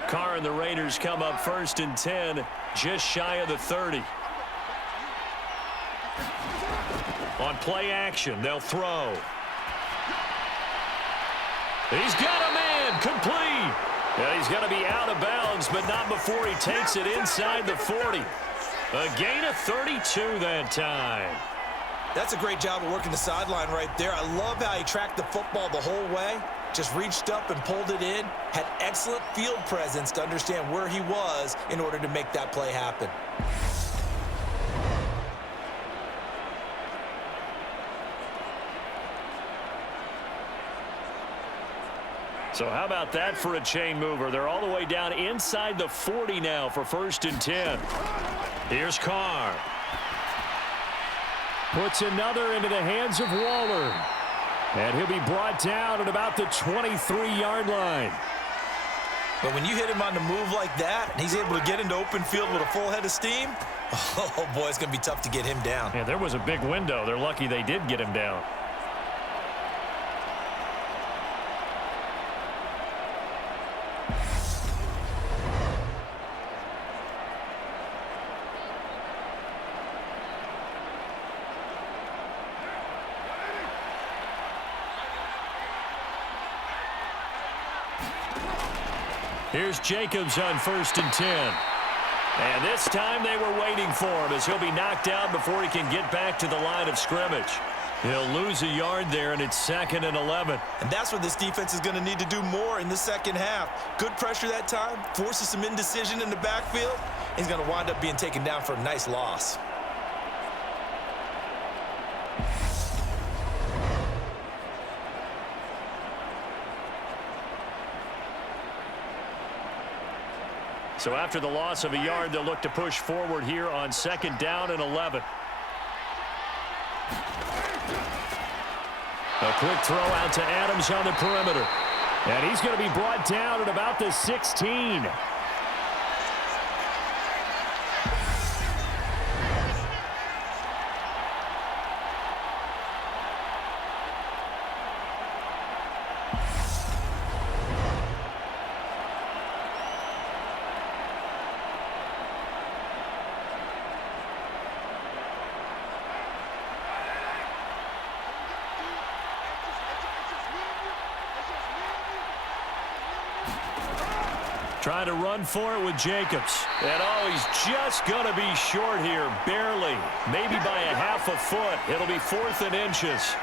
Carr and the Raiders come up 1st and 10, just shy of the 30. On play action, they'll throw. He's got a man, complete. Yeah, he's going to be out of bounds, but not before he takes it inside the 40. A gain of 32 that time. That's a great job of working the sideline right there. I love how he tracked the football the whole way. Just reached up and pulled it in. Had excellent field presence to understand where he was in order to make that play happen. So how about that for a chain mover? They're all the way down inside the 40 now for 1st and 10. Here's Carr. Puts another into the hands of Waller. And he'll be brought down at about the 23-yard line. But when you hit him on the move like that, and he's able to get into open field with a full head of steam, oh boy, it's going to be tough to get him down. Yeah, there was a big window. They're lucky they did get him down. Here's Jacobs on 1st and 10. And this time they were waiting for him as he'll be knocked down before he can get back to the line of scrimmage. He'll lose a yard there, and it's 2nd and 11. And that's what this defense is going to need to do more in the second half. Good pressure that time, forces some indecision in the backfield. He's going to wind up being taken down for a nice loss. So after the loss of a yard, they'll look to push forward here on 2nd down and 11. A quick throw out to Adams on the perimeter. And he's going to be brought down at about the 16. Trying to run for it with Jacobs. And oh, he's just going to be short here, barely. Maybe by a half a foot. It'll be 4th and inches.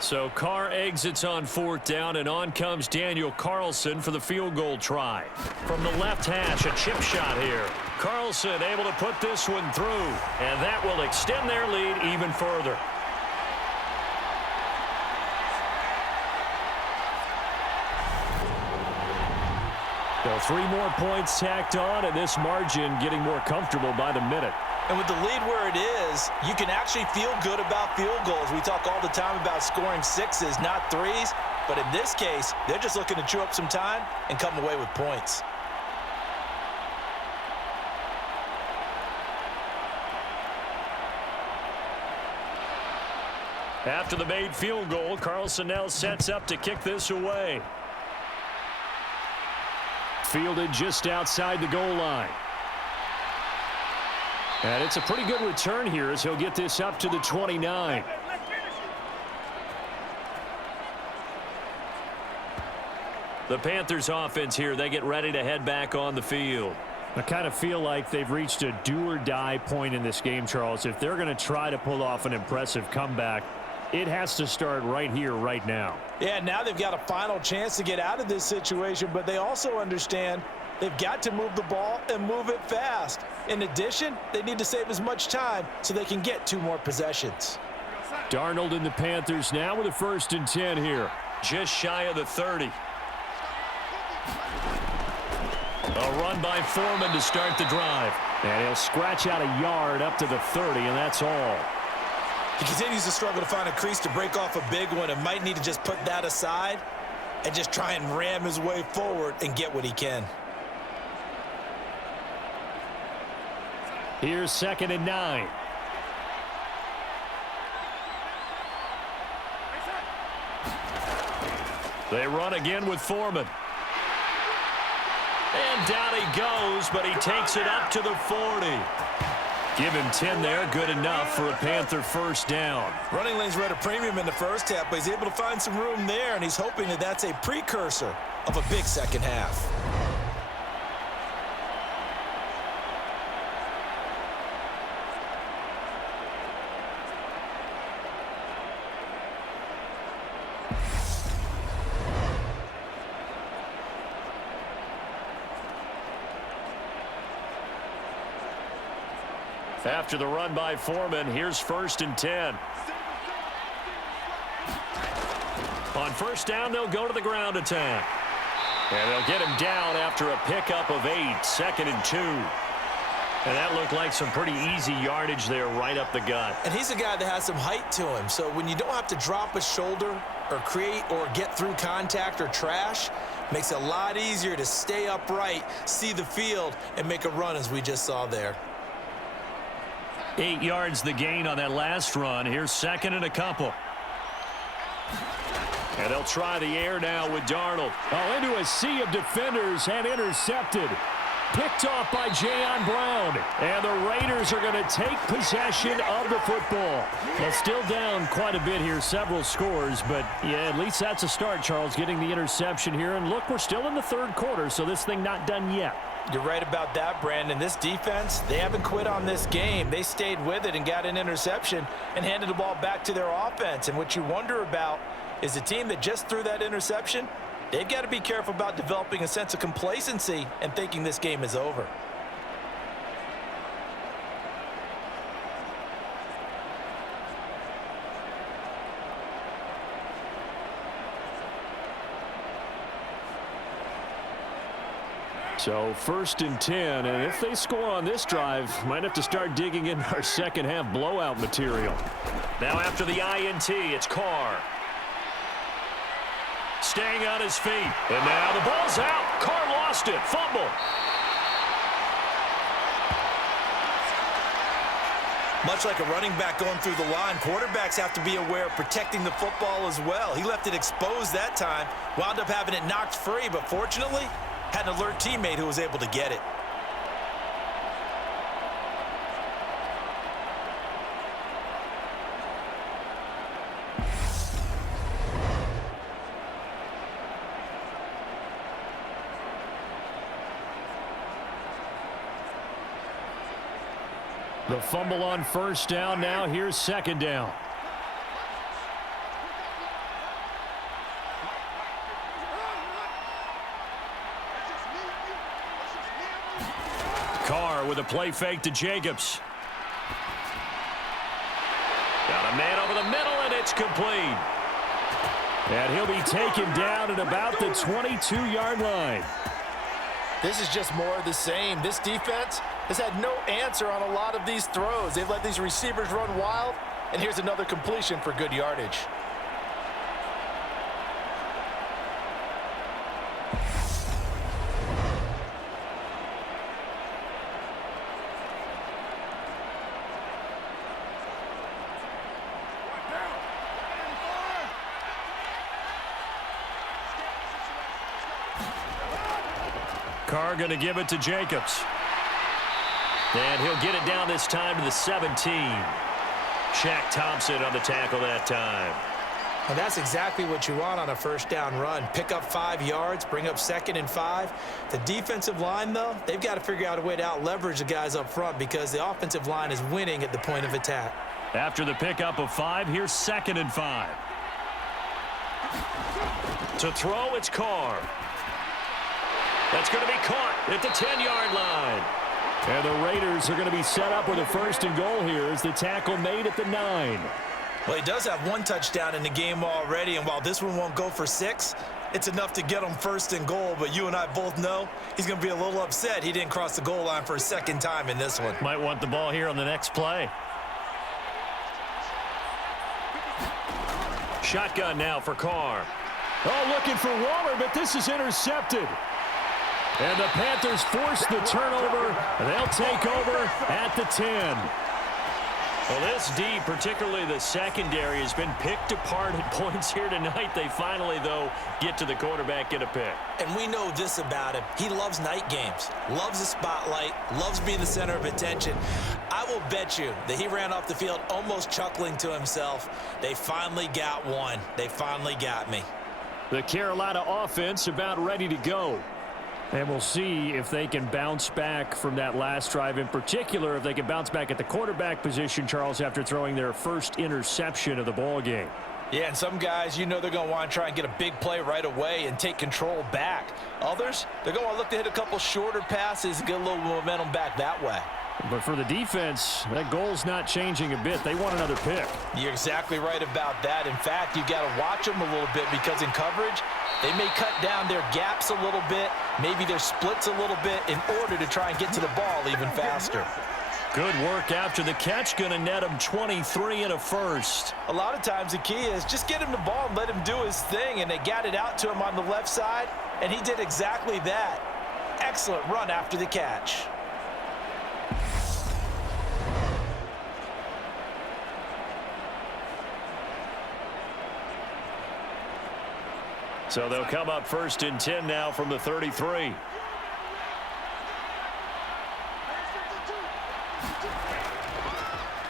So Carr exits on 4th down, and on comes Daniel Carlson for the field goal try. From the left hash, a chip shot here. Carlson able to put this one through, and that will extend their lead even further. So 3 more points tacked on, and this margin getting more comfortable by the minute. And with the lead where it is, you can actually feel good about field goals. We talk all the time about scoring 6s, not 3s. But in this case, they're just looking to chew up some time and come away with points. After the made field goal, Carlson now sets up to kick this away. Fielded just outside the goal line. And it's a pretty good return here as he'll get this up to the 29. The Panthers offense here, they get ready to head back on the field. I kind of feel like they've reached a do-or-die point in this game, Charles. If they're going to try to pull off an impressive comeback, it has to start right here, right now. Yeah, now they've got a final chance to get out of this situation, but they also understand they've got to move the ball and move it fast. In addition, they need to save as much time so they can get 2 more possessions. Darnold and the Panthers now with a 1st and 10 here. Just shy of the 30. A run by Foreman to start the drive. And he'll scratch out a yard up to the 30, and that's all. He continues to struggle to find a crease to break off a big one and might need to just put that aside and just try and ram his way forward and get what he can. Here's 2nd and 9. They run again with Foreman. And down he goes, but he takes it up to the 40. Give him 10 there, good enough for a Panther 1st down. Running lanes were at a premium in the first half, but he's able to find some room there, and he's hoping that that's a precursor of a big second half. After the run by Foreman, here's 1st and 10. On 1st down, they'll go to the ground attack. And they'll get him down after a pickup of 8, 2nd and 2. And that looked like some pretty easy yardage there right up the gut. And he's a guy that has some height to him, so when you don't have to drop a shoulder or create or get through contact or trash, makes it a lot easier to stay upright, see the field, and make a run as we just saw there. 8 yards the gain on that last run. Here's 2nd and a couple. And they'll try the air now with Darnold. Oh, into a sea of defenders and intercepted. Picked off by Jayon Brown. And the Raiders are going to take possession of the football. Well, still down quite a bit here, several scores. But, yeah, at least that's a start, Charles, getting the interception here. And, look, we're still in the 3rd quarter, so this thing not done yet. You're right about that, Brandon. This defense, they haven't quit on this game. They stayed with it and got an interception and handed the ball back to their offense. And what you wonder about is the team that just threw that interception, they've got to be careful about developing a sense of complacency and thinking this game is over. So 1st and 10, and if they score on this drive, might have to start digging in our second half blowout material. Now after the INT, it's Carr. Staying on his feet. And now the ball's out. Carr lost it. Fumble. Much like a running back going through the line, quarterbacks have to be aware of protecting the football as well. He left it exposed that time, wound up having it knocked free, but fortunately, had an alert teammate who was able to get it. The fumble on 1st down. Now here's 2nd down. Carr with a play fake to Jacobs. Got a man over the middle, and it's complete. And he'll be taken down at about the 22-yard line. This is just more of the same. This defense has had no answer on a lot of these throws. They've let these receivers run wild, and here's another completion for good yardage. Carr going to give it to Jacobs. And he'll get it down this time to the 17. Shaq Thompson on the tackle that time. And that's exactly what you want on a 1st down run. Pick up 5 yards, bring up 2nd and 5. The defensive line, though, they've got to figure out a way to out-leverage the guys up front because the offensive line is winning at the point of attack. After the pickup of 5, here's 2nd and 5. To throw, it's Carr. That's going to be caught at the 10-yard line. And the Raiders are going to be set up with a 1st and goal here as the tackle made at the 9. Well, he does have 1 touchdown in the game already, and while this one won't go for 6, it's enough to get him 1st and goal. But you and I both know he's going to be a little upset he didn't cross the goal line for a 2nd time in this one. Might want the ball here on the next play. Shotgun now for Carr. Oh, looking for Waller, but this is intercepted. And the Panthers force the turnover. They'll take over at the 10. Well, this D, particularly the secondary, has been picked apart at points here tonight. They finally, though, get to the quarterback, get a pick. And we know this about him. He loves night games, loves the spotlight, loves being the center of attention. I will bet you that he ran off the field almost chuckling to himself. They finally got one. They finally got me. The Carolina offense about ready to go. And we'll see if they can bounce back from that last drive. In particular, if they can bounce back at the quarterback position, Charles, after throwing their first interception of the ball game. Yeah, and some guys, you know they're going to want to try and get a big play right away and take control back. Others, they're going to look to hit a couple shorter passes and get a little momentum back that way. But for the defense, that goal's not changing a bit. They want another pick. You're exactly right about that. In fact, you got to watch them a little bit because in coverage, they may cut down their gaps a little bit, maybe their splits a little bit in order to try and get to the ball even faster. Good work after the catch. Going to net him 23 and a 1st. A lot of times the key is just get him the ball and let him do his thing, and they got it out to him on the left side, and he did exactly that. Excellent run after the catch. So they'll come up 1st and 10 now from the 33.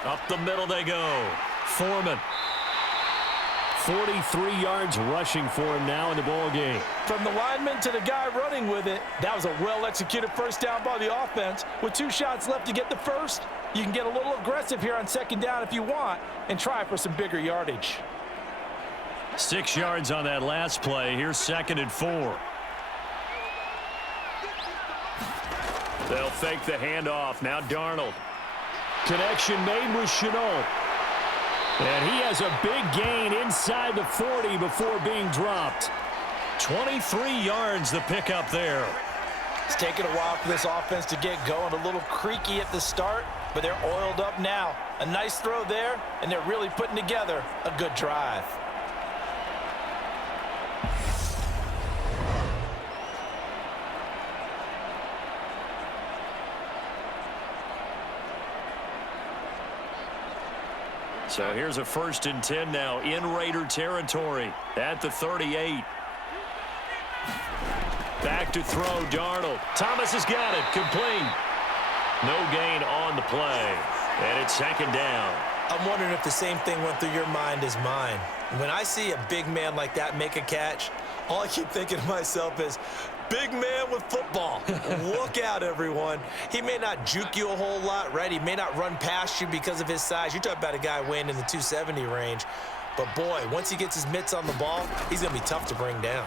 Up the middle they go. Foreman. 43 yards rushing for him now in the ball game. From the lineman to the guy running with it, that was a well-executed 1st down by the offense. With 2 shots left to get the 1st, you can get a little aggressive here on 2nd down if you want and try for some bigger yardage. 6 yards on that last play. Here's 2nd and 4. They'll fake the handoff. Now Darnold. Connection made with Shenault. And he has a big gain inside the 40 before being dropped. 23 yards the pickup there. It's taken a while for this offense to get going. A little creaky at the start, but they're oiled up now. A nice throw there, and they're really putting together a good drive. So here's a 1st and 10 now in Raider territory at the 38. Back to throw, Darnold. Thomas has got it, complete. No gain on the play, and it's 2nd down. I'm wondering if the same thing went through your mind as mine. When I see a big man like that make a catch, all I keep thinking to myself is, big man with football. Look out, everyone. He may not juke you a whole lot, right? He may not run past you because of his size. You're talking about a guy weighing in the 270 range. But, boy, once he gets his mitts on the ball, he's going to be tough to bring down.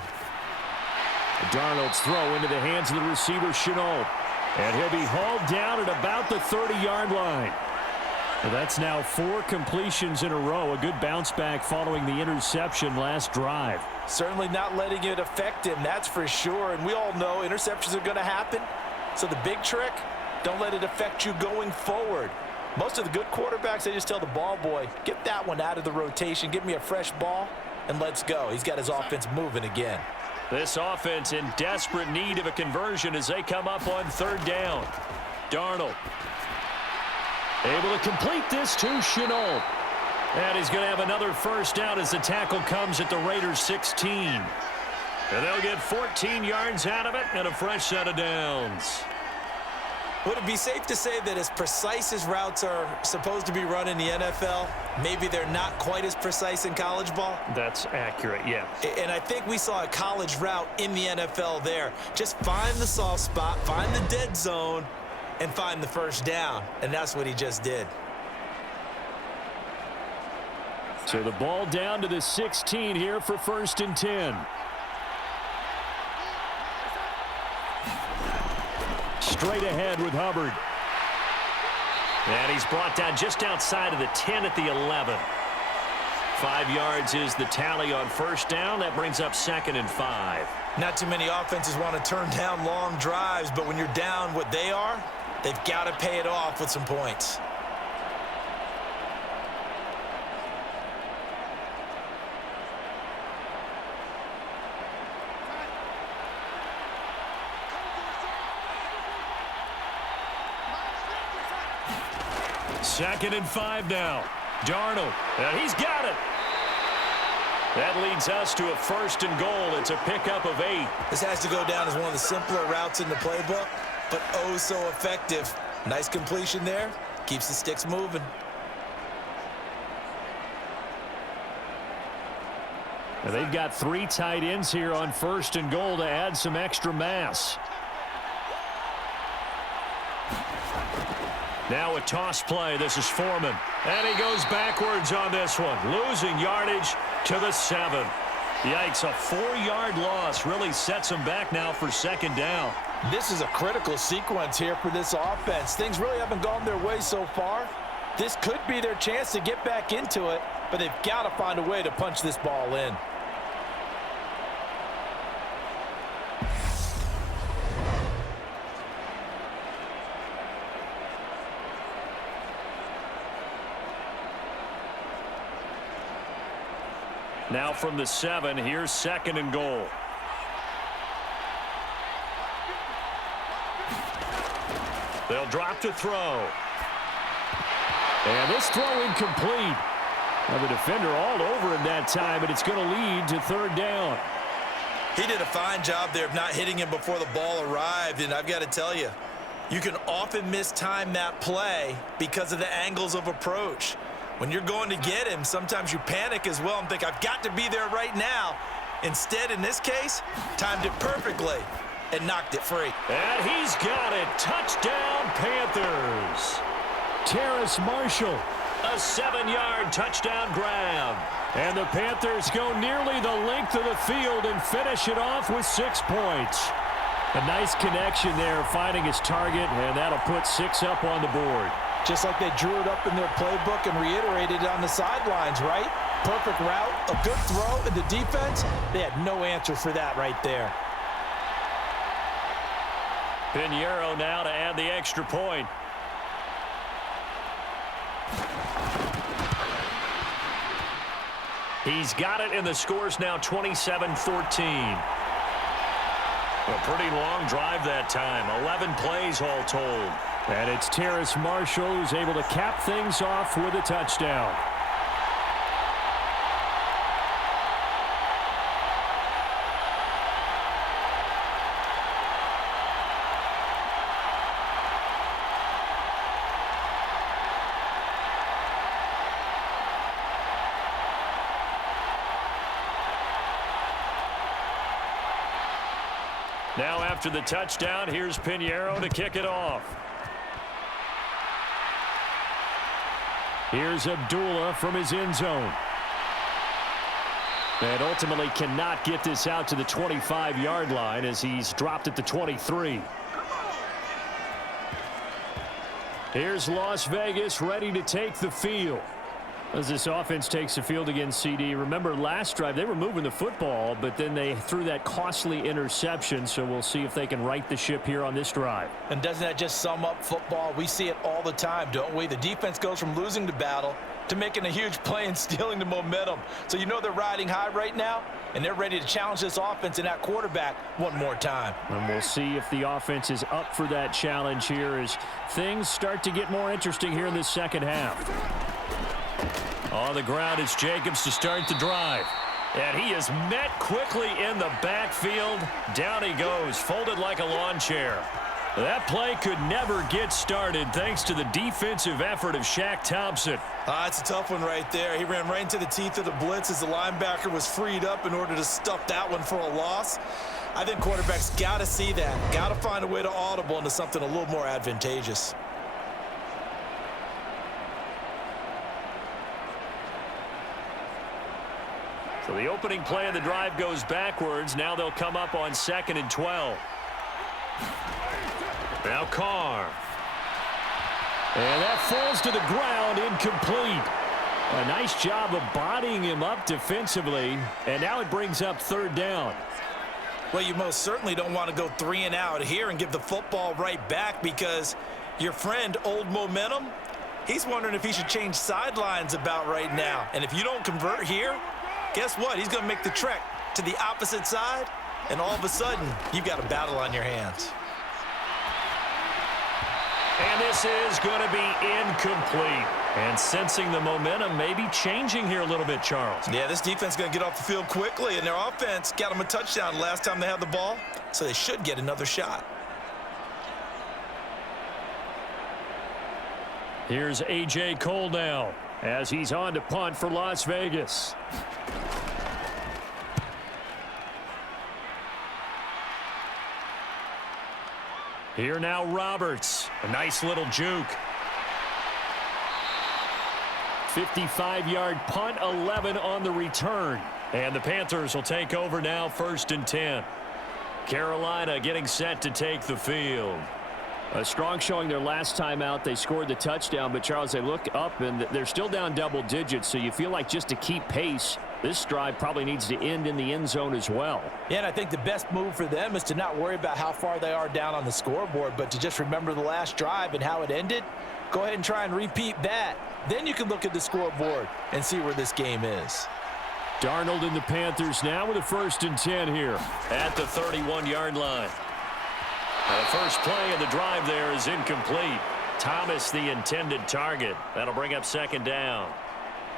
Darnold's throw into the hands of the receiver, Shenault. And he'll be hauled down at about the 30-yard line. Well, that's now 4 completions in a row. A good bounce back following the interception last drive. Certainly not letting it affect him, that's for sure. And we all know interceptions are going to happen. So the big trick, don't let it affect you going forward. Most of the good quarterbacks, they just tell the ball boy, get that one out of the rotation, give me a fresh ball, and let's go. He's got his offense moving again. This offense in desperate need of a conversion as they come up on 3rd down. Darnold able to complete this to Shenault. And he's going to have another 1st down as the tackle comes at the Raiders 16. And they'll get 14 yards out of it and a fresh set of downs. Would it be safe to say that as precise as routes are supposed to be run in the NFL, maybe they're not quite as precise in college ball? That's accurate, yeah. And I think we saw a college route in the NFL there. Just find the soft spot, find the dead zone, and find the 1st down. And that's what he just did. So the ball down to the 16 here for 1st and 10. Straight ahead with Hubbard. And he's brought down just outside of the 10 at the 11. 5 yards is the tally on 1st down. That brings up 2nd and 5. Not too many offenses want to turn down long drives, but when you're down what they are, they've got to pay it off with some points. Second and 5 now. Darnold, and he's got it. That leads us to a 1st and goal. It's a pickup of 8. This has to go down as one of the simpler routes in the playbook, but oh so effective. Nice completion there. Keeps the sticks moving. Now they've got 3 tight ends here on 1st and goal to add some extra mass. Now a toss play. This is Foreman. And he goes backwards on this one. Losing yardage to the 7. Yikes, a 4-yard loss really sets him back now for 2nd down. This is a critical sequence here for this offense. Things really haven't gone their way so far. This could be their chance to get back into it, but they've got to find a way to punch this ball in. Now from the 7, here's 2nd and goal. They'll drop to throw. And this throw incomplete. Now the defender all over him that time, and it's going to lead to 3rd down. He did a fine job there of not hitting him before the ball arrived, and I've got to tell you, you can often mistime that play because of the angles of approach. When you're going to get him, sometimes you panic as well and think, I've got to be there right now. Instead, in this case, timed it perfectly and knocked it free. And he's got it. Touchdown, Panthers. Terrace Marshall. A 7-yard touchdown grab. And the Panthers go nearly the length of the field and finish it off with 6 points. A nice connection there, finding his target, and that'll put 6 up on the board. Just like they drew it up in their playbook and reiterated it on the sidelines, right? Perfect route, a good throw, and the defense, they had no answer for that right there. Pinheiro now to add the extra point. He's got it, and the score's now 27-14. A pretty long drive that time. 11 plays all told. And it's Terrace Marshall who's able to cap things off with a touchdown. Now after the touchdown, here's Pinheiro to kick it off. Here's Abdullah from his end zone. And ultimately cannot get this out to the 25-yard line as he's dropped at the 23. Here's Las Vegas ready to take the field. As this offense takes the field against CD, remember last drive they were moving the football, but then they threw that costly interception, so we'll see if they can right the ship here on this drive. And doesn't that just sum up football? We see it all the time, don't we? The defense goes from losing the battle to making a huge play and stealing the momentum. So you know they're riding high right now, and they're ready to challenge this offense and that quarterback one more time. And we'll see if the offense is up for that challenge here as things start to get more interesting here in this second half. On the ground, it's Jacobs to start the drive. And he is met quickly in the backfield. Down he goes, folded like a lawn chair. That play could never get started thanks to the defensive effort of Shaq Thompson. It's a tough one right there. He ran right into the teeth of the blitz as the linebacker was freed up in order to stuff that one for a loss. I think quarterbacks got to see that. Got to find a way to audible into something a little more advantageous. So the opening play of the drive goes backwards. Now they'll come up on 2nd and 12. Now Carr. And that falls to the ground, incomplete. A nice job of bodying him up defensively. And now it brings up 3rd down. Well, you most certainly don't want to go 3 and out here and give the football right back, because your friend, Old Momentum, he's wondering if he should change sidelines about right now. And if you don't convert here, guess what? He's going to make the trek to the opposite side, and all of a sudden, you've got a battle on your hands. And this is going to be incomplete. And sensing the momentum maybe changing here a little bit, Charles. Yeah, this defense is going to get off the field quickly, and their offense got them a touchdown last time they had the ball, so they should get another shot. Here's A.J. Cole now as he's on to punt for Las Vegas. Here now Roberts. A nice little juke. 55-yard punt, 11 on the return. And the Panthers will take over now, 1st and 10. Carolina getting set to take the field. A strong showing their last time out. They scored the touchdown, but Charles, they look up and they're still down double digits, so you feel like just to keep pace, this drive probably needs to end in the end zone as well. Yeah, and I think the best move for them is to not worry about how far they are down on the scoreboard, but to just remember the last drive and how it ended. Go ahead and try and repeat that. Then you can look at the scoreboard and see where this game is. Darnold and the Panthers now with a 1st and 10 here At the 31-yard line. The first play of the drive there is incomplete. Thomas, the intended target. That'll bring up 2nd down.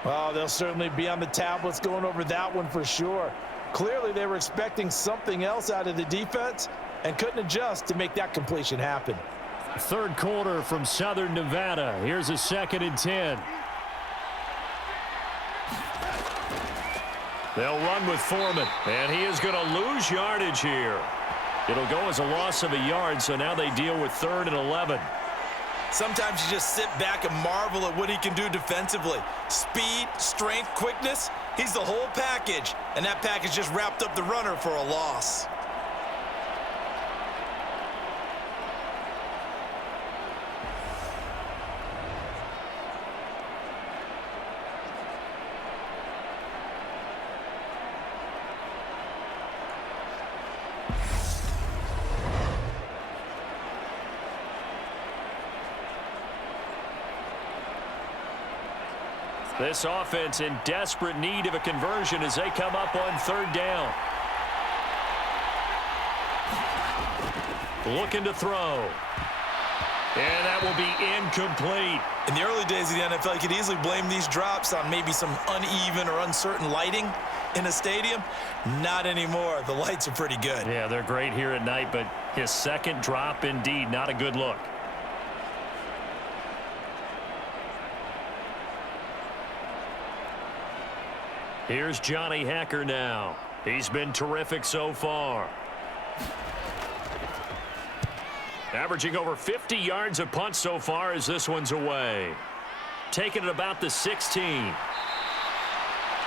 Well, they'll certainly be on the tablets going over that one for sure. Clearly, they were expecting something else out of the defense and couldn't adjust to make that completion happen. 3rd quarter from Southern Nevada. Here's a 2nd and 10. They'll run with Foreman, and he is going to lose yardage here. It'll go as a loss of a yard, so now they deal with 3rd and 11. Sometimes you just sit back and marvel at what he can do defensively. Speed, strength, quickness, he's the whole package, and that package just wrapped up the runner for a loss. This offense in desperate need of a conversion as they come up on 3rd down. Looking to throw. And that will be incomplete. In the early days of the NFL, you could easily blame these drops on maybe some uneven or uncertain lighting in a stadium. Not anymore. The lights are pretty good. Yeah, they're great here at night, but his 2nd drop, indeed, not a good look. Here's Johnny Hacker now. He's been terrific so far. Averaging over 50 yards a punt so far as this one's away. Taking it about the 16.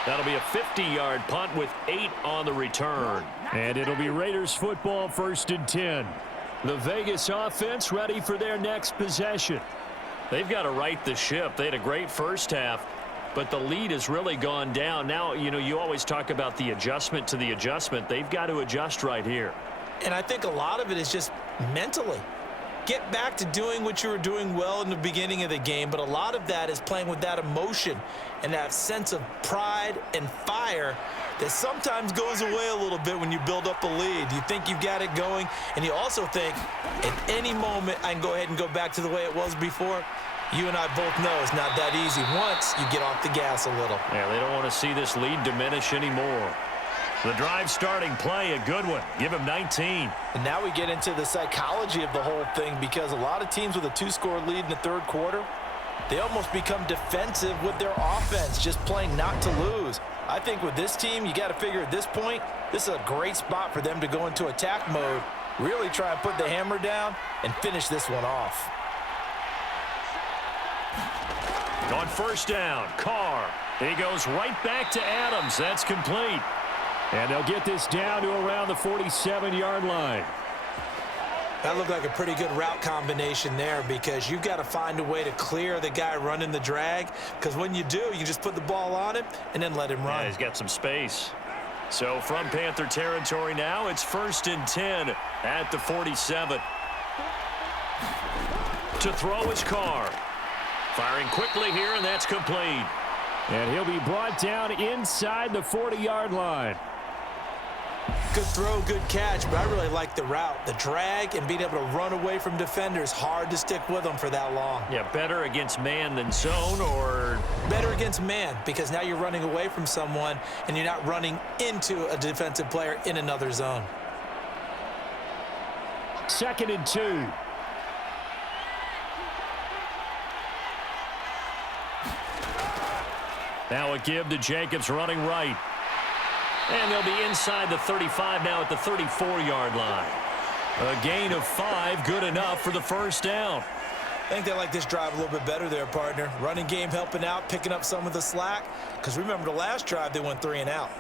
That'll be a 50-yard punt with 8 on the return. And it'll be Raiders football, 1st and 10. The Vegas offense ready for their next possession. They've got to right the ship. They had a great first half, but the lead has really gone down. Now, you know, you always talk about the adjustment to the adjustment. They've got to adjust right here. And I think a lot of it is just mentally. Get back to doing what you were doing well in the beginning of the game, but a lot of that is playing with that emotion and that sense of pride and fire that sometimes goes away a little bit when you build up a lead. You think you've got it going, and you also think at any moment I can go ahead and go back to the way it was before. You and I both know it's not that easy once you get off the gas a little. Yeah, they don't want to see this lead diminish anymore. The drive starting play, a good one. Give him 19. And now we get into the psychology of the whole thing, because a lot of teams with a 2-score lead in the 3rd quarter, they almost become defensive with their offense, just playing not to lose. I think with this team, you got to figure at this point, this is a great spot for them to go into attack mode, really try and put the hammer down and finish this one off. On 1st down, Carr. He goes right back to Adams. That's complete. And they'll get this down to around the 47-yard line. That looked like a pretty good route combination there because you've got to find a way to clear the guy running the drag, because when you do, you just put the ball on him and then let him run. Yeah, he's got some space. So from Panther territory now, it's 1st and 10 at the 47. To throw his Carr. Firing quickly here, and that's complete. And he'll be brought down inside the 40-yard line. Good throw, good catch, but I really like the route. The drag and being able to run away from defenders, hard to stick with them for that long. Yeah, better against man than zone, or? Better against man, because now you're running away from someone and you're not running into a defensive player in another zone. 2nd and 2. Now a give to Jacobs running right. And they'll be inside the 35 now at the 34-yard line. A gain of 5, good enough for the first down. I think they like this drive a little bit better there, partner. Running game helping out, picking up some of the slack. Because remember the last drive, they went 3 and out.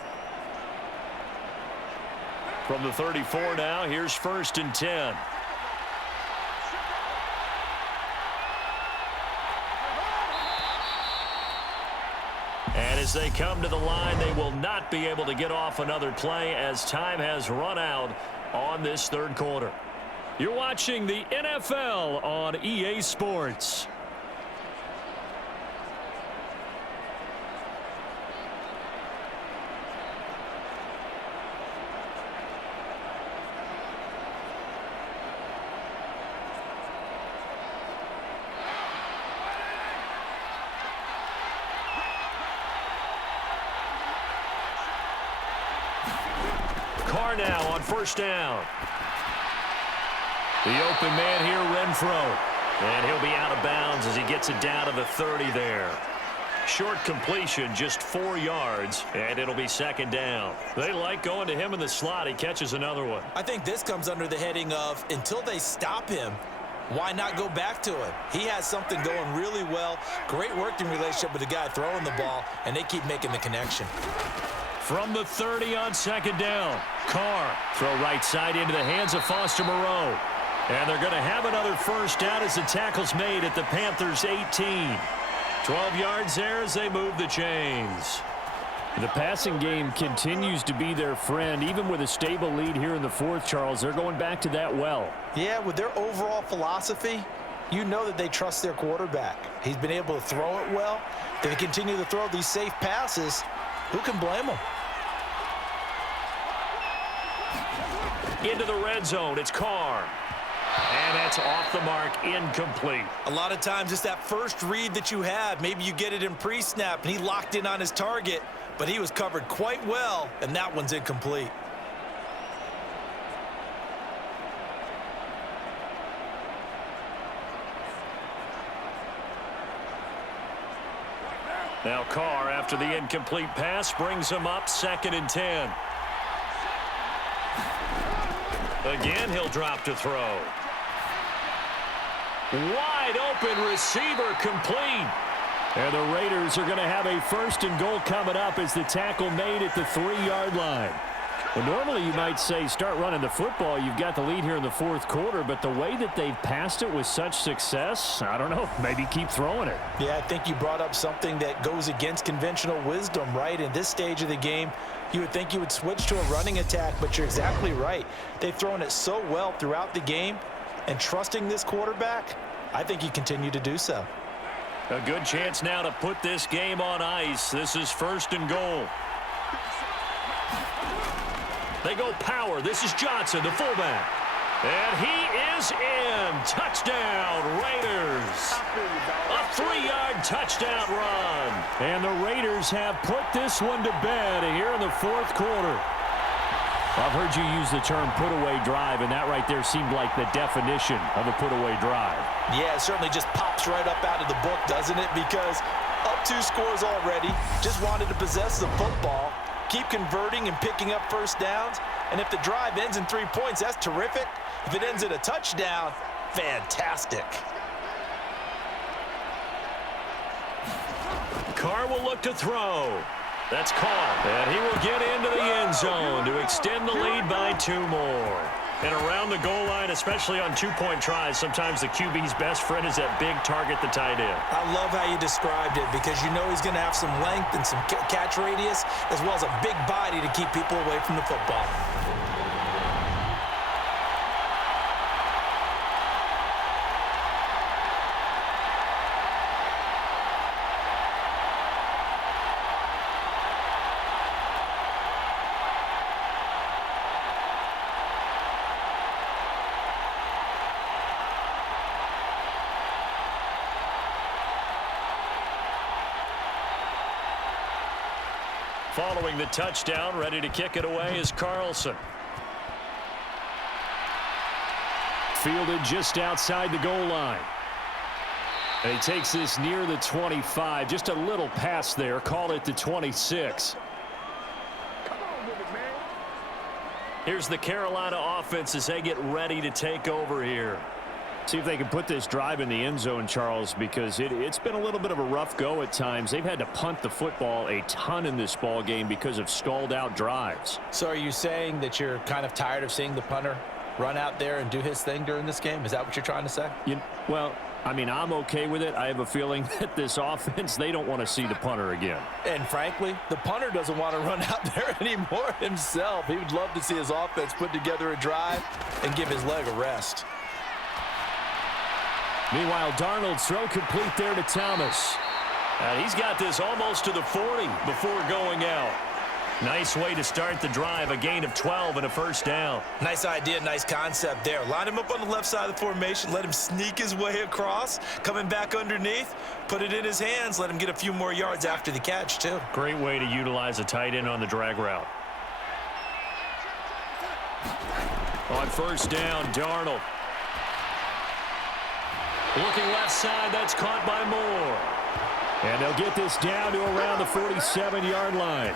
From the 34 now, here's 1st and 10. And as they come to the line, they will not be able to get off another play as time has run out on this 3rd quarter. You're watching the NFL on EA Sports. Carr now on 1st down. The open man here, Renfro. And he'll be out of bounds as he gets it down to the 30 there. Short completion, just 4 yards, and it'll be 2nd down. They like going to him in the slot. He catches another one. I think this comes under the heading of, until they stop him, why not go back to him? He has something going really well. Great working relationship with the guy throwing the ball, and they keep making the connection. From the 30 on 2nd down. Carr, throw right side into the hands of Foster Moreau. And they're going to have another first down as the tackle's made at the Panthers' 18. 12 yards there as they move the chains. The passing game continues to be their friend. Even with a stable lead here in the 4th, Charles, they're going back to that well. Yeah, with their overall philosophy, you know that they trust their quarterback. He's been able to throw it well. They continue to throw these safe passes. Who can blame them? Into the red zone, it's Carr. And that's off the mark, incomplete. A lot of times it's that first read that you have. Maybe you get it in pre-snap, and he locked in on his target, but he was covered quite well, and that one's incomplete. Now Carr, after the incomplete pass, brings him up 2nd and 10. Again, he'll drop to throw. Wide open receiver, complete. And the Raiders are going to have a 1st and goal coming up as the tackle made at the 3-yard line. Well, normally you might say start running the football. You've got the lead here in the 4th quarter, but the way that they've passed it with such success, I don't know, maybe keep throwing it. Yeah, I think you brought up something that goes against conventional wisdom, right? In this stage of the game, you would think you would switch to a running attack, but you're exactly right. They've thrown it so well throughout the game, and trusting this quarterback, I think you continue to do so. A good chance now to put this game on ice. This is 1st and goal. They go power. This is Johnson, the fullback. And he is in. Touchdown, Raiders. A 3-yard touchdown run. And the Raiders have put this one to bed here in the 4th quarter. I've heard you use the term put-away drive, and that right there seemed like the definition of a put-away drive. Yeah, it certainly just pops right up out of the book, doesn't it? Because up 2 scores already, just wanted to possess the football, keep converting and picking up first downs. And if the drive ends in 3 points, that's terrific. If it ends in a touchdown, fantastic. Carr will look to throw. That's caught. And he will get into the end zone to extend the lead by 2 more. And around the goal line, especially on 2-point tries, sometimes the QB's best friend is that big target, the tight end. I love how you described it because you know he's going to have some length and some catch radius as well as a big body to keep people away from the football. Following the touchdown, ready to kick it away is Carlson. Fielded just outside the goal line. And he takes this near the 25. Just a little pass there. Call it the 26. Here's the Carolina offense as they get ready to take over here. See if they can put this drive in the end zone, Charles, because it's been a little bit of a rough go at times. They've had to punt the football a ton in this ball game because of stalled-out drives. So are you saying that you're kind of tired of seeing the punter run out there and do his thing during this game? Is that what you're trying to say? Well, I mean, I'm okay with it. I have a feeling that this offense, they don't want to see the punter again. And frankly, the punter doesn't want to run out there anymore himself. He would love to see his offense put together a drive and give his leg a rest. Meanwhile, Darnold's throw complete there to Thomas. And he's got this almost to the 40 before going out. Nice way to start the drive, a gain of 12 and a first down. Nice idea, nice concept there. Line him up on the left side of the formation, let him sneak his way across, coming back underneath, put it in his hands, let him get a few more yards after the catch, too. Great way to utilize a tight end on the drag route. On first down, Darnold. Looking left side, that's caught by Moore. And they'll get this down to around the 47-yard line.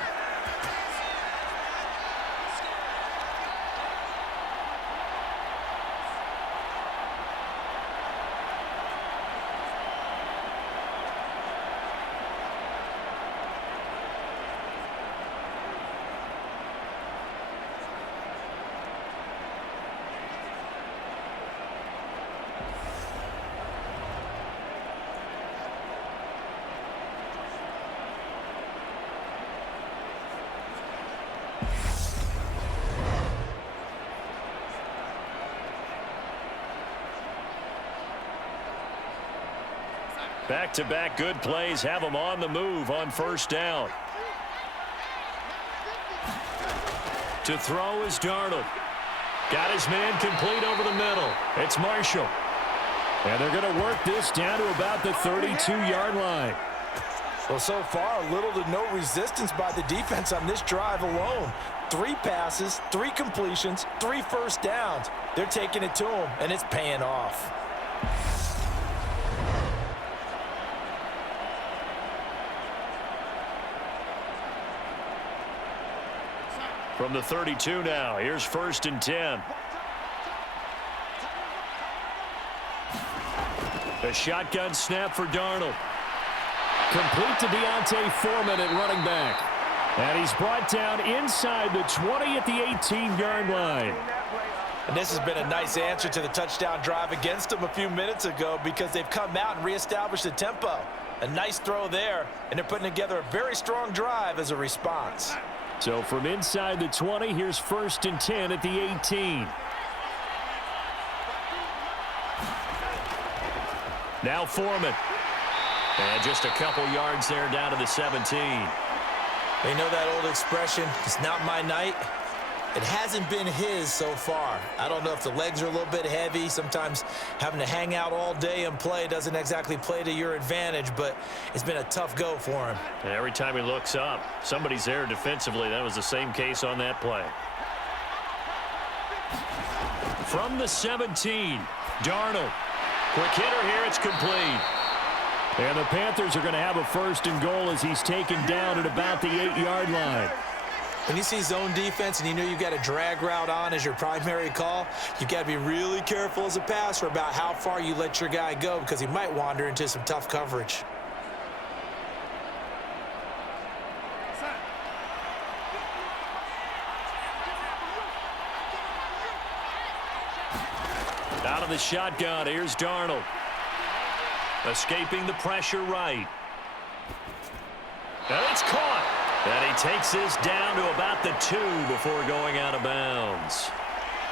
Back-to-back good plays have him on the move on first down. To throw is Darnold. Got his man complete over the middle. It's Marshall. And they're going to work this down to about the 32-yard line. Well, so far, little to no resistance by the defense on this drive alone. 3 passes, 3 completions, 3 first downs. They're taking it to him, and it's paying off. From the 32 now, here's first and 10. A shotgun snap for Darnold. Complete to Deontay Foreman at running back. And he's brought down inside the 20 at the 18-yard line. And this has been a nice answer to the touchdown drive against them a few minutes ago because they've come out and reestablished the tempo. A nice throw there, and they're putting together a very strong drive as a response. So from inside the 20, here's first and 10 at the 18. Now Foreman. And just a couple yards there down to the 17. You know that old expression, it's not my night? It hasn't been his so far. I don't know if the legs are a little bit heavy. Sometimes having to hang out all day and play doesn't exactly play to your advantage, but it's been a tough go for him. And every time he looks up, somebody's there defensively. That was the same case on that play. From the 17, Darnold. Quick hitter here, it's complete. And the Panthers are going to have a first and goal as he's taken down at about the 8-yard line. When you see zone defense and you know you've got a drag route on as your primary call, you've got to be really careful as a passer about how far you let your guy go because he might wander into some tough coverage. the shotgun. Here's Darnold. Escaping the pressure right. And it's caught. And he takes this down to about the 2 before going out of bounds.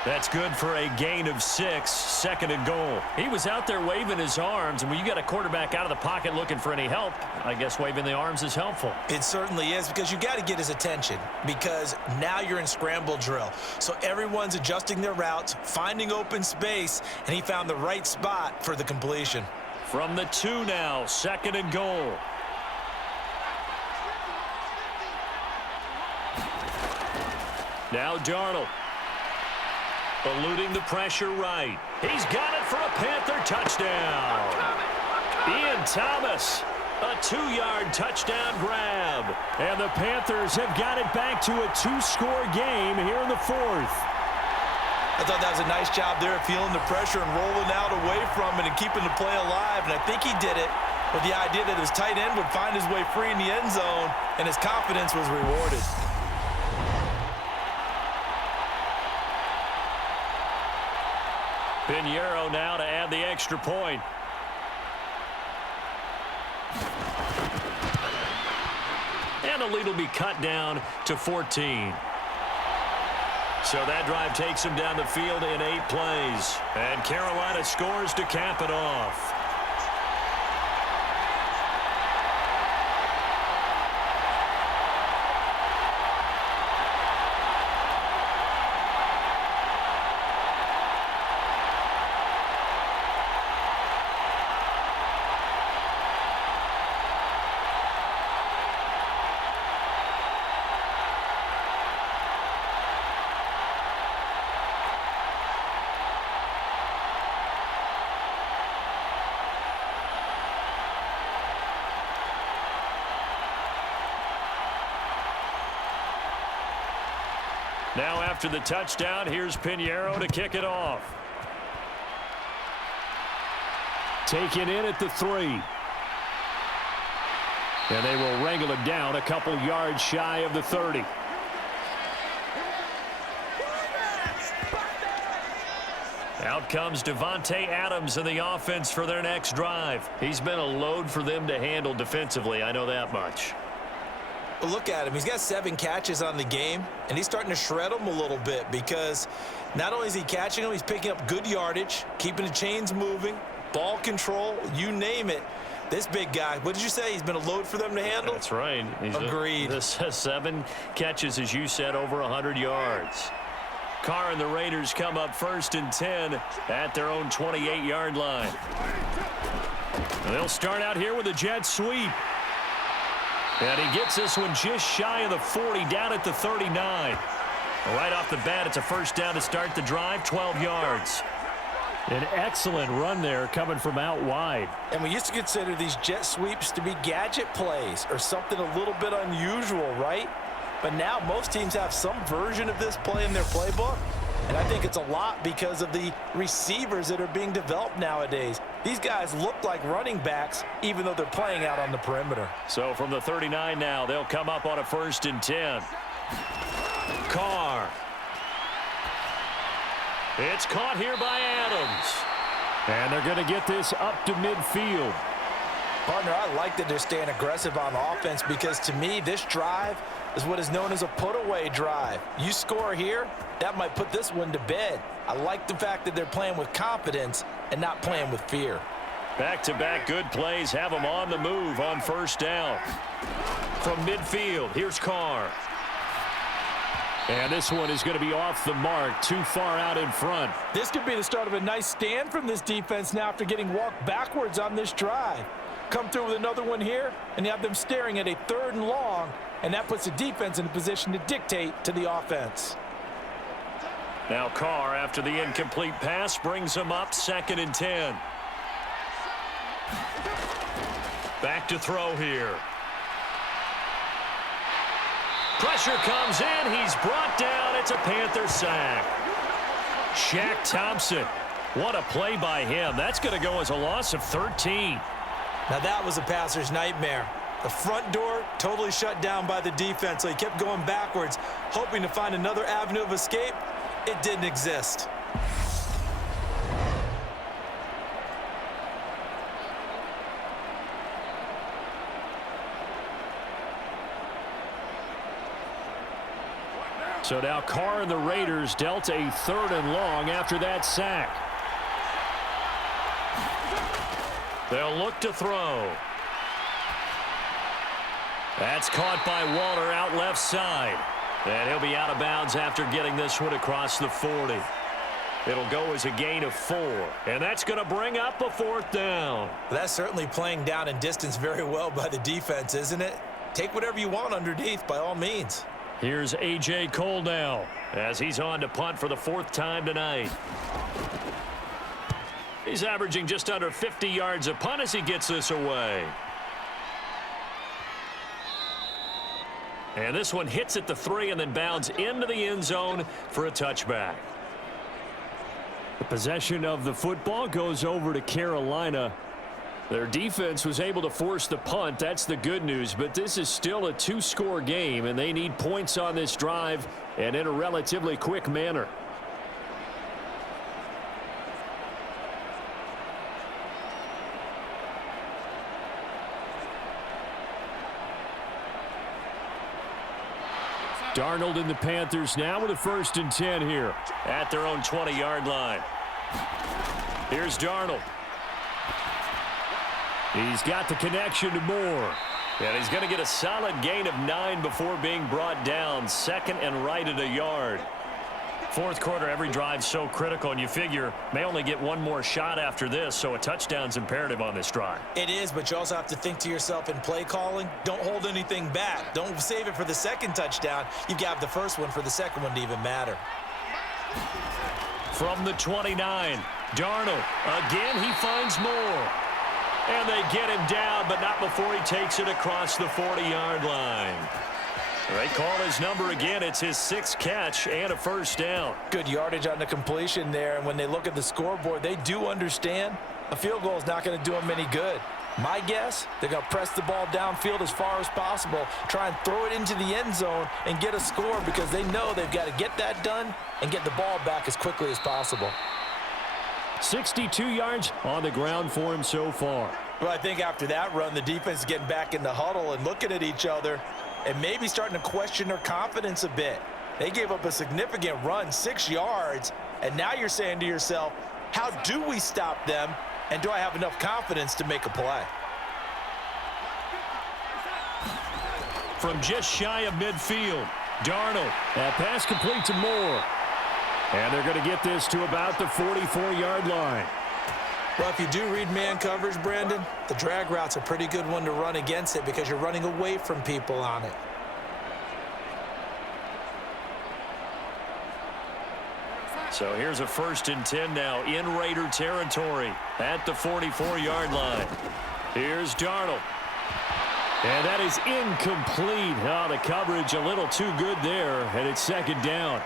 That's good for a gain of 6, 2nd and goal. He was out there waving his arms, and when you got a quarterback out of the pocket looking for any help, I guess waving the arms is helpful. It certainly is, because you got to get his attention, because now you're in scramble drill. So everyone's adjusting their routes, finding open space, and he found the right spot for the completion. From the 2 now, 2nd and goal. Now Darnold. Eluding the pressure right. He's got it for a Panther touchdown. Ian Thomas, a 2-yard touchdown grab. And the Panthers have got it back to a 2-score game here in the 4th. I thought that was a nice job there, feeling the pressure and rolling out away from it and keeping the play alive. And I think he did it with the idea that his tight end would find his way free in the end zone, and his confidence was rewarded. Pinheiro now to add the extra point. And the lead will be cut down to 14. So that drive takes him down the field in 8 plays. And Carolina scores to cap it off. Now after the touchdown, here's Pinheiro to kick it off. Taken in at the 3. And they will wrangle it down a couple yards shy of the 30. Out comes Devontae Adams in the offense for their next drive. He's been a load for them to handle defensively, I know that much. But look at him. He's got 7 catches on the game, and he's starting to shred them a little bit, because not only is he catching them, he's picking up good yardage, keeping the chains moving, ball control, you name it. This big guy, what did you say? He's been a load for them to handle? That's right. Agreed. This 7 catches, as you said, over 100 yards. Carr and the Raiders come up 1st and 10 at their own 28-yard line. And they'll start out here with a jet sweep. And he gets this one just shy of the 40, down at the 39. Right off the bat, it's a first down to start the drive, 12 yards. An excellent run there coming from out wide. And we used to consider these jet sweeps to be gadget plays or something a little bit unusual, right? But now most teams have some version of this play in their playbook. And I think it's a lot because of the receivers that are being developed nowadays. These guys look like running backs, even though they're playing out on the perimeter. So from the 39 now, they'll come up on a 1st and 10. Carr. It's caught here by Adams. And they're going to get this up to midfield. Partner, I like that they're staying aggressive on offense, because to me, this drive is what is known as a put-away drive. You score here, that might put this one to bed. I like the fact that they're playing with confidence and not playing with fear. Back-to-back good plays have them on the move on 1st down. From midfield, here's Carr. And this one is going to be off the mark, too far out in front. This could be the start of a nice stand from this defense now after getting walked backwards on this drive. Come through with another one here, and you have them staring at a 3rd and long, and that puts the defense in a position to dictate to the offense. Now Carr, after the incomplete pass, brings him up 2nd and 10. Back to throw here. Pressure comes in. He's brought down. It's a Panther sack. Shaq Thompson. What a play by him. That's going to go as a loss of 13. Now that was a passer's nightmare. The front door totally shut down by the defense, so he kept going backwards, hoping to find another avenue of escape. It didn't exist. So now Carr and the Raiders dealt a 3rd and long after that sack. They'll look to throw. That's caught by Waller out left side. And he'll be out of bounds after getting this one across the 40. It'll go as a gain of 4. And that's going to bring up a 4th down. That's certainly playing down in distance very well by the defense, isn't it? Take whatever you want underneath by all means. Here's A.J. Cole now as he's on to punt for the 4th time tonight. He's averaging just under 50 yards a punt as he gets this away. And this one hits at the 3 and then bounds into the end zone for a touchback. The possession of the football goes over to Carolina. Their defense was able to force the punt. That's the good news. But this is still a 2-score game, and they need points on this drive and in a relatively quick manner. Darnold and the Panthers now with a 1st and 10 here at their own 20-yard line. Here's Darnold. He's got the connection to Moore. And he's going to get a solid gain of 9 before being brought down. 2nd and right at a yard. 4th quarter, every drive so critical, and you figure may only get one more shot after this, so a touchdown's imperative on this drive. It is, but you also have to think to yourself in play calling, don't hold anything back. Don't save it for the 2nd touchdown. You've got the 1st one for the 2nd one to even matter. From the 29, Darnold. Again, he finds Moore. And they get him down, but not before he takes it across the 40-yard line. They call his number again. It's his 6th catch and a 1st down. Good yardage on the completion there. And when they look at the scoreboard, they do understand a field goal is not going to do them any good. My guess, they're going to press the ball downfield as far as possible, try and throw it into the end zone and get a score because they know they've got to get that done and get the ball back as quickly as possible. 62 yards on the ground for him so far. Well, I think after that run, the defense is getting back in the huddle and looking at each other and maybe starting to question their confidence a bit. They gave up a significant run, 6 yards, and now you're saying to yourself, how do we stop them, and do I have enough confidence to make a play? From just shy of midfield, Darnold. That pass complete to Moore. And they're going to get this to about the 44-yard line. Well, if you do read man coverage, Brandon, the drag route's a pretty good one to run against it because you're running away from people on it. So here's a 1st and 10 now in Raider territory at the 44-yard line. Here's Darnold. And that is incomplete. Oh, the coverage a little too good there, and it's 2nd down.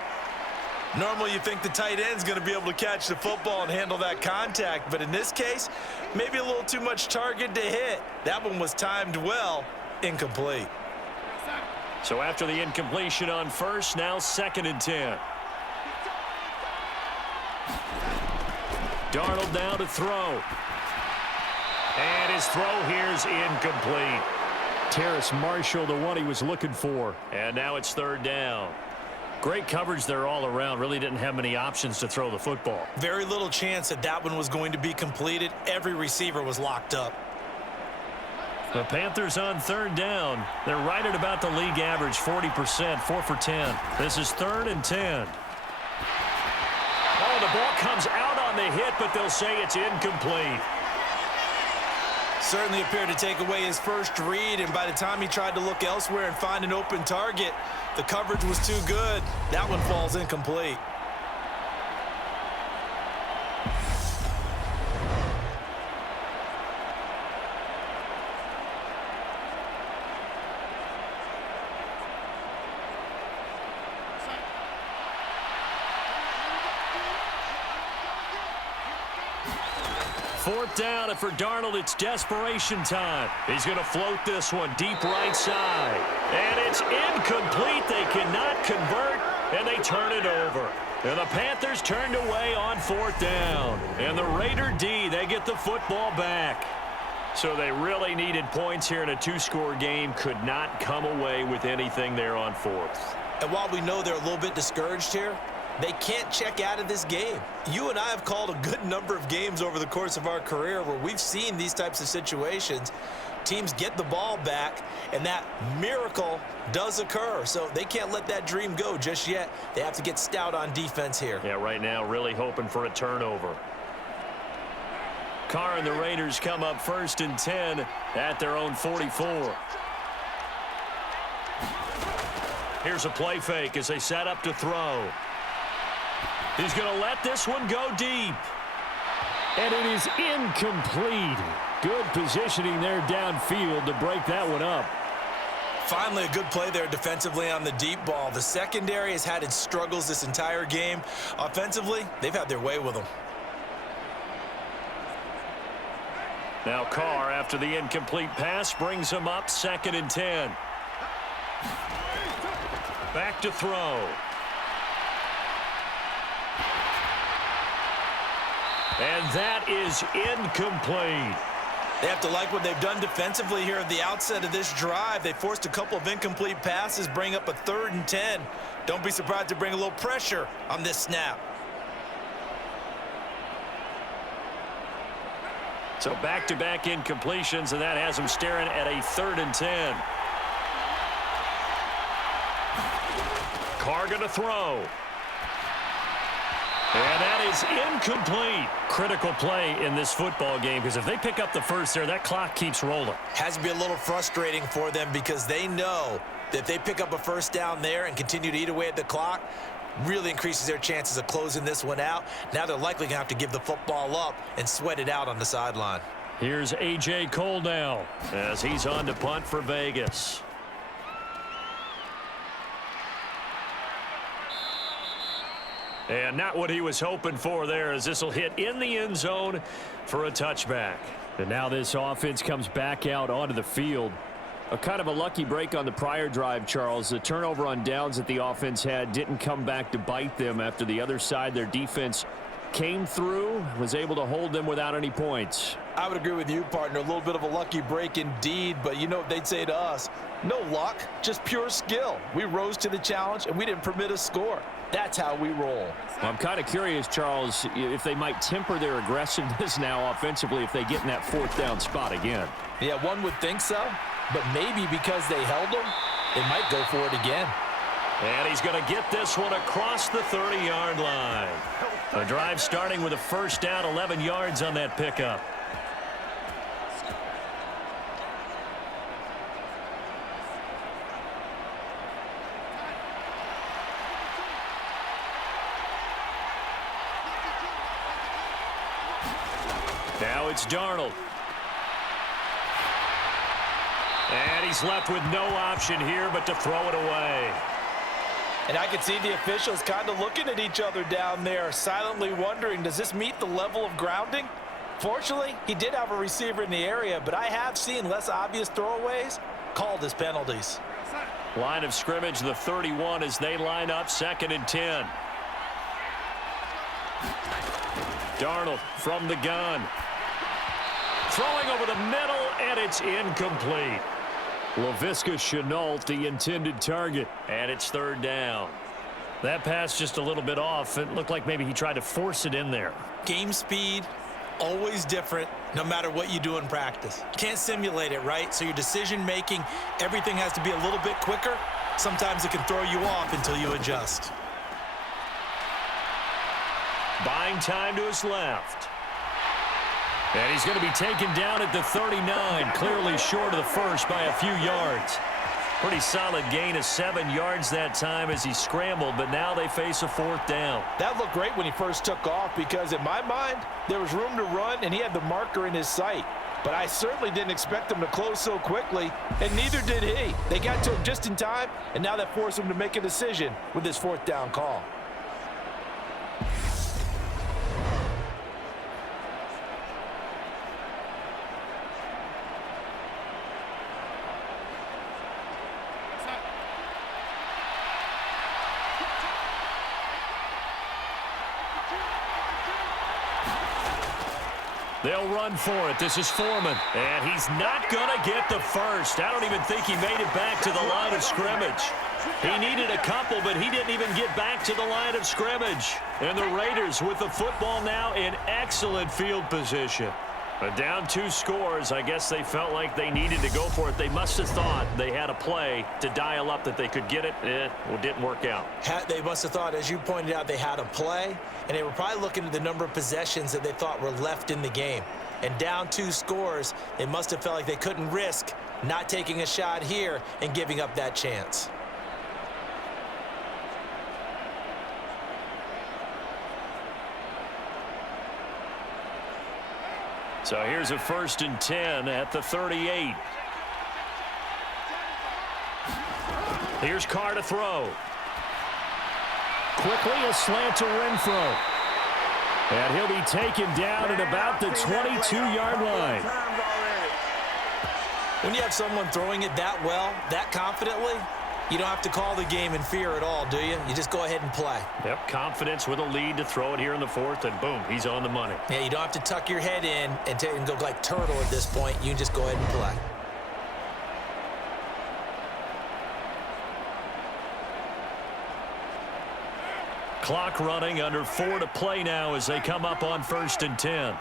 Normally you think the tight end's going to be able to catch the football and handle that contact, but in this case, maybe a little too much target to hit. That one was timed well, incomplete. So after the incompletion on 1st, now 2nd and 10. Darnold now to throw. And his throw here's incomplete. Terrace Marshall, the one he was looking for. And now it's 3rd down. Great coverage there all around. Really didn't have many options to throw the football. Very little chance that that one was going to be completed. Every receiver was locked up. The Panthers on 3rd down. They're right at about the league average, 40%, 4 for 10. This is 3rd and 10. Oh, the ball comes out on the hit, but they'll say it's incomplete. Certainly appeared to take away his first read, and by the time he tried to look elsewhere and find an open target, the coverage was too good. That one falls incomplete. Fourth down, and for Darnold, it's desperation time. He's going to float this one deep right side. And it's incomplete. They cannot convert, and they turn it over. And the Panthers turned away on 4th down. And the Raider D, they get the football back. So they really needed points here in a 2-score game. Could not come away with anything there on 4th. And while we know they're a little bit discouraged here, they can't check out of this game. You and I have called a good number of games over the course of our career where we've seen these types of situations. Teams get the ball back, and that miracle does occur. So they can't let that dream go just yet. They have to get stout on defense here. Yeah, right now really hoping for a turnover. Carr and the Raiders come up 1st and 10 at their own 44. Here's a play fake as they set up to throw. He's going to let this one go deep. And it is incomplete. Good positioning there downfield to break that one up. Finally, a good play there defensively on the deep ball. The secondary has had its struggles this entire game. Offensively, they've had their way with them. Now Carr, after the incomplete pass, brings him up 2nd and 10. Back to throw. And that is incomplete. They have to like what they've done defensively here at the outset of this drive. They forced a couple of incomplete passes, bring up a 3rd and 10. Don't be surprised to bring a little pressure on this snap. So back-to-back incompletions, and that has them staring at a 3rd and 10. Carr gonna throw. And that is incomplete. Critical play in this football game, because if they pick up the first there, that clock keeps rolling. Has to be a little frustrating for them because they know that if they pick up a first down there and continue to eat away at the clock, really increases their chances of closing this one out. Now they're likely going to have to give the football up and sweat it out on the sideline. Here's A.J. Cole now as he's on to punt for Vegas. And not what he was hoping for there, as this will hit in the end zone for a touchback. And now this offense comes back out onto the field. A kind of a lucky break on the prior drive, Charles. The turnover on downs that the offense had didn't come back to bite them after the other side. Their defense came through, was able to hold them without any points. I would agree with you, partner. A little bit of a lucky break indeed, but you know what they'd say to us? No luck, just pure skill. We rose to the challenge, and we didn't permit a score. That's how we roll. Well, I'm kind of curious, Charles, if they might temper their aggressiveness now offensively if they get in that 4th down spot again. Yeah, one would think so, but maybe because they held them, they might go for it again. And he's going to get this one across the 30-yard line. A drive starting with a first down, 11 yards on that pickup. Now it's Darnold. And he's left with no option here but to throw it away. And I can see the officials kind of looking at each other down there, silently wondering, does this meet the level of grounding? Fortunately, he did have a receiver in the area, but I have seen less obvious throwaways called as penalties. Line of scrimmage, the 31 as they line up 2nd and 10. Darnold from the gun. Throwing over the middle, and it's incomplete. Laviska Shenault, the intended target. And it's 3rd down. That pass just a little bit off. It looked like maybe he tried to force it in there. Game speed, always different, no matter what you do in practice. Can't simulate it, right? So your decision-making, everything has to be a little bit quicker. Sometimes it can throw you off until you adjust. Buying time to his left. And he's going to be taken down at the 39, clearly short of the first by a few yards. Pretty solid gain of 7 yards that time as he scrambled, but now they face a 4th down. That looked great when he first took off because, in my mind, there was room to run and he had the marker in his sight. But I certainly didn't expect him to close so quickly, and neither did he. They got to him just in time, and now that forced him to make a decision with his 4th down call. They'll run for it. This is Foreman. And he's not going to get the first. I don't even think he made it back to the line of scrimmage. He needed a couple, but he didn't even get back to the line of scrimmage. And the Raiders with the football now in excellent field position. But down 2 scores, I guess they felt like they needed to go for it. They must have thought they had a play to dial up that they could get it. It didn't work out. They must have thought, as you pointed out, they had a play, and they were probably looking at the number of possessions that they thought were left in the game. And down 2 scores, they must have felt like they couldn't risk not taking a shot here and giving up that chance. So here's a 1st and 10 at the 38. Here's Carr to throw. Quickly a slant to Renfro. And he'll be taken down at about the 22-yard line. When you have someone throwing it that well, that confidently, you don't have to call the game in fear at all, do you? You just go ahead and play. Yep, confidence with a lead to throw it here in the 4th, and boom, he's on the money. Yeah, you don't have to tuck your head in and go like turtle at this point. You can just go ahead and play. Clock running, under 4 to play now as they come up on 1st and 10.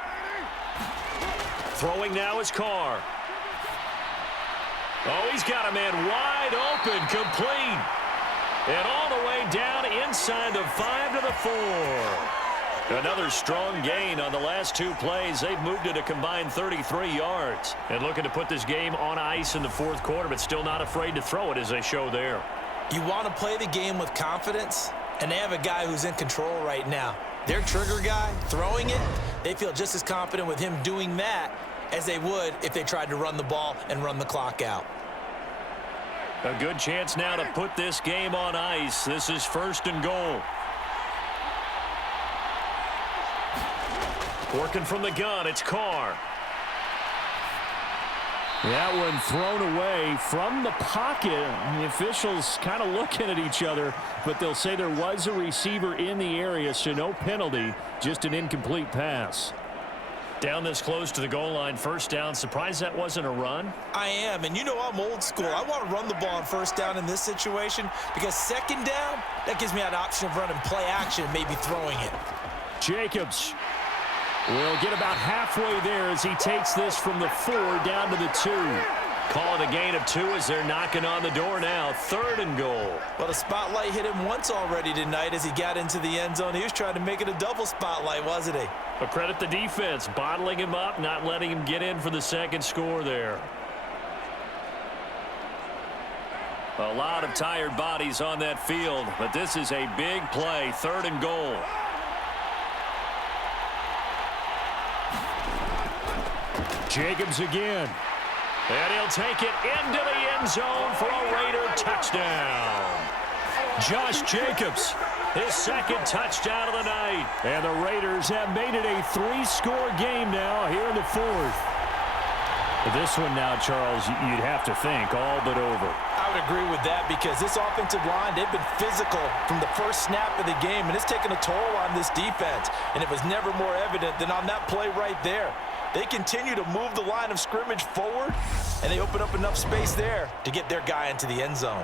Throwing now is Carr. Oh, he's got a man wide open, complete. And all the way down inside the 5 to the 4. Another strong gain on the last 2 plays. They've moved it a combined 33 yards. And looking to put this game on ice in the 4th quarter, but still not afraid to throw it as they show there. You want to play the game with confidence, and they have a guy who's in control right now. Their trigger guy, throwing it, they feel just as confident with him doing that as they would if they tried to run the ball and run the clock out. A good chance now to put this game on ice. This is 1st and goal. Working from the gun, it's Carr. That one thrown away from the pocket. The officials kind of looking at each other, but they'll say there was a receiver in the area, so no penalty, just an incomplete pass. Down this close to the goal line, 1st down. Surprised that wasn't a run? I am, and you know I'm old school. I want to run the ball on 1st down in this situation because 2nd down, that gives me an option of running play action, maybe throwing it. Jacobs will get about halfway there as he takes this from the 4 down to the 2. Calling a gain of 2 as they're knocking on the door now. 3rd and goal. Well, the spotlight hit him once already tonight as he got into the end zone. He was trying to make it a double spotlight, wasn't he? But credit the defense, bottling him up, not letting him get in for the 2nd score there. A lot of tired bodies on that field, but this is a big play. 3rd and goal. Jacobs again. And he'll take it into the end zone for a Raider touchdown. Josh Jacobs, his 2nd touchdown of the night. And the Raiders have made it a 3-score game now here in the 4th. But this one now, Charles, you'd have to think all but over. I would agree with that because this offensive line, they've been physical from the first snap of the game, and it's taken a toll on this defense. And it was never more evident than on that play right there. They continue to move the line of scrimmage forward, and they open up enough space there to get their guy into the end zone.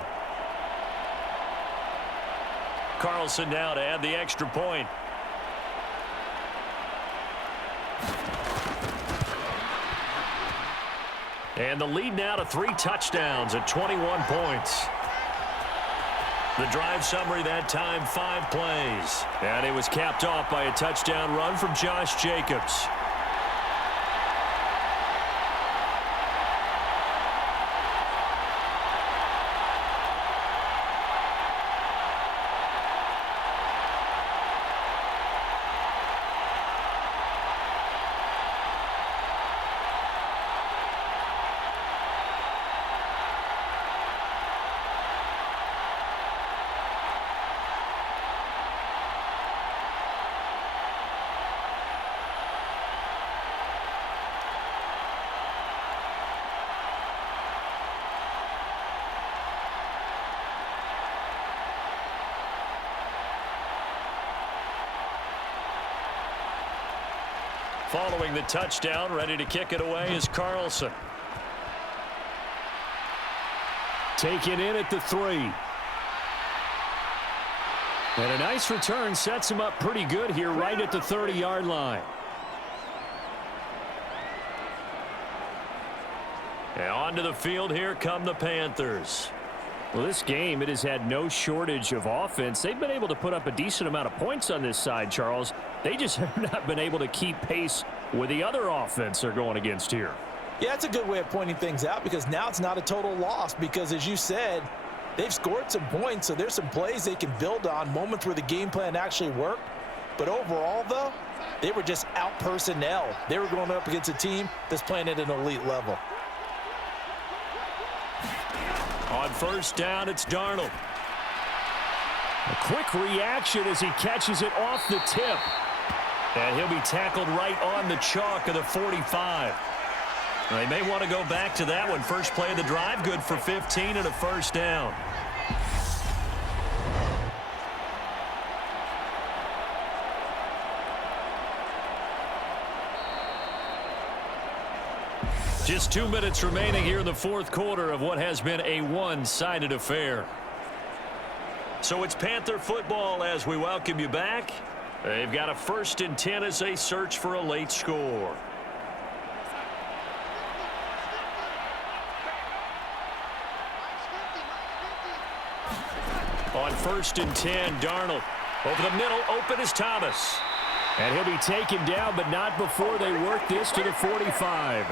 Carlson now to add the extra point. And the lead now to 3 touchdowns at 21 points. The drive summary that time, 5 plays. And it was capped off by a touchdown run from Josh Jacobs. Following the touchdown, ready to kick it away is Carlson. Taken in at the 3. And a nice return sets him up pretty good here right at the 30-yard line. And onto the field here come the Panthers. Well, this game, it has had no shortage of offense. They've been able to put up a decent amount of points on this side, Charles. They just have not been able to keep pace with the other offense they're going against here. Yeah, it's a good way of pointing things out because now it's not a total loss because, as you said, they've scored some points, so there's some plays they can build on, moments where the game plan actually worked. But overall, though, they were just out personnel. They were going up against a team that's playing at an elite level. On first down, it's Darnold. A quick reaction as he catches it off the tip. And he'll be tackled right on the chalk of the 45. They may want to go back to that one. First play of the drive, good for 15 and a first down. Just 2 minutes remaining here in the fourth quarter of what has been a one-sided affair. So it's Panther football as we welcome you back. They've got a 1st and 10 as they search for a late score. On 1st and 10, Darnold. Over the middle, open is Thomas. And he'll be taken down, but not before they work this to the 45.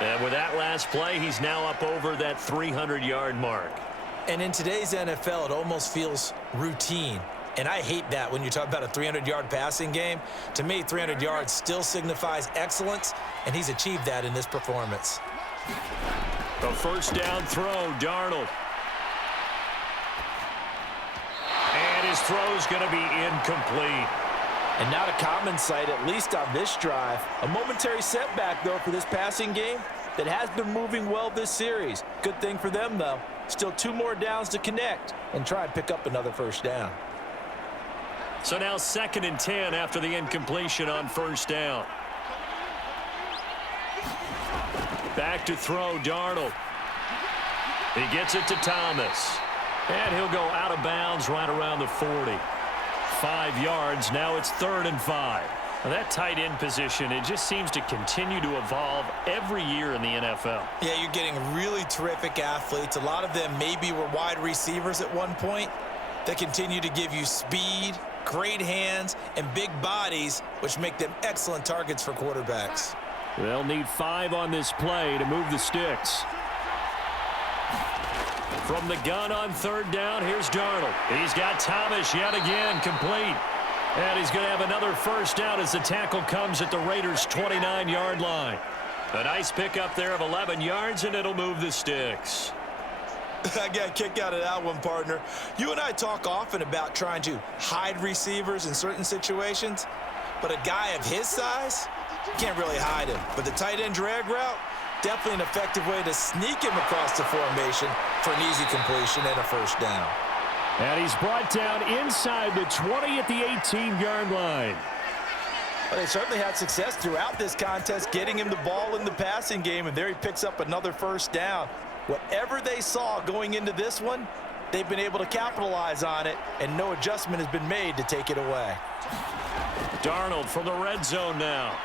And with that last play, he's now up over that 300-yard mark. And in today's NFL, it almost feels routine. And I hate that when you talk about a 300-yard passing game. To me, 300 yards still signifies excellence, and he's achieved that in this performance. A first down throw, Darnold. And his throw's going to be incomplete. And not a common sight, at least on this drive. A momentary setback, though, for this passing game that has been moving well this series. Good thing for them, though. Still 2 more downs to connect and try and pick up another first down. So now 2nd and 10 after the incompletion on first down. Back to throw, Darnold. He gets it to Thomas. And he'll go out of bounds right around the 40. 5 yards. Now it's 3rd and 5. Now that tight end position, it just seems to continue to evolve every year in the NFL. Yeah, you're getting really terrific athletes. A lot of them maybe were wide receivers at one point that continue to give you speed, great hands, and big bodies, which make them excellent targets for quarterbacks. They'll need 5 on this play to move the sticks. From the gun on 3rd down, here's Darnold. He's got Thomas yet again, complete. And he's going to have another first down as the tackle comes at the Raiders' 29-yard line. A nice pickup there of 11 yards, and it'll move the sticks. I got a kick out of that one, partner. You and I talk often about trying to hide receivers in certain situations, but a guy of his size, you can't really hide him. But the tight end drag route, definitely an effective way to sneak him across the formation for an easy completion and a first down. And he's brought down inside the 20 at the 18-yard line. Well, they certainly had success throughout this contest, getting him the ball in the passing game, and there he picks up another first down. Whatever they saw going into this one, they've been able to capitalize on it, and no adjustment has been made to take it away. Darnold from the red zone now.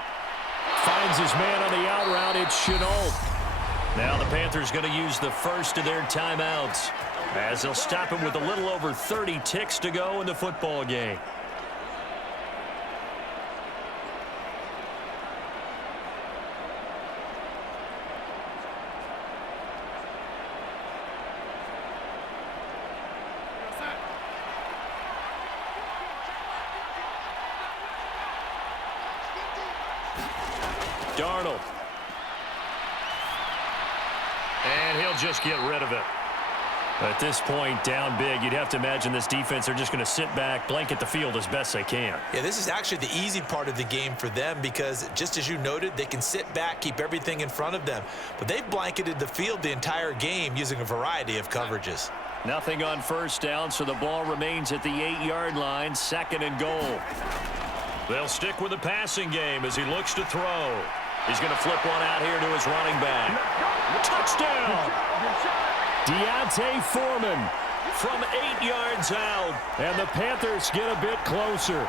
Finds his man on the out route. It's Chenault. Now the Panthers going to use the first of their timeouts as they'll stop him with a little over 30 ticks to go in the football game. Darnold. And he'll just get rid of it. At this point, down big, you'd have to imagine this defense, they're just going to sit back, blanket the field as best they can. Yeah, this is actually the easy part of the game for them because, just as you noted, they can sit back, keep everything in front of them. But they've blanketed the field the entire game using a variety of coverages. Nothing on first down, so the ball remains at the 8-yard line, 2nd and goal. They'll stick with the passing game as he looks to throw. He's going to flip one out here to his running back. Touchdown! Deontay Foreman from 8 yards out. And the Panthers get a bit closer.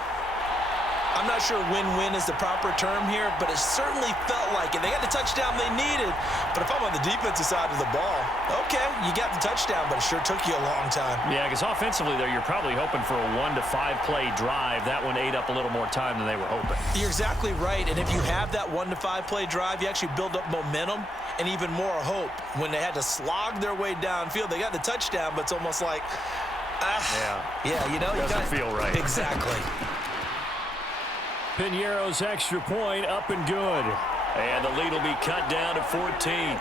I'm not sure win-win is the proper term here, but it certainly felt like it. They got the touchdown they needed, but if I'm on the defensive side of the ball, okay, you got the touchdown, but it sure took you a long time. Yeah, because offensively, though, you're probably hoping for a 1 to 5 play drive. That one ate up a little more time than they were hoping. You're exactly right, and if you have that 1 to 5 play drive, you actually build up momentum and even more hope. When they had to slog their way downfield, they got the touchdown, but it's almost like, yeah, you know, doesn't feel right. Exactly. Piñeiro's extra point up and good. And the lead will be cut down to 14.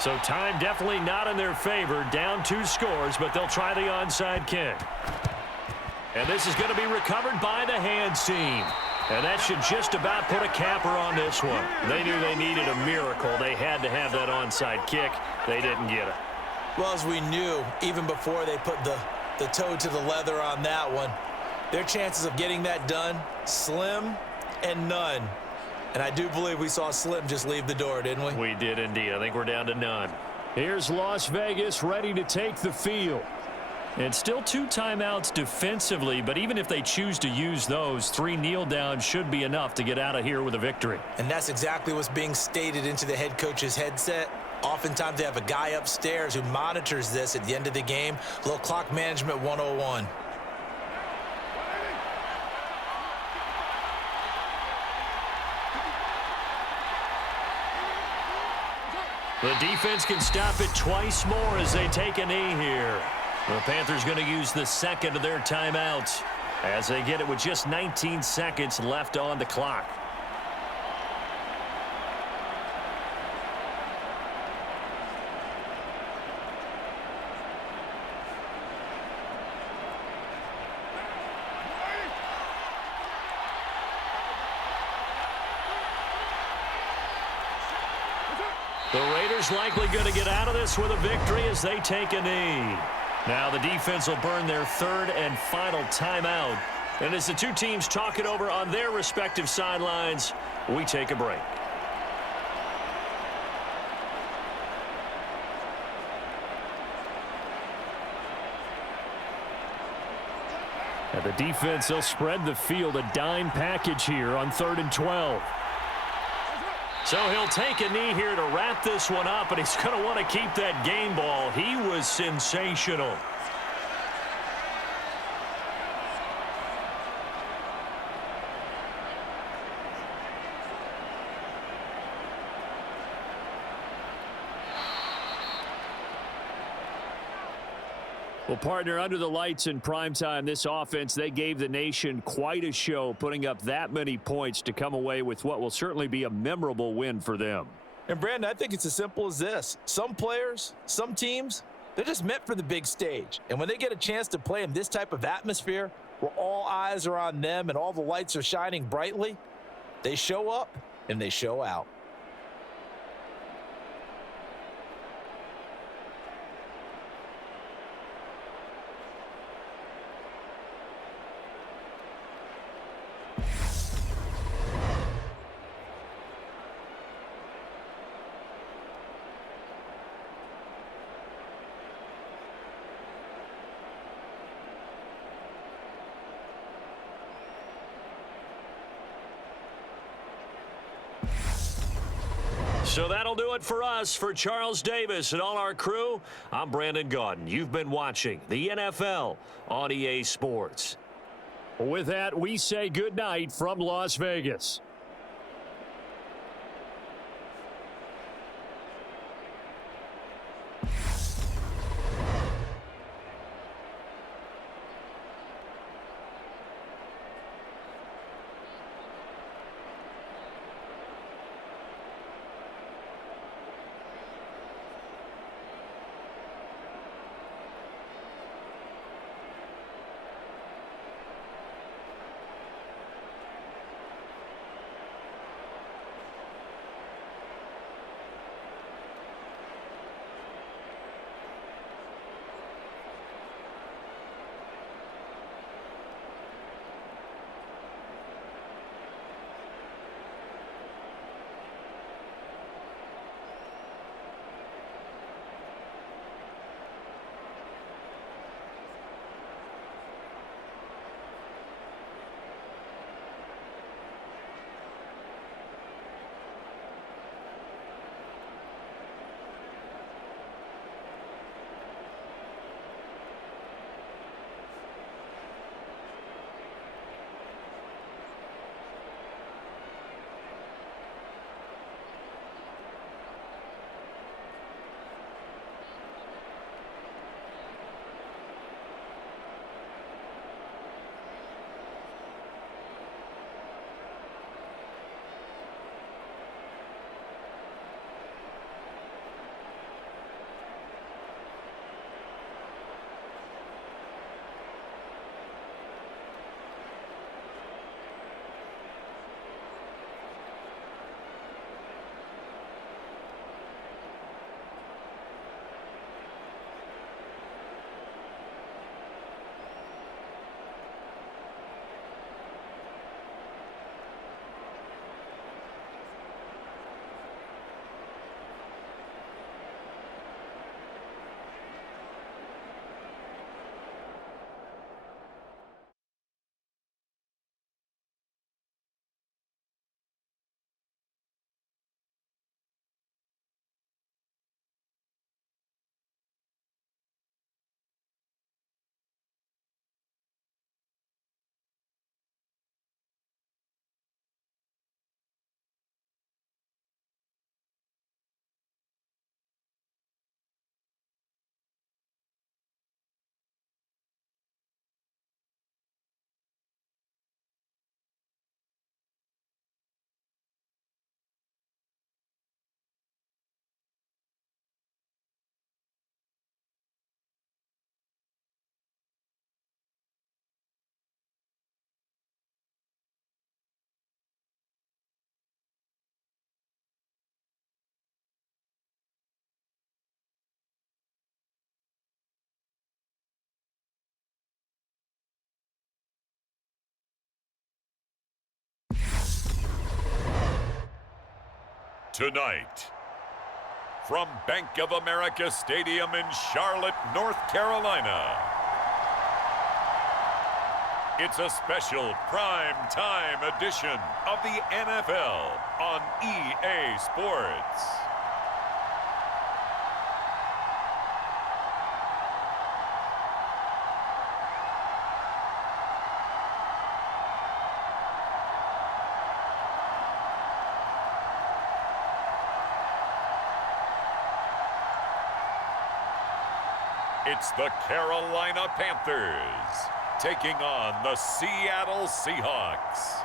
So time definitely not in their favor. Down 2 scores, but they'll try the onside kick. And this is going to be recovered by the hands team. And that should just about put a capper on this one. They knew they needed a miracle. They had to have that onside kick. They didn't get it. Well, as we knew, even before they put the toe to the leather on that one, their chances of getting that done, slim and none. And I do believe we saw Slim just leave the door, didn't we? We did indeed. I think we're down to none. Here's Las Vegas ready to take the field. And still 2 timeouts defensively, but even if they choose to use those, 3 kneel downs should be enough to get out of here with a victory. And that's exactly what's being stated into the head coach's headset. Oftentimes they have a guy upstairs who monitors this at the end of the game. A little clock management 101. The defense can stop it twice more as they take a knee here. The Panthers going to use the second of their timeouts as they get it with just 19 seconds left on the clock. The Raiders likely going to get out of this with a victory as they take a knee. Now the defense will burn their 3rd and final timeout. And as the 2 teams talk it over on their respective sidelines, we take a break. And the defense, they'll spread the field, a dime package here on 3rd and 12. So he'll take a knee here to wrap this one up, and he's going to want to keep that game ball. He was sensational. Well, partner, under the lights in primetime, this offense, they gave the nation quite a show, putting up that many points to come away with what will certainly be a memorable win for them. And, Brandon, I think it's as simple as this. Some players, some teams, they're just meant for the big stage. And when they get a chance to play in this type of atmosphere where all eyes are on them and all the lights are shining brightly, they show up and they show out. So that'll do it for us. For Charles Davis and all our crew, I'm Brandon Gaudin. You've been watching the NFL on EA Sports. With that, we say good night from Las Vegas. Tonight, from Bank of America Stadium in Charlotte, North Carolina, it's a special prime time edition of the NFL on EA Sports. It's the Carolina Panthers taking on the Seattle Seahawks.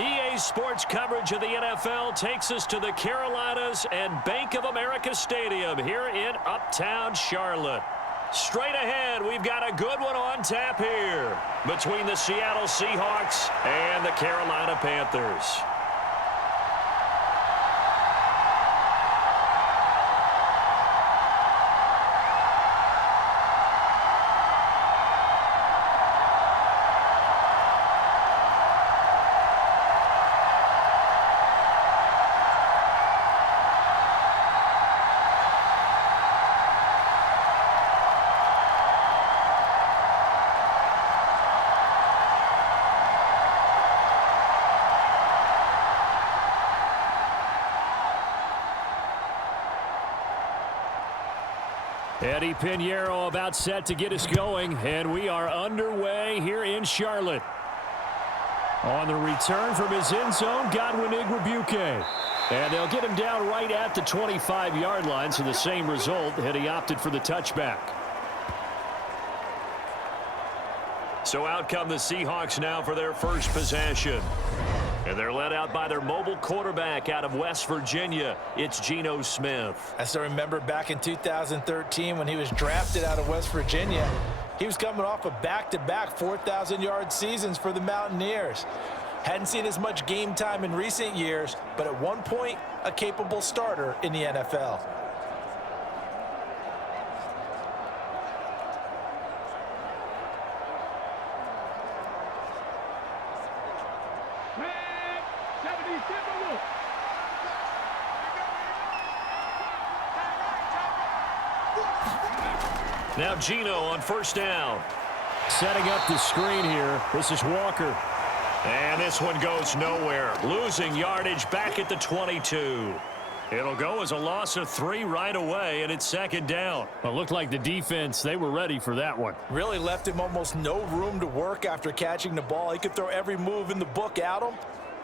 EA Sports coverage of the NFL takes us to the Carolinas and Bank of America Stadium here in Uptown Charlotte. Straight ahead, we've got a good one on tap here between the Seattle Seahawks and the Carolina Panthers. Eddie Pinheiro about set to get us going, and we are underway here in Charlotte. On the return from his end zone, Godwin Igwebuike. And they'll get him down right at the 25-yard line, so the same result, and he opted for the touchback. So out come the Seahawks now for their first possession. And they're led out by their mobile quarterback out of West Virginia. It's Geno Smith. I still remember back in 2013 when he was drafted out of West Virginia. He was coming off of back-to-back 4,000-yard seasons for the Mountaineers. Hadn't seen as much game time in recent years, but at one point, a capable starter in the NFL. Now Geno on first down. Setting up the screen here. This is Walker. And this one goes nowhere. Losing yardage back at the 22. It'll go as a loss of 3 right away, and it's second down. Well, it looked like the defense, they were ready for that one. Really left him almost no room to work after catching the ball. He could throw every move in the book at him.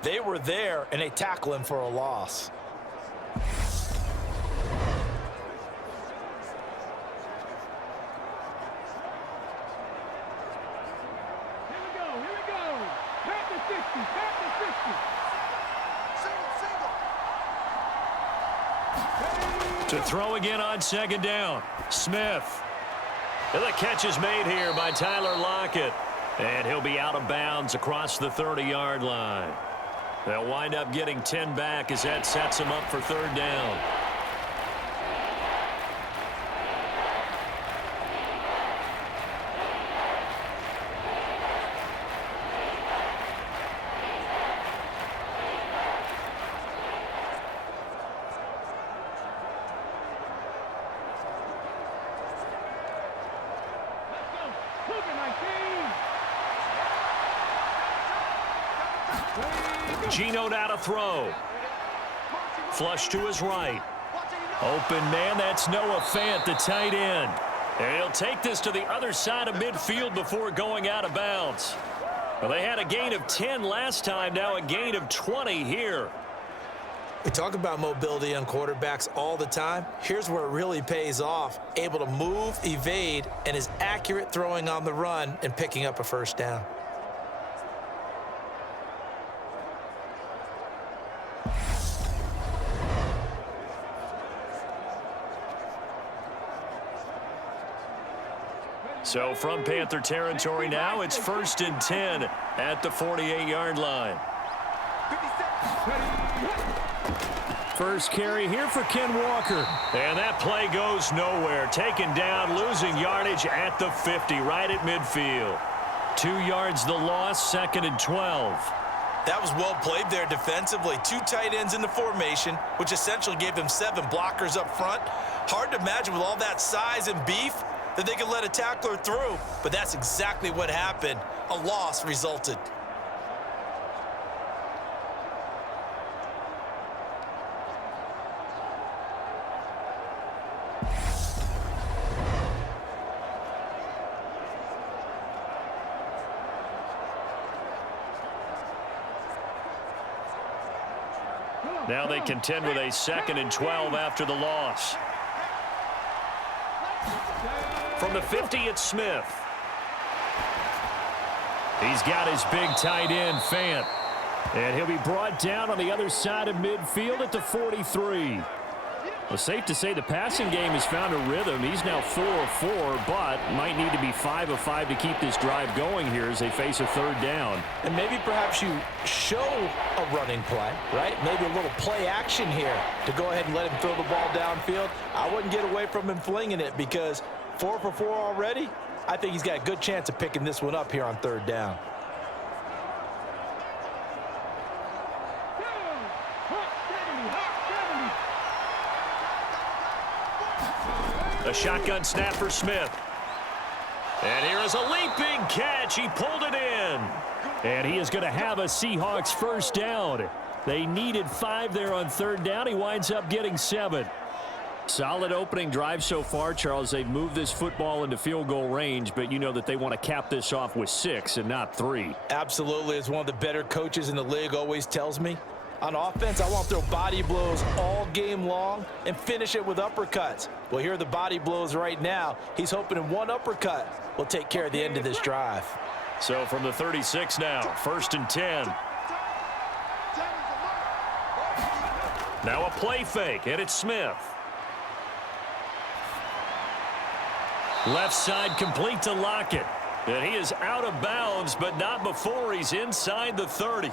They were there, and they tackle him for a loss. To throw again on second down. Smith. And the catch is made here by Tyler Lockett. And he'll be out of bounds across the 30-yard line. They'll wind up getting 10 back as that sets them up for third down. Geno now to throw. Flush to his right. Open man, that's Noah Fant, the tight end. And he'll take this to the other side of midfield before going out of bounds. Well, they had a gain of 10 last time, now a gain of 20 here. We talk about mobility on quarterbacks all the time. Here's where it really pays off. Able to move, evade, and is accurate throwing on the run and picking up a first down. So from Panther territory now, it's 1st and 10 at the 48-yard line. First carry here for Ken Walker. And that play goes nowhere. Taken down, losing yardage at the 50, right at midfield. 2 yards the loss, 2nd and 12. That was well played there defensively. 2 tight ends in the formation, which essentially gave them 7 blockers up front. Hard to imagine with all that size and beef that they could let a tackler through, but that's exactly what happened. A loss resulted. Now they contend with a 2nd and 12 after the loss. From the 50, it's Smith. He's got his big tight end, Fant. And he'll be brought down on the other side of midfield at the 43. Well, safe to say the passing game has found a rhythm. He's now 4 of 4, but might need to be 5 of 5 to keep this drive going here as they face a 3rd down. And maybe perhaps you show a running play, right? Maybe a little play action here to go ahead and let him throw the ball downfield. I wouldn't get away from him flinging it because 4 for 4 already. I think he's got a good chance of picking this one up here on 3rd down. A shotgun snap for Smith. And here is a leaping catch. He pulled it in. And he is going to have a Seahawks 1st down. They needed 5 there on 3rd down. He winds up getting 7. Solid opening drive so far, Charles. They've moved this football into field goal range, but you know that they want to cap this off with 6 and not 3. Absolutely. As one of the better coaches in the league always tells me, on offense, I want to throw body blows all game long and finish it with uppercuts. Well, here are the body blows right now. He's hoping in one uppercut will take care of the end of this drive. So from the 36 now, 1st and 10. Now a play fake, and it's Smith. Left side complete to Lockett. And he is out of bounds, but not before he's inside the 30.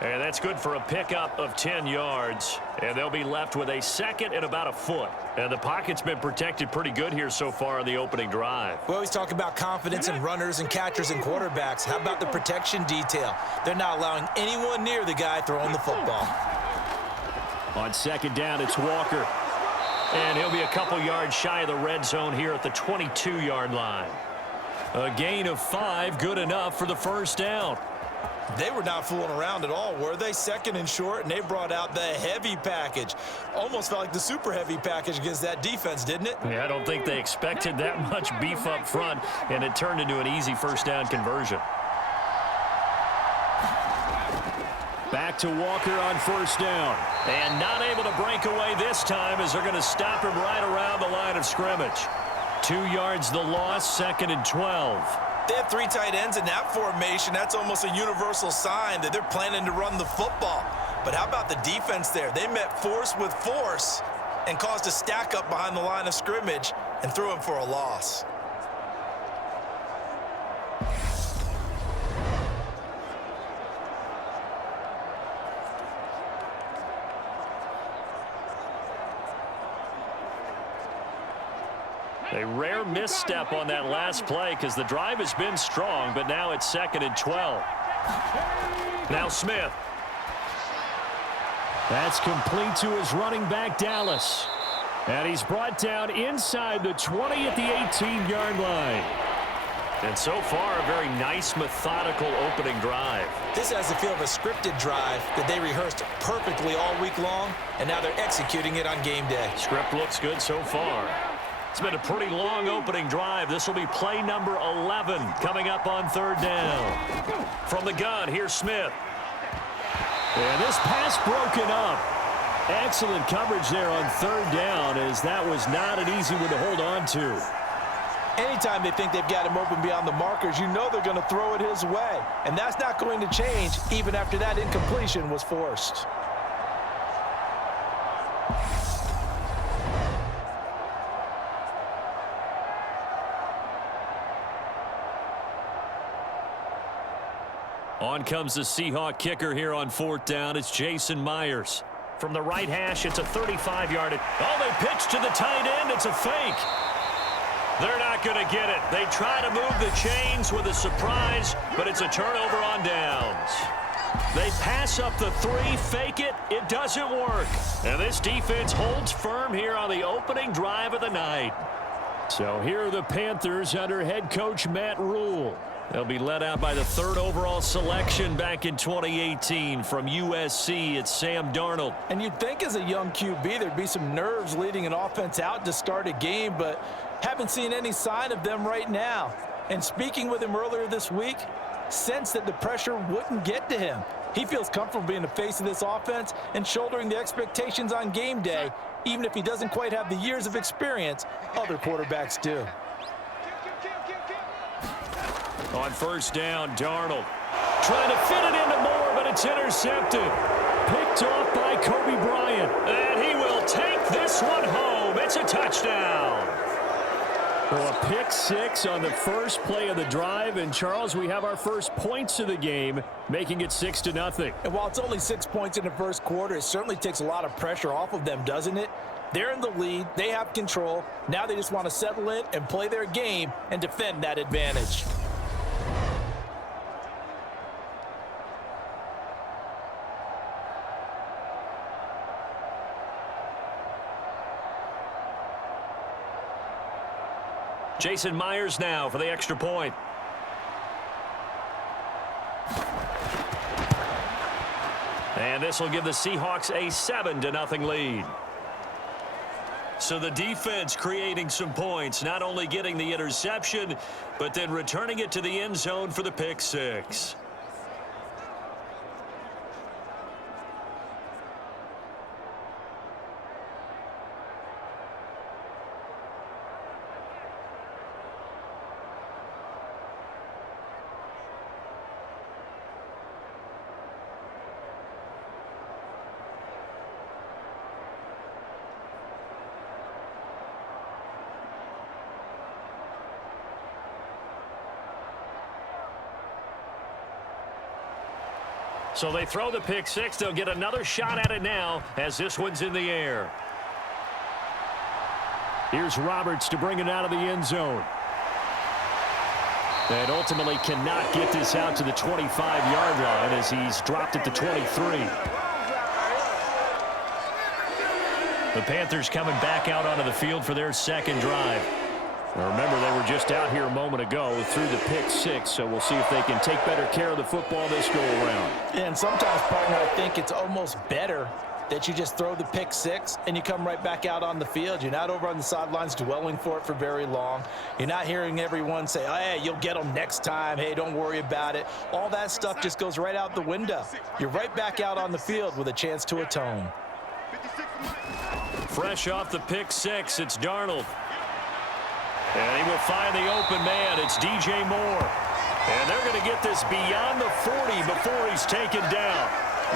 And that's good for a pickup of 10 yards. And they'll be left with a 2nd and about a foot. And the pocket's been protected pretty good here so far on the opening drive. We always talk about confidence in runners and catchers and quarterbacks. How about the protection detail? They're not allowing anyone near the guy throwing the football. On 2nd down, it's Walker. And he'll be a couple yards shy of the red zone here at the 22-yard line. A gain of 5, good enough for the 1st down. They were not fooling around at all, were they? 2nd and short, and they brought out the heavy package. Almost felt like the super heavy package against that defense, didn't it? Yeah, I don't think they expected that much beef up front, and it turned into an easy 1st down conversion. Back to Walker on 1st down. And not able to break away this time as they're going to stop him right around the line of scrimmage. 2 yards the loss, 2nd and 12. They have 3 tight ends in that formation. That's almost a universal sign that they're planning to run the football. But how about the defense there? They met force with force and caused a stack up behind the line of scrimmage and threw him for a loss. A rare misstep on that last play because the drive has been strong, but now it's 2nd and 12. Now Smith. That's complete to his running back, Dallas. And he's brought down inside the 20 at the 18-yard line. And so far, a very nice, methodical opening drive. This has the feel of a scripted drive that they rehearsed perfectly all week long, and now they're executing it on game day. Script looks good so far. It's been a pretty long opening drive. This will be play number 11 coming up on 3rd down. From the gun, here's Smith. And this pass broken up. Excellent coverage there on 3rd down, as that was not an easy one to hold on to. Anytime they think they've got him open beyond the markers, you know they're going to throw it his way. And that's not going to change even after that incompletion was forced. On comes the Seahawk kicker here on 4th down. It's Jason Myers. From the right hash, it's a 35-yard. Oh, they pitch to the tight end. It's a fake. They're not going to get it. They try to move the chains with a surprise, but it's a turnover on downs. They pass up the three, fake it, it doesn't work. And this defense holds firm here on the opening drive of the night. So here are the Panthers under head coach Matt Rule. They'll be led out by the third overall selection back in 2018 from USC. It's Sam Darnold. And you'd think as a young QB there'd be some nerves leading an offense out to start a game, but haven't seen any sign of them right now. And speaking with him earlier this week, sensed that the pressure wouldn't get to him. He feels comfortable being the face of this offense and shouldering the expectations on game day, even if he doesn't quite have the years of experience other quarterbacks do. On first down, Darnold trying to fit it into Moore, but it's intercepted. Picked off by Kobe Bryant. And he will take this one home. It's a touchdown. Well, a pick six on the first play of the drive. And, Charles, we have our first points of the game, making it 6-0. And while it's only 6 points in the first quarter, it certainly takes a lot of pressure off of them, doesn't it? They're in the lead. They have control. Now they just want to settle in and play their game and defend that advantage. Jason Myers now for the extra point. And this will give the Seahawks a 7-0 lead. So the defense creating some points, not only getting the interception, but then returning it to the end zone for the pick six. So they throw the pick six. They'll get another shot at it now as this one's in the air. Here's Roberts to bring it out of the end zone. And ultimately cannot get this out to the 25-yard line as he's dropped it to 23. The Panthers coming back out onto the field for their second drive. Now remember, they were just out here a moment ago through the pick six, so we'll see if they can take better care of the football this go-around. And sometimes, partner, I think it's almost better that you just throw the pick six and you come right back out on the field. You're not over on the sidelines dwelling for it for very long. You're not hearing everyone say, oh, hey, you'll get them next time. Hey, don't worry about it. All that stuff just goes right out the window. You're right back out on the field with a chance to atone. Fresh off the pick six, it's Darnold. And he will find the open man. It's DJ Moore. And they're going to get this beyond the 40 before he's taken down.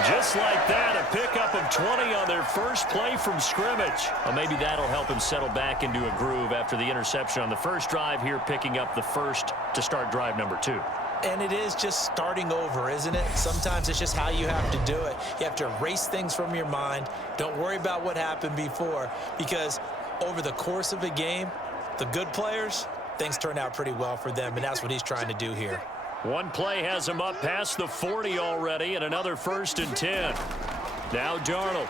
Just like that, a pickup of 20 on their first play from scrimmage. Well, maybe that'll help him settle back into a groove after the interception on the first drive here, picking up the first to start drive number 2. And it is just starting over, isn't it? Sometimes it's just how you have to do it. You have to erase things from your mind. Don't worry about what happened before, because over the course of a game, the good players, things turn out pretty well for them, and that's what he's trying to do here. One play has him up past the 40 already, and another 1st and 10. Now Darnold.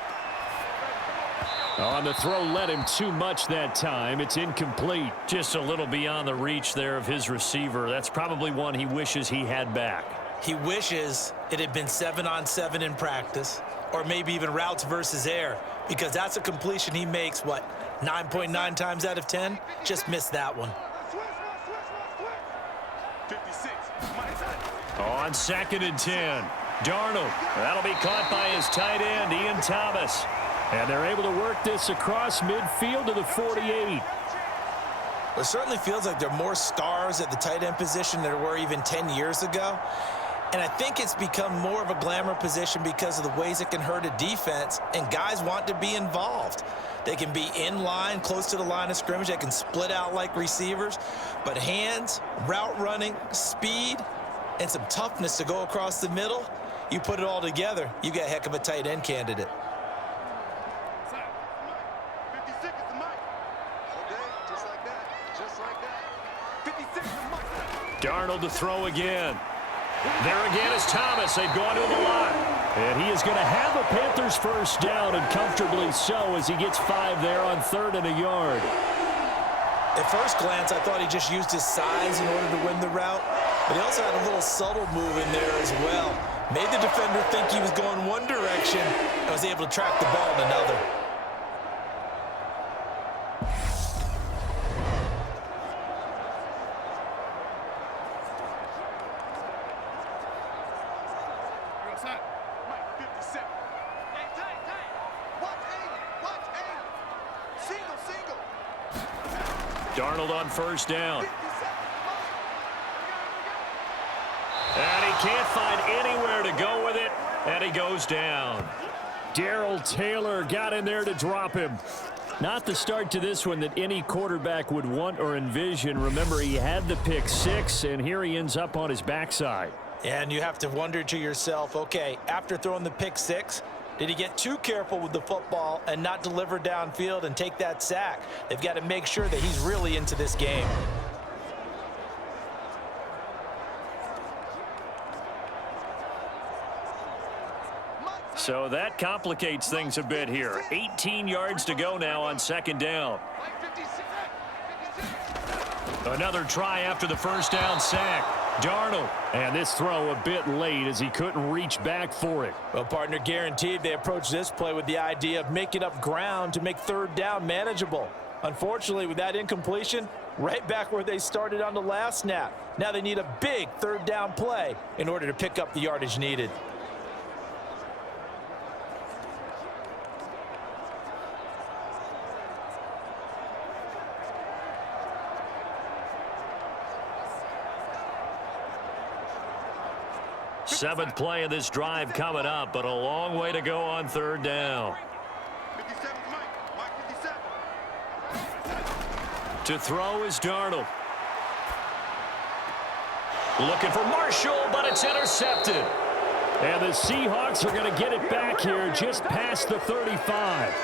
On the throw, led him too much that time. It's incomplete. Just a little beyond the reach there of his receiver. That's probably one he wishes he had back. He wishes it had been 7-on-7 in practice, or maybe even routes versus air, because that's a completion he makes, what, 9.9 times out of 10? Just missed that one. On 2nd and 10, Darnold. That'll be caught by his tight end, Ian Thomas. And they're able to work this across midfield to the 48. It certainly feels like there are more stars at the tight end position than there were even 10 years ago. And I think it's become more of a glamour position because of the ways it can hurt a defense, and guys want to be involved. They can be in line, close to the line of scrimmage. They can split out like receivers. But hands, route running, speed, and some toughness to go across the middle, you put it all together, you got a heck of a tight end candidate. Darnold to throw again. There again is Thomas. They've gone to him a lot. And he is going to have a Panthers first down, and comfortably so, as he gets 5 there on 3rd and a yard. At first glance, I thought he just used his size in order to win the route, but he also had a little subtle move in there as well. Made the defender think he was going one direction and was able to track the ball in another. Darnold on first down. And he can't find anywhere to go with it, and he goes down. Darrell Taylor got in there to drop him. Not the start to this one that any quarterback would want or envision. Remember, he had the pick 6, and here he ends up on his backside. And you have to wonder to yourself, okay, after throwing the pick 6, did he get too careful with the football and not deliver downfield and take that sack? They've got to make sure that he's really into this game. So that complicates things a bit here. 18 yards to go now on 2nd down. Another try after the first down sack. Darnold, and this throw a bit late as he couldn't reach back for it. Well, partner, guaranteed they approach this play with the idea of making up ground to make 3rd down manageable. Unfortunately, with that incompletion, right back where they started on the last snap. Now they need a big 3rd down play in order to pick up the yardage needed. Seventh play of this drive coming up, but a long way to go on 3rd down. To throw is Darnold. Looking for Marshall, but it's intercepted. And the Seahawks are going to get it back here just past the 35.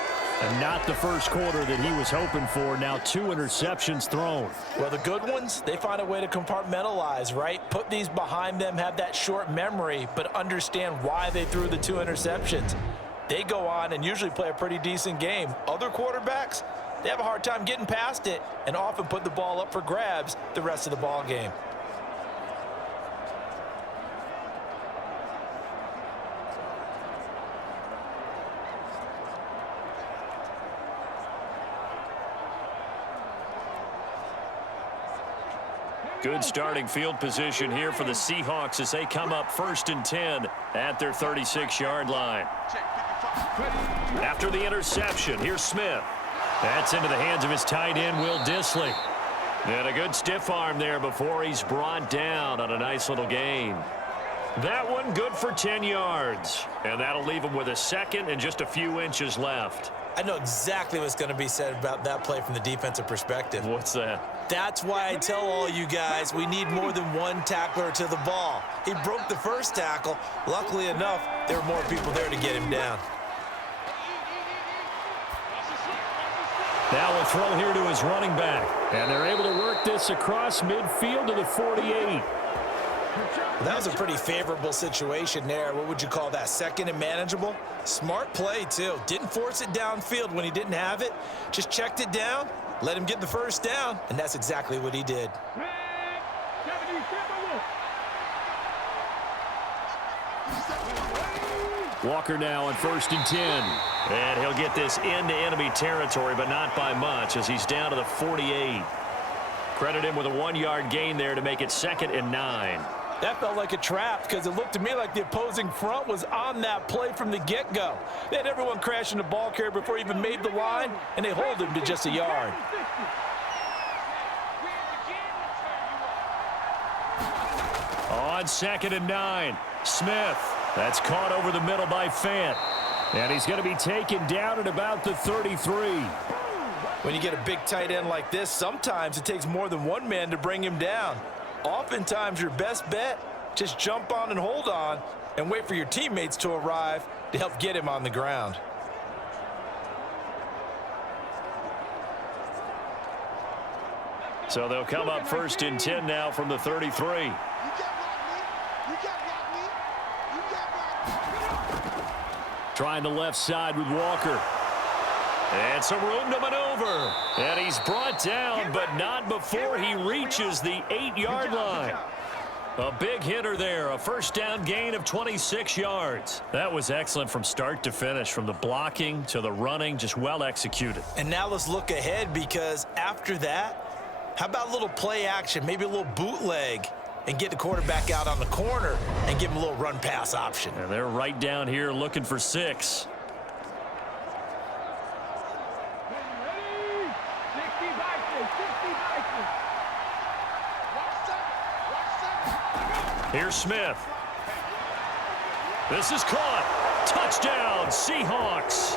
And not the first quarter that he was hoping for. Now 2 interceptions thrown. Well, the good ones, they find a way to compartmentalize, right? Put these behind them, have that short memory, but understand why they threw the 2 interceptions. They go on and usually play a pretty decent game. Other quarterbacks, they have a hard time getting past it and often put the ball up for grabs the rest of the ball game. Good starting field position here for the Seahawks as they come up 1st and 10 at their 36-yard line. After the interception, here's Smith. That's into the hands of his tight end, Will Dissly. And a good stiff arm there before he's brought down on a nice little gain. That one good for 10 yards. And that'll leave him with a 2nd and just a few inches left. I know exactly what's going to be said about that play from the defensive perspective. What's that? That's why I tell all you guys we need more than one tackler to the ball. He broke the first tackle. Luckily enough, there were more people there to get him down. Now a throw here to his running back. And they're able to work this across midfield to the 48. That was a pretty favorable situation there. What would you call that? 2nd and manageable? Smart play, too. Didn't force it downfield when he didn't have it. Just checked it down, let him get the first down, and that's exactly what he did. Walker now on 1st and 10. And he'll get this into enemy territory, but not by much as he's down to the 48. Credit him with a 1-yard gain there to make it 2nd and 9. That felt like a trap because it looked to me like the opposing front was on that play from the get-go. They had everyone crashing the ball carrier before he even made the line, and they hold him to just a yard. On 2nd and 9, Smith. That's caught over the middle by Fant. And he's going to be taken down at about the 33. When you get a big tight end like this, sometimes it takes more than one man to bring him down. Oftentimes, your best bet, just jump on and hold on and wait for your teammates to arrive to help get him on the ground. So they'll come up 1st and 10 now from the 33. Trying the left side with Walker. And some room to maneuver. And he's brought down, but not before he reaches the 8-yard line. A big hitter there, a first down gain of 26 yards. That was excellent from start to finish, from the blocking to the running, just well executed. And now let's look ahead, because after that, how about a little play action, maybe a little bootleg, and get the quarterback out on the corner and give him a little run pass option. And they're right down here looking for 6. Here's Smith. This is caught. Touchdown, Seahawks.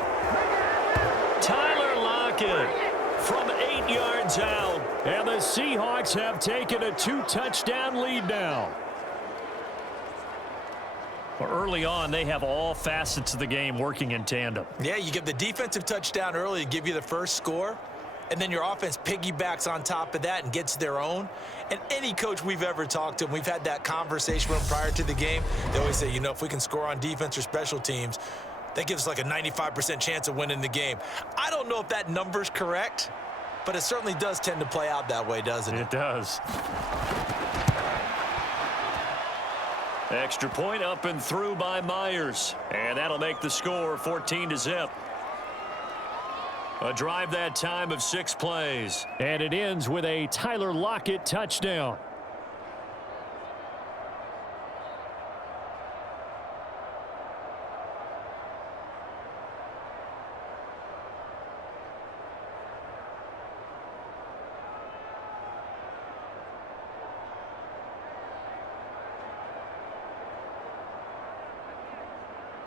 Tyler Lockett from 8 yards out. And the Seahawks have taken a 2-touchdown lead now. Well, early on, they have all facets of the game working in tandem. Yeah, you give the defensive touchdown early to give you the first score, and then your offense piggybacks on top of that and gets their own. And any coach we've ever talked to, and we've had that conversation with them prior to the game, they always say, you know, if we can score on defense or special teams, that gives us like a 95% chance of winning the game. I don't know if that number's correct, but it certainly does tend to play out that way, doesn't it? It does. Extra point up and through by Myers. And that'll make the score 14-0. A drive that time of 6 plays. And it ends with a Tyler Lockett touchdown.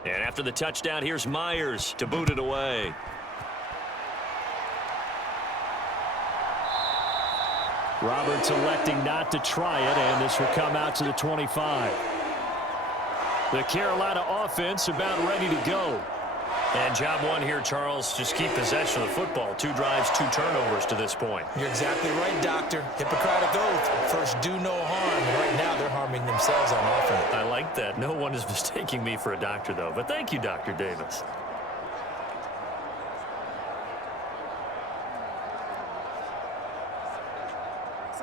And after the touchdown, here's Myers to boot it away. Roberts electing not to try it, and this will come out to the 25. The Carolina offense about ready to go. And job one here, Charles, just keep possession of the football. 2 drives, 2 turnovers to this point. You're exactly right, Doctor. Hippocratic oath. First, do no harm. And right now, they're harming themselves on offense. I like that. No one is mistaking me for a doctor, though. But thank you, Dr. Davis.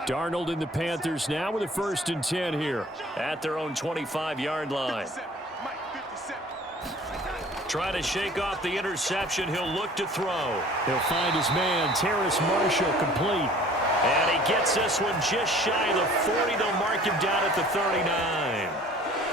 Darnold and the Panthers now with a 1st and 10 here. At their own 25-yard line. Trying to shake off the interception. He'll look to throw. He'll find his man, Terrace Marshall, complete. And he gets this one just shy of the 40. They'll mark him down at the 39.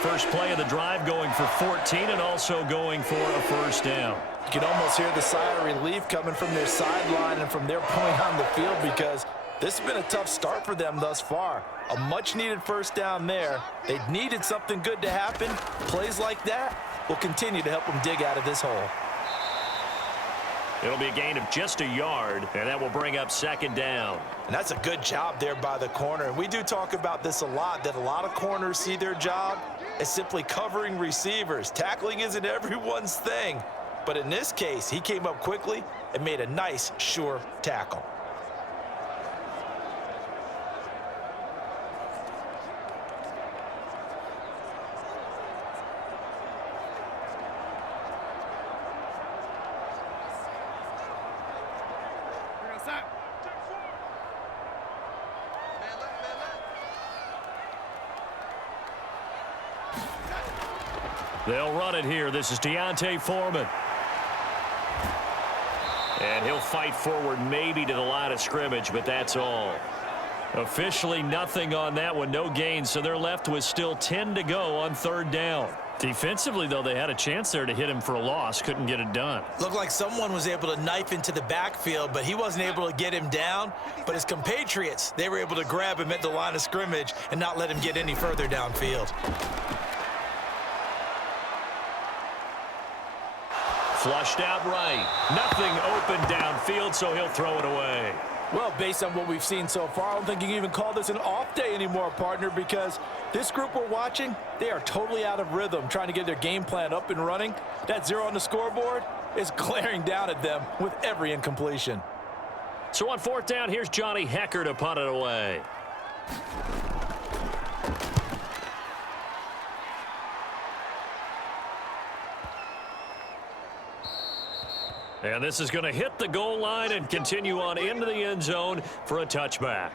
First play of the drive going for 14 and also going for a first down. You can almost hear the sigh of relief coming from their sideline and from their point on the field, because this has been a tough start for them thus far. A much-needed first down there. They needed something good to happen. Plays like that will continue to help them dig out of this hole. It'll be a gain of just a yard, and that will bring up 2nd down. And that's a good job there by the corner. And we do talk about this a lot, that a lot of corners see their job as simply covering receivers. Tackling isn't everyone's thing. But in this case, he came up quickly and made a nice, sure tackle. They'll run it here. This is Deontay Foreman. And he'll fight forward maybe to the line of scrimmage, but that's all. Officially nothing on that one, no gain, so they're left with still 10 to go on 3rd down. Defensively, though, they had a chance there to hit him for a loss. Couldn't get it done. Looked like someone was able to knife into the backfield, but he wasn't able to get him down. But his compatriots, they were able to grab him at the line of scrimmage and not let him get any further downfield. Flushed out right. Nothing open downfield, so he'll throw it away. Well, based on what we've seen so far, I don't think you can even call this an off day anymore, partner, because this group we're watching, they are totally out of rhythm, trying to get their game plan up and running. That 0 on the scoreboard is glaring down at them with every incompletion. So on 4th down, here's Johnny Hecker to punt it away. And this is going to hit the goal line and continue on into the end zone for a touchback.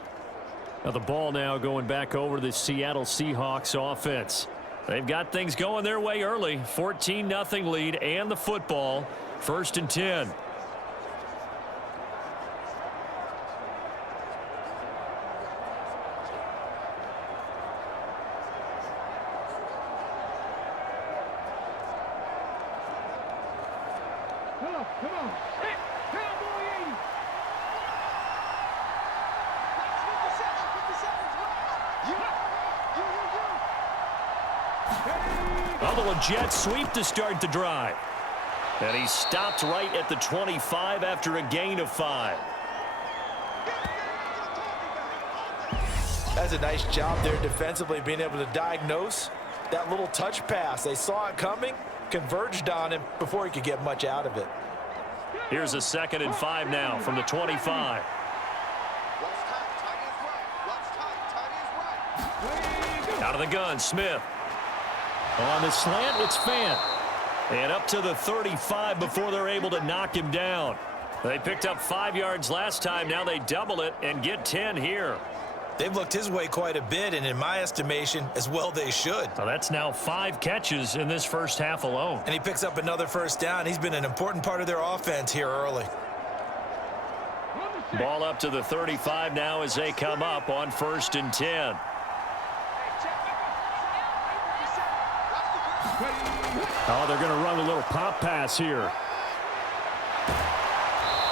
Now the ball now going back over to the Seattle Seahawks offense. They've got things going their way early. 14-0 lead and the football. 1st and 10. Come on. Hey, Cowboy 80. 57. Buffalo Jets sweep to start the drive. And he stopped right at the 25 after a gain of 5. That's a nice job there defensively, being able to diagnose that little touch pass. They saw it coming, converged on him before he could get much out of it. Here's a 2nd and 5 now from the 25. Out of the gun, Smith. On the slant, it's Fant. And up to the 35 before they're able to knock him down. They picked up 5 yards last time. Now they double it and get 10 here. They've looked his way quite a bit, and in my estimation, as well they should. So that's now 5 catches in this first half alone. And he picks up another first down. He's been an important part of their offense here early. Ball up to the 35 now as they come up on 1st and 10. Oh, they're going to run a little pop pass here.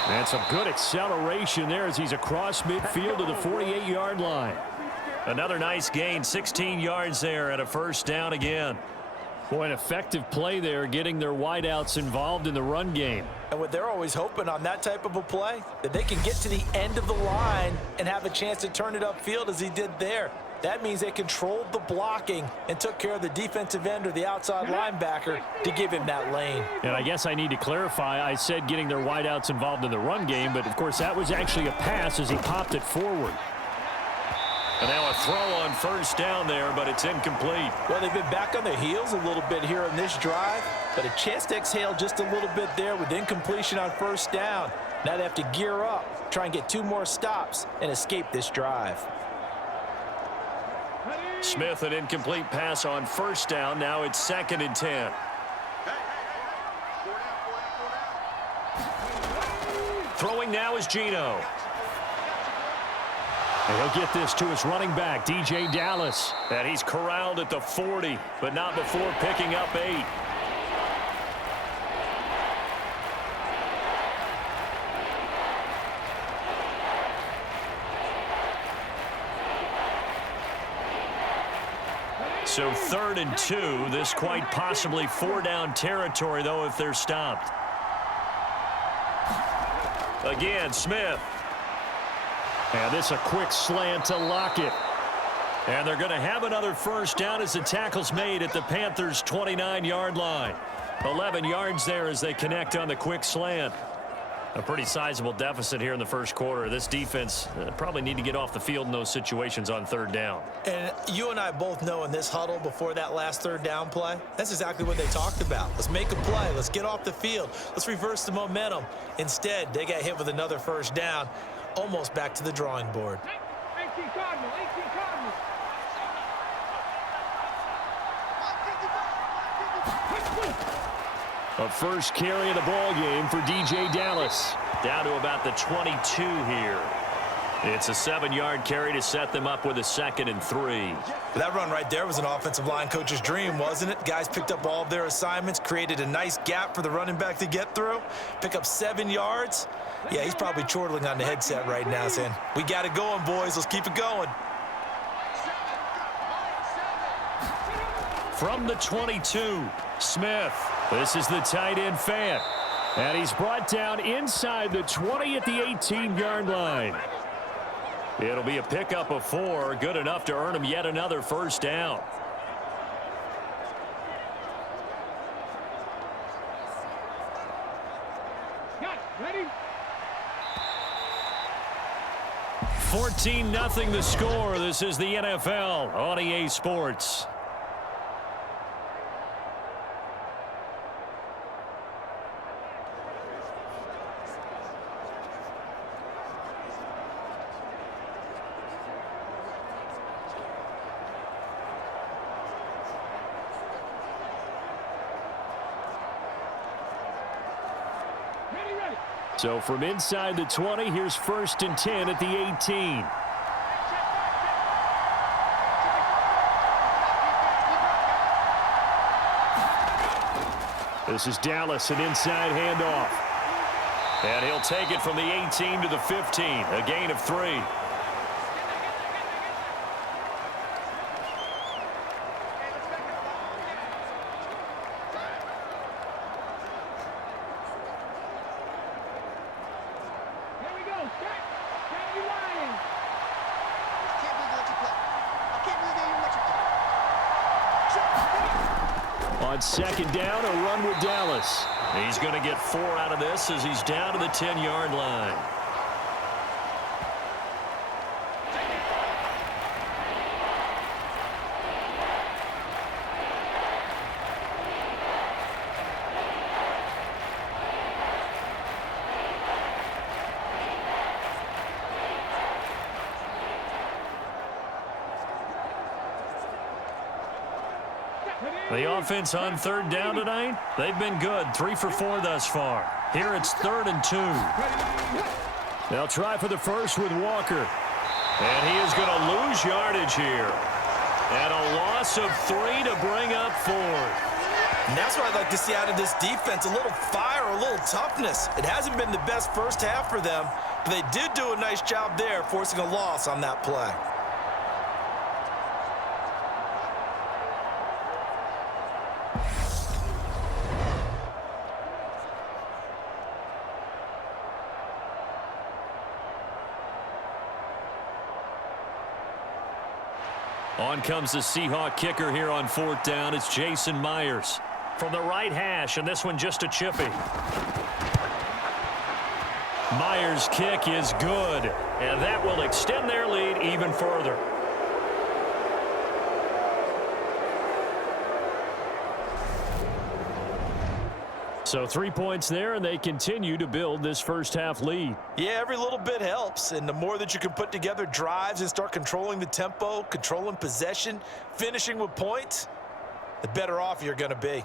And some good acceleration there as he's across midfield to the 48-yard line. Another nice gain, 16 yards there and a first down again. Boy, an effective play there, getting their wideouts involved in the run game. And what they're always hoping on that type of a play, that they can get to the end of the line and have a chance to turn it upfield as he did there. That means they controlled the blocking and took care of the defensive end or the outside linebacker to give him that lane. And I guess I need to clarify, I said getting their wideouts involved in the run game, but of course that was actually a pass as he popped it forward. And now a throw on first down there, but it's incomplete. Well, they've been back on their heels a little bit here in this drive, but a chance to exhale just a little bit there with incompletion on first down. Now they have to gear up, try and get 2 more stops, and escape this drive. Smith, an incomplete pass on first down. Now it's 2nd and 10. Throwing now is Geno. And he'll get this to his running back, DJ Dallas. And he's corralled at the 40, but not before picking up 8. So 3rd and 2. This quite possibly 4-down territory, though, if they're stopped. Again, Smith. And this a quick slant to Lockett. And they're going to have another first down as the tackle's made at the Panthers' 29-yard line. 11 yards there as they connect on the quick slant. A pretty sizable deficit here in the first quarter. This defense probably need to get off the field in those situations on 3rd down. And you and I both know in this huddle before that last 3rd down play, that's exactly what they talked about. Let's make a play. Let's get off the field. Let's reverse the momentum. Instead, they got hit with another first down, almost back to the drawing board. 18 Cardinal, 18 Cardinal. A first carry of the ball game for DJ Dallas. Down to about the 22 here. It's a 7-yard carry to set them up with a 2nd and 3. That run right there was an offensive line coach's dream, wasn't it? Guys picked up all of their assignments, created a nice gap for the running back to get through, pick up 7 yards. Yeah, he's probably chortling on the headset right now saying, we got it going, boys. Let's keep it going. From the 22, Smith. This is the tight end Fant. And he's brought down inside the 20 at the 18-yard line. It'll be a pickup of 4, good enough to earn him yet another first down. Ready? 14-0 the score. This is the NFL on EA Sports. Ready, ready. So from inside the 20, here's 1st and 10 at the 18. This is Dallas, an inside handoff. And he'll take it from the 18 to the 15, a gain of 3. Here we go. Set. Set you lying. On 2nd down, a run with Dallas. He's going to get 4 out of this as he's down to the 10-yard line. The offense on 3rd down tonight, they've been good. 3 for 4 thus far. Here it's 3rd and 2. They'll try for the first with Walker. And he is going to lose yardage here. And a loss of 3 to bring up 4th. And that's what I'd like to see out of this defense, a little fire, a little toughness. It hasn't been the best first half for them, but they did do a nice job there, forcing a loss on that play. On comes the Seahawk kicker here on 4th down. It's Jason Myers. From the right hash, and this one just a chippy. Myers' kick is good, and that will extend their lead even further. So 3 points there, and they continue to build this first half lead. Yeah, every little bit helps, and the more that you can put together drives and start controlling the tempo, controlling possession, finishing with points, the better off you're going to be.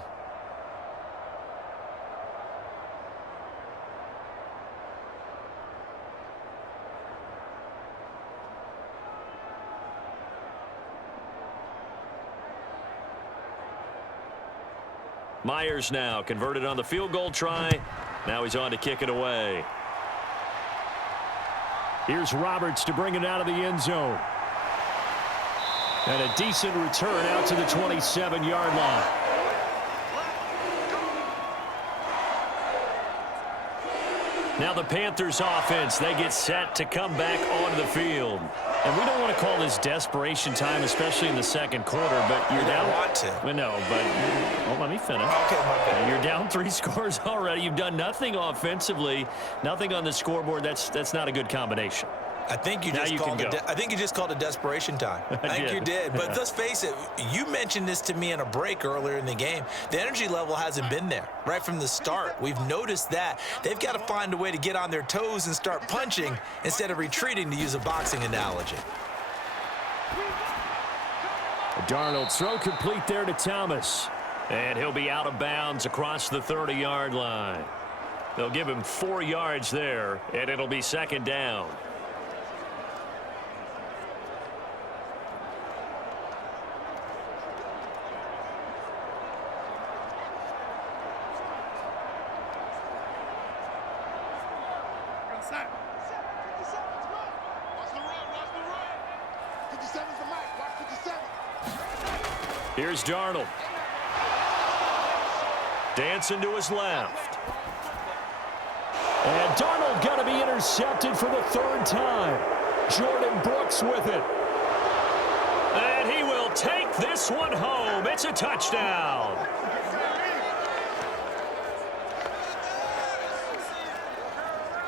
Myers now converted on the field goal try. Now he's on to kick it away. Here's Roberts to bring it out of the end zone. And a decent return out to the 27-yard line. Now the Panthers offense, they get set to come back onto the field. And we don't want to call this desperation time, especially in the second quarter, but you're down. I want to. Well, no, but well, let me finish. Okay, my bad. You're down 3 scores already. You've done nothing offensively, nothing on the scoreboard. That's not a good combination. I think you just called it. I think you just called it desperation time. I think you did. But let's face it. You mentioned this to me in a break earlier in the game. The energy level hasn't been there right from the start. We've noticed that they've got to find a way to get on their toes and start punching instead of retreating, to use a boxing analogy. Darnold throw complete there to Thomas. And he'll be out of bounds across the 30-yard line. They'll give him 4 yards there, and it'll be 2nd down. Here's Darnold. Dancing to his left. And Darnold going to be intercepted for the 3rd time. Jordan Brooks with it. And he will take this one home. It's a touchdown.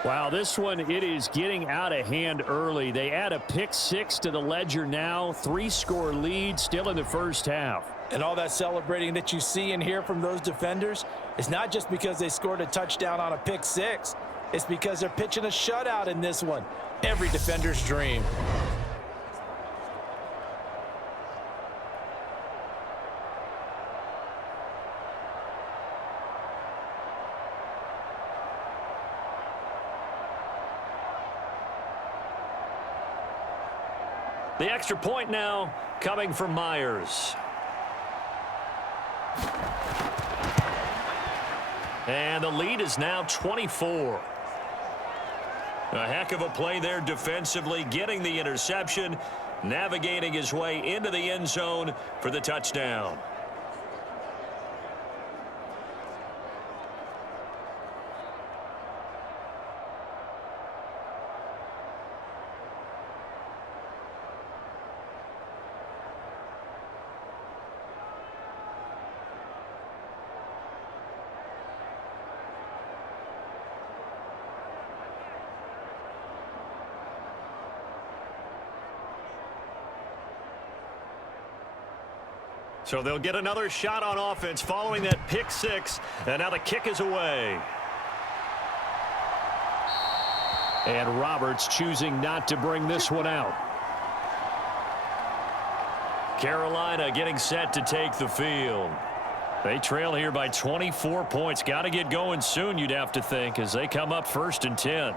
Wow, this one, it is getting out of hand early. They add a pick 6 to the ledger now. 3-score lead still in the first half. And all that celebrating that you see and hear from those defenders is not just because they scored a touchdown on a pick 6. It's because they're pitching a shutout in this one. Every defender's dream. The extra point now coming from Myers. And the lead is now 24. A heck of a play there defensively, getting the interception, navigating his way into the end zone for the touchdown. So they'll get another shot on offense following that pick six. And now the kick is away. And Roberts choosing not to bring this one out. Carolina getting set to take the field. They trail here by 24 points. Got to get going soon, you'd have to think, as they come up 1st and 10.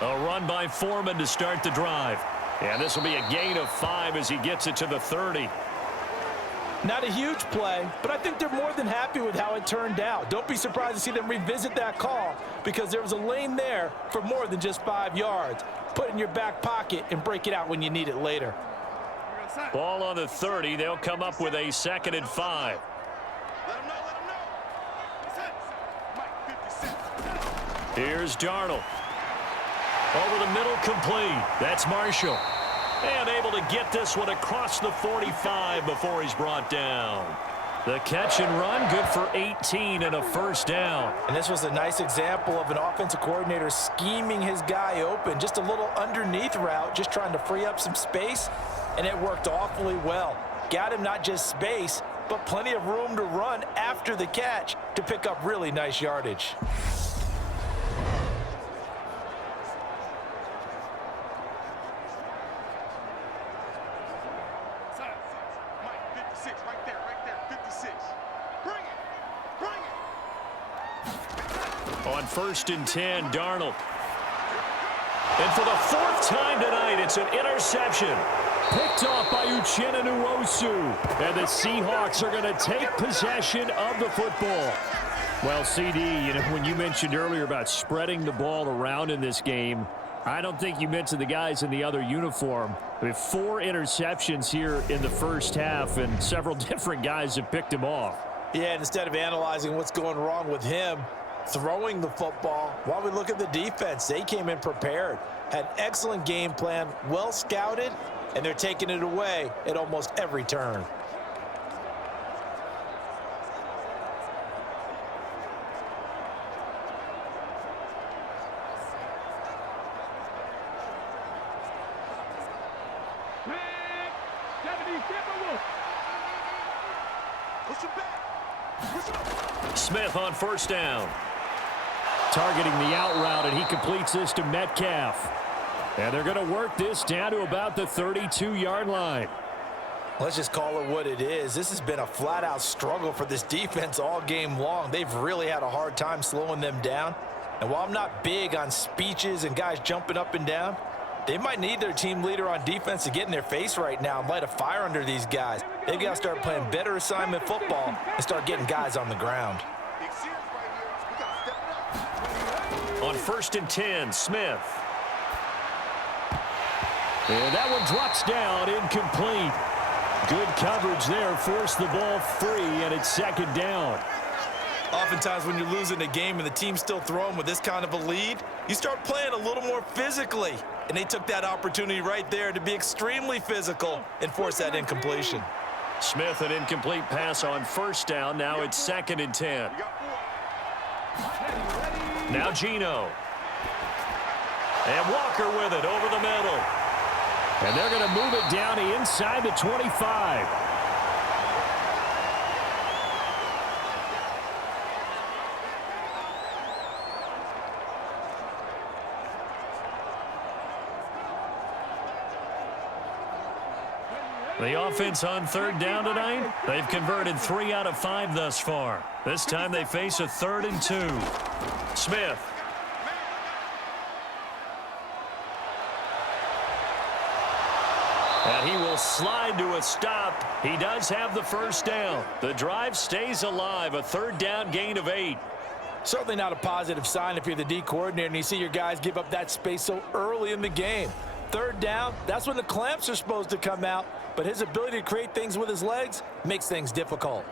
A run by Foreman to start the drive. And this will be a gain of 5 as he gets it to the 30. Not a huge play, but I think they're more than happy with how it turned out. Don't be surprised to see them revisit that call because there was a lane there for more than just 5 yards. Put it in your back pocket and break it out when you need it later. Ball on the 30. They'll come up with a 2nd and 5. Here's Darnold. Over the middle, complete. That's Marshall. And able to get this one across the 45 before he's brought down. The catch and run, good for 18 and a 1st down. And this was a nice example of an offensive coordinator scheming his guy open. Just a little underneath route, just trying to free up some space. And it worked awfully well. Got him not just space, but plenty of room to run after the catch to pick up really nice yardage. On 1st and 10, Darnold. And for the 4th time tonight, it's an interception. Picked off by Uchenna Nwosu. And the Seahawks are going to take possession of the football. Well, CD, when you mentioned earlier about spreading the ball around in this game, I don't think you mentioned the guys in the other uniform. We have 4 interceptions here in the first half, and several different guys have picked him off. Yeah, and instead of analyzing what's going wrong with him, throwing the football, while we look at the defense, they came in prepared, had excellent game plan, well scouted, and they're taking it away at almost every turn. Smith on 1st down. Targeting the out route, and he completes this to Metcalf. And they're going to work this down to about the 32-yard line. Let's just call it what it is. This has been a flat-out struggle for this defense all game long. They've really had a hard time slowing them down. And while I'm not big on speeches and guys jumping up and down, they might need their team leader on defense to get in their face right now and light a fire under these guys. They've got to start playing better assignment football and start getting guys on the ground. On 1st and 10, Smith. And that one drops down, incomplete. Good coverage there, forced the ball free, and it's 2nd down. Oftentimes when you're losing a game and the team's still throwing with this kind of a lead, you start playing a little more physically. And they took that opportunity right there to be extremely physical and force that incompletion. Smith, an incomplete pass on 1st down. Now it's 2nd and 10. Now Geno. And Walker with it over the middle. And they're going to move it down inside the 25. The offense on third down tonight, they've converted 3 out of 5 thus far. This time they face a 3rd and 2. Smith. And he will slide to a stop. He does have the first down. The drive stays alive, a 3rd down gain of 8. Certainly not a positive sign if you're the D coordinator and you see your guys give up that space so early in the game. 3rd down, that's when the clamps are supposed to come out, but his ability to create things with his legs makes things difficult.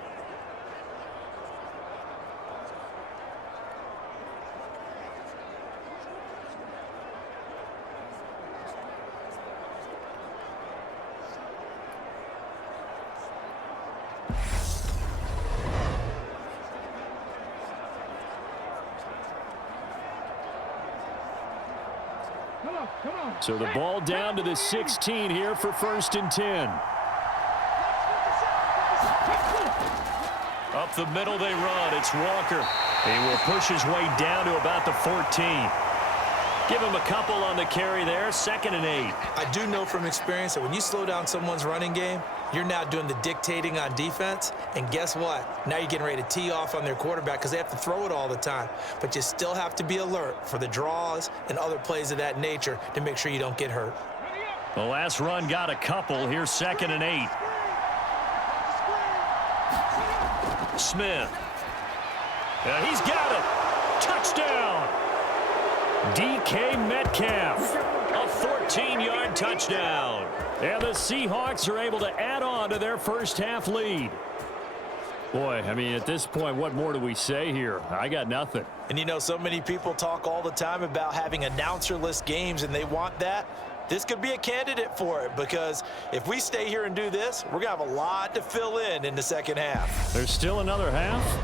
So the ball down to the 16 here for 1st and 10. Up the middle they run. It's Walker. He will push his way down to about the 14. Give him a couple on the carry there. 2nd and 8. I do know from experience that when you slow down someone's running game, you're now doing the dictating on defense. And guess what? Now you're getting ready to tee off on their quarterback because they have to throw it all the time. But you still have to be alert for the draws and other plays of that nature to make sure you don't get hurt. The last run got a couple. Here's 2nd and 8. Smith. And he's got it. Touchdown. DK Metcalf. A 14-yard touchdown. And the Seahawks are able to add on to their first half lead. Boy, I mean, at this point, what more do we say here? I got nothing. And you know, so many people talk all the time about having announcer-less games, and they want that. This could be a candidate for it, because if we stay here and do this, we're going to have a lot to fill in the second half. There's still another half.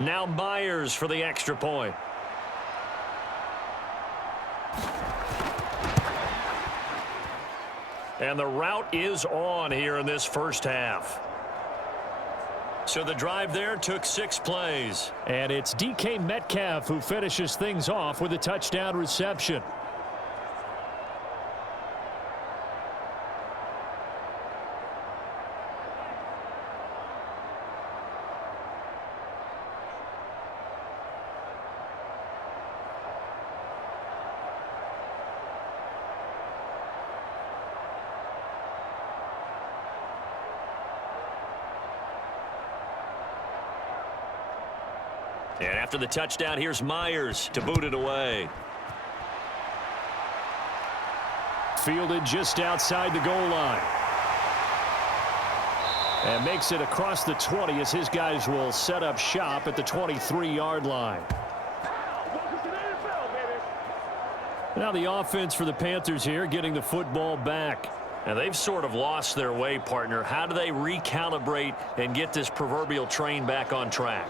Now Myers for the extra point. And the route is on here in this first half. So the drive there took 6 plays. And it's DK Metcalf who finishes things off with a touchdown reception. And after the touchdown, here's Myers to boot it away. Fielded just outside the goal line. And makes it across the 20 as his guys will set up shop at the 23-yard line. Now the offense for the Panthers here getting the football back. And they've sort of lost their way, partner. How do they recalibrate and get this proverbial train back on track?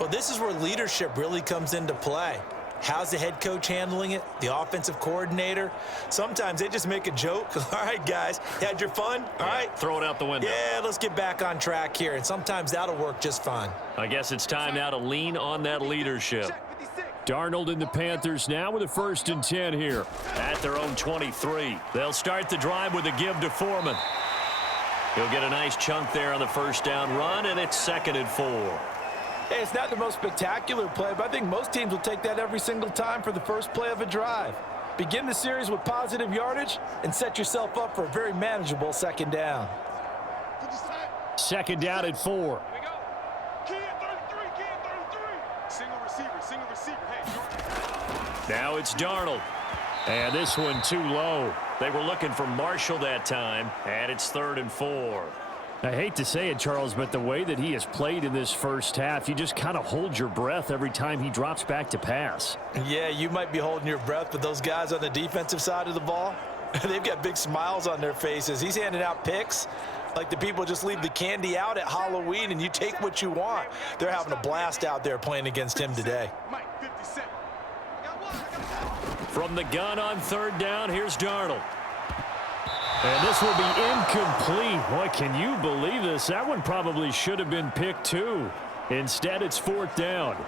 Well, this is where leadership really comes into play. How's the head coach handling it? The offensive coordinator? Sometimes they just make a joke. All right, guys, had your fun? All right. Throw it out the window. Yeah, let's get back on track here. And sometimes that'll work just fine. I guess it's time now to lean on that leadership. Darnold and the Panthers now with a 1st and 10 here. At their own 23. They'll start the drive with a give to Foreman. He'll get a nice chunk there on the first down run, and it's 2nd and 4. Hey, it's not the most spectacular play, but I think most teams will take that every single time for the first play of a drive. Begin the series with positive yardage and set yourself up for a very manageable 2nd down. 2nd down at 4. Now it's Darnold. And this one too low. They were looking for Marshall that time, and it's 3rd and 4. I hate to say it, Charles, but the way that he has played in this first half, you just kind of hold your breath every time he drops back to pass. Yeah, you might be holding your breath, but those guys on the defensive side of the ball, they've got big smiles on their faces. He's handing out picks like the people just leave the candy out at Halloween and you take what you want. They're having a blast out there playing against him today. From the gun on 3rd down, here's Darnold. And this will be incomplete. Boy, can you believe this? That one probably should have been picked too. Instead, it's 4th down.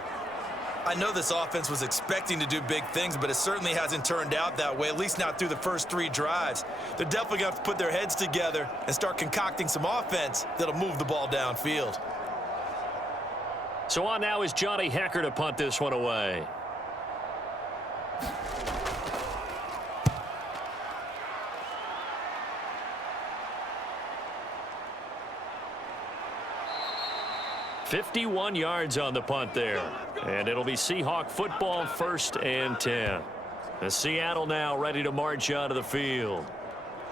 I know this offense was expecting to do big things, but it certainly hasn't turned out that way, at least not through the first 3 drives. They're definitely going to have to put their heads together and start concocting some offense that'll move the ball downfield. So on now is Johnny Hecker to punt this one away. "51 yards on the punt there. And it'll be Seahawk football, 1st and 10. The Seattle now ready to march out of the field.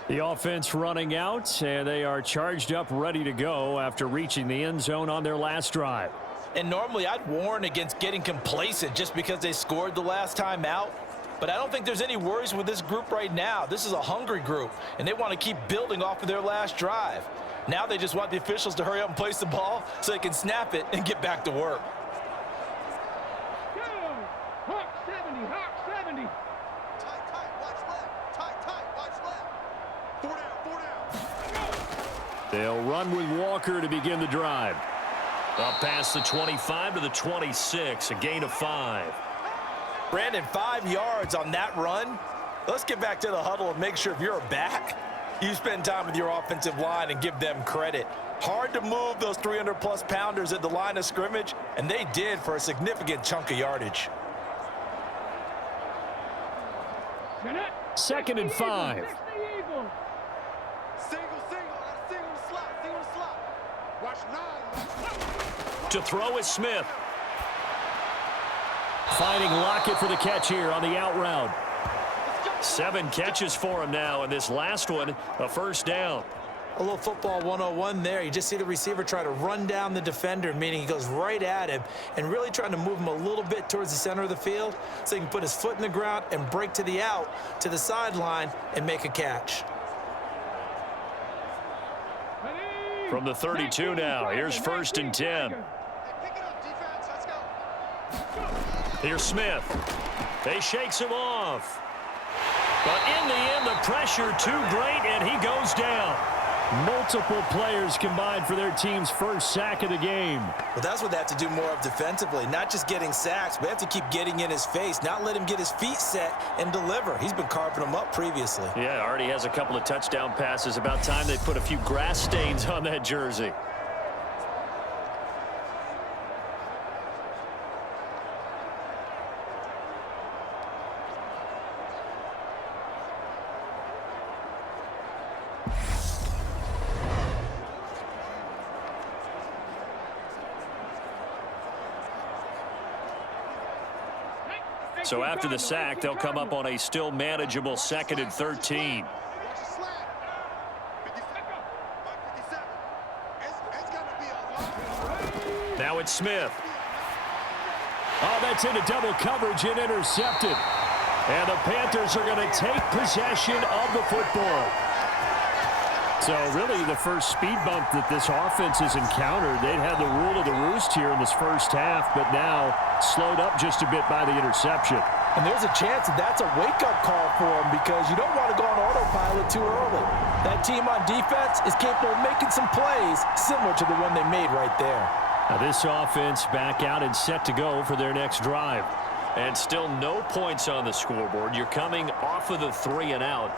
The offense running out, and they are charged up, ready to go after reaching the end zone on their last drive. And normally I'd warn against getting complacent just because they scored the last time out. But I don't think there's any worries with this group right now. This is a hungry group, and they want to keep building off of their last drive. Now they just want the officials to hurry up and place the ball so they can snap it and get back to work. Go! Hawk 70, Hawk 70. Tight, watch left. Tight, watch left. 4 down. They'll run with Walker to begin the drive. Up past the 25 to the 26, a gain of 5. Brandon, 5 yards on that run. Let's get back to the huddle and make sure if you're a back, you spend time with your offensive line and give them credit. Hard to move those 300-plus pounders at the line of scrimmage, and they did for a significant chunk of yardage. 2nd and 5. Single slot. Watch 9. To throw is Smith. Finding Lockett for the catch here on the out route. 7 catches for him now, and this last one, a 1st down. A little football 101 there. You just see the receiver try to run down the defender, meaning he goes right at him and really trying to move him a little bit towards the center of the field so he can put his foot in the ground and break to the out, to the sideline, and make a catch. From the 32 now, here's 1st and 10. Pick it up, defense. Let's go. Here's Smith. He shakes him off. But in the end, the pressure too great, and he goes down. Multiple players combined for their team's 1st sack of the game. But that's what they have to do more of defensively, not just getting sacks, but they have to keep getting in his face, not let him get his feet set and deliver. He's been carving them up previously. Yeah, already has a couple of touchdown passes. About time they put a few grass stains on that jersey. So after the sack, they'll come up on a still manageable 2nd and 13. Watch the slant. 57. It's going to be a long. Now it's Smith. Oh, that's into double coverage and intercepted. And the Panthers are going to take possession of the football. So really the first speed bump that this offense has encountered. They'd had the rule of the roost here in this 1st half, but now slowed up just a bit by the interception. And there's a chance that that's a wake-up call for them because you don't want to go on autopilot too early. That team on defense is capable of making some plays similar to the one they made right there. Now this offense back out and set to go for their next drive. And still no points on the scoreboard. You're coming off of the 3 and out.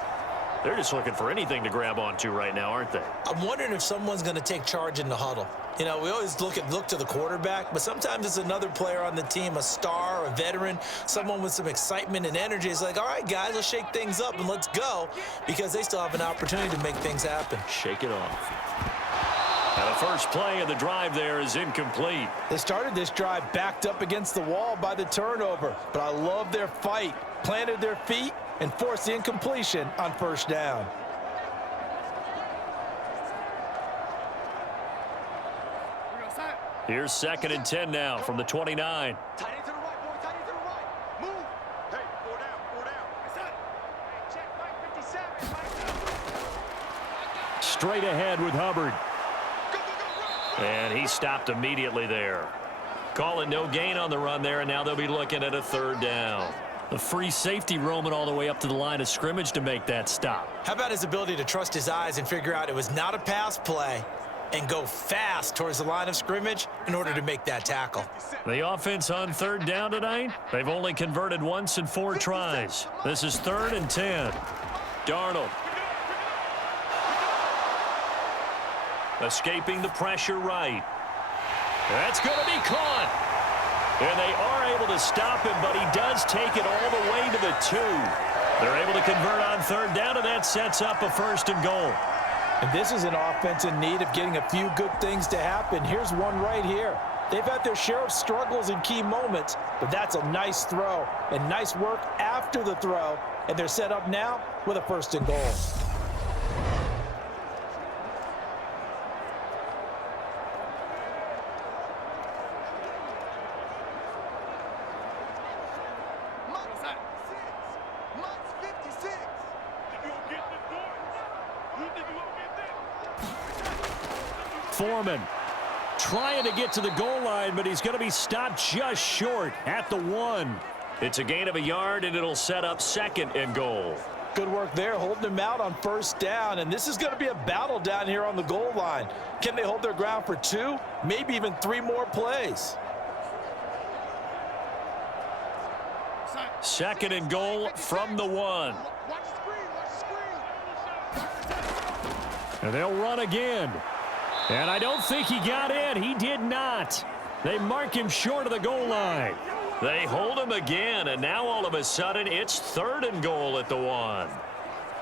They're just looking for anything to grab onto right now, aren't they? I'm wondering if someone's going to take charge in the huddle. You know, we always look to the quarterback, but sometimes it's another player on the team, a star, a veteran, someone with some excitement and energy. It's like, all right, guys, let's shake things up and let's go, because they still have an opportunity to make things happen. Shake it off. And the first play of the drive there is incomplete. They started this drive backed up against the wall by the turnover, but I love their fight. Planted their feet and forced the incompletion on 1st down. Here's 2nd and 10 now from the 29. Tight end to the right, boy. Tight end to the right. Move. Hey, 4 down. That's it. Check, Mike 57. Straight ahead with Hubbard. Go, run. And he stopped immediately there. Calling no gain on the run there, and now they'll be looking at a 3rd down. The free safety roaming all the way up to the line of scrimmage to make that stop. How about his ability to trust his eyes and figure out it was not a pass play, and go fast towards the line of scrimmage in order to make that tackle. The offense on third down tonight, they've only converted once in 4 tries. This is 3rd and 10. Darnold. Escaping the pressure right. That's going to be caught. And they are able to stop him, but he does take it all the way to the 2. They're able to convert on third down, and that sets up a 1st and goal. And this is an offense in need of getting a few good things to happen. Here's one right here. They've had their share of struggles in key moments, but that's a nice throw and nice work after the throw. And they're set up now with a 1st and goal. Foreman trying to get to the goal line, but he's going to be stopped just short at the 1. It's a gain of a yard, and it'll set up 2nd and goal. Good work there, holding him out on 1st down, and this is going to be a battle down here on the goal line. Can they hold their ground for 2, maybe even 3 more plays? 2nd and goal from the 1. And they'll run again. And I don't think he got in. He did not. They mark him short of the goal line. They hold him again, and now all of a sudden it's 3rd and goal at the 1.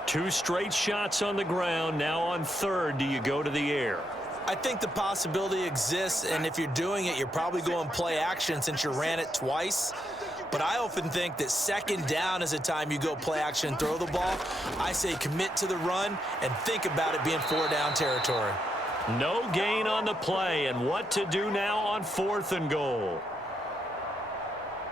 2 straight shots on the ground. Now on 3rd, do you go to the air? I think the possibility exists, and if you're doing it, you're probably going play action since you ran it twice. But I often think that 2nd down is a time you go play action and throw the ball. I say commit to the run and think about it being 4-down territory. No gain on the play, and what to do now on 4th and goal.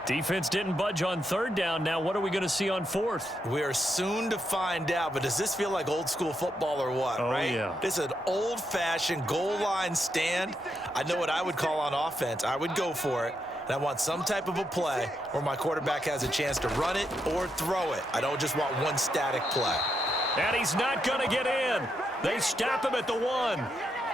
Defense didn't budge on 3rd down. Now what are we going to see on 4th? We are soon to find out, but does this feel like old school football or what, right? Yeah. This is an old-fashioned goal line stand. I know what I would call on offense. I would go for it, and I want some type of a play where my quarterback has a chance to run it or throw it. I don't just want one static play. And he's not going to get in. They stop him at the 1.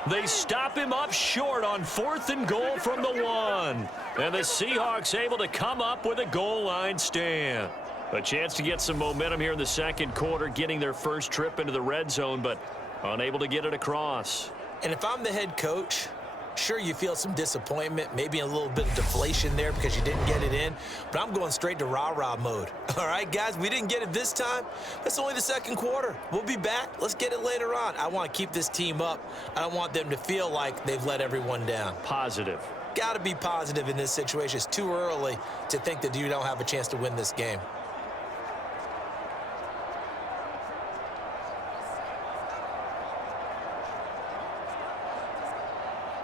They stop him up short on 4th and goal from the 1. And the Seahawks able to come up with a goal line stand. A chance to get some momentum here in the 2nd quarter, getting their first trip into the red zone, but unable to get it across. And if I'm the head coach, sure, you feel some disappointment, maybe a little bit of deflation there because you didn't get it in, but I'm going straight to rah-rah mode. All right, guys, we didn't get it this time. That's only the 2nd quarter. We'll be back. Let's get it later on. I want to keep this team up. I don't want them to feel like they've let everyone down. Positive. Got to be positive in this situation. It's too early to think that you don't have a chance to win this game.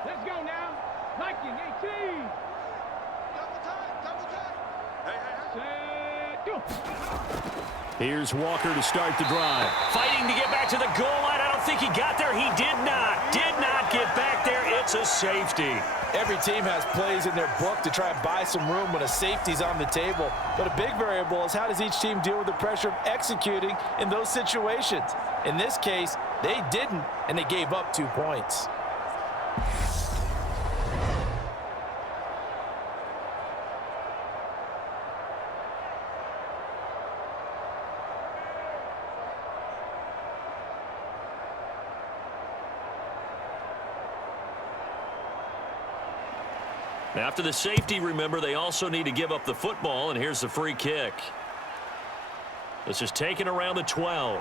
Let's go now. Viking 18. Double time. Set, go. Here's Walker to start the drive. Fighting to get back to the goal line. I don't think he got there. He did not get back there. It's a safety. Every team has plays in their book to try and buy some room when a safety's on the table. But a big variable is how does each team deal with the pressure of executing in those situations. In this case, they didn't, and they gave up 2 points. After the safety, remember, they also need to give up the football, and here's the free kick. This is taken around the 12.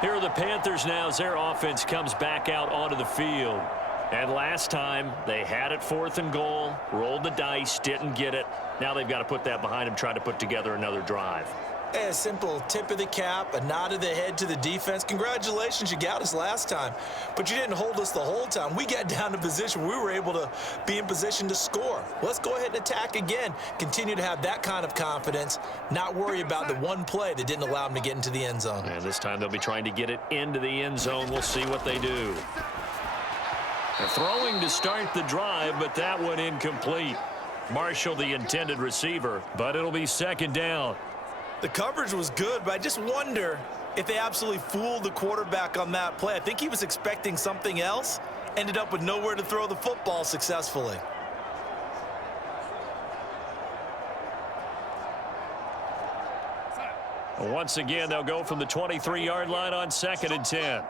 Here are the Panthers now as their offense comes back out onto the field. And last time, they had it 4th and goal, rolled the dice, didn't get it. Now they've got to put that behind them, try to put together another drive. A simple tip of the cap, a nod of the head to the defense. Congratulations, you got us last time, but you didn't hold us the whole time. We got down to position. We were able to be in position to score. Let's go ahead and attack again. Continue to have that kind of confidence, not worry about the one play that didn't allow them to get into the end zone. And this time they'll be trying to get it into the end zone. We'll see what they do. They're throwing to start the drive, but that one incomplete. Marshall, the intended receiver, but it'll be second down. The coverage was good, but I just wonder if they absolutely fooled the quarterback on that play. I think he was expecting something else, ended up with nowhere to throw the football successfully. Once again, they'll go from the 23-yard line on 2nd and 10.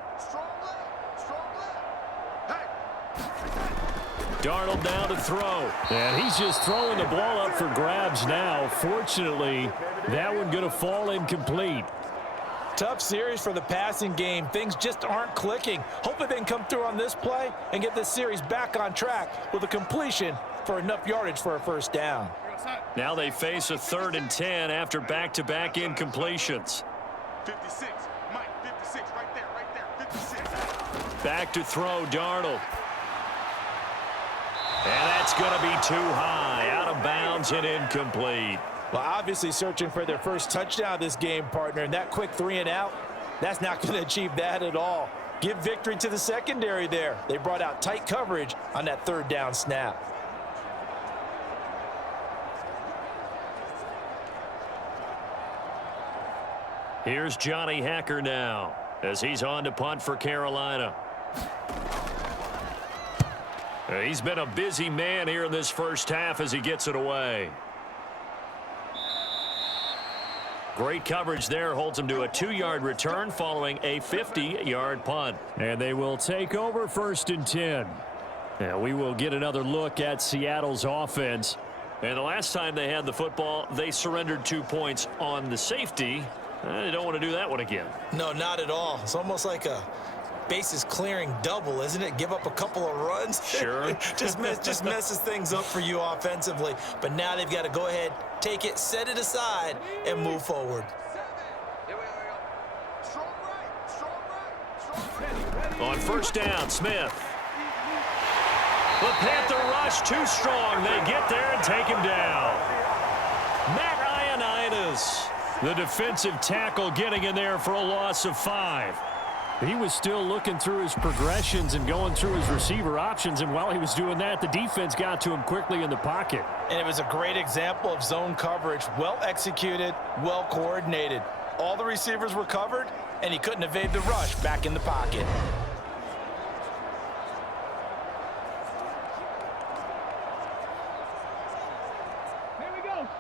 Darnold now to throw. And he's just throwing the ball up for grabs now. Fortunately, that one going to fall incomplete. Tough series for the passing game. Things just aren't clicking. Hopefully they can come through on this play and get this series back on track with a completion for enough yardage for a first down. Now they face a 3rd and 10 after back-to-back incompletions. 56, Mike, 56, right there, 56. Back to throw, Darnold. And that's going to be too high, out of bounds and incomplete. Well, obviously searching for their first touchdown this game, partner, and that quick 3 and out, that's not going to achieve that at all. Give victory to the secondary there. They brought out tight coverage on that 3rd down snap. Here's Johnny Hacker now as he's on to punt for Carolina. He's been a busy man here in this first half as he gets it away. Great coverage there, holds him to a 2-yard return following a 50-yard punt. And they will take over 1st and 10. Now we will get another look at Seattle's offense. And the last time they had the football, they surrendered 2 points on the safety. They don't want to do that one again. No, not at all. It's almost like a bases clearing double, isn't it? Give up a couple of runs. Sure. just messes things up for you offensively. But now they've got to go ahead, take it, set it aside, and move forward. On 1st down, Smith. The Panther rush too strong. They get there and take him down. Matt Ioannidis, the defensive tackle, getting in there for a loss of 5. He was still looking through his progressions and going through his receiver options, and while he was doing that, the defense got to him quickly in the pocket. And it was a great example of zone coverage. Well executed, well coordinated. All the receivers were covered, and he couldn't evade the rush back in the pocket.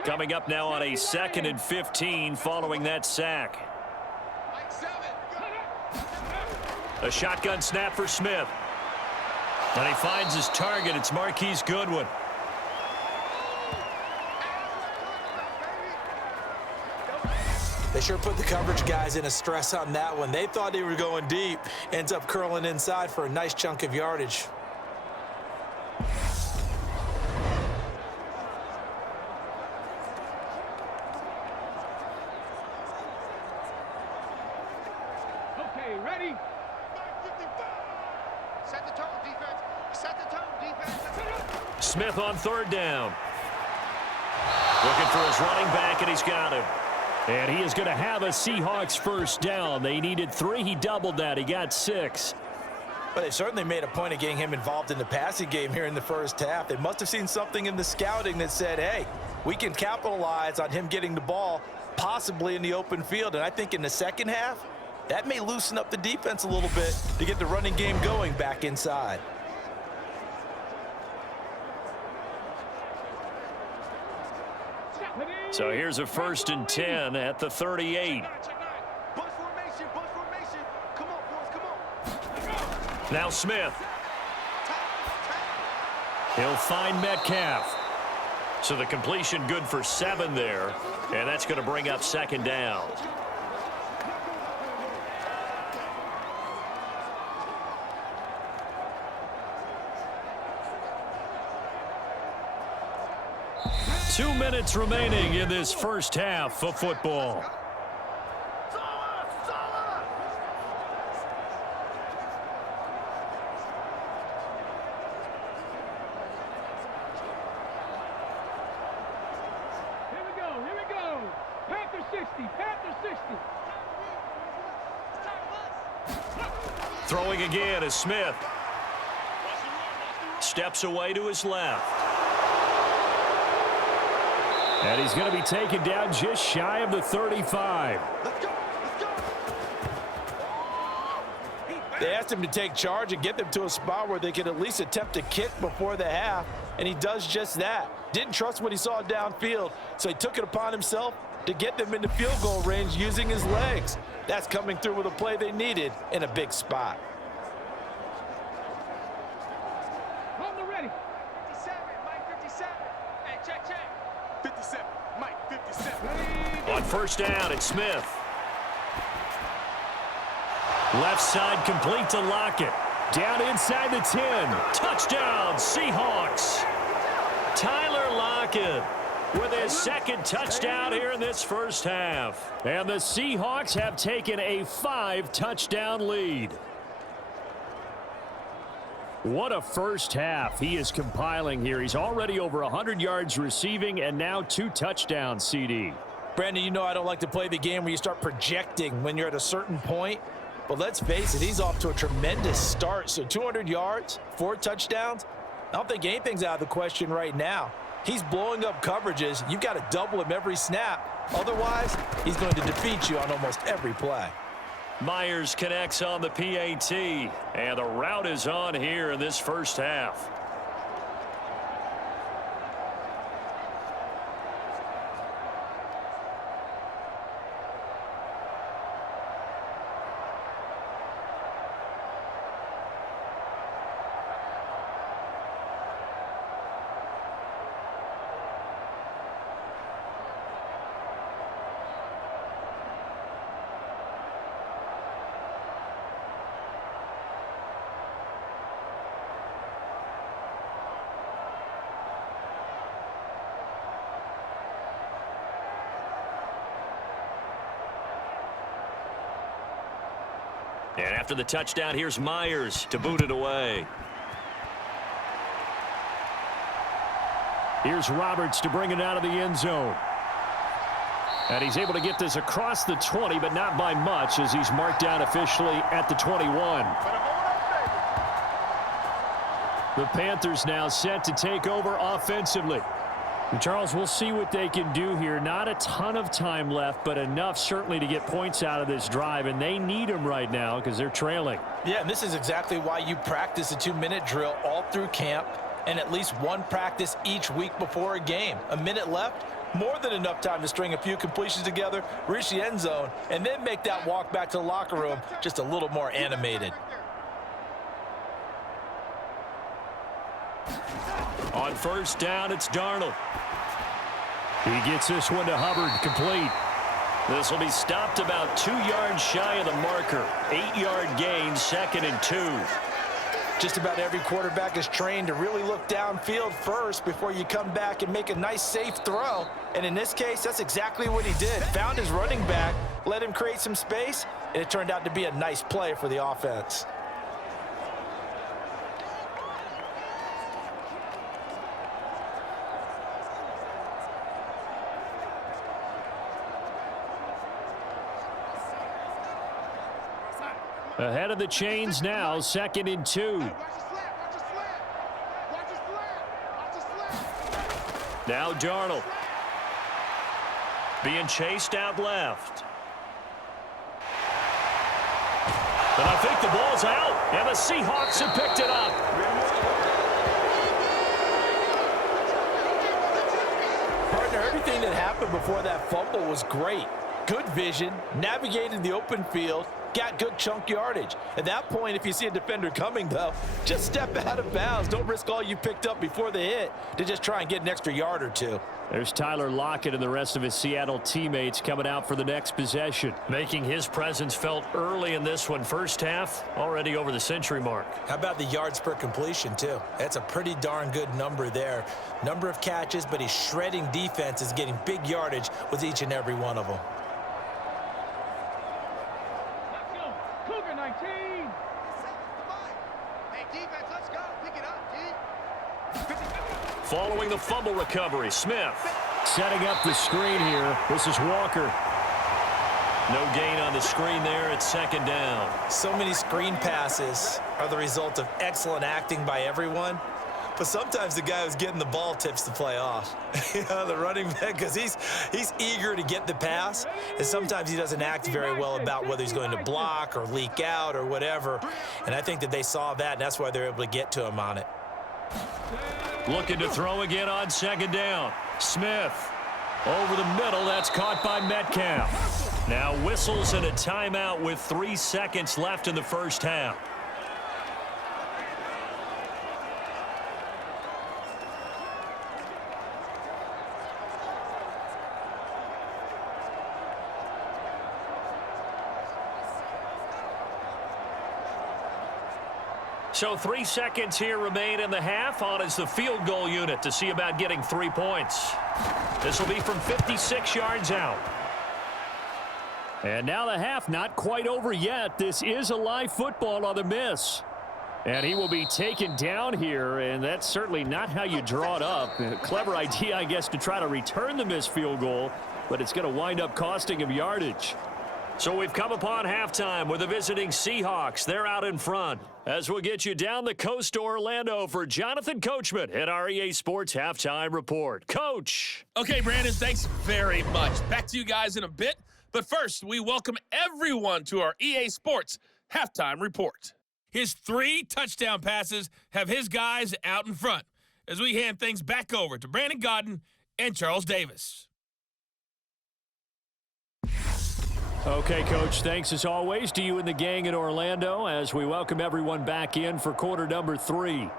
coming up now on a 2nd and 15 following that sack. A shotgun snap for Smith. And he finds his target. It's Marquise Goodwin. They sure put the coverage guys in a stress on that one. They thought they were going deep. Ends up curling inside for a nice chunk of yardage. Okay, ready? Set the tone, defense. Set the tone, defense. Smith on 3rd down. Looking for his running back, and he's got him. And he is going to have a Seahawks first down. They needed 3. He doubled that. He got 6. But they certainly made a point of getting him involved in the passing game here in the first half. They must have seen something in the scouting that said, hey, we can capitalize on him getting the ball possibly in the open field. And I think in the second half, that may loosen up the defense a little bit to get the running game going back inside. So here's a 1st and 10 at the 38. Bunch formation, bunch formation. Come on, boys, come on. Now Smith. He'll find Metcalf. So the completion good for 7 there. And that's going to bring up 2nd down. Two minutes remaining in this first half of football. Here we go, here we go. Panther 60, Panther 60. Throwing again is Smith. Steps away to his left. And he's going to be taken down just shy of the 35. Let's go. Let's go. They asked him to take charge and get them to a spot where they could at least attempt to kick before the half, and he does just that. Didn't trust what he saw downfield, so he took it upon himself to get them into field goal range using his legs. That's coming through with a play they needed in a big spot. On the ready. 57, Mike 57. Hey, check. 57, Mike 57. On first down, it's Smith. Left side complete to Lockett. Down inside the 10. Touchdown, Seahawks. Tyler Lockett with his second touchdown here in this first half. And the Seahawks have taken a 5-touchdown lead. What a first half he is compiling here. He's already over 100 yards receiving and now 2 touchdowns, CD. Brandon, you know I don't like to play the game where you start projecting when you're at a certain point. But let's face it, he's off to a tremendous start. So 200 yards, 4 touchdowns. I don't think anything's out of the question right now. He's blowing up coverages. You've got to double him every snap. Otherwise, he's going to defeat you on almost every play. Myers connects on the PAT, and the route is on here in this first half. And after the touchdown, here's Myers to boot it away. Here's Roberts to bring it out of the end zone. And he's able to get this across the 20, but not by much, as he's marked down officially at the 21. The Panthers now set to take over offensively. And Charles, we'll see what they can do here. Not a ton of time left, but enough certainly to get points out of this drive, and they need them right now because they're trailing. Yeah, and this is exactly why you practice a 2-minute drill all through camp and at least one practice each week before a game. A minute left, more than enough time to string a few completions together, reach the end zone, and then make that walk back to the locker room just a little more animated. On first down, it's Darnold. He gets this one to Hubbard, complete. This will be stopped about 2 yards shy of the marker. 8-yard gain, 2nd and 2. Just about every quarterback is trained to really look downfield first before you come back and make a nice, safe throw. And in this case, that's exactly what he did. Found his running back, let him create some space, and it turned out to be a nice play for the offense. Ahead of the chains now, 2nd and 2. Watch the slap. Watch the slap. Watch the slap. Watch the slap. Now Darnold. Being chased out left. And I think the ball's out, and the Seahawks have picked it up. Partner, everything that happened before that fumble was great. Good vision, navigated the open field, got good chunk yardage. At that point, if you see a defender coming, though, just step out of bounds. Don't risk all you picked up before the hit to just try and get an extra yard or two. There's Tyler Lockett and the rest of his Seattle teammates coming out for the next possession. Making his presence felt early in this one. First half, already over the century mark. How about the yards per completion, too? That's a pretty darn good number there. Number of catches, but he's shredding defenses, getting big yardage with each and every one of them. Let's go. Cougar 19. Hey, defense, let's go. Pick it up, D. Following the fumble recovery, Smith. Setting up the screen here. This is Walker. No gain on the screen there. It's 2nd down. So many screen passes are the result of excellent acting by everyone. But sometimes the guy who's getting the ball tips the play off. The running back, because he's eager to get the pass, and sometimes he doesn't act very well about whether he's going to block or leak out or whatever. And I think that they saw that, and that's why they're able to get to him on it. Looking to throw again on second down. Smith over the middle. That's caught by Metcalf. Now whistles and a timeout with 3 seconds left in the first half. So 3 seconds here remain in the half. On is the field goal unit to see about getting 3 points. This will be from 56 yards out. And now the half not quite over yet. This is a live football on the miss. And he will be taken down here, and that's certainly not how you draw it up. A clever idea, I guess, to try to return the missed field goal, but it's going to wind up costing him yardage. So we've come upon halftime with the visiting Seahawks. They're out in front. As we'll get you down the coast to Orlando for Jonathan Coachman at our EA Sports Halftime Report. Coach. Okay, Brandon, thanks very much. Back to you guys in a bit. But first, we welcome everyone to our EA Sports Halftime Report. His 3 touchdown passes have his guys out in front as we hand things back over to Brandon Godden and Charles Davis. Okay, Coach, thanks as always to you and the gang in Orlando as we welcome everyone back in for quarter number 3.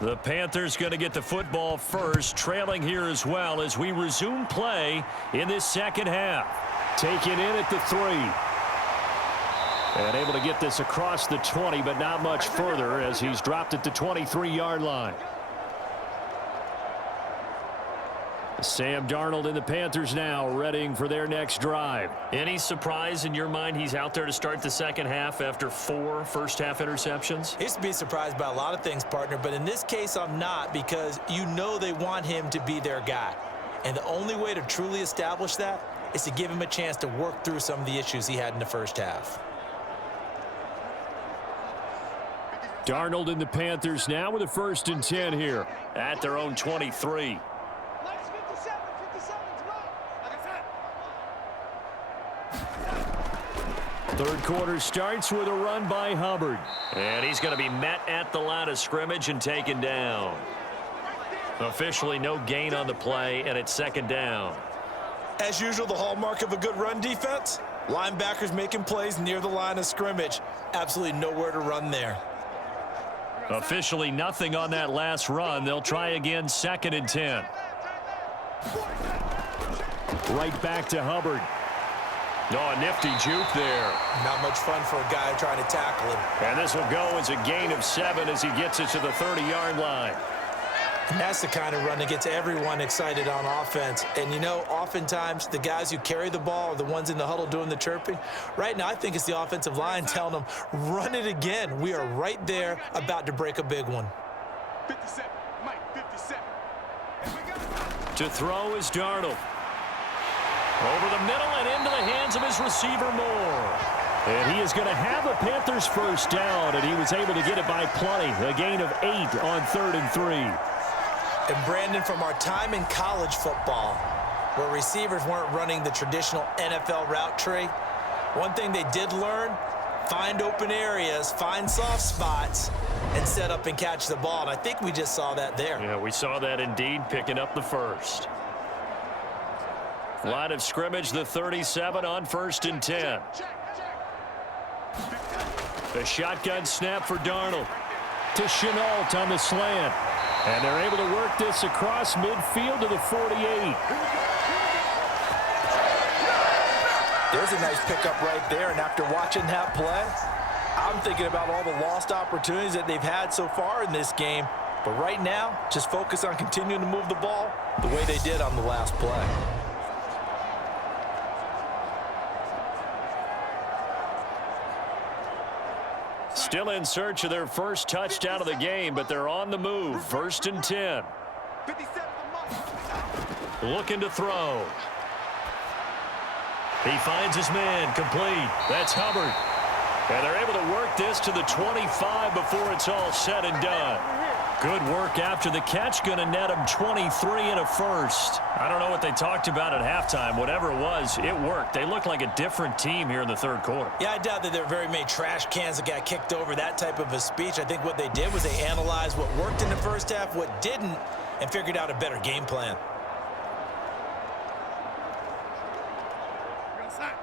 The Panthers going to get the football first, trailing here as well as we resume play in this second half. Taken in at the 3. And able to get this across the 20, but not much further as he's dropped at the 23-yard line. Sam Darnold and the Panthers now readying for their next drive. Any surprise in your mind he's out there to start the second half after 4 first-half interceptions? I used to be surprised by a lot of things, partner, but in this case I'm not, because you know they want him to be their guy. And the only way to truly establish that is to give him a chance to work through some of the issues he had in the first half. Darnold and the Panthers now with a 1st and 10 here at their own 23. Third quarter starts with a run by Hubbard. And he's going to be met at the line of scrimmage and taken down. Officially no gain on the play, and it's 2nd down. As usual, the hallmark of a good run defense, linebackers making plays near the line of scrimmage. Absolutely nowhere to run there. Officially nothing on that last run. They'll try again, 2nd and 10. Right back to Hubbard. Oh, a nifty juke there. Not much fun for a guy trying to tackle him. And this will go as a gain of 7 as he gets it to the 30-yard line. And that's the kind of run that gets everyone excited on offense. And, you know, oftentimes the guys who carry the ball are the ones in the huddle doing the chirping. Right now, I think it's the offensive line telling them, run it again. We are right there about to break a big one. 57, Mike, 57. To throw is Darnold. Over the middle and into the hands of his receiver Moore. And he is going to have a Panthers 1st down, and he was able to get it by plenty. A gain of 8 on 3rd and 3. And Brandon, from our time in college football, where receivers weren't running the traditional NFL route tree, one thing they did learn, find open areas, find soft spots, and set up and catch the ball. And I think we just saw that there. Yeah, we saw that indeed, picking up the 1st. Line of scrimmage, the 37 on 1st and 10. The shotgun snap for Darnold. To Chenault on the slant. And they're able to work this across midfield to the 48. There's a nice pickup right there, and after watching that play, I'm thinking about all the lost opportunities that they've had so far in this game. But right now, just focus on continuing to move the ball the way they did on the last play. Still in search of their first touchdown of the game, but they're on the move. 1st and 10. 57 the money. Looking to throw. He finds his man, complete. That's Hubbard. And they're able to work this to the 25 before it's all said and done. Good work after the catch. Going to net him 23 and a first. I don't know what they talked about at halftime. Whatever it was, it worked. They look like a different team here in the third quarter. Yeah, I doubt that there were very many trash cans that got kicked over, that type of a speech. I think what they did was they analyzed what worked in the first half, what didn't, and figured out a better game plan. You're outside.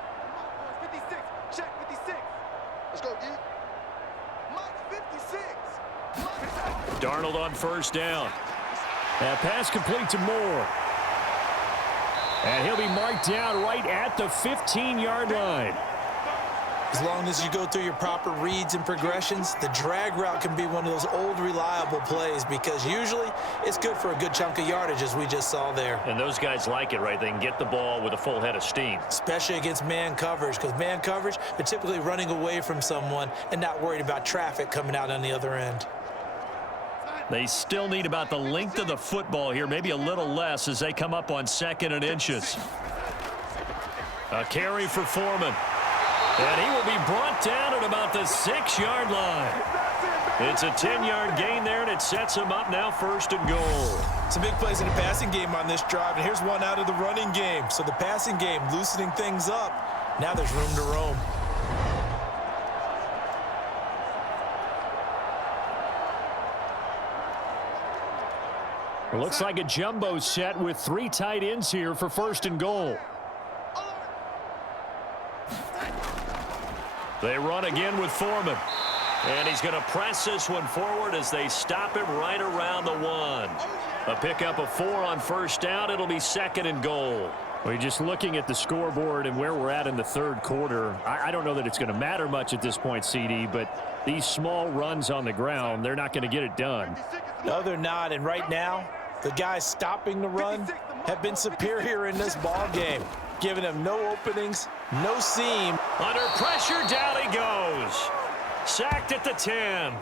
56. Check 56. Let's go, D. Mike 56. Darnold on 1st down. That pass complete to Moore. And he'll be marked down right at the 15-yard line. As long as you go through your proper reads and progressions, the drag route can be one of those old reliable plays because usually it's good for a good chunk of yardage, as we just saw there. And those guys like it, right? They can get the ball with a full head of steam. Especially against man coverage, because man coverage, they're typically running away from someone and not worried about traffic coming out on the other end. They still need about the length of the football here, maybe a little less as they come up on 2nd and inches. A carry for Foreman. And he will be brought down at about the 6-yard line. It's a 10-yard gain there, and it sets him up now 1st and goal. Some big plays in the passing game on this drive, and here's one out of the running game. So the passing game loosening things up. Now there's room to roam. It looks like a jumbo set with 3 tight ends here for 1st and goal. They run again with Foreman. And he's going to press this one forward as they stop him right around the 1. A pickup of 4 on 1st down. It'll be 2nd and goal. Well, just looking at the scoreboard and where we're at in the third quarter, I don't know that it's going to matter much at this point, CD, but these small runs on the ground, they're not going to get it done. No, they're not. And right now, the guys stopping the run have been superior in this ball game, giving them no openings, no seam. Under pressure, down he goes. Sacked at the 10.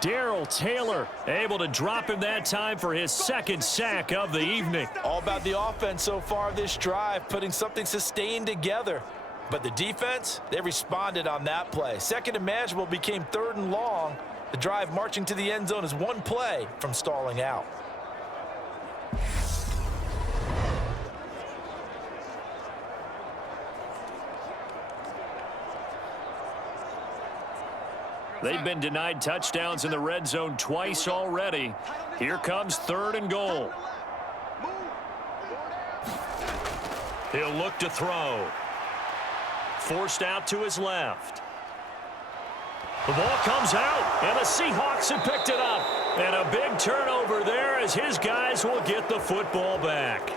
Darrell Taylor able to drop him that time for his 2nd sack of the evening. All about the offense so far this drive, putting something sustained together. But the defense, they responded on that play. 2nd and manageable became 3rd and long. The drive marching to the end zone is 1 play from stalling out. They've been denied touchdowns in the red zone twice already. Here comes 3rd and goal. He'll look to throw. Forced out to his left. The ball comes out, and the Seahawks have picked it up. And a big turnover there as his guys will get the football back.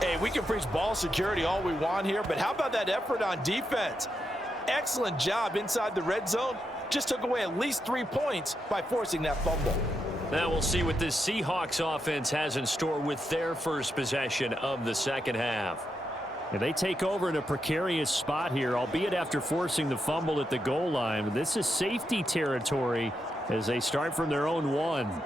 Hey, we can preach ball security all we want here, but how about that effort on defense? Excellent job inside the red zone. Just took away at least 3 points by forcing that fumble. Now we'll see what this Seahawks offense has in store with their first possession of the second half. And they take over in a precarious spot here, albeit after forcing the fumble at the goal line. This is safety territory as they start from their own 1.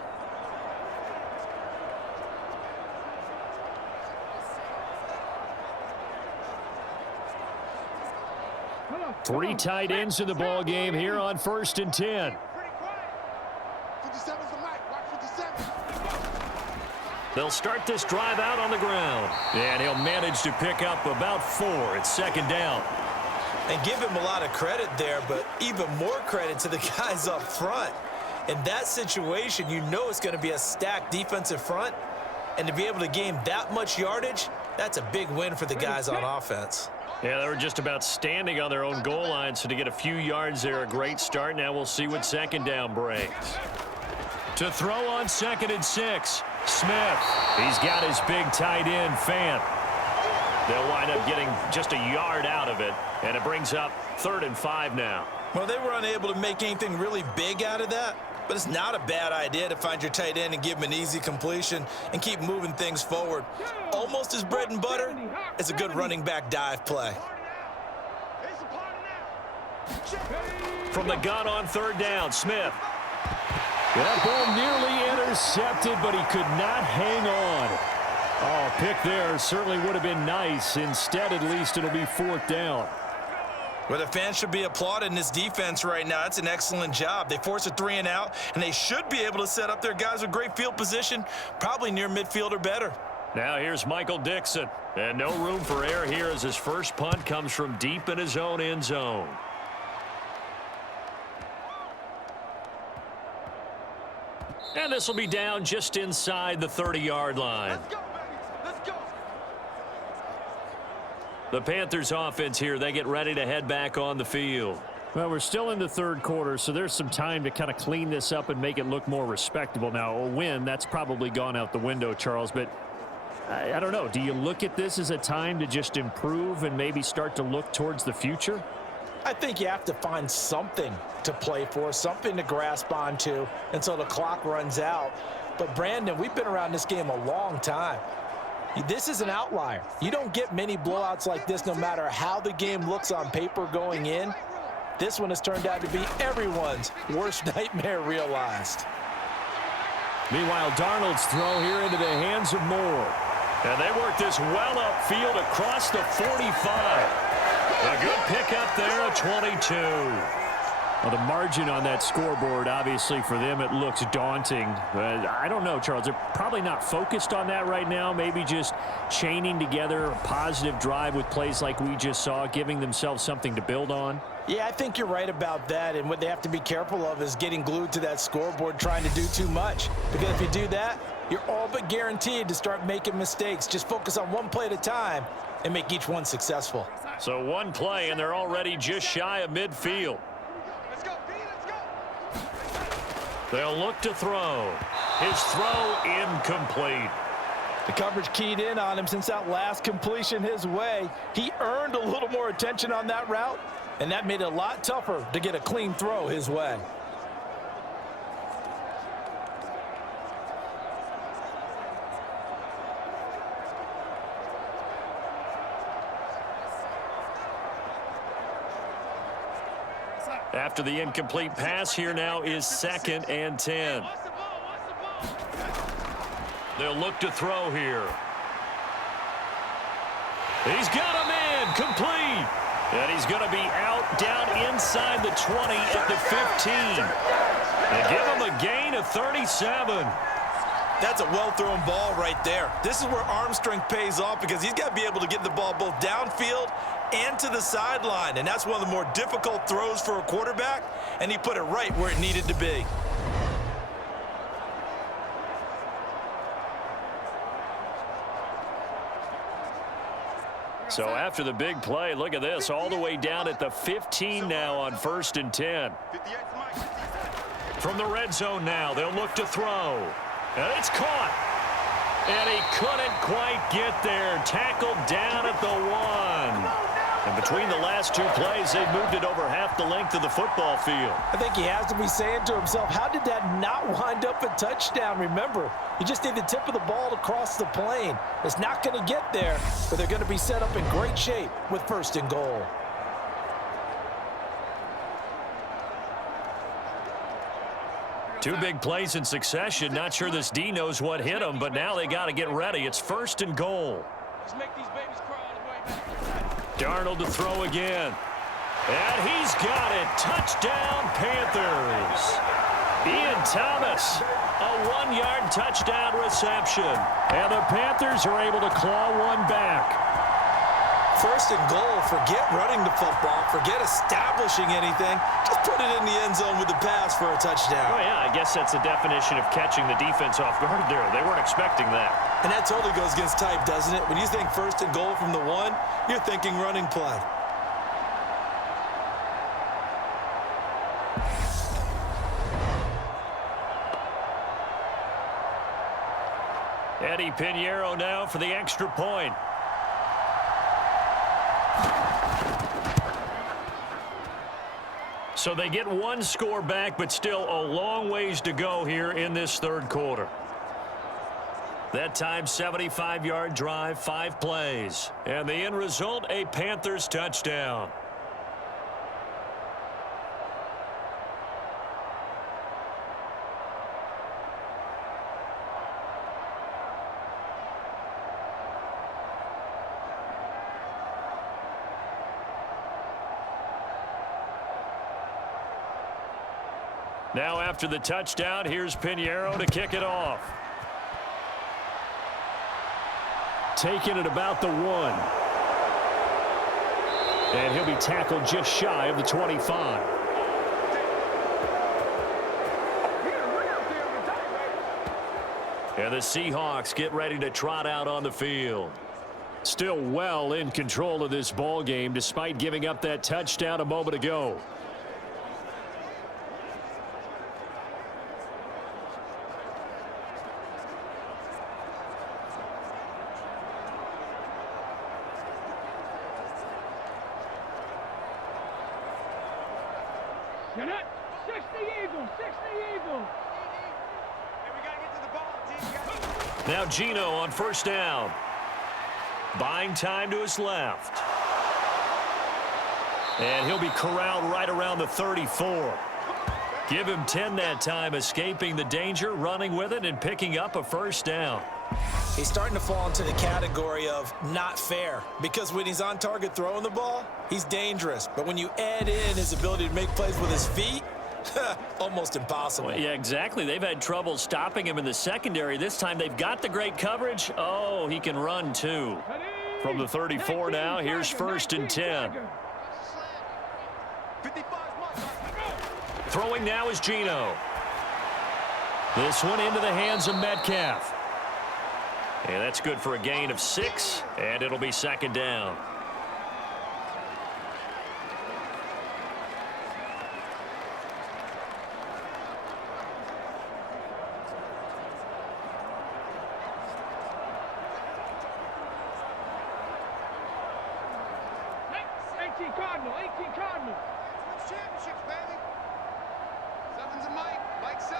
Three tight ends in the ball game here on 1st and 10. 57's the mic. Watch 57. They'll start this drive out on the ground. And he'll manage to pick up about 4. It's 2nd down. And give him a lot of credit there, but even more credit to the guys up front. In that situation, you know it's going to be a stacked defensive front. And to be able to gain that much yardage, that's a big win for the guys on offense. Yeah, they were just about standing on their own goal line, so to get a few yards there, a great start. Now we'll see what 2nd down brings. To throw on 2nd and 6. Smith. He's got his big tight end, Fant. They'll wind up getting just a yard out of it, and it brings up 3rd and 5 now. Well, they were unable to make anything really big out of that, but it's not a bad idea to find your tight end and give him an easy completion and keep moving things forward. Almost as bread and butter as a good running back dive play. From the gun on 3rd down, Smith. That ball nearly intercepted, but he could not hang on. Oh, pick there certainly would have been nice. Instead, at least, it'll be 4th down. Well, the fans should be applauding this defense right now. It's an excellent job. They force a 3 and out, and they should be able to set up their guys with great field position, probably near midfield or better. Now here's Michael Dixon. And no room for error here as his first punt comes from deep in his own end zone. And this will be down just inside the 30-yard line. Let's go, baby. Let's go. The Panthers offense here, they get ready to head back on the field. Well, we're still in the 3rd quarter, so there's some time to kind of clean this up and make it look more respectable. Now, a win, that's probably gone out the window, Charles, but I don't know. Do you look at this as a time to just improve and maybe start to look towards the future? I think you have to find something to play for, something to grasp onto until the clock runs out. But, Brandon, we've been around this game a long time. This is an outlier. You don't get many blowouts like this no matter how the game looks on paper going in. This one has turned out to be everyone's worst nightmare realized. Meanwhile, Darnold's throw here into the hands of Moore. And they work this well upfield across the 45. A good pickup there at 22. Well, the margin on that scoreboard, obviously, for them, it looks daunting. I don't know, Charles. They're probably not focused on that right now. Maybe just chaining together a positive drive with plays like we just saw, giving themselves something to build on. Yeah, I think you're right about that. And what they have to be careful of is getting glued to that scoreboard trying to do too much. Because if you do that, you're all but guaranteed to start making mistakes. Just focus on one play at a time and make each one successful. So one play, and they're already just shy of midfield. Let's go, B, let's go. They'll look to throw. His throw incomplete. The coverage keyed in on him since that last completion his way. He earned a little more attention on that route, and that made it a lot tougher to get a clean throw his way. After the incomplete pass, here now is 2nd and 10. They'll look to throw here. He's got him in, complete. And he's going to be out down inside the 20 at the 15. They give him a gain of 37. That's a well-thrown ball right there. This is where arm strength pays off because he's got to be able to get the ball both downfield and to the sideline. And that's one of the more difficult throws for a quarterback, and he put it right where it needed to be. So after the big play, look at this, all the way down at the 15 now on 1st and 10. From the red zone now, they'll look to throw. And it's caught. And he couldn't quite get there. Tackled down at the 1. And between the last 2 plays, they've moved it over half the length of the football field. I think he has to be saying to himself, how did that not wind up a touchdown? Remember, you just need the tip of the ball to cross the plane. It's not going to get there, but they're going to be set up in great shape with 1st and goal. Two big plays in succession. Not sure this D knows what hit him, but now they got to get ready. It's 1st and goal. Let's make these babies cry on the way back. Darnold to throw again. And he's got it. Touchdown, Panthers. Ian Thomas, a 1-yard touchdown reception. And the Panthers are able to claw one back. 1st and goal, forget running the football, forget establishing anything. Just put it in the end zone with the pass for a touchdown. Oh, yeah, I guess that's the definition of catching the defense off guard there. They weren't expecting that. And that totally goes against type, doesn't it? When you think 1st and goal from the 1, you're thinking running play. Eddie Pinheiro now for the extra point. So they get one score back, but still a long ways to go here in this third quarter. That time, 75-yard drive, 5 plays. And the end result, a Panthers touchdown. Now after the touchdown, here's Pinheiro to kick it off. Taking it about the 1. And he'll be tackled just shy of the 25. And the Seahawks get ready to trot out on the field. Still well in control of this ball game despite giving up that touchdown a moment ago. You're not 60 Eagles, 60 Eagles. Hey, we gotta get to the ball, team. Now Gino on first down. Buying time to his left. And he'll be corralled right around the 34. Give him 10 that time, escaping the danger, running with it, and picking up a first down. He's starting to fall into the category of not fair, because when he's on target throwing the ball, he's dangerous. But when you add in his ability to make plays with his feet, almost impossible. Well, yeah, exactly. They've had trouble stopping him in the secondary. This time they've got the great coverage. Oh, he can run too. From the 34 now, here's first and 10. 55 months. Throwing now is Gino. This one into the hands of Metcalf. And that's good for a gain of 6, and it'll be second down. Hey, 18 Cardinal, 18 Cardinal. Wins championships, baby. 7's a Mike. Mike 7.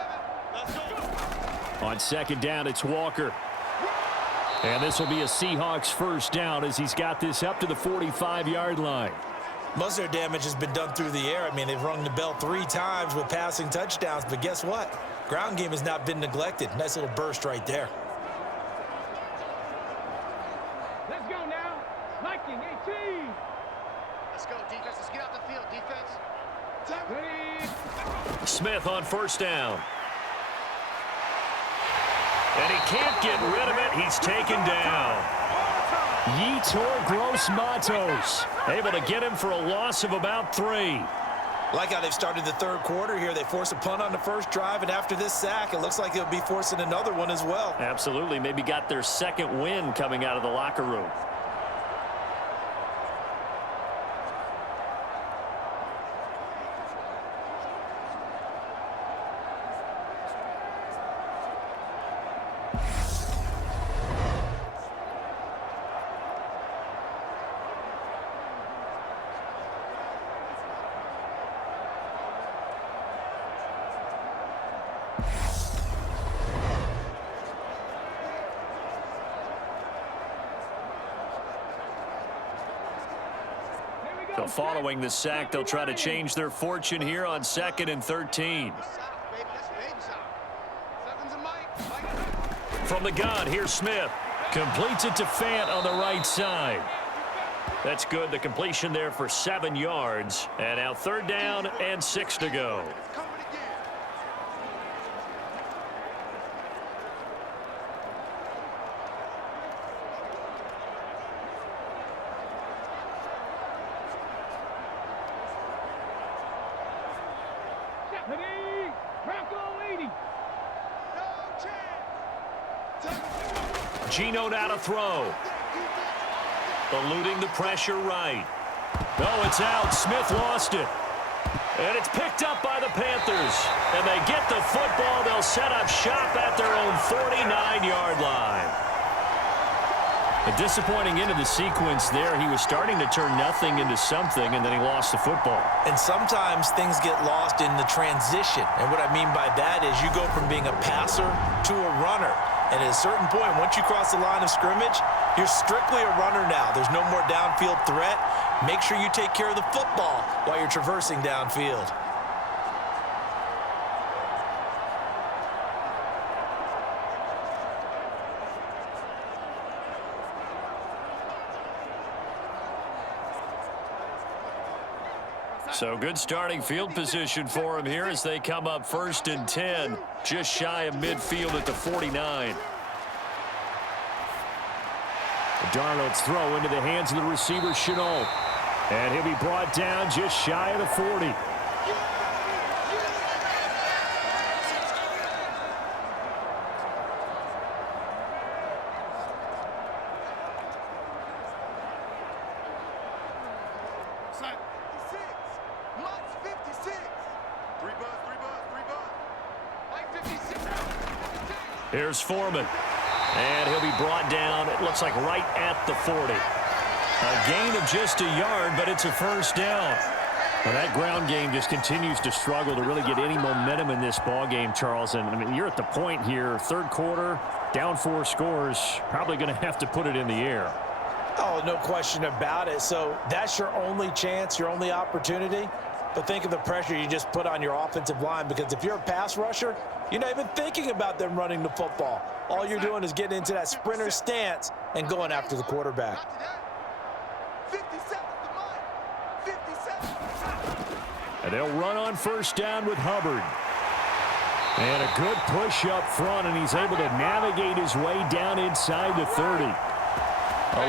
Let's go. On second down, it's Walker. And this will be a Seahawks first down as he's got this up to the 45-yard line. Most of their damage has been done through the air. I mean, they've rung the bell 3 times with passing touchdowns, but guess what? Ground game has not been neglected. Nice little burst right there. Let's go now. Viking 18. Let's go, defense. Let's get out the field, defense. Ready. Smith on first down. And he can't get rid of it. He's taken down. Yetur Gross-Matos able to get him for a loss of about 3. Like how they've started the third quarter here. They force a punt on the first drive, and after this sack, it looks like they'll be forcing another one as well. Absolutely. Maybe got their second win coming out of the locker room. So following the sack, they'll try to change their fortune here on 2nd and 13. From the gun, here's Smith. Completes it to Fant on the right side. That's good. The completion there for 7 yards. And now third down and 6 to go. Ready. Bronco 80. Gino now to throw. Eluding the pressure right. Oh, it's out. Smith lost it. And it's picked up by the Panthers. And they get the football. They'll set up shop at their own 49-yard line. A disappointing end of the sequence there. He was starting to turn nothing into something, and then he lost the football. And sometimes things get lost in the transition. And what I mean by that is you go from being a passer to a runner. And at a certain point, once you cross the line of scrimmage, you're strictly a runner now. There's no more downfield threat. Make sure you take care of the football while you're traversing downfield. So good starting field position for him here as they come up 1st and 10, just shy of midfield at the 49. Darnold's throw into the hands of the receiver, Chenault. And he'll be brought down just shy of the 40. Here's Foreman. And he'll be brought down, it looks like right at the 40. A gain of just a yard, but it's a first down. Well, that ground game just continues to struggle to really get any momentum in this ball game, Charles. And I mean, you're at the point here, third quarter, down 4 scores, probably going to have to put it in the air. Oh, no question about it. So that's your only chance, your only opportunity. But think of the pressure you just put on your offensive line, because if you're a pass rusher, you're not even thinking about them running the football. All you're doing is getting into that sprinter stance and going after the quarterback. And they'll run on first down with Hubbard. And a good push up front, and he's able to navigate his way down inside the 30.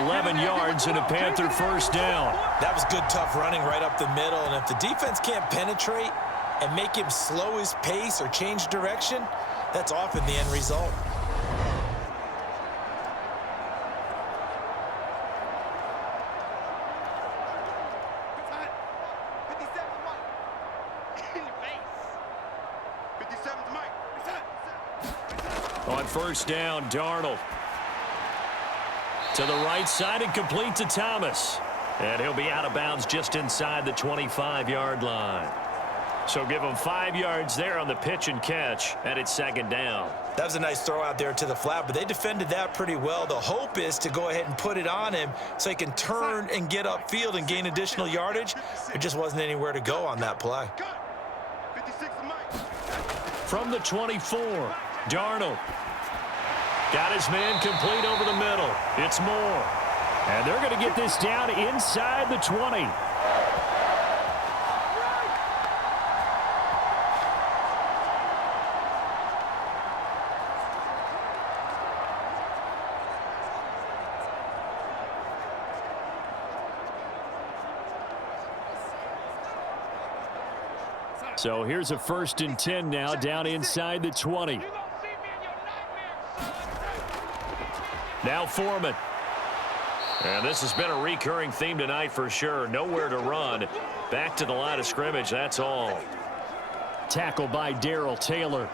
11 yards and a Panther first down. That was good, tough running right up the middle. And if the defense can't penetrate and make him slow his pace or change direction, that's often the end result. On first down, Darnold. To the right side and complete to Thomas. And he'll be out of bounds just inside the 25-yard line. So give him 5 yards there on the pitch and catch, and it's second down. That was a nice throw out there to the flat, but they defended that pretty well. The hope is to go ahead and put it on him so he can turn and get upfield and gain additional yardage. There just wasn't anywhere to go on that play. From the 24, Darnold. Got his man complete over the middle. It's Moore. And they're going to get this down inside the 20. So here's a 1st and 10 now down inside the 20. Now Foreman. And this has been a recurring theme tonight for sure. Nowhere to run. Back to the line of scrimmage, that's all. Tackled by Darrell Taylor.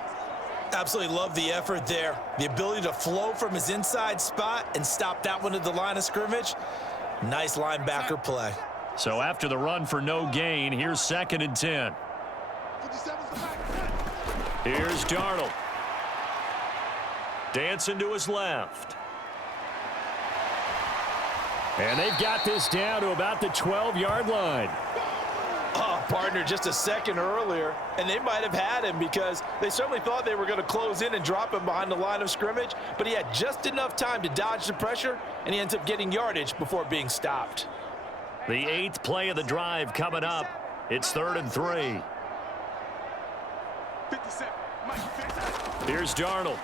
Absolutely love the effort there. The ability to flow from his inside spot and stop that one at the line of scrimmage. Nice linebacker play. So after the run for no gain, here's 2nd and 10. Here's Darnold. Dancing to his left. And they've got this down to about the 12-yard line. Oh, partner, just a second earlier, and they might have had him because they certainly thought they were going to close in and drop him behind the line of scrimmage, but he had just enough time to dodge the pressure, and he ends up getting yardage before being stopped. The 8th play of the drive coming up. It's 3rd and 3. Here's Darnold.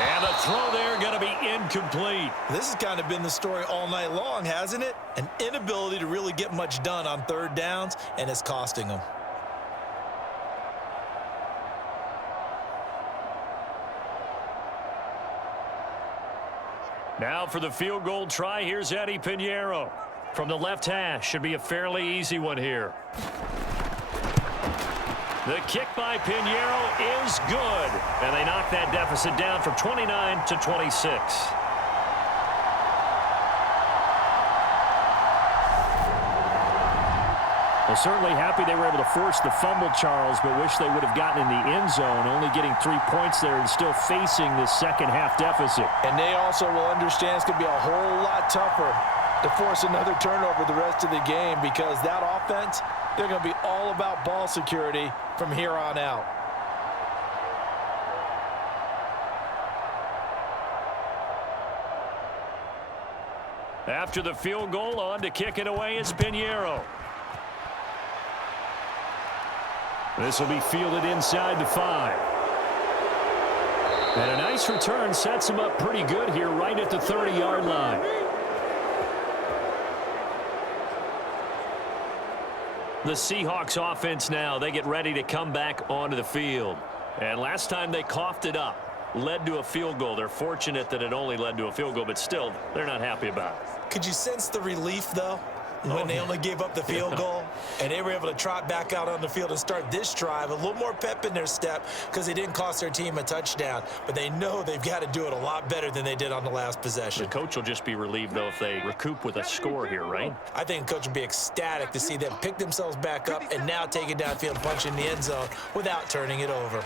And the throw there going to be incomplete. This has kind of been the story all night long, hasn't it? An inability to really get much done on 3rd downs, and it's costing them. Now for the field goal try, here's Eddie Pinheiro. From the left hash, should be a fairly easy one here. The kick by Pinheiro is good. And they knock that deficit down from 29 to 26. Well, certainly happy they were able to force the fumble, Charles, but wish they would have gotten in the end zone, only getting 3 points there and still facing this second-half deficit. And they also will understand it's going to be a whole lot tougher to force another turnover the rest of the game because that offense, they're going to be all about ball security from here on out. After the field goal, on to kick it away is Pinheiro. This will be fielded inside the 5. And a nice return sets him up pretty good here right at the 30-yard line. The Seahawks offense now, they get ready to come back onto the field. And last time they coughed it up, led to a field goal. They're fortunate that it only led to a field goal, but still, they're not happy about it. Could you sense the relief, though, when they only gave up the field goal and they were able to trot back out on the field and start this drive? A little more pep in their step because they didn't cost their team a touchdown, but they know they've got to do it a lot better than they did on the last possession. The coach will just be relieved, though, if they recoup with a score here, right? I think the coach will be ecstatic to see them pick themselves back up and now take it downfield and punch in the end zone without turning it over.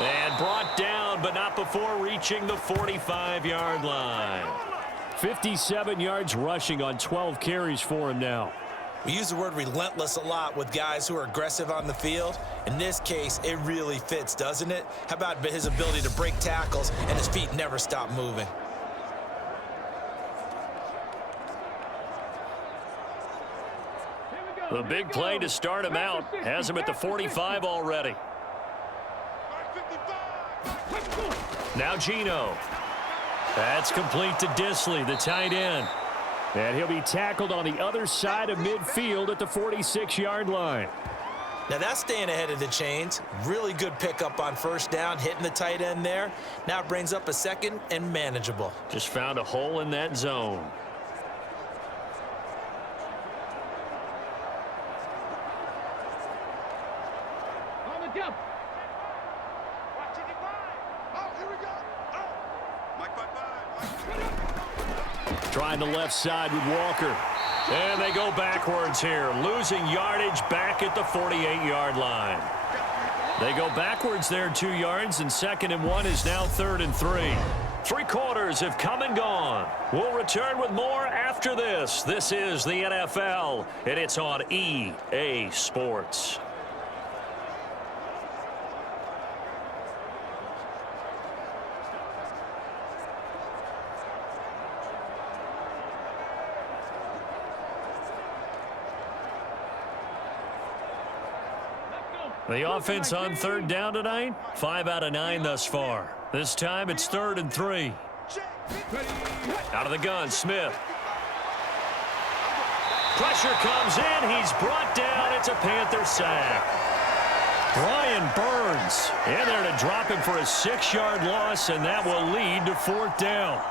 And brought down, but not before reaching the 45-yard line. 57 yards rushing on 12 carries for him now. We use the word relentless a lot with guys who are aggressive on the field. In this case, it really fits, doesn't it? How about his ability to break tackles and his feet never stop moving? The big play to start him out has him at the 45 already. Now Geno. That's complete to Disley, the tight end. And he'll be tackled on the other side of midfield at the 46-yard line. Now that's staying ahead of the chains. Really good pickup on first down, hitting the tight end there. Now it brings up a second and manageable. Just found a hole in that zone. On the jump. Trying the left side with Walker. And they go backwards here, losing yardage back at the 48-yard line. They go backwards there 2 yards, and 2nd and 1 is now 3rd and 3. 3 quarters have come and gone. We'll return with more after this. This is the NFL, and it's on EA Sports. The offense on 3rd down tonight, 5 out of 9 thus far. This time it's 3rd and 3. Out of the gun, Smith. Pressure comes in. He's brought down. It's a Panther sack. Brian Burns in there to drop him for a 6-yard loss, and that will lead to 4th down.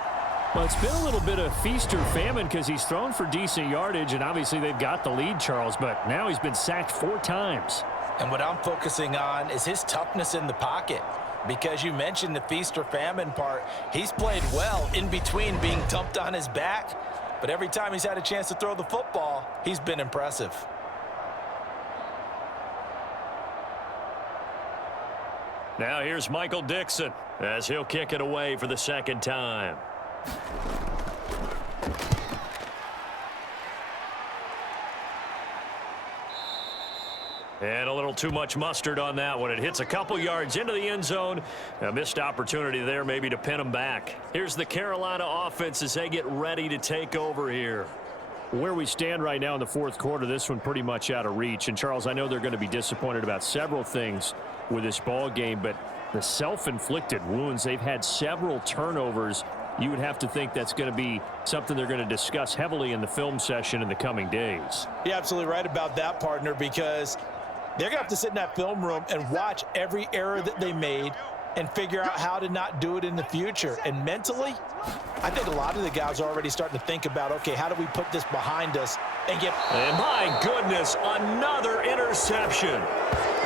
Well, it's been a little bit of feast or famine because he's thrown for decent yardage, and obviously they've got the lead, Charles, but now he's been sacked 4 times. And what I'm focusing on is his toughness in the pocket. Because you mentioned the feast or famine part, he's played well in between being dumped on his back. But every time he's had a chance to throw the football, he's been impressive. Now here's Michael Dixon as he'll kick it away for the 2nd time. And a little too much mustard on that one. It hits a couple yards into the end zone. A missed opportunity there maybe to pin them back. Here's the Carolina offense as they get ready to take over here. Where we stand right now in the 4th quarter, this one pretty much out of reach. And, Charles, I know they're going to be disappointed about several things with this ball game, but the self-inflicted wounds, they've had several turnovers. You would have to think that's going to be something they're going to discuss heavily in the film session in the coming days. You're absolutely right about that, partner, because they're going to have to sit in that film room and watch every error that they made and figure out how to not do it in the future. And mentally, I think a lot of the guys are already starting to think about, okay, how do we put this behind us and get... And my goodness, another interception.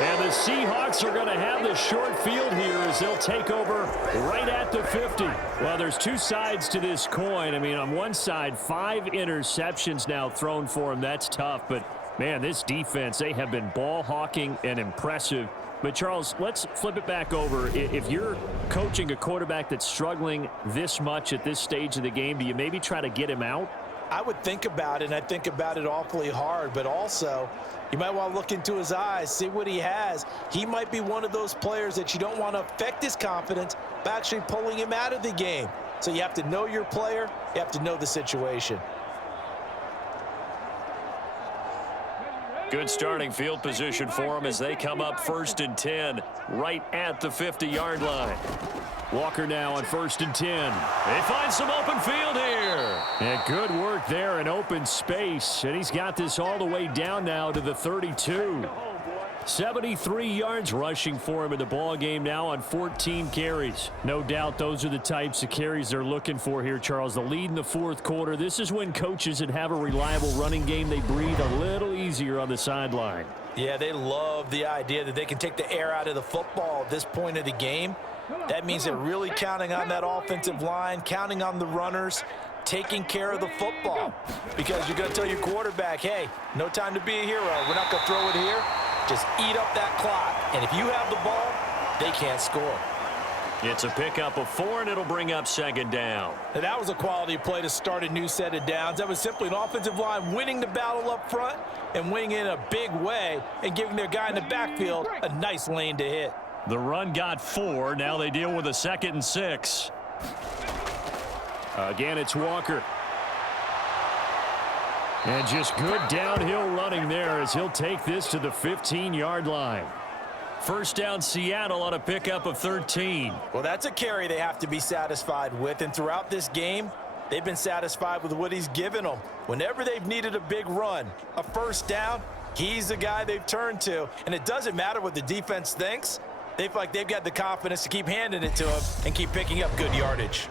And the Seahawks are going to have the short field here as they'll take over right at the 50. Well, there's two sides to this coin. I mean, on one side, 5 interceptions now thrown for him. That's tough. But, man, this defense, they have been ball hawking and impressive. But, Charles, let's flip it back over. If you're coaching a quarterback that's struggling this much at this stage of the game, do you maybe try to get him out? I would think about it, and I think about it awfully hard, but also you might want to look into his eyes, see what he has. He might be one of those players that you don't want to affect his confidence by actually pulling him out of the game. So you have to know your player, you have to know the situation. Good starting field position for them as they come up 1st and 10 right at the 50-yard line. Walker now on 1st and 10. They find some open field here. And good work there in open space. And he's got this all the way down now to the 32. 73 yards rushing for him in the ball game now on 14 carries. No doubt those are the types of carries they're looking for here, Charles. The lead in the 4th quarter. This is when coaches that have a reliable running game, they breathe a little easier on the sideline. Yeah, they love the idea that they can take the air out of the football at this point of the game. That means they're really counting on that offensive line, counting on the runners, taking care of the football. Because you're going to tell your quarterback, hey, no time to be a hero. We're not going to throw it here. Just eat up that clock. And if you have the ball, they can't score. It's a pickup of 4, and it'll bring up 2nd down. Now, that was a quality play to start a new set of downs. That was simply an offensive line winning the battle up front and winning in a big way and giving their guy in the backfield a nice lane to hit. The run got 4. Now they deal with a 2nd and 6. Again, it's Walker. And just good downhill running there as he'll take this to the 15-yard line. 1st down Seattle on a pickup of 13. Well, that's a carry they have to be satisfied with. And throughout this game, they've been satisfied with what he's given them. Whenever they've needed a big run, a 1st down, he's the guy they've turned to. And it doesn't matter what the defense thinks. They feel like they've got the confidence to keep handing it to him and keep picking up good yardage.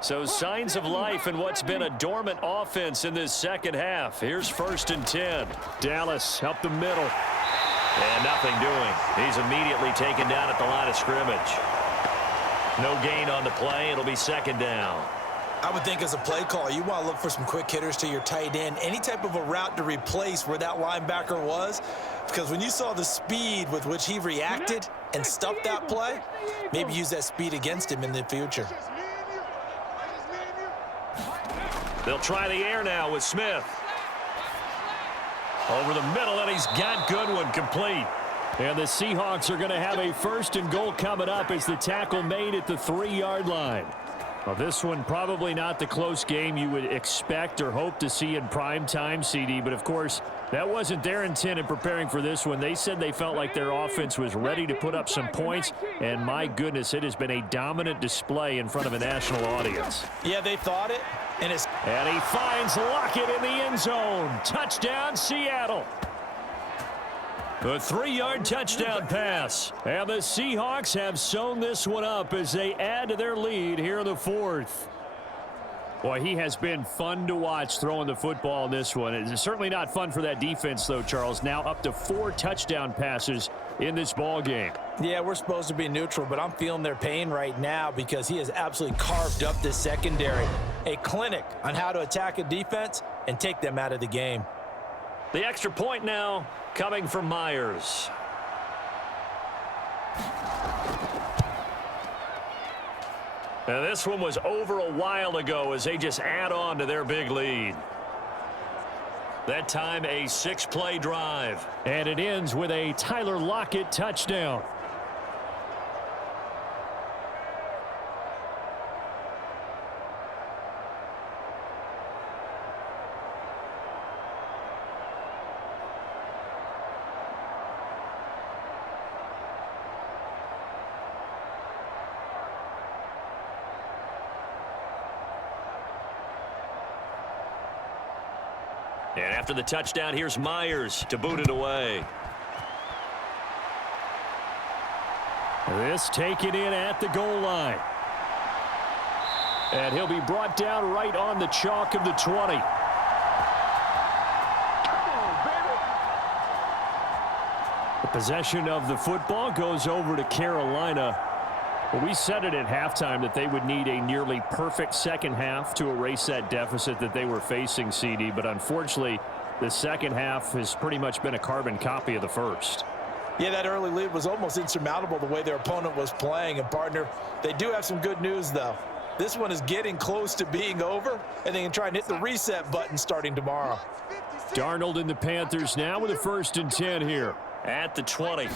So signs of life in what's been a dormant offense in this 2nd half. Here's 1st and 10. Dallas up the middle. And nothing doing. He's immediately taken down at the line of scrimmage. No gain on the play. It'll be 2nd down. I would think as a play caller, you want to look for some quick hitters to your tight end. Any type of a route to replace where that linebacker was. Because when you saw the speed with which he reacted and stuffed that play, maybe use that speed against him in the future. They'll try the air now with Smith. Over the middle, and he's got Goodwin complete. And the Seahawks are going to have a 1st and goal coming up as the tackle made at the 3-yard line. Well, this one probably not the close game you would expect or hope to see in prime time, CD. But, of course, that wasn't their intent in preparing for this one. They said they felt like their offense was ready to put up some points. And, my goodness, it has been a dominant display in front of a national audience. Yeah, they thought it. And he finds Lockett in the end zone. Touchdown, Seattle. A 3-yard touchdown pass. And the Seahawks have sewn this one up as they add to their lead here in the 4th. Boy, he has been fun to watch throwing the football in this one. It's certainly not fun for that defense, though, Charles. Now up to 4 touchdown passes in this ball game. Yeah, we're supposed to be neutral, but I'm feeling their pain right now because he has absolutely carved up this secondary. A clinic on how to attack a defense and take them out of the game. The extra point now coming from Myers. And this one was over a while ago as they just add on to their big lead. That time a 6-play drive. And it ends with a Tyler Lockett touchdown. And after the touchdown, here's Myers to boot it away. This taken in at the goal line. And he'll be brought down right on the chalk of the 20. The possession of the football goes over to Carolina. Well, we said it at halftime that they would need a nearly perfect second half to erase that deficit that they were facing, CD. But unfortunately, the second half has pretty much been a carbon copy of the first. Yeah, that early lead was almost insurmountable the way their opponent was playing. And, partner, they do have some good news, though. This one is getting close to being over, and they can try and hit the reset button starting tomorrow. Darnold and the Panthers now with a 1st and 10 here. At the 20.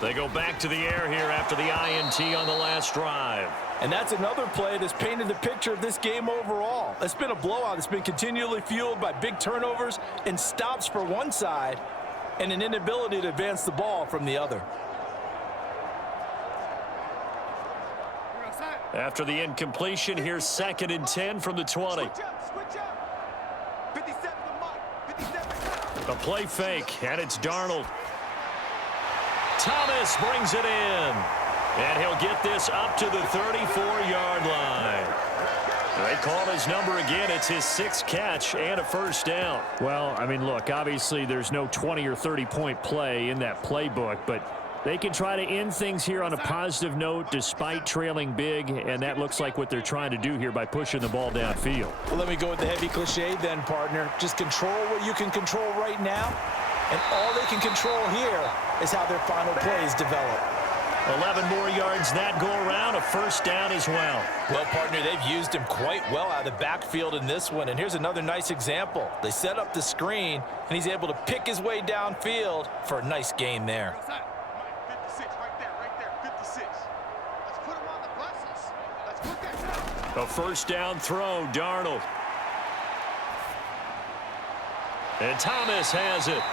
They go back to the air here after the INT on the last drive. And that's another play that's painted the picture of this game overall. It's been a blowout. It's been continually fueled by big turnovers and stops for one side and an inability to advance the ball from the other. After the incompletion, here's 2nd and 10 from the 20. Switch up. 57 to Mike. 57. A play fake, and it's Darnold. Thomas brings it in. And he'll get this up to the 34-yard line. They call his number again. It's his 6th catch and a 1st down. Well, I mean, look, obviously there's no 20 or 30-point play in that playbook, but they can try to end things here on a positive note despite trailing big, and that looks like what they're trying to do here by pushing the ball downfield. Well, let me go with the heavy cliche then, partner. Just control what you can control right now, and all they can control here is how their final plays develop. 11 more yards that go around, a 1st down as well. Well, partner, they've used him quite well out of the backfield in this one, and here's another nice example. They set up the screen, and he's able to pick his way downfield for a nice gain there. 56, right there, 56. Let's put him on the buses. Let's put that down. A 1st down throw, Darnold. And Thomas has it.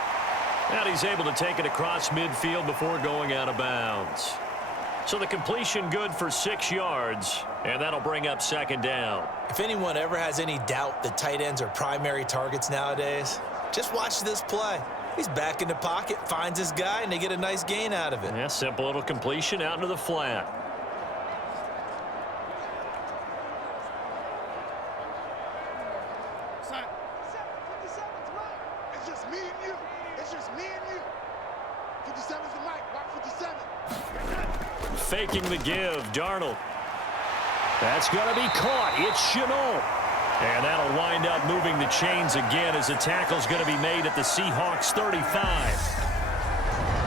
And he's able to take it across midfield before going out of bounds. So the completion good for 6 yards, and that'll bring up 2nd down. If anyone ever has any doubt that tight ends are primary targets nowadays, just watch this play. He's back in the pocket, finds his guy, and they get a nice gain out of it. Yeah, simple little completion out into the flat. Son, 57's right. It's just me and you. It's just me and you. 57's the mic. Rock 57. Faking the give, Darnold. That's going to be caught. It's Chenault. And that'll wind up moving the chains again as the tackle's going to be made at the Seahawks 35.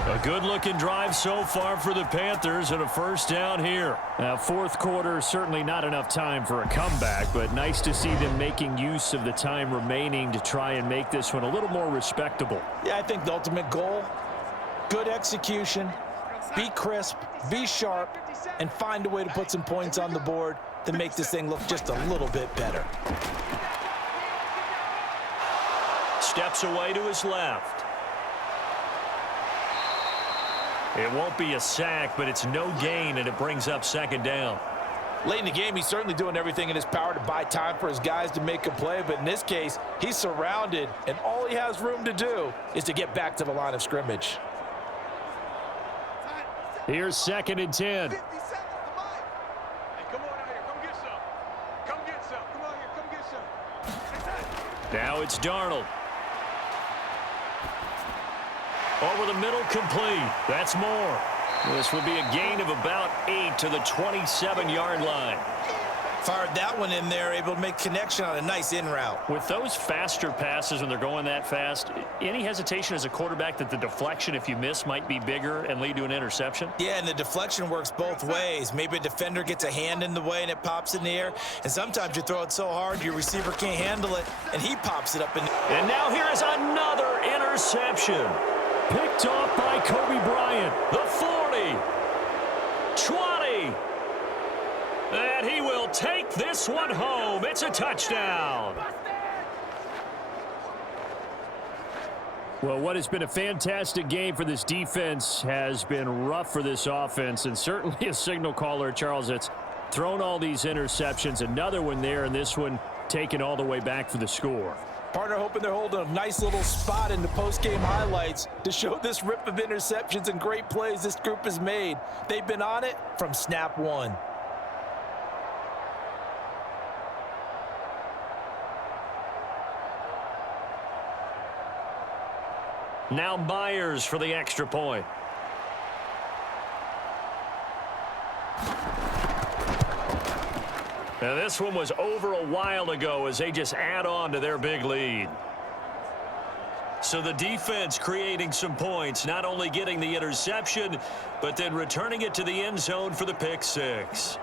A good-looking drive so far for the Panthers and a 1st down here. Now, 4th quarter, certainly not enough time for a comeback, but nice to see them making use of the time remaining to try and make this one a little more respectable. Yeah, I think the ultimate goal, good execution, be crisp, be sharp, and find a way to put some points on the board to make this thing look just a little bit better. Steps away to his left. It won't be a sack, but it's no gain, and it brings up 2nd down. Late in the game, he's certainly doing everything in his power to buy time for his guys to make a play, but in this case, he's surrounded, and all he has room to do is to get back to the line of scrimmage. Here's 2nd and 10. 57's the mic. Hey, come on out here. Come get some. Come get some. Come out here. Come get some. Now it's Darnold. Over the middle, complete. That's more. This would be a gain of about 8 to the 27-yard line. Fired that one in there, able to make connection on a nice in route. With those faster passes when they're going that fast, any hesitation as a quarterback that the deflection, if you miss, might be bigger and lead to an interception? Yeah, and the deflection works both ways. Maybe a defender gets a hand in the way and it pops in the air, and sometimes you throw it so hard your receiver can't handle it, and he pops it up in the air. And now here is another interception. Picked off by Kobe Bryant. The 40. 20. And he will take this one home. It's a touchdown. Well, what has been a fantastic game for this defense has been rough for this offense, and certainly a signal caller, Charles, that's thrown all these interceptions. Another one there, and this one taken all the way back for the score. Partner hoping they're holding a nice little spot in the post-game highlights to show this rip of interceptions and great plays this group has made. They've been on it from snap one. Now Myers for the extra point. Now this one was over a while ago as they just add on to their big lead. So the defense creating some points, not only getting the interception, but then returning it to the end zone for the pick six.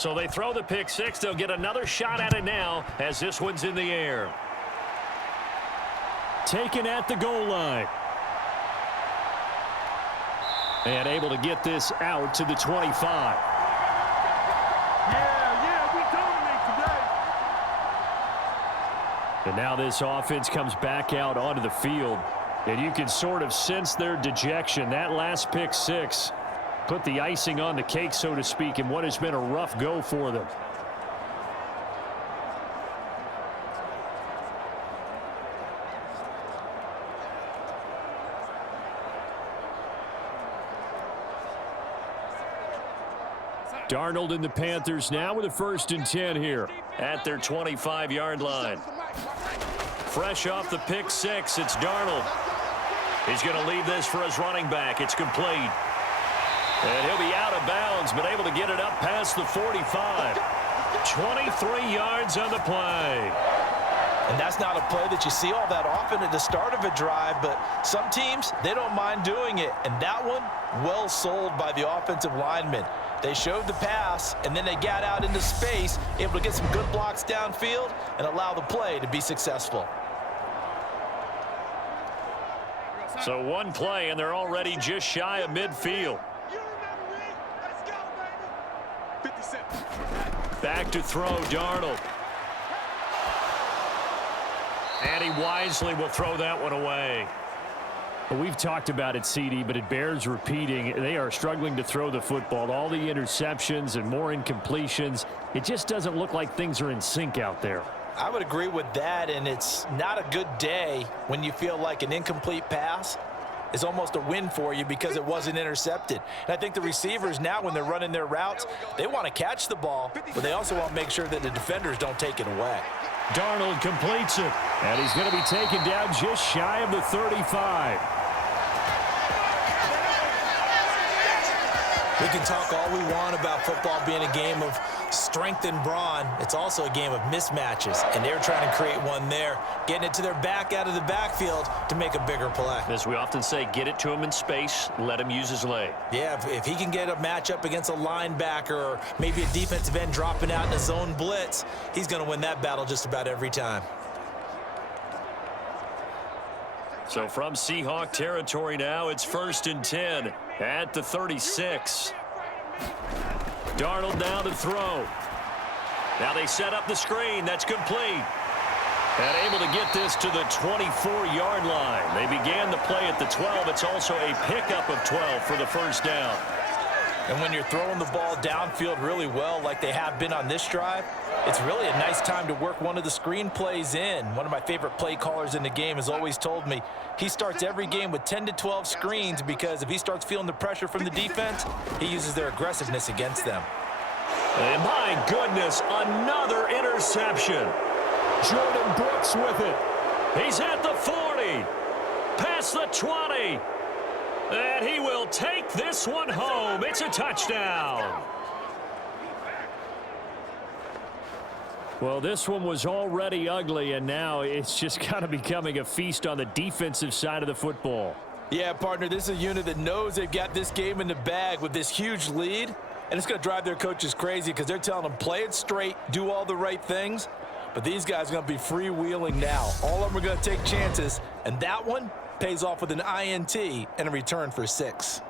So they throw the pick six. They'll get another shot at it now as this one's in the air. Taken at the goal line. And able to get this out to the 25. Yeah, we dominate today. And now this offense comes back out onto the field. And you can sort of sense their dejection. That last pick six put the icing on the cake, so to speak, in what has been a rough go for them. Darnold and the Panthers now with a 1st and 10 here at their 25-yard line. Fresh off the pick six, it's Darnold. He's going to leave this for his running back. It's complete. And he'll be out of bounds, but able to get it up past the 45. 23 yards on the play. And that's not a play that you see all that often at the start of a drive, but some teams, they don't mind doing it. And that one, well sold by the offensive lineman. They showed the pass, and then they got out into space, able to get some good blocks downfield and allow the play to be successful. So one play, and they're already just shy of midfield. Back to throw, Darnold. And he wisely will throw that one away. We've talked about it, CD, but it bears repeating. They are struggling to throw the football. All the interceptions and more incompletions. It just doesn't look like things are in sync out there. I would agree with that, and it's not a good day when you feel like an incomplete pass is almost a win for you because it wasn't intercepted. And I think the receivers now, when they're running their routes, they want to catch the ball, but they also want to make sure that the defenders don't take it away. Darnold completes it, and he's going to be taken down just shy of the 35. We can talk all we want about football being a game of strength and brawn. It's also a game of mismatches, and they're trying to create one there, getting it to their back out of the backfield to make a bigger play. As we often say, get it to him in space, let him use his leg. Yeah, if he can get a matchup against a linebacker or maybe a defensive end dropping out in a zone blitz, he's going to win that battle just about every time. So from Seahawk territory now, it's 1st and 10 at the 36. Darnold now to throw. Now they set up the screen. That's complete. And able to get this to the 24-yard line. They began the play at the 12. It's also a pickup of 12 for the first down. And when you're throwing the ball downfield really well like they have been on this drive, it's really a nice time to work one of the screen plays in. One of my favorite play callers in the game has always told me he starts every game with 10 to 12 screens because if he starts feeling the pressure from the defense, he uses their aggressiveness against them. And my goodness, another interception. Jordan Brooks with it. He's at the 40, past the 20. And he will take this one home. It's a touchdown. Well, this one was already ugly, and now it's just kind of becoming a feast on the defensive side of the football. Yeah, partner, this is a unit that knows they've got this game in the bag with this huge lead, and it's going to drive their coaches crazy because they're telling them play it straight, do all the right things, but these guys are going to be freewheeling now. All of them are going to take chances, and that one pays off with an INT and a return for 6.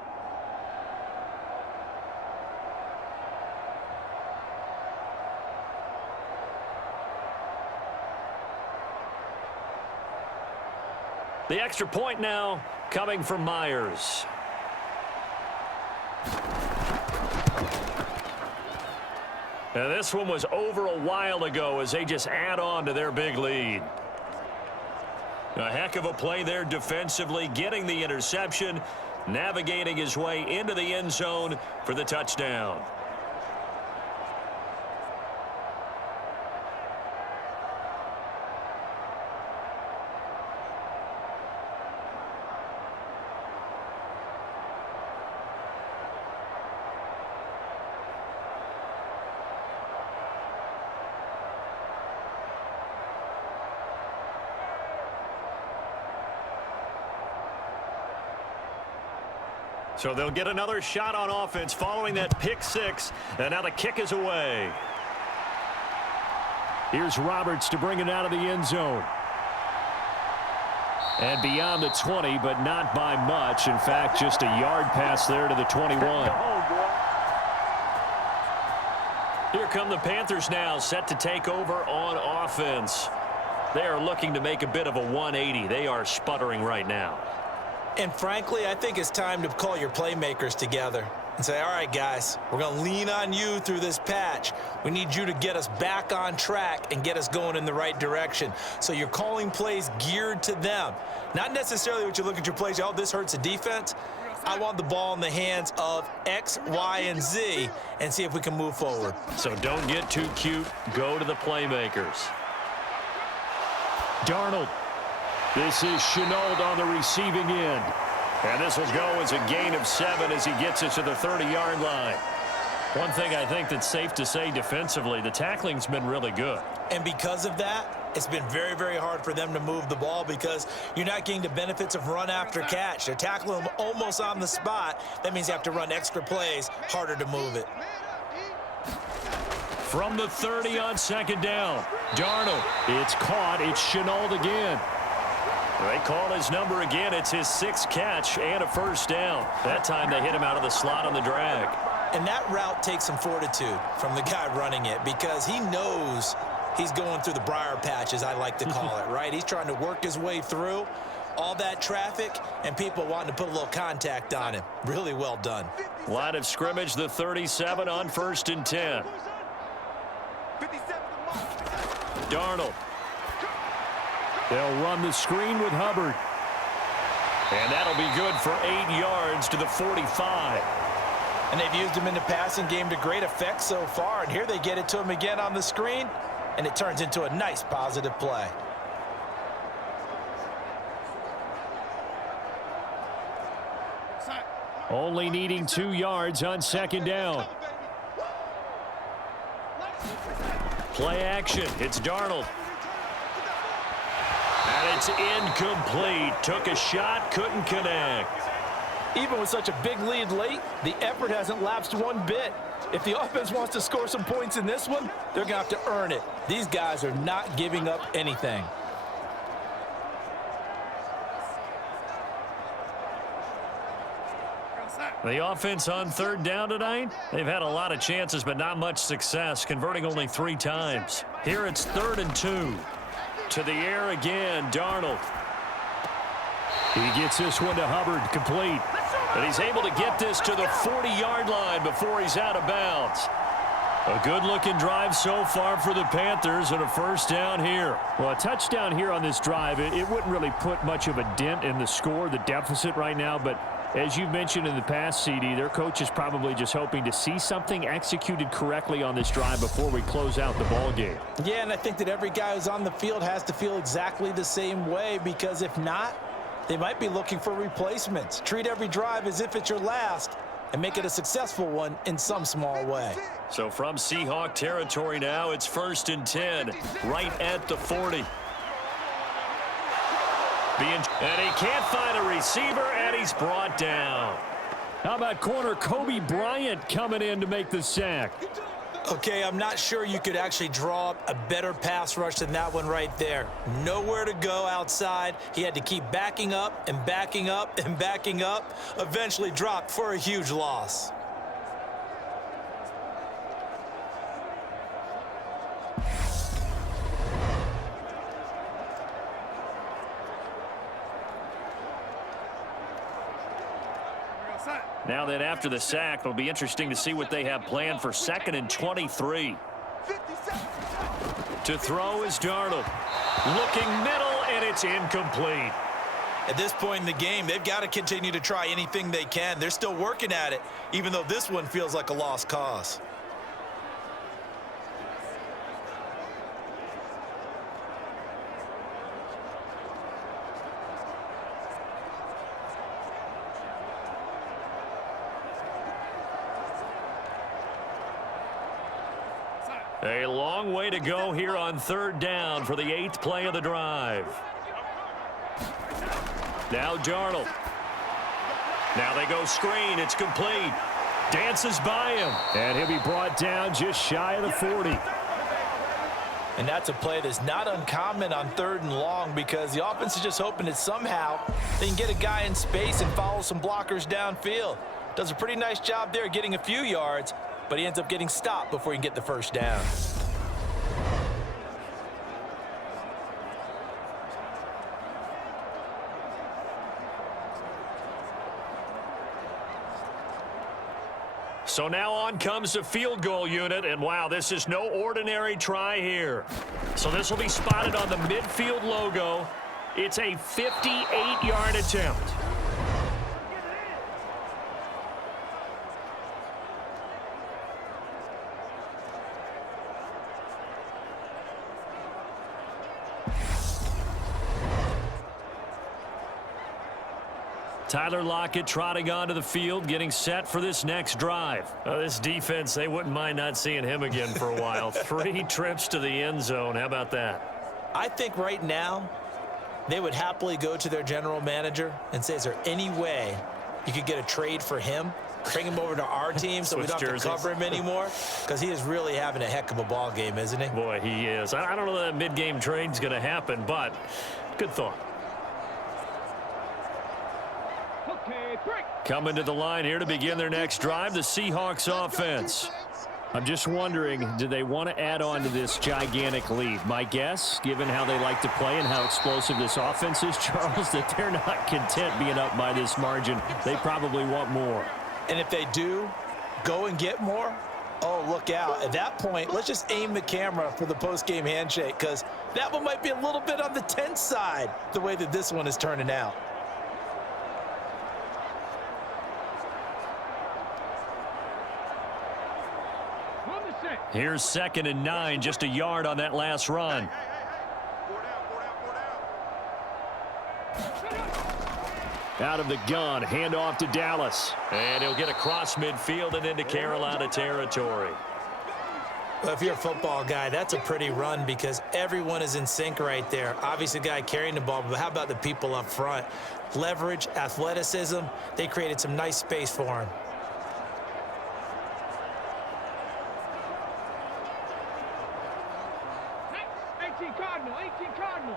The extra point now coming from Myers. And this one was over a while ago as they just add on to their big lead. A heck of a play there defensively, getting the interception, navigating his way into the end zone for the touchdown. So they'll get another shot on offense following that pick six. And now the kick is away. Here's Roberts to bring it out of the end zone. And beyond the 20, but not by much. In fact, just a yard pass there to the 21. Here come the Panthers now, set to take over on offense. They are looking to make a bit of a 180. They are sputtering right now. And frankly, I think it's time to call your playmakers together and say, all right, guys, we're going to lean on you through this patch. We need you to get us back on track and get us going in the right direction. So you're calling plays geared to them. Not necessarily what you look at your plays, oh, this hurts the defense. I want the ball in the hands of X, Y, and Z and see if we can move forward. So don't get too cute. Go to the playmakers. Darnold. This is Shenault on the receiving end. And this will go as a gain of 7 as he gets it to the 30-yard line. One thing I think that's safe to say defensively, the tackling's been really good. And because of that, it's been very, very hard for them to move the ball because you're not getting the benefits of run after catch. They're tackling them almost on the spot. That means you have to run extra plays, harder to move it. From the 30 on second down, Darnold. It's caught. It's Shenault again. They call his number again. It's his 6th catch and a first down. That time they hit him out of the slot on the drag. And that route takes some fortitude from the guy running it because he knows he's going through the briar patch, as I like to call it, right? He's trying to work his way through all that traffic and people wanting to put a little contact on him. Really well done. Line of scrimmage, the 37 on 1st and 10. Darnold. They'll run the screen with Hubbard. And that'll be good for 8 yards to the 45. And they've used him in the passing game to great effect so far. And here they get it to him again on the screen. And it turns into a nice positive play. Only needing 2 yards on second down. Play action. It's Darnold. And it's incomplete. Took a shot, couldn't connect. Even with such a big lead late, the effort hasn't lapsed one bit. If the offense wants to score some points in this one, they're going to have to earn it. These guys are not giving up anything. The offense on 3rd down tonight, they've had a lot of chances, but not much success, converting only 3 times. Here it's 3rd and 2. To the air again, Darnold. He gets this one to Hubbard, complete. And he's able to get this to the 40-yard line before he's out of bounds. A good-looking drive so far for the Panthers and a first down here. Well, a touchdown here on this drive, it wouldn't really put much of a dent in the score, the deficit right now, but as you've mentioned in the past, CD, their coach is probably just hoping to see something executed correctly on this drive before we close out the ball game. Yeah, and I think that every guy who's on the field has to feel exactly the same way because if not, they might be looking for replacements. Treat every drive as if it's your last and make it a successful one in some small way. So from Seahawk territory now, it's 1st and 10, right at the 40. And he can't find a receiver, and he's brought down. How about corner Kobe Bryant coming in to make the sack? Okay, I'm not sure you could actually draw up a better pass rush than that one right there. Nowhere to go outside. He had to keep backing up and backing up and backing up. Eventually dropped for a huge loss. Now then, after the sack, it'll be interesting to see what they have planned for 2nd and 23. 50 seconds. To throw is Darnold. Looking middle, and it's incomplete. At this point in the game, they've got to continue to try anything they can. They're still working at it, even though this one feels like a lost cause. A long way to go here on 3rd down for the 8th play of the drive. Now Darnold. Now they go screen. It's complete. Dances by him. And he'll be brought down just shy of the 40. And that's a play that's not uncommon on 3rd and long because the offense is just hoping that somehow they can get a guy in space and follow some blockers downfield. Does a pretty nice job there getting a few yards, but he ends up getting stopped before he can get the first down. So now on comes the field goal unit, and wow, this is no ordinary try here. So this will be spotted on the midfield logo. It's a 58-yard attempt. Tyler Lockett trotting onto the field, getting set for this next drive. This defense, they wouldn't mind not seeing him again for a while. 3 trips to the end zone. How about that? I think right now they would happily go to their general manager and say, is there any way you could get a trade for him? Bring him over to our team so we don't have to cover him anymore? Because he is really having a heck of a ball game, isn't he? Boy, he is. I don't know that mid-game trade's going to happen, but good thought. Coming to the line here to begin their next drive, the Seahawks offense. I'm just wondering, do they want to add on to this gigantic lead? My guess, given how they like to play and how explosive this offense is, Charles, that they're not content being up by this margin. They probably want more. And if they do go and get more, oh, look out. At that point, let's just aim the camera for the post-game handshake because that one might be a little bit on the tense side, the way that this one is turning out. Here's 2nd and 9, just a yard on that last run. Out of the gun, handoff to Dallas. And he'll get across midfield and into Carolina territory. Well, if you're a football guy, that's a pretty run because everyone is in sync right there. Obviously, the guy carrying the ball, but how about the people up front? Leverage, athleticism, they created some nice space for him. Cardinal, 18 Cardinal.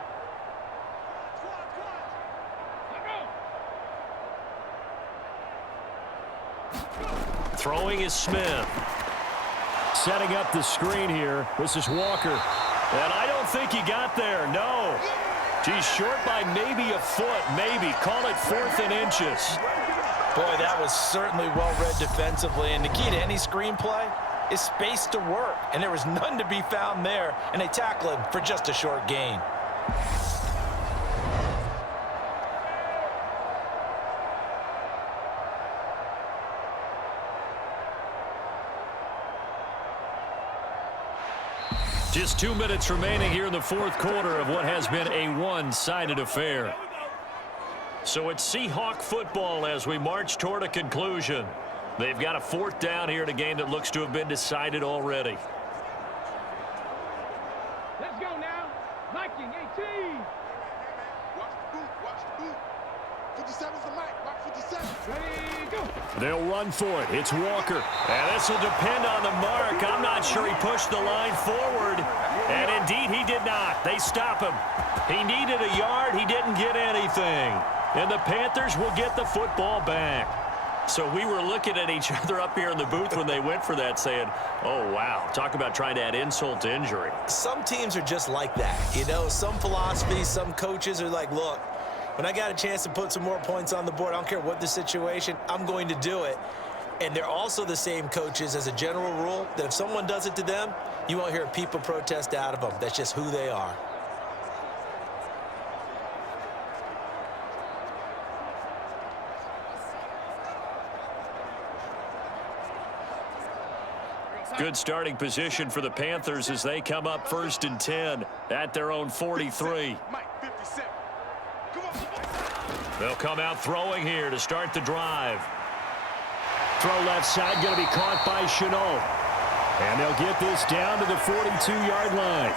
Throwing is Smith. Setting up the screen here. This is Walker. And I don't think he got there, no. He's short by maybe a foot, maybe. Call it 4th and inches. Boy, that was certainly well-read defensively. And the key to any screenplay is space to work. And there was none to be found there. And they tackle him for just a short gain. Just 2 minutes remaining here in the 4th quarter of what has been a one-sided affair. So it's Seahawk football as we march toward a conclusion. They've got a 4th down here in a game that looks to have been decided already. Let's go now. Viking 18. Watch the boot. Watch the boot. 57's the mic. Watch 57. Ready, go. They'll run for it. It's Walker. And this will depend on the mark. I'm not sure he pushed the line forward. And indeed he did not. They stop him. He needed a yard. He didn't get anything. And the Panthers will get the football back. So we were looking at each other up here in the booth when they went for that saying, oh, wow, talk about trying to add insult to injury. Some teams are just like that. You know, some philosophies, some coaches are like, look, when I got a chance to put some more points on the board, I don't care what the situation, I'm going to do it. And they're also the same coaches as a general rule that if someone does it to them, you won't hear people protest out of them. That's just who they are. Good starting position for the Panthers as they come up 1st and 10 at their own 43. They'll come out throwing here to start the drive. Throw left side, going to be caught by Chenault. And they'll get this down to the 42-yard line.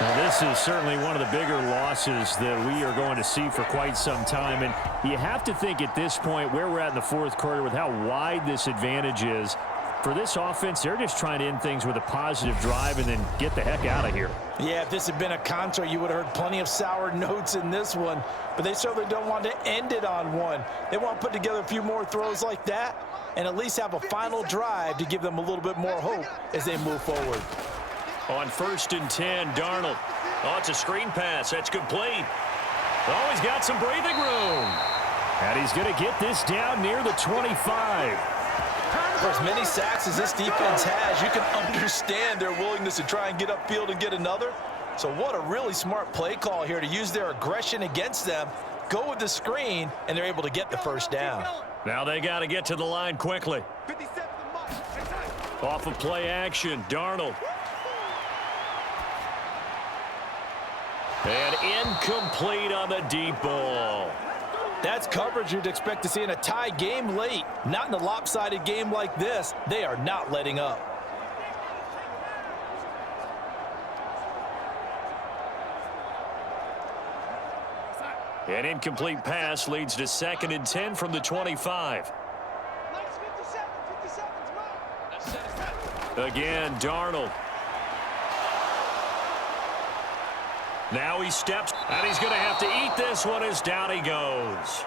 Now, this is certainly one of the bigger losses that we are going to see for quite some time. And you have to think at this point where we're at in the fourth quarter with how wide this advantage is. For this offense, they're just trying to end things with a positive drive and then get the heck out of here. Yeah, if this had been a concert, you would have heard plenty of sour notes in this one. But they certainly don't want to end it on one. They want to put together a few more throws like that and at least have a final drive to give them a little bit more hope as they move forward. On 1st and 10, Darnold. Oh, it's a screen pass. That's complete. Oh, he's got some breathing room. And he's going to get this down near the 25. For as many sacks as this defense has, you can understand their willingness to try and get upfield and get another. So what a really smart play call here to use their aggression against them, go with the screen, and they're able to get the first down. Now they got to get to the line quickly. Off of play action, Darnold. And incomplete on the deep ball. That's coverage you'd expect to see in a tie game late. Not in a lopsided game like this. They are not letting up. An incomplete pass leads to 2nd and 10 from the 25. Again, Darnold. Now he steps, and he's going to have to eat this one as down he goes.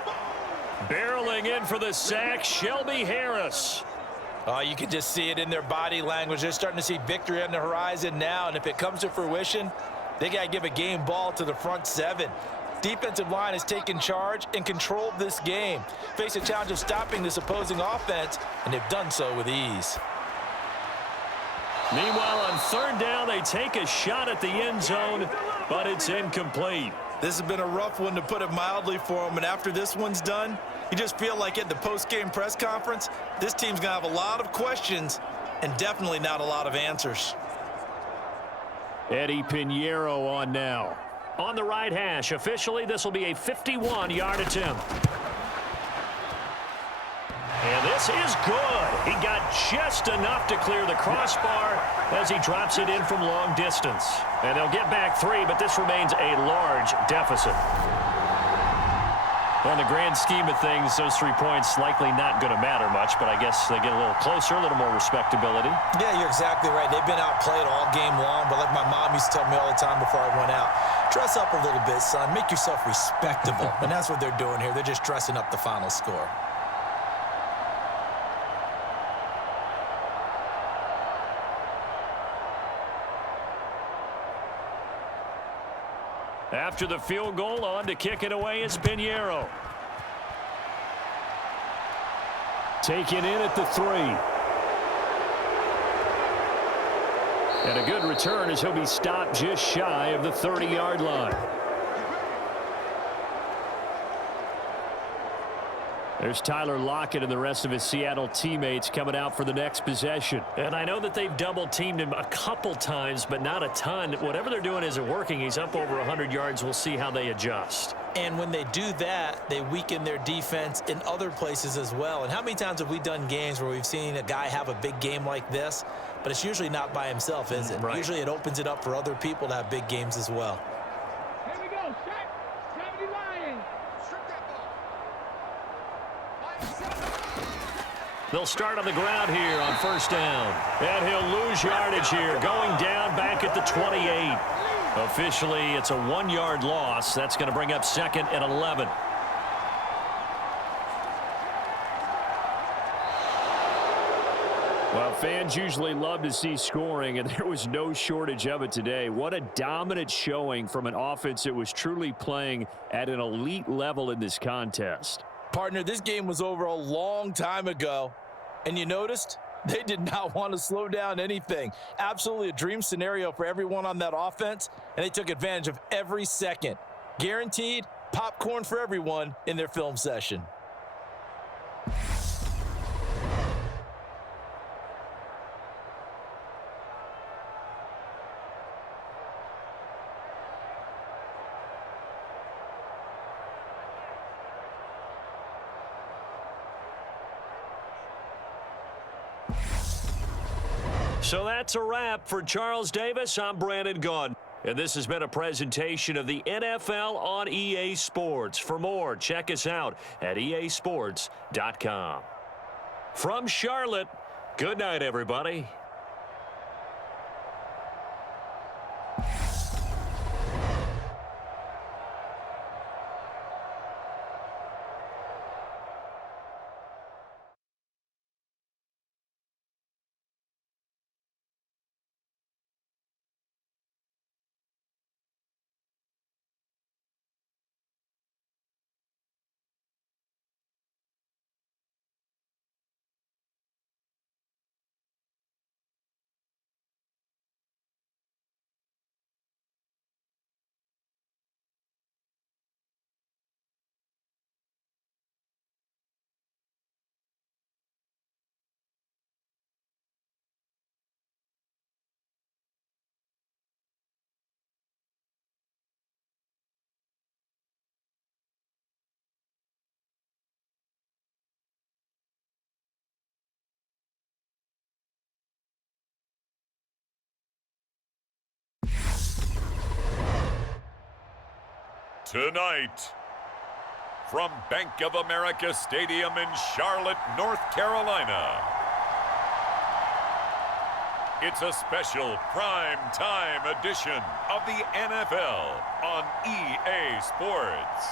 Barreling in for the sack, Shelby Harris. Oh, you can just see it in their body language. They're starting to see victory on the horizon now, and if it comes to fruition, they got to give a game ball to the front 7. Defensive line has taken charge and controlled this game. Face a challenge of stopping this opposing offense, and they've done so with ease. Meanwhile, on 3rd down, they take a shot at the end zone, but it's incomplete. This has been a rough one, to put it mildly, for them, and after this one's done, you just feel like at the post-game press conference, this team's going to have a lot of questions and definitely not a lot of answers. Eddie Pinheiro on now. On the right hash, officially, this will be a 51-yard attempt. And this is good. He got just enough to clear the crossbar as he drops it in from long distance. And they'll get back 3, but this remains a large deficit. In the grand scheme of things, those 3 points likely not going to matter much, but I guess they get a little closer, a little more respectability. Yeah, you're exactly right. They've been outplayed all game long, but like my mom used to tell me all the time before I went out, dress up a little bit, son. Make yourself respectable. And that's what they're doing here. They're just dressing up the final score. After the field goal, on to kick it away is Pinheiro. Taken in at the 3. And a good return as he'll be stopped just shy of the 30-yard line. There's Tyler Lockett and the rest of his Seattle teammates coming out for the next possession. And I know that they've double-teamed him a couple times, but not a ton. Whatever they're doing isn't working. He's up over 100 yards. We'll see how they adjust. And when they do that, they weaken their defense in other places as well. And how many times have we done games where we've seen a guy have a big game like this, but it's usually not by himself, is it? Right. Usually it opens it up for other people to have big games as well. Here we go, set. 70 Lions. Strip that ball. They'll start on the ground here on 1st down. And he'll lose yardage here, going down back at the 28. Officially, it's a 1-yard loss. That's going to bring up 2nd and 11. Well, fans usually love to see scoring, and there was no shortage of it today. What a dominant showing from an offense that was truly playing at an elite level in this contest. Partner, this game was over a long time ago, and you noticed they did not want to slow down anything. Absolutely a dream scenario for everyone on that offense, and they took advantage of every second. Guaranteed popcorn for everyone in their film session. So that's a wrap for Charles Davis. I'm Brandon Gaudin. And this has been a presentation of the NFL on EA Sports. For more, check us out at easports.com. From Charlotte, good night, everybody. Tonight, from Bank of America Stadium in Charlotte, North Carolina, it's a special prime time edition of the NFL on EA Sports.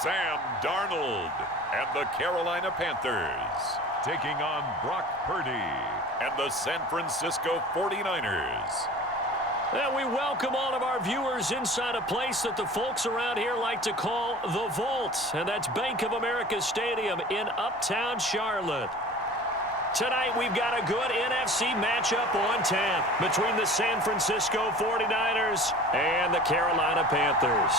Sam Darnold and the Carolina Panthers taking on Brock Purdy and the San Francisco 49ers. And we welcome all of our viewers inside a place that the folks around here like to call the Vault, and that's Bank of America Stadium in Uptown Charlotte. Tonight we've got a good NFC matchup on tap between the San Francisco 49ers and the Carolina Panthers.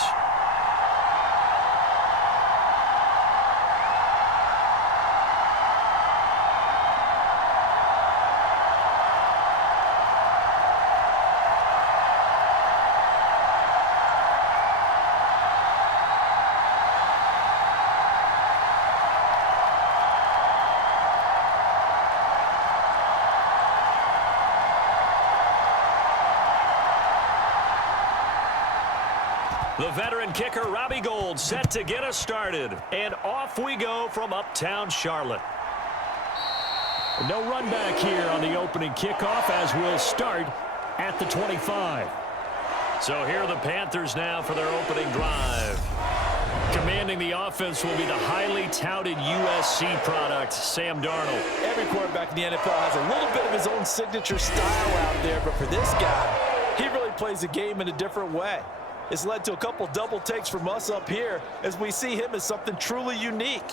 The veteran kicker, Robbie Gould, set to get us started. And off we go from Uptown Charlotte. No run back here on the opening kickoff as we'll start at the 25. So here are the Panthers now for their opening drive. Commanding the offense will be the highly touted USC product, Sam Darnold. Every quarterback in the NFL has a little bit of his own signature style out there, but for this guy, he really plays the game in a different way. It's led to a couple double takes from us up here as we see him as something truly unique.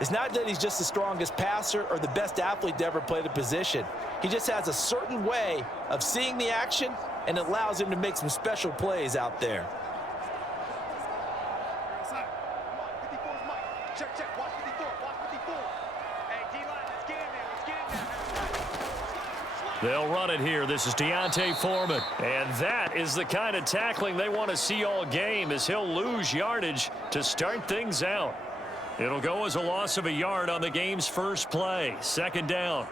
It's not that he's just the strongest passer or the best athlete to ever play the position. He just has a certain way of seeing the action, and it allows him to make some special plays out there. Check, check, watch 54, watch 54. Hey, D-line, let's get in there, let's get in there. They'll run it here. This is Deontay Foreman. And that is the kind of tackling they want to see all game, as he'll lose yardage to start things out. It'll go as a loss of a yard on the game's first play. Second down.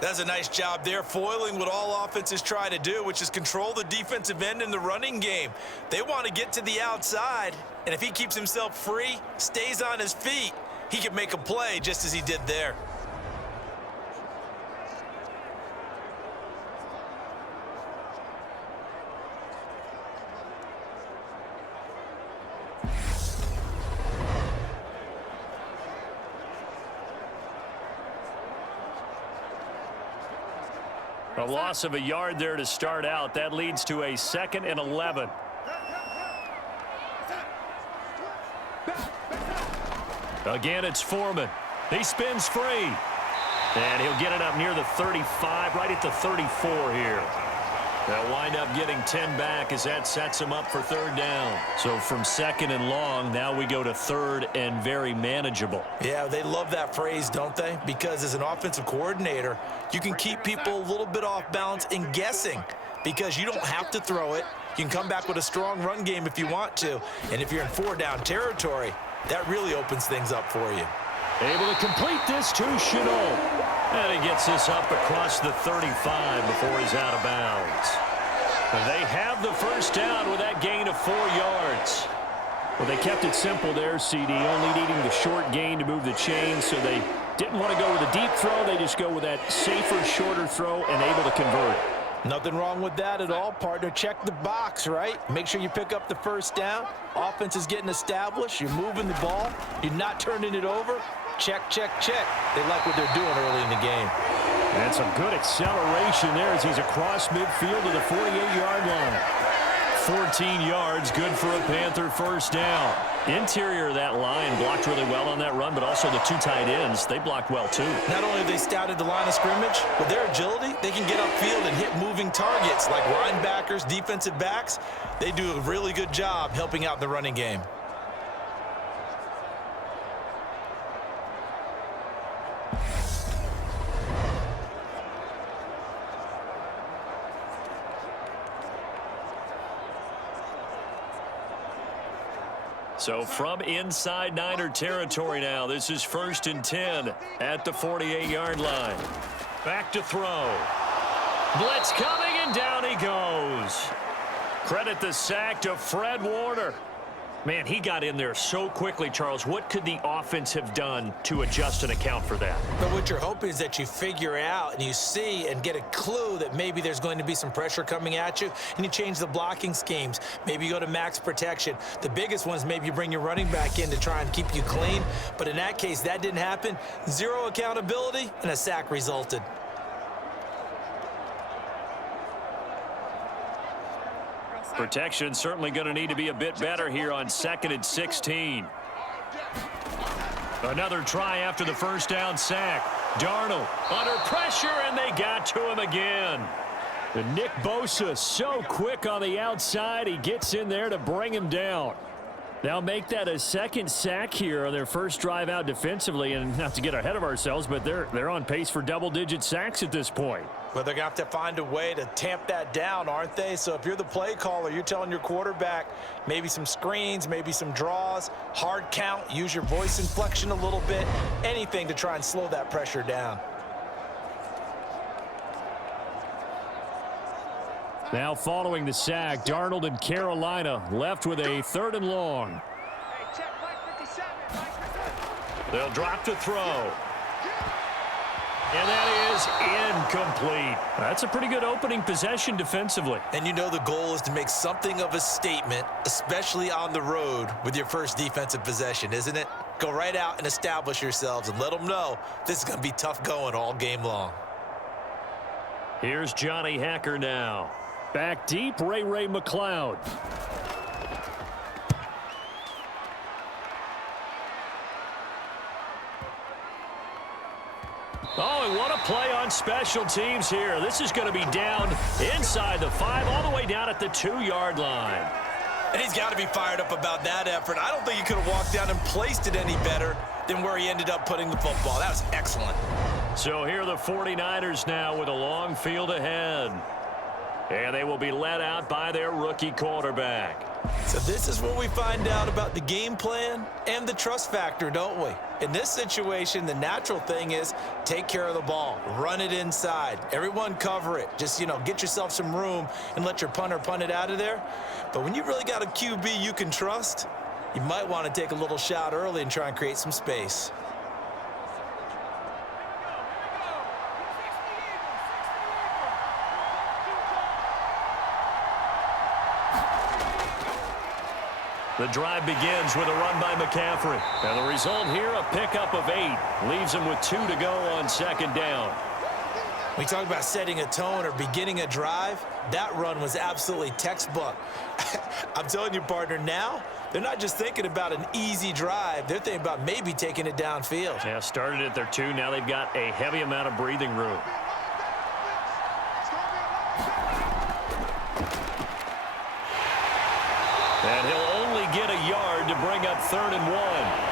That's a nice job there, foiling what all offenses try to do, which is control the defensive end in the running game. They want to get to the outside, and if he keeps himself free, stays on his feet, he can make a play just as he did there. A loss of a yard there to start out. That leads to a 2nd and 11. Again, it's Foreman. He spins free. And he'll get it up near the 35, right at the 34 here. They'll wind up getting 10 back as that sets them up for 3rd down. So from 2nd and long, now we go to 3rd and very manageable. Yeah, they love that phrase, don't they? Because as an offensive coordinator, you can keep people a little bit off balance and guessing because you don't have to throw it. You can come back with a strong run game if you want to. And if you're in 4-down territory, that really opens things up for you. Able to complete this to Chenault. And he gets this up across the 35 before he's out of bounds. They have the 1st down with that gain of 4 yards. Well, they kept it simple there, CD, only needing the short gain to move the chains, so they didn't want to go with a deep throw. They just go with that safer, shorter throw and able to convert. Nothing wrong with that at all, partner. Check the box, right? Make sure you pick up the 1st down. Offense is getting established. You're moving the ball. You're not turning it over. Check, check, check. They like what they're doing early in the game. And some good acceleration there as he's across midfield to the 48-yard line. 14 yards, good for a Panther 1st down. Interior of that line blocked really well on that run, but also the 2 tight ends, they blocked well too. Not only have they scouted the line of scrimmage, with their agility, they can get upfield and hit moving targets like linebackers, defensive backs. They do a really good job helping out the running game. So from inside Niner territory now, this is 1st and 10 at the 48-yard line. Back to throw. Blitz coming, and down he goes. Credit the sack to Fred Warner. Man, he got in there so quickly, Charles. What could the offense have done to adjust and account for that? But what you're hoping is that you figure out and you see and get a clue that maybe there's going to be some pressure coming at you, and you change the blocking schemes. Maybe you go to max protection. The biggest ones, maybe you bring your running back in to try and keep you clean. But in that case, that didn't happen. 0 accountability, and a sack resulted. Protection certainly going to need to be a bit better here on 2nd and 16. Another try after the 1st down sack. Darnold under pressure, and they got to him again. And Nick Bosa so quick on the outside. He gets in there to bring him down. They'll make that a 2nd sack here on their 1st drive out defensively. And not to get ahead of ourselves, but they're on pace for double-digit sacks at this point. Well, they're going to have to find a way to tamp that down, aren't they? So if you're the play caller, you're telling your quarterback maybe some screens, maybe some draws, hard count, use your voice inflection a little bit, anything to try and slow that pressure down. Now following the sack, Darnold and Carolina left with a 3rd and long. Hey, check Mike 57. They'll drop to throw. And that is incomplete. That's a pretty good opening possession defensively. And you know the goal is to make something of a statement, especially on the road with your 1st defensive possession, isn't it? Go right out and establish yourselves and let them know this is going to be tough going all game long. Here's Johnny Hacker now. Back deep, Ray McLeod. Oh, and what a play on special teams here. This is going to be down inside the 5, all the way down at the 2-yard line. And he's got to be fired up about that effort. I don't think he could have walked down and placed it any better than where he ended up putting the football. That was excellent. So here are the 49ers now with a long field ahead. And they will be led out by their rookie quarterback. So this is where we find out about the game plan and the trust factor, don't we? In this situation, the natural thing is take care of the ball, run it inside, everyone cover it. Just, get yourself some room and let your punter punt it out of there. But when you really got a QB you can trust, you might want to take a little shot early and try and create some space. The drive begins with a run by McCaffrey. And the result here, a pickup of 8. Leaves him with 2 to go on second down. We talk about setting a tone or beginning a drive. That run was absolutely textbook. I'm telling you, partner, now they're not just thinking about an easy drive. They're thinking about maybe taking it downfield. Yeah, started at their 2. Now they've got a heavy amount of breathing room. And he'll only get a yard to bring up 3rd and 1.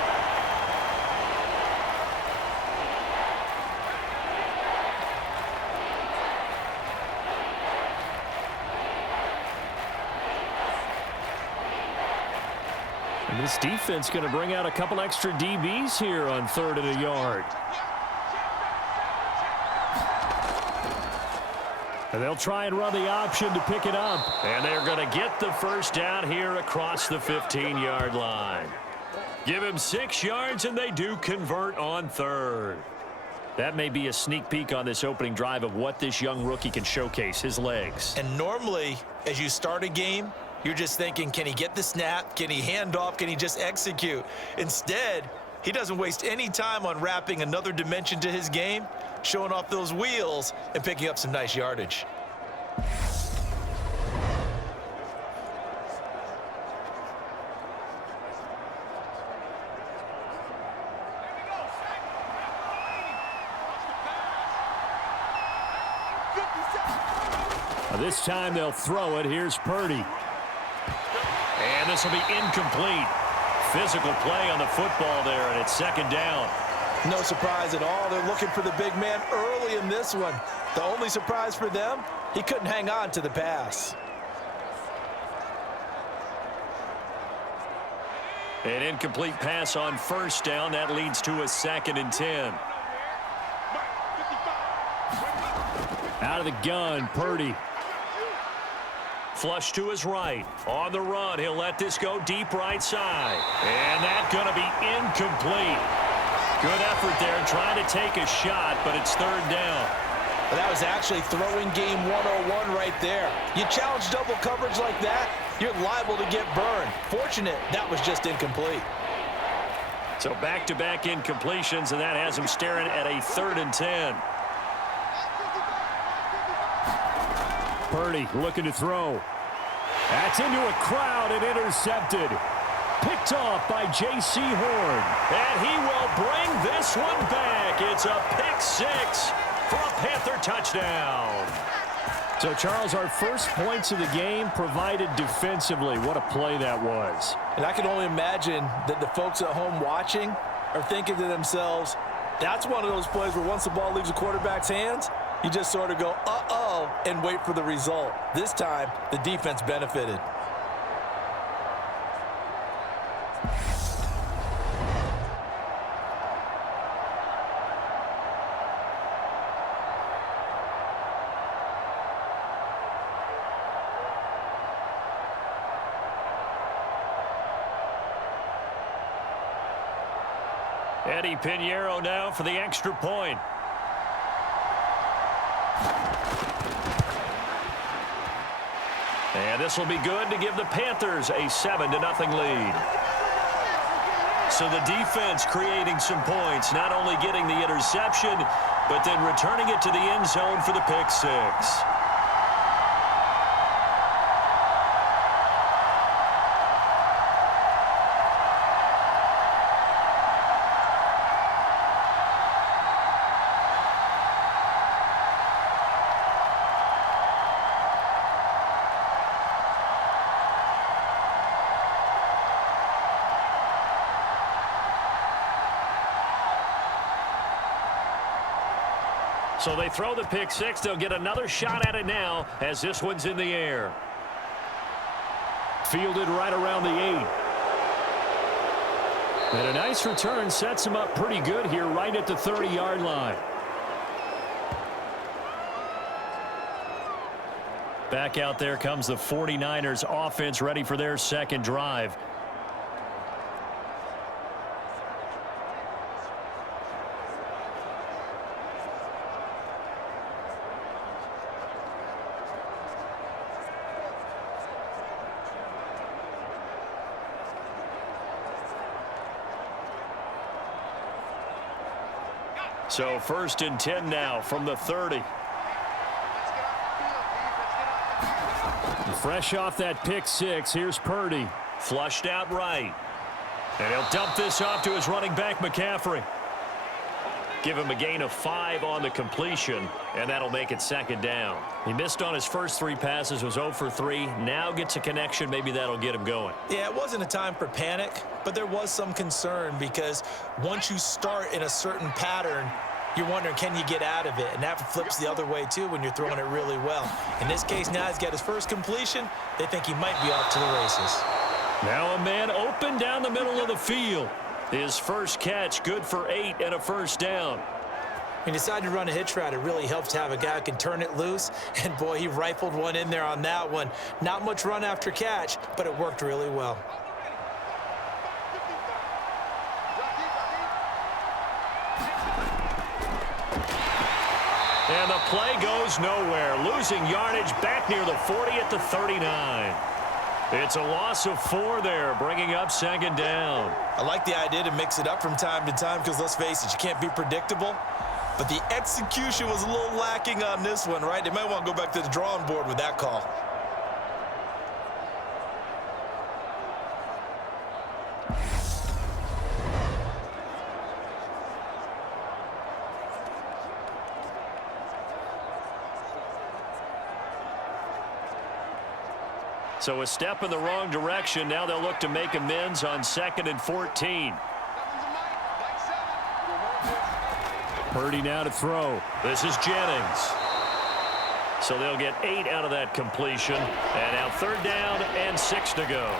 And this defense going to bring out a couple extra DBs here on 3rd and a yard. And they'll try and run the option to pick it up. And they're going to get the first down here across the 15-yard line. Give him 6 yards, and they do convert on 3rd. That may be a sneak peek on this opening drive of what this young rookie can showcase, his legs. And normally, as you start a game, you're just thinking, can he get the snap? Can he hand off? Can he just execute? Instead, he doesn't waste any time on wrapping another dimension to his game, showing off those wheels and picking up some nice yardage. This time they'll throw it. Here's Purdy. And this will be incomplete. Physical play on the football there, and it's 2nd down. No surprise at all. They're looking for the big man early in this one. The only surprise for them, he couldn't hang on to the pass. An incomplete pass on 1st down. That leads to a 2nd and 10. Out of the gun, Purdy. Flush to his right. On the run, he'll let this go deep right side. And that's going to be incomplete. Good effort there trying to take a shot, but it's 3rd down. But that was actually throwing game 101 right there. You challenge double coverage like that, you're liable to get burned. Fortunate that was just incomplete. So back-to-back incompletions, and that has him staring at a 3rd and 10. Purdy looking to throw. That's into a crowd and intercepted. Picked off by J.C. Horn. And he will bring this one back. It's a pick 6 for a Panther touchdown. So, Charles, our first points of the game provided defensively. What a play that was. And I can only imagine that the folks at home watching are thinking to themselves, that's one of those plays where once the ball leaves the quarterback's hands, you just sort of go, uh-oh, and wait for the result. This time, the defense benefited. Eddie Pinheiro now for the extra point. And this will be good to give the Panthers a 7-0 lead. So the defense creating some points, not only getting the interception, but then returning it to the end zone for the pick 6. So they throw the pick 6. They'll get another shot at it now as this one's in the air. Fielded right around the 8. And a nice return sets him up pretty good here right at the 30-yard line. Back out there comes the 49ers offense ready for their second drive. So 1st and 10 now from the 30. Fresh off that pick six, here's Purdy. Flushed out right. And he'll dump this off to his running back, McCaffrey. Give him a gain of 5 on the completion, and that'll make it 2nd down. He missed on his first 3 passes, was 0 for 3. Now gets a connection. Maybe that'll get him going. Yeah, it wasn't a time for panic, but there was some concern because once you start in a certain pattern, you're wondering, can you get out of it? And that flips the other way, too, when you're throwing it really well. In this case, now he's got his first completion. They think he might be off to the races. Now a man open down the middle of the field. His first catch, good for 8 and a 1st down. When you decide to run a hitch route, it really helps to have a guy who can turn it loose. And, boy, he rifled one in there on that one. Not much run after catch, but it worked really well. And the play goes nowhere. Losing yardage back near the 40 at the 39. It's a loss of 4 there, bringing up 2nd down. I like the idea to mix it up from time to time because, let's face it, you can't be predictable. But the execution was a little lacking on this one, right? They might want to go back to the drawing board with that call. So a step in the wrong direction. Now they'll look to make amends on 2nd and 14. Purdy now to throw. This is Jennings. So they'll get 8 out of that completion. And now 3rd down and 6 to go.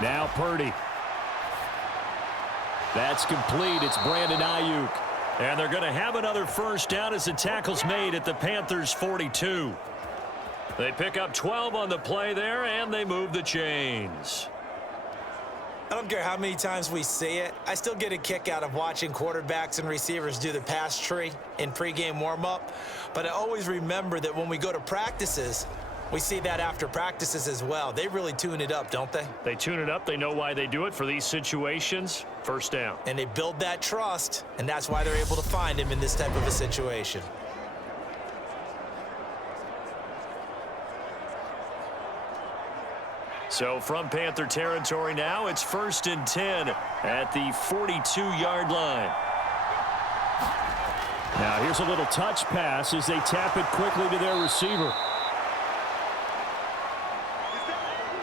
Now Purdy. That's complete. It's Brandon Ayuk. And they're going to have another 1st down as the tackle's made at the Panthers' 42. They pick up 12 on the play there, and they move the chains. I don't care how many times we see it. I still get a kick out of watching quarterbacks and receivers do the pass tree in pregame warm-up. But I always remember that when we go to practices, we see that after practices as well. They really tune it up, don't they? They tune it up. They know why they do it for these situations. 1st down. And they build that trust, and that's why they're able to find him in this type of a situation. So from Panther territory now, it's 1st and 10 at the 42-yard line. Now here's a little touch pass as they tap it quickly to their receiver.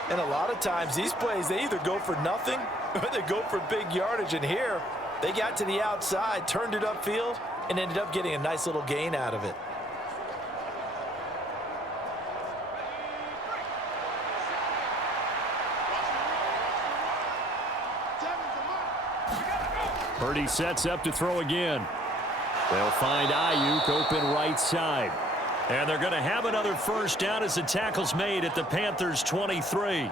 And a lot of times these plays, they either go for nothing or they go for big yardage. And here, they got to the outside, turned it upfield, and ended up getting a nice little gain out of it. Purdy sets up to throw again. They'll find Ayuk open right side. And they're going to have another 1st down as the tackle's made at the Panthers' 23.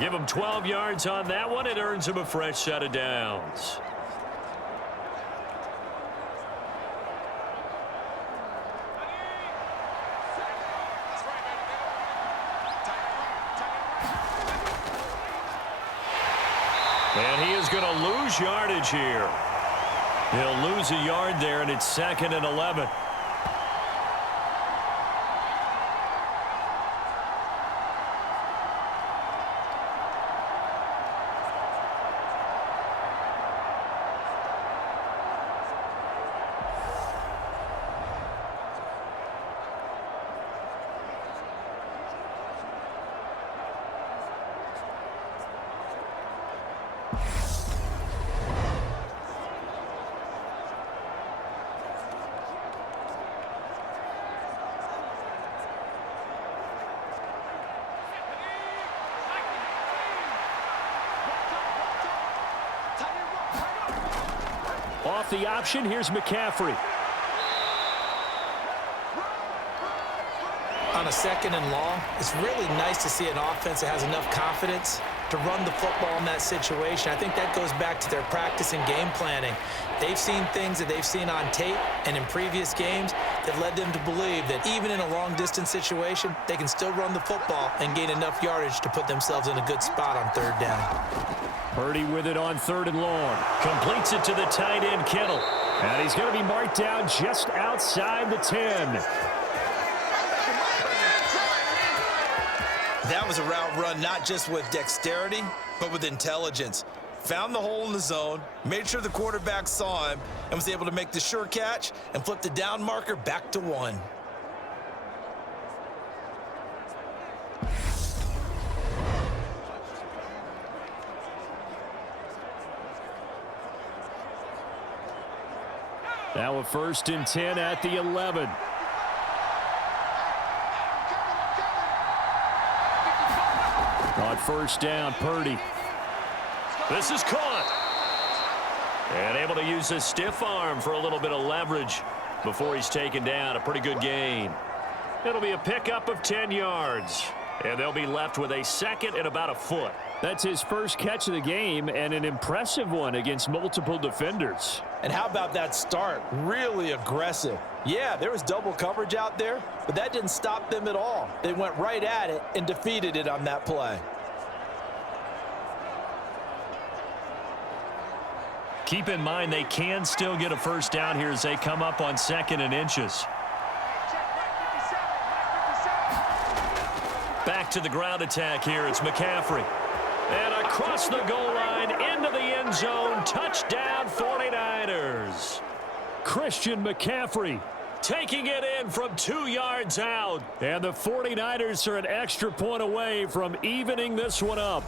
Give them 12 yards on that one. It earns them a fresh set of downs. And he is going to lose yardage here. He'll lose a yard there, and it's 2nd and 11. Off the option, here's McCaffrey. On a 2nd and long, it's really nice to see an offense that has enough confidence to run the football in that situation. I think that goes back to their practice and game planning. They've seen things that they've seen on tape and in previous games that led them to believe that even in a long-distance situation, they can still run the football and gain enough yardage to put themselves in a good spot on third down. Purdy with it on 3rd and long. Completes it to the tight end, Kittle. And he's going to be marked down just outside the 10. That was a route run not just with dexterity, but with intelligence. Found the hole in the zone, made sure the quarterback saw him, and was able to make the sure catch and flip the down marker back to 1. Now a 1st and 10 at the 11. On 1st down, Purdy. This is caught. And able to use his stiff arm for a little bit of leverage before he's taken down. A pretty good gain. It'll be a pickup of 10 yards. And they'll be left with a 2nd and about a foot. That's his first catch of the game, and an impressive one against multiple defenders. And how about that start? Really aggressive. Yeah, there was double coverage out there, but that didn't stop them at all. They went right at it and defeated it on that play. Keep in mind they can still get a 1st down here as they come up on 2nd and inches. Back to the ground attack here. It's McCaffrey. And across the goal line into the end zone. Touchdown 49ers. Christian McCaffrey taking it in from 2 yards out. And the 49ers are an extra point away from evening this one up.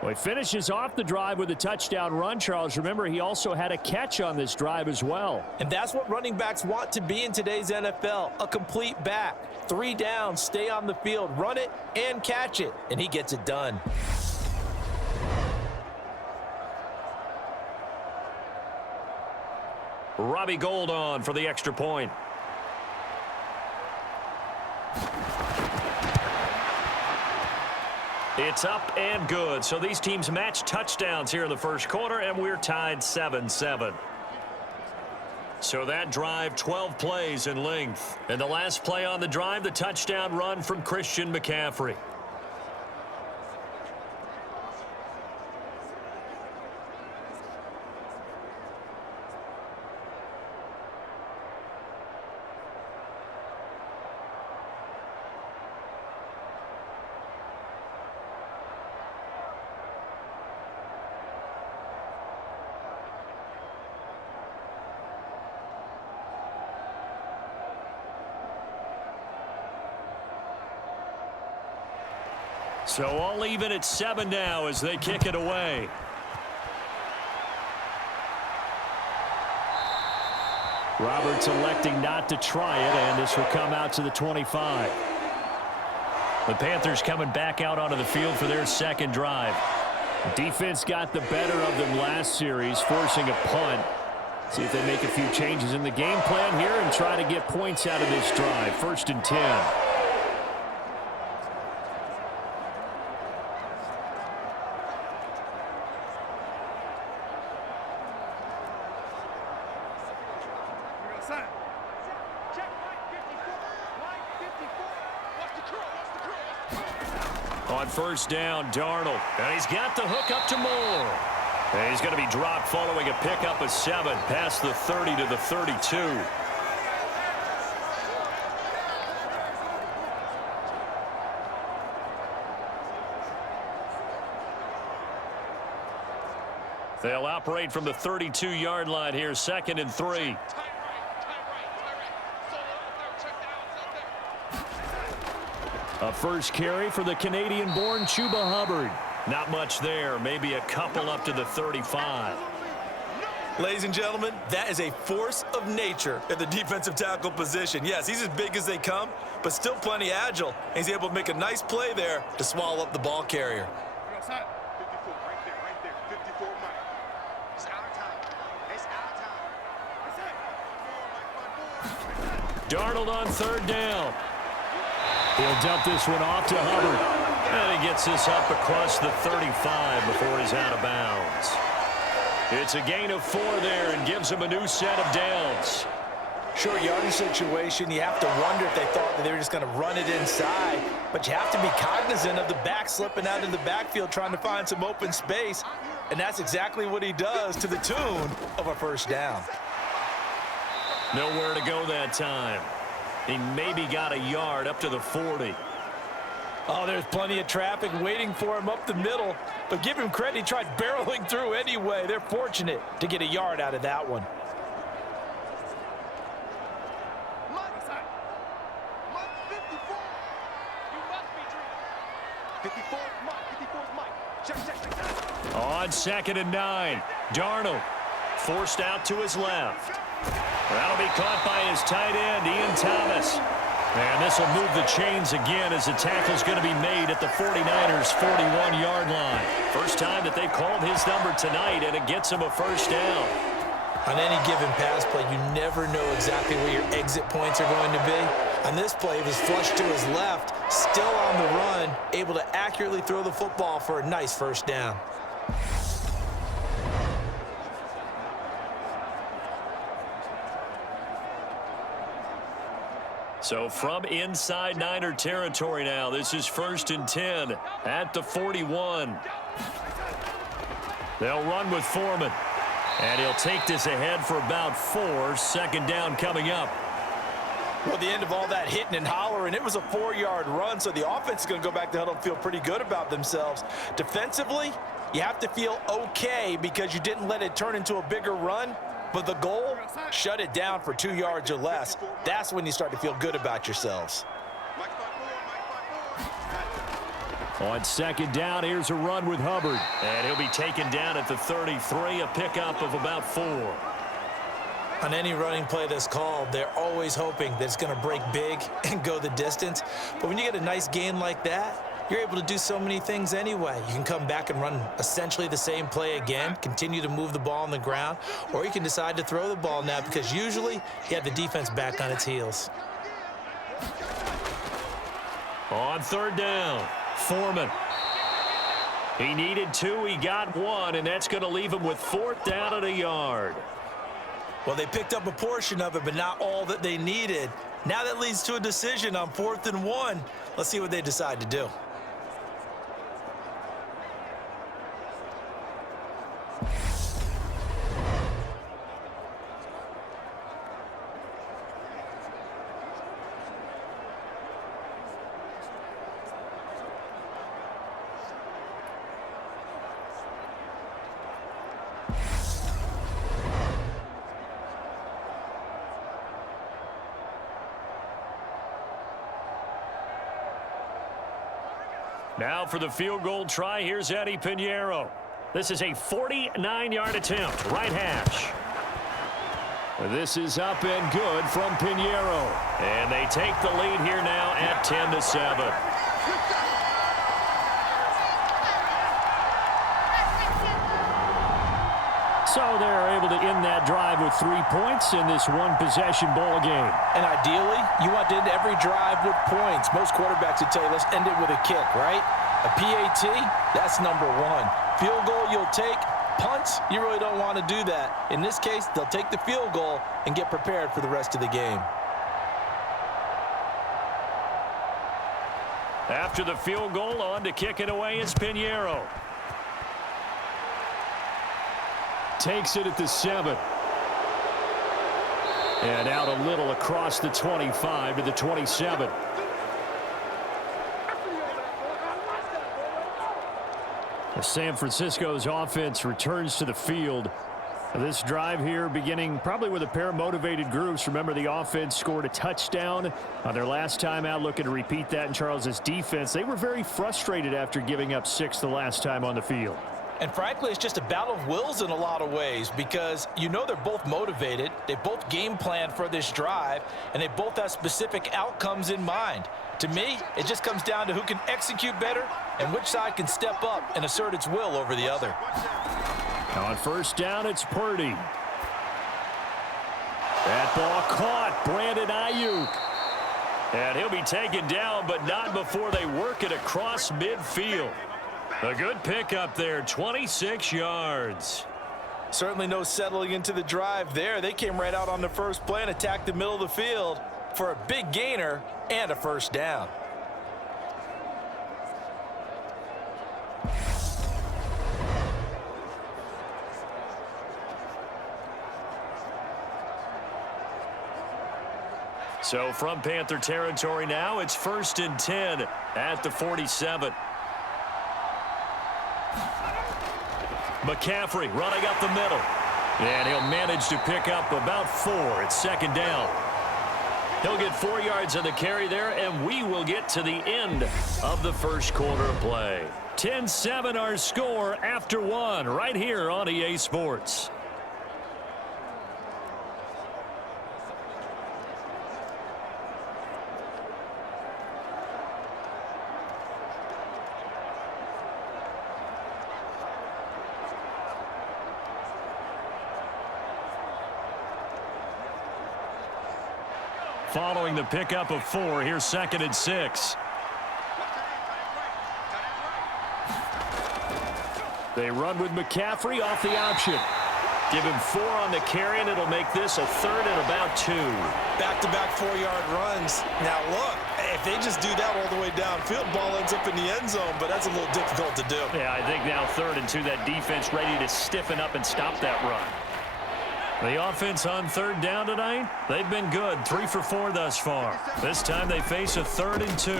Well, he finishes off the drive with a touchdown run, Charles. Remember, he also had a catch on this drive as well. And that's what running backs want to be in today's NFL, a complete back. 3 downs, stay on the field, run it, and catch it. And he gets it done. Robbie Gould on for the extra point. It's up and good. So these teams match touchdowns here in the 1st quarter, and we're tied 7-7. So that drive, 12 plays in length. And the last play on the drive, the touchdown run from Christian McCaffrey. So all even at 7 now as they kick it away. Roberts electing not to try it, and this will come out to the 25. The Panthers coming back out onto the field for their 2nd drive. Defense got the better of them last series, forcing a punt. See if they make a few changes in the game plan here and try to get points out of this drive. 1st and 10. On 1st down, Darnold. And he's got the hook up to Moore. And he's going to be dropped following a pickup of 7 past the 30 to the 32. They'll operate from the 32-yard line here, 2nd and 3. A 1st carry for the Canadian-born Chuba Hubbard. Not much there, maybe a couple up to the 35. Ladies and gentlemen, that is a force of nature at the defensive tackle position. Yes, he's as big as they come, but still plenty agile. He's able to make a nice play there to swallow up the ball carrier. 54, right there, 54, Mike. It's our time. It's our time. Darnold on 3rd down. He'll dump this one off to Hubbard. And he gets this up across the 35 before he's out of bounds. It's a gain of 4 there and gives him a new set of downs. Short yardage situation, you have to wonder if they thought that they were just going to run it inside. But you have to be cognizant of the back slipping out in the backfield trying to find some open space. And that's exactly what he does to the tune of a first down. Nowhere to go that time. He maybe got a yard up to the 40. Oh, there's plenty of traffic waiting for him up the middle. But give him credit, he tried barreling through anyway. They're fortunate to get a yard out of that one. On 2nd and 9, Darnold forced out to his left. That'll be caught by his tight end, Ian Thomas. And this will move the chains again as the tackle's going to be made at the 49ers' 41-yard line. First time that they've called his number tonight, and it gets him a first down. On any given pass play, you never know exactly where your exit points are going to be. On this play, he was flushed to his left, still on the run, able to accurately throw the football for a nice first down. So from inside Niner territory now, this is 1st and 10 at the 41. They'll run with Foreman. And he'll take this ahead for about 4. 2nd down coming up. Well, the end of all that hitting and hollering, it was a 4-yard run, so the offense is going to go back to huddle and feel pretty good about themselves. Defensively, you have to feel okay because you didn't let it turn into a bigger run. But the goal, shut it down for 2 yards or less. That's when you start to feel good about yourselves. On 2nd down, here's a run with Hubbard. And he'll be taken down at the 33, a pickup of about 4. On any running play that's called, they're always hoping that it's going to break big and go the distance. But when you get a nice gain like that, you're able to do so many things anyway. You can come back and run essentially the same play again, continue to move the ball on the ground, or you can decide to throw the ball now because usually you have the defense back on its heels. On 3rd down, Foreman. He needed 2, he got 1, and that's going to leave him with 4th down and a yard. Well, they picked up a portion of it, but not all that they needed. Now that leads to a decision on 4th and 1. Let's see what they decide to do. Now for the field goal try, here's Eddie Pinheiro. This is a 49-yard attempt, right hash. This is up and good from Pinheiro. And they take the lead here now at 10-7. So they're able to end that drive with 3 points in this one-possession ball game. And ideally, you want to end every drive with points. Most quarterbacks would tell you, let's end it with a kick, right? A PAT, that's number 1. Field goal you'll take. Punts, you really don't want to do that. In this case, they'll take the field goal and get prepared for the rest of the game. After the field goal, on to kick it away is Pinheiro. Takes it at the 7. And out a little across the 25 to the 27. San Francisco's offense returns to the field. This drive here beginning probably with a pair of motivated groups. Remember, the offense scored a touchdown on their last time out, looking to repeat that in Charles's defense. They were very frustrated after giving up 6 the last time on the field. And frankly, it's just a battle of wills in a lot of ways because you know they're both motivated. They both game planned for this drive, and they both have specific outcomes in mind. To me, it just comes down to who can execute better and which side can step up and assert its will over the other. On 1st down, it's Purdy. That ball caught. Brandon Ayuk. And he'll be taken down, but not before they work it across midfield. A good pickup there, 26 yards. Certainly no settling into the drive there. They came right out on the first play and attacked the middle of the field for a big gainer and a first down. So from Panther territory now, it's 1st and 10 at the 47. McCaffrey running up the middle. And he'll manage to pick up about 4. It's 2nd down. He'll get 4 yards on the carry there, and we will get to the end of the first quarter of play. 10-7 our score after 1 right here on EA Sports. Following the pickup of 4, here's 2nd and 6. They run with McCaffrey off the option. Give him 4 on the carry, and it'll make this a 3rd and about 2. Back-to-back 4-yard runs. Now, look, if they just do that all the way downfield, ball ends up in the end zone, but that's a little difficult to do. Yeah, I think now 3rd and 2, that defense ready to stiffen up and stop that run. The offense on 3rd down tonight, they've been good, 3 for 4 thus far. This time they face a 3rd and 2.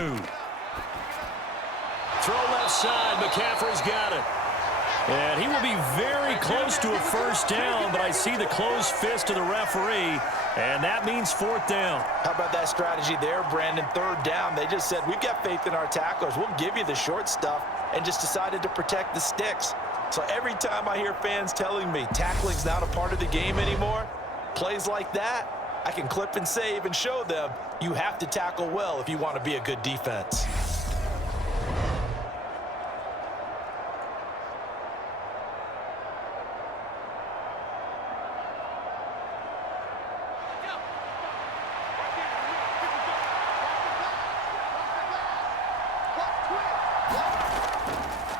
Throw left side, McCaffrey's got it. And he will be very close to a first down, but I see the closed fist of the referee, and that means 4th down. How about that strategy there, Brandon? 3rd down, they just said, we've got faith in our tacklers. We'll give you the short stuff, and just decided to protect the sticks. So every time I hear fans telling me tackling's not a part of the game anymore, plays like that, I can clip and save and show them you have to tackle well if you want to be a good defense.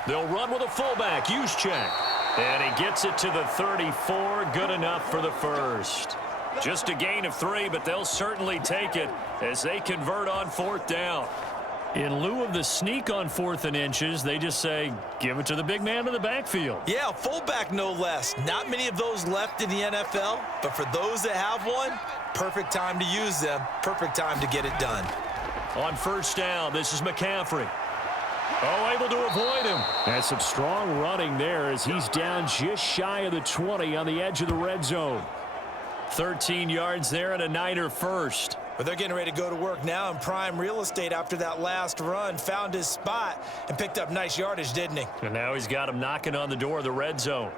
They'll run with a fullback, Juszczyk. And he gets it to the 34, good enough for the first. Just a gain of 3, but they'll certainly take it as they convert on 4th down. In lieu of the sneak on 4th and inches, they just say, give it to the big man in the backfield. Yeah, fullback no less. Not many of those left in the NFL, but for those that have one, perfect time to use them, perfect time to get it done. On 1st down, this is McCaffrey. Oh, able to avoid him. That's some strong running there as he's down just shy of the 20 on the edge of the red zone. 13 yards there and a Niner first. But they're getting ready to go to work now in prime real estate after that last run. Found his spot and picked up nice yardage, didn't he? And now he's got him knocking on the door of the red zone.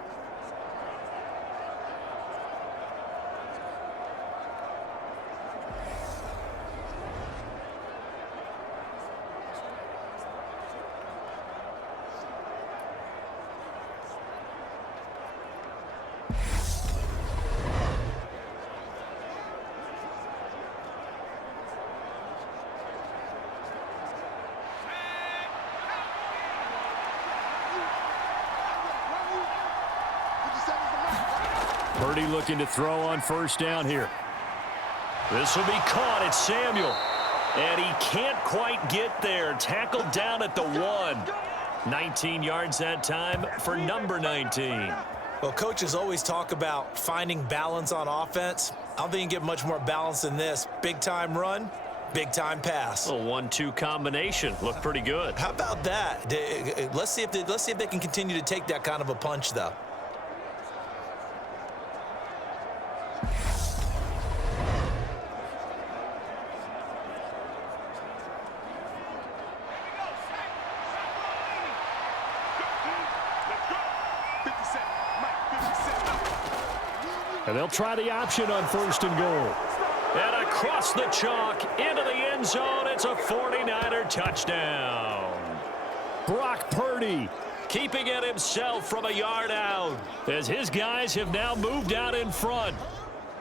Purdy looking to throw on 1st down here. This will be caught. It's Samuel. And he can't quite get there. Tackled down at the 1. 19 yards that time for number 19. Well, coaches always talk about finding balance on offense. I don't think you can get much more balance than this. Big-time run, big-time pass. A 1-2 combination. Looked pretty good. How about that? Let's see if they can continue to take that kind of a punch, though. And they'll try the option on 1st and goal. And across the chalk into the end zone. It's a 49er touchdown. Brock Purdy Keeping it himself from a yard out as his guys have now moved out in front.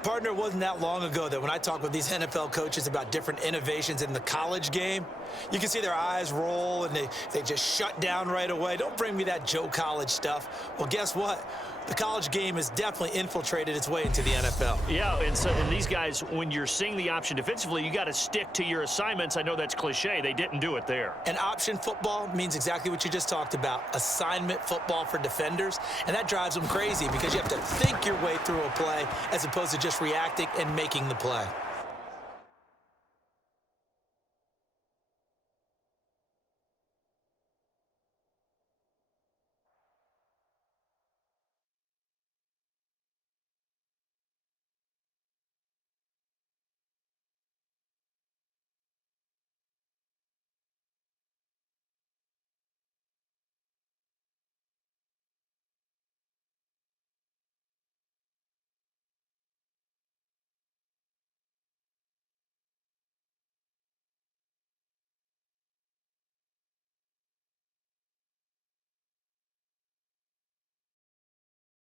Partner, it wasn't that long ago that when I talk with these NFL coaches about different innovations in the college game, you can see their eyes roll and they just shut down right away. Don't bring me that Joe College stuff. Well, guess what? The college game has definitely infiltrated its way into the NFL. Yeah, and these guys, when you're seeing the option defensively, you got to stick to your assignments. I know that's cliche. They didn't do it there. And option football means exactly what you just talked about, assignment football for defenders, and that drives them crazy because you have to think your way through a play as opposed to just reacting and making the play.